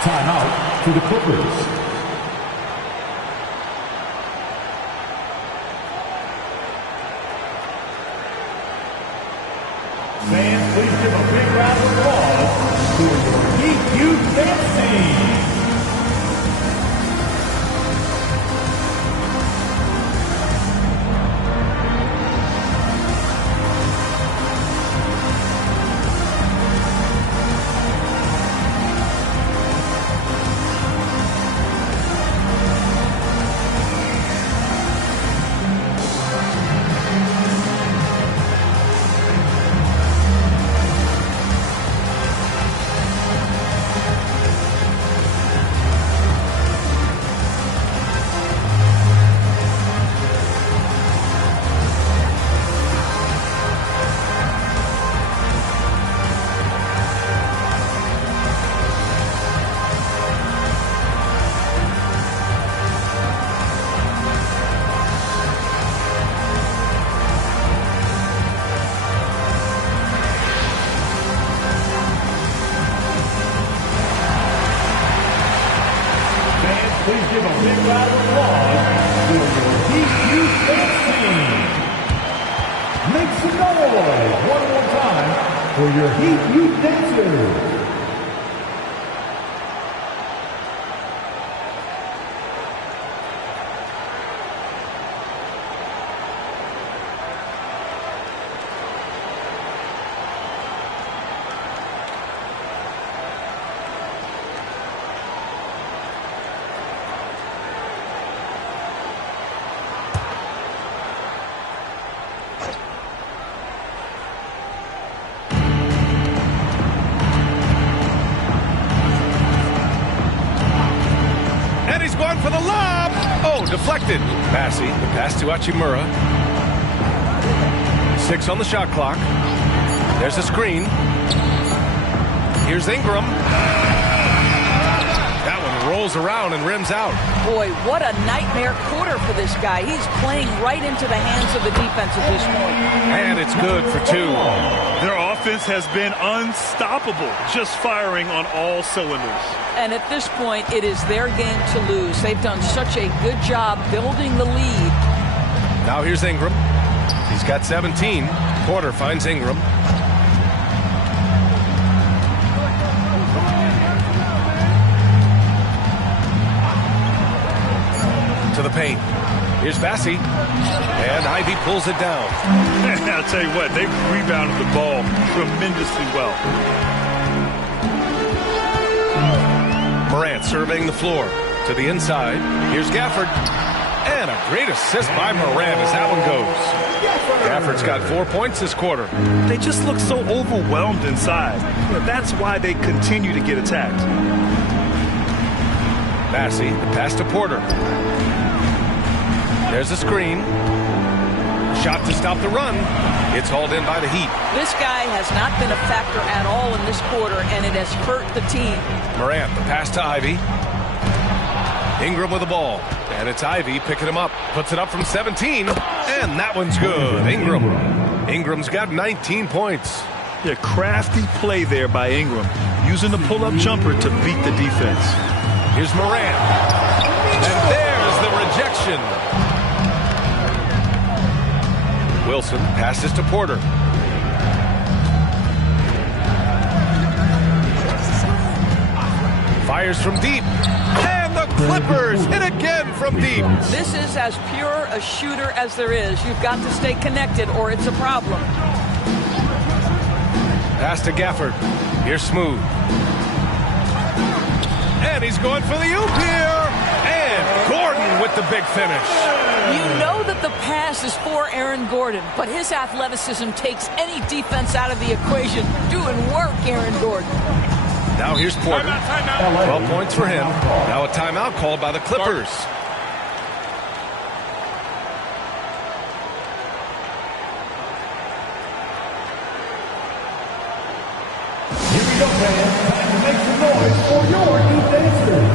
Timeout to the Clippers. Fans, please give a big round of applause to Keep You Dancing. Please give a big round of applause for your Keep You Dancing. Make some noise one more time for your Keep You Dancers. For the lob. Oh, deflected. Bassi, the pass to Hachimura. 6 on the shot clock. There's a screen. Here's Ingram. That one rolls around and rims out. Boy, what a nightmare quarter for this guy. He's playing right into the hands of the defense at this point. And it's good for 2. Their offense has been unstoppable, just firing on all cylinders. And at this point, it is their game to lose. They've done such a good job building the lead. Now here's Ingram. He's got 17. Porter finds Ingram. To the paint. Here's Bassi. And Ivy pulls it down. I'll tell you what, they've rebounded the ball tremendously well. Morant surveying the floor. To the inside. Here's Gafford. And a great assist by Morant as that one goes. Gafford's got 4 points this quarter. They just look so overwhelmed inside. That's why they continue to get attacked. Bassi, the pass to Porter. There's a screen. Shot to stop the run. It's hauled in by the Heat. This guy has not been a factor at all in this quarter, and it has hurt the team. Morant, the pass to Ivy. Ingram with the ball. And it's Ivy picking him up. Puts it up from 17. And that one's good. Ingram's got 19 points. Yeah, crafty play there by Ingram. Using the pull-up jumper to beat the defense. Here's Morant. And there's the rejection. Wilson passes to Porter. Fires from deep. And the Clippers hit again from deep. This is as pure a shooter as there is. You've got to stay connected or it's a problem. Pass to Gafford. Here's Smooth. And he's going for the oop here. And Gordon with the big finish. You know that the pass is for Aaron Gordon, but his athleticism takes any defense out of the equation. Doing work, Aaron Gordon. Now here's Porter. 12 points for him. Now a timeout called by the Clippers. Here we go, fans. Time to make some noise for your new dancers.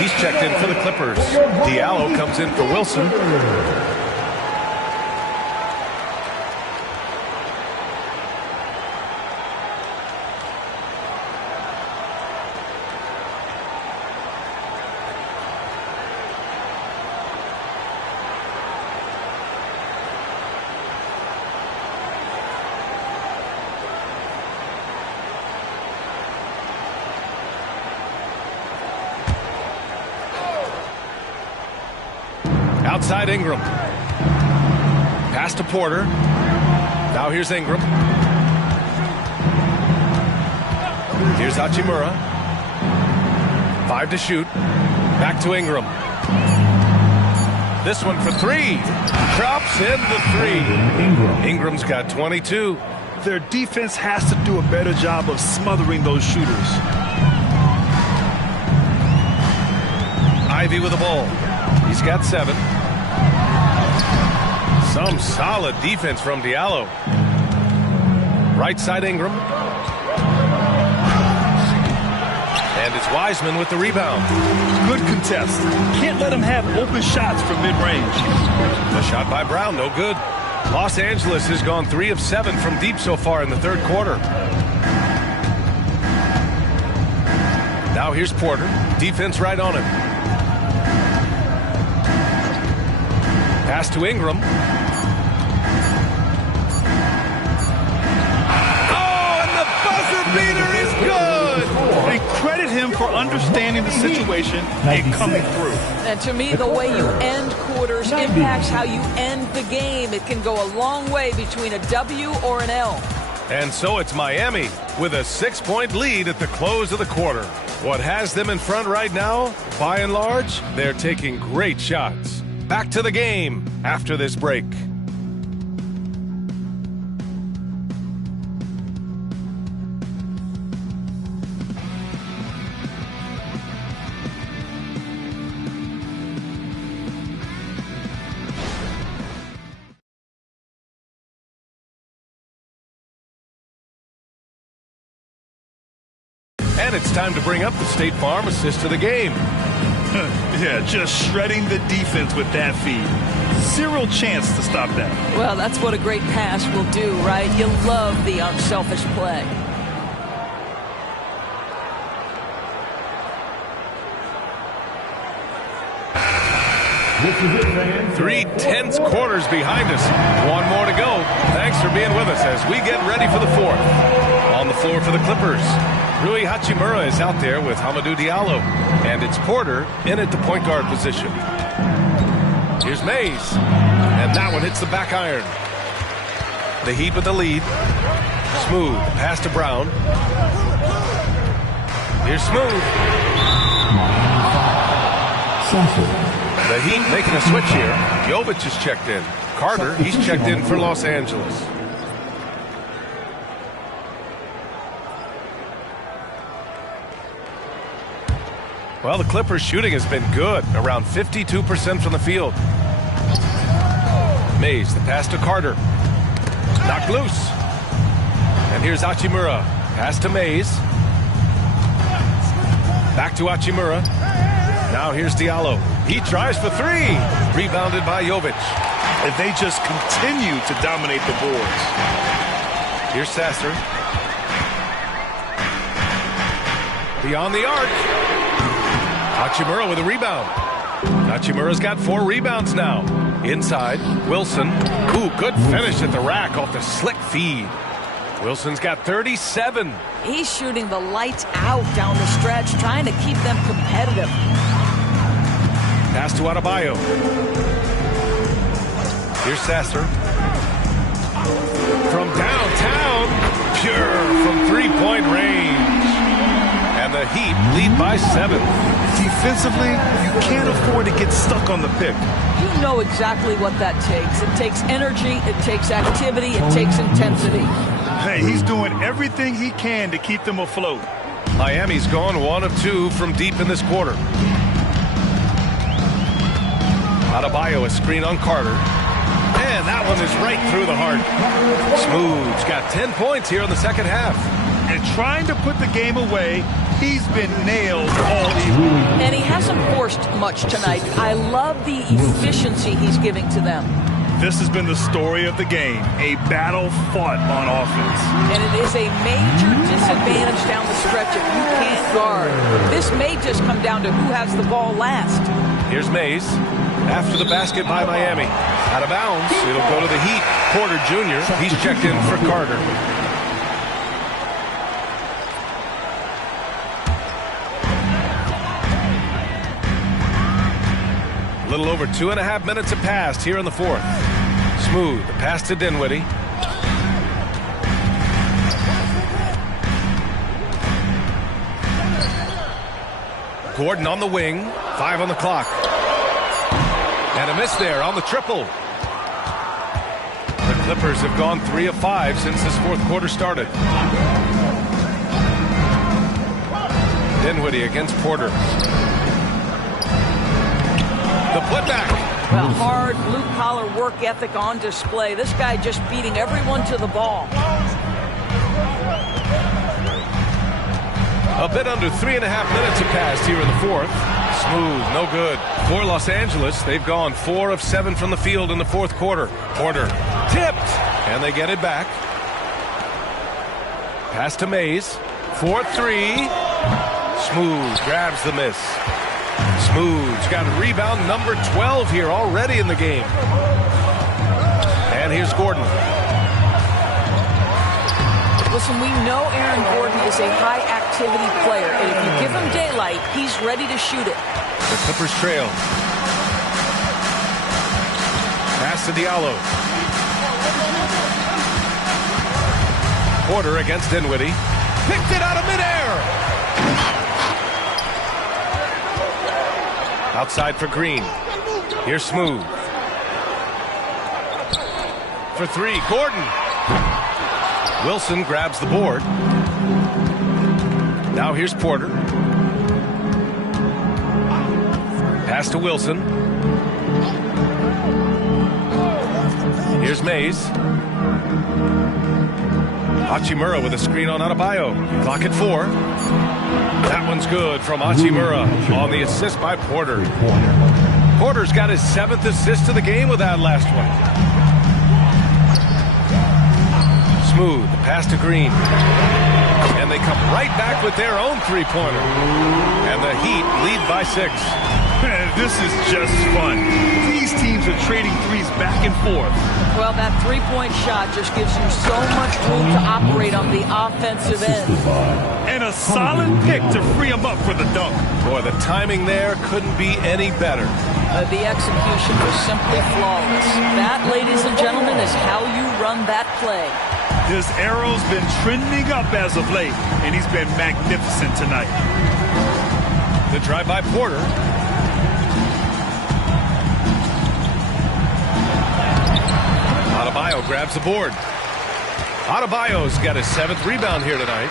He's checked in for the Clippers. Diallo comes in for Wilson. Outside Ingram. Pass to Porter. Now here's Ingram. Here's Hachimura. 5 to shoot. Back to Ingram. This one for 3. Drops in the 3. Ingram's got 22. Their defense has to do a better job of smothering those shooters. Ivy with the ball. He's got 7. Some solid defense from Diallo. Right side Ingram. And it's Wiseman with the rebound. Good contest. Can't let him have open shots from mid-range. The shot by Brown, no good. Los Angeles has gone 3 of 7 from deep so far in the third quarter. Now here's Porter. Defense right on him. Pass to Ingram. Oh, and the buzzer beater is good. And credit him for understanding the situation and coming through. And to me, the way you end quarters impacts how you end the game. It can go a long way between a W or an L. And so it's Miami with a 6-point lead at the close of the quarter. What has them in front right now, by and large, they're taking great shots. Back to the game after this break. And it's time to bring up the State Farm assist to the game. Yeah, just shredding the defense with that feed. Zero chance to stop that. Well, that's what a great pass will do, right? You love the unselfish play. This is it, fans. 3 tense quarters behind us. 1 more to go. Thanks for being with us as we get ready for the 4th. On the floor for the Clippers, Rui Hachimura is out there with Hamidou Diallo. And it's Porter in at the point guard position. Here's Mays. And that one hits the back iron. The Heat with the lead. Smooth. Pass to Brown. Here's Smooth. The Heat making a switch here. Jovic is checked in. Carter, he's checked in for Los Angeles. Well, the Clippers' shooting has been good, around 52% from the field. Mays, the pass to Carter. Knocked loose. And here's Hachimura. Pass to Mays. Back to Hachimura. Now here's Diallo. He tries for three. Rebounded by Jovic. And they just continue to dominate the boards. Here's Sasser. Beyond the arc. Hachimura with a rebound. Hachimura's got 4 rebounds now. Inside, Wilson. Ooh, good finish at the rack off the slick feed. Wilson's got 37. He's shooting the lights out down the stretch, trying to keep them competitive. Pass to Adebayo. Here's Sasser. From downtown, pure from three-point range. And the Heat lead by 7. Defensively, you can't afford to get stuck on the pick. You know exactly what that takes. It takes energy, it takes activity, it takes intensity. Hey, he's doing everything he can to keep them afloat. Miami's gone 1 of 2 from deep in this quarter. Adebayo, a screen on Carter. And that one is right through the heart. Smooth's got 10 points here in the second half. And trying to put the game away, he's been nailed all evening. And he hasn't forced much tonight. I love the efficiency he's giving to them. This has been the story of the game, a battle fought on offense. And it is a major disadvantage down the stretch if you can't guard. This may just come down to who has the ball last. Here's Mays. After the basket by Miami. Out of bounds. It'll go to the Heat. Porter Jr. He's checked in for Carter. A little over 2.5 minutes have passed here in the fourth. Smooth. The pass to Dinwiddie. Gordon on the wing. 5 on the clock. And a miss there on the triple. The Clippers have gone 3 of 5 since this fourth quarter started. Dinwiddie against Porter. The putback. Well, hard blue-collar work ethic on display. This guy just beating everyone to the ball. A bit under 3.5 minutes have passed here in the fourth. Smooth, no good. For Los Angeles, they've gone 4 of 7 from the field in the fourth quarter. Porter tipped, and they get it back. Pass to Mays. 4-3. Smooth grabs the miss. Smooth's got a rebound number 12 here already in the game. And here's Gordon. Listen, we know Aaron Gordon is a high-activity player, and if you give him daylight, he's ready to shoot it. The Clippers trail. Pass to Diallo. Porter against Dinwiddie. Picked it out of midair. Outside for Green. Here's Smooth. For 3, Gordon. Wilson grabs the board. Now here's Porter. Pass to Wilson. Here's Mays. Hachimura with a screen on Adebayo. Clock at 4. That one's good from Hachimura on the assist by Porter. Porter's got his 7th assist of the game with that last one. Smooth, the pass to Green. And they come right back with their own three-pointer. And the Heat lead by 6. Man, this is just fun. These teams are trading threes back and forth. Well, that three-point shot just gives you so much room to operate on the offensive end. And a solid pick to free him up for the dunk. Boy, the timing there couldn't be any better. The execution was simply flawless. That, ladies and gentlemen, is how you run that play. His arrow's been trending up as of late, and he's been magnificent tonight. The drive by Porter. Adebayo grabs the board. Adebayo's got his 7th rebound here tonight.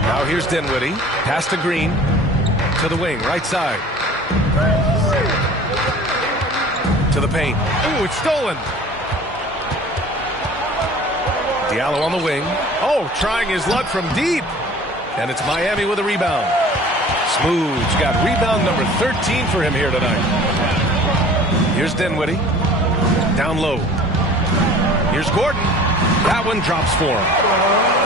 Now here's Dinwiddie. Pass to Green. To the wing, right side. To the paint. Ooh, it's stolen. Diallo on the wing. Oh, trying his luck from deep. And it's Miami with a rebound. Smooth's got rebound number 13 for him here tonight. Here's Dinwiddie. Down low. Here's Gordon. That one drops for him.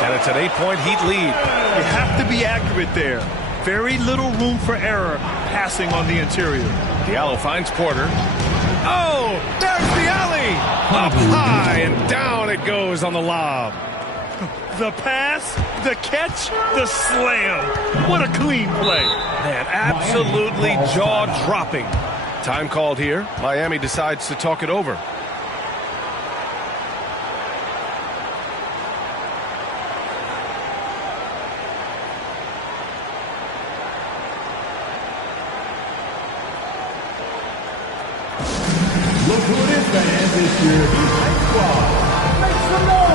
And it's an 8-point Heat lead. You have to be accurate there. Very little room for error passing on the interior. Diallo finds Porter. Oh, there's the alley. Up high and down it goes on the lob. The pass, the catch, the slam. What a clean play. Man, absolutely jaw-dropping. Time called here. Miami decides to talk it over. Look who it is, man. This year's Heat squad. Make some noise.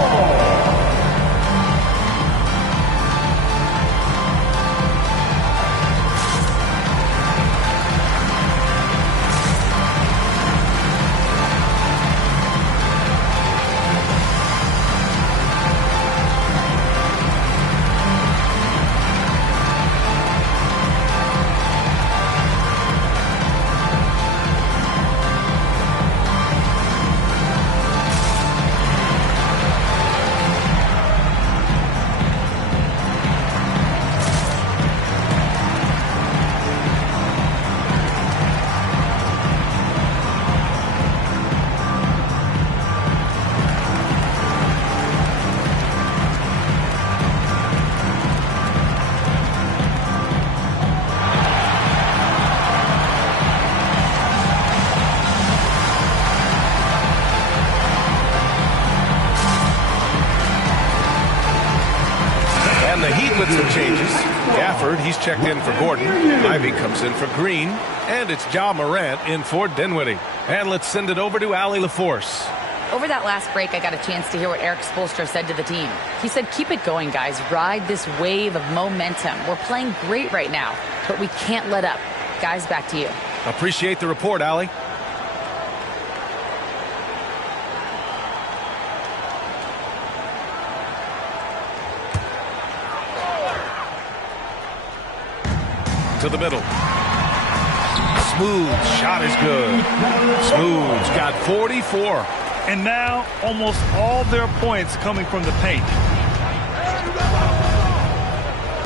Some changes. Gafford, he's checked in for Gordon. Ivy comes in for Green. And it's Ja Morant in for Dinwiddie. And let's send it over to Allie LaForce. Over that last break, I got a chance to hear what Eric Spoelstra said to the team. He said, keep it going, guys. Ride this wave of momentum. We're playing great right now, but we can't let up. Guys, back to you. Appreciate the report, Allie. To the middle. Smooth shot is good. Smooth's got 44. And now almost all their points coming from the paint.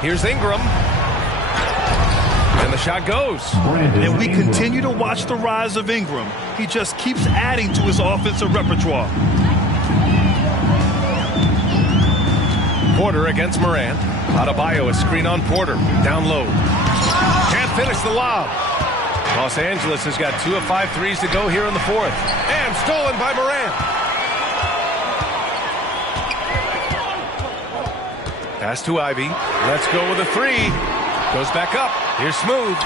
Here's Ingram. And the shot goes. And we continue to watch the rise of Ingram. He just keeps adding to his offensive repertoire. Porter against Morant. Adebayo, a screen on Porter. Down low. Can't finish the lob. Los Angeles has got 2 of 5 threes to go here in the 4th. And stolen by Morant. Pass to Ivy. Let's go with a 3. Goes back up. Here's Smooth.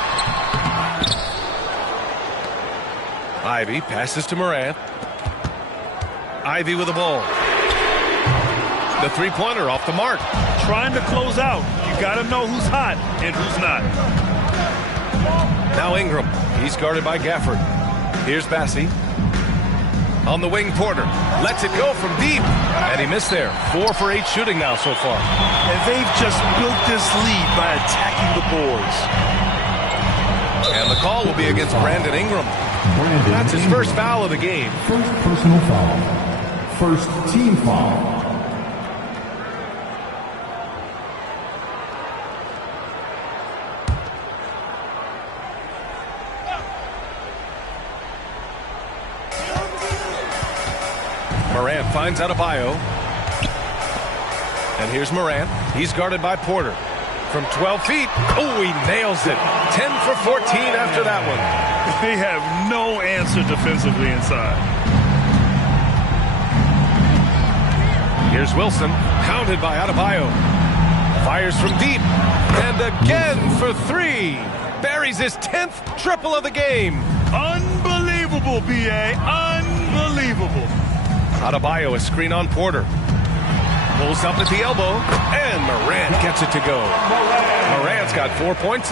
Ivy passes to Morant. Ivy with the ball. The three-pointer off the mark. Trying to close out. You got to know who's hot and who's not. Now Ingram. He's guarded by Gafford. Here's Bassey. On the wing, Porter. Lets it go from deep. And he missed there. 4 for 8 shooting now so far. And they've just built this lead by attacking the boards. And the call will be against Brandon Ingram. That's his first foul of the game. First personal foul. First team foul. Morant finds Adebayo. And here's Morant. He's guarded by Porter. From 12 feet. Oh, he nails it. 10 for 14 after that one. They have no answer defensively inside. Here's Wilson, pounded by Adebayo. Fires from deep, and again for three. Buries his 10th triple of the game. Unbelievable, B.A. Unbelievable. Adebayo, a screen on Porter. Pulls up at the elbow, and Morant gets it to go. Morant's got 4 points.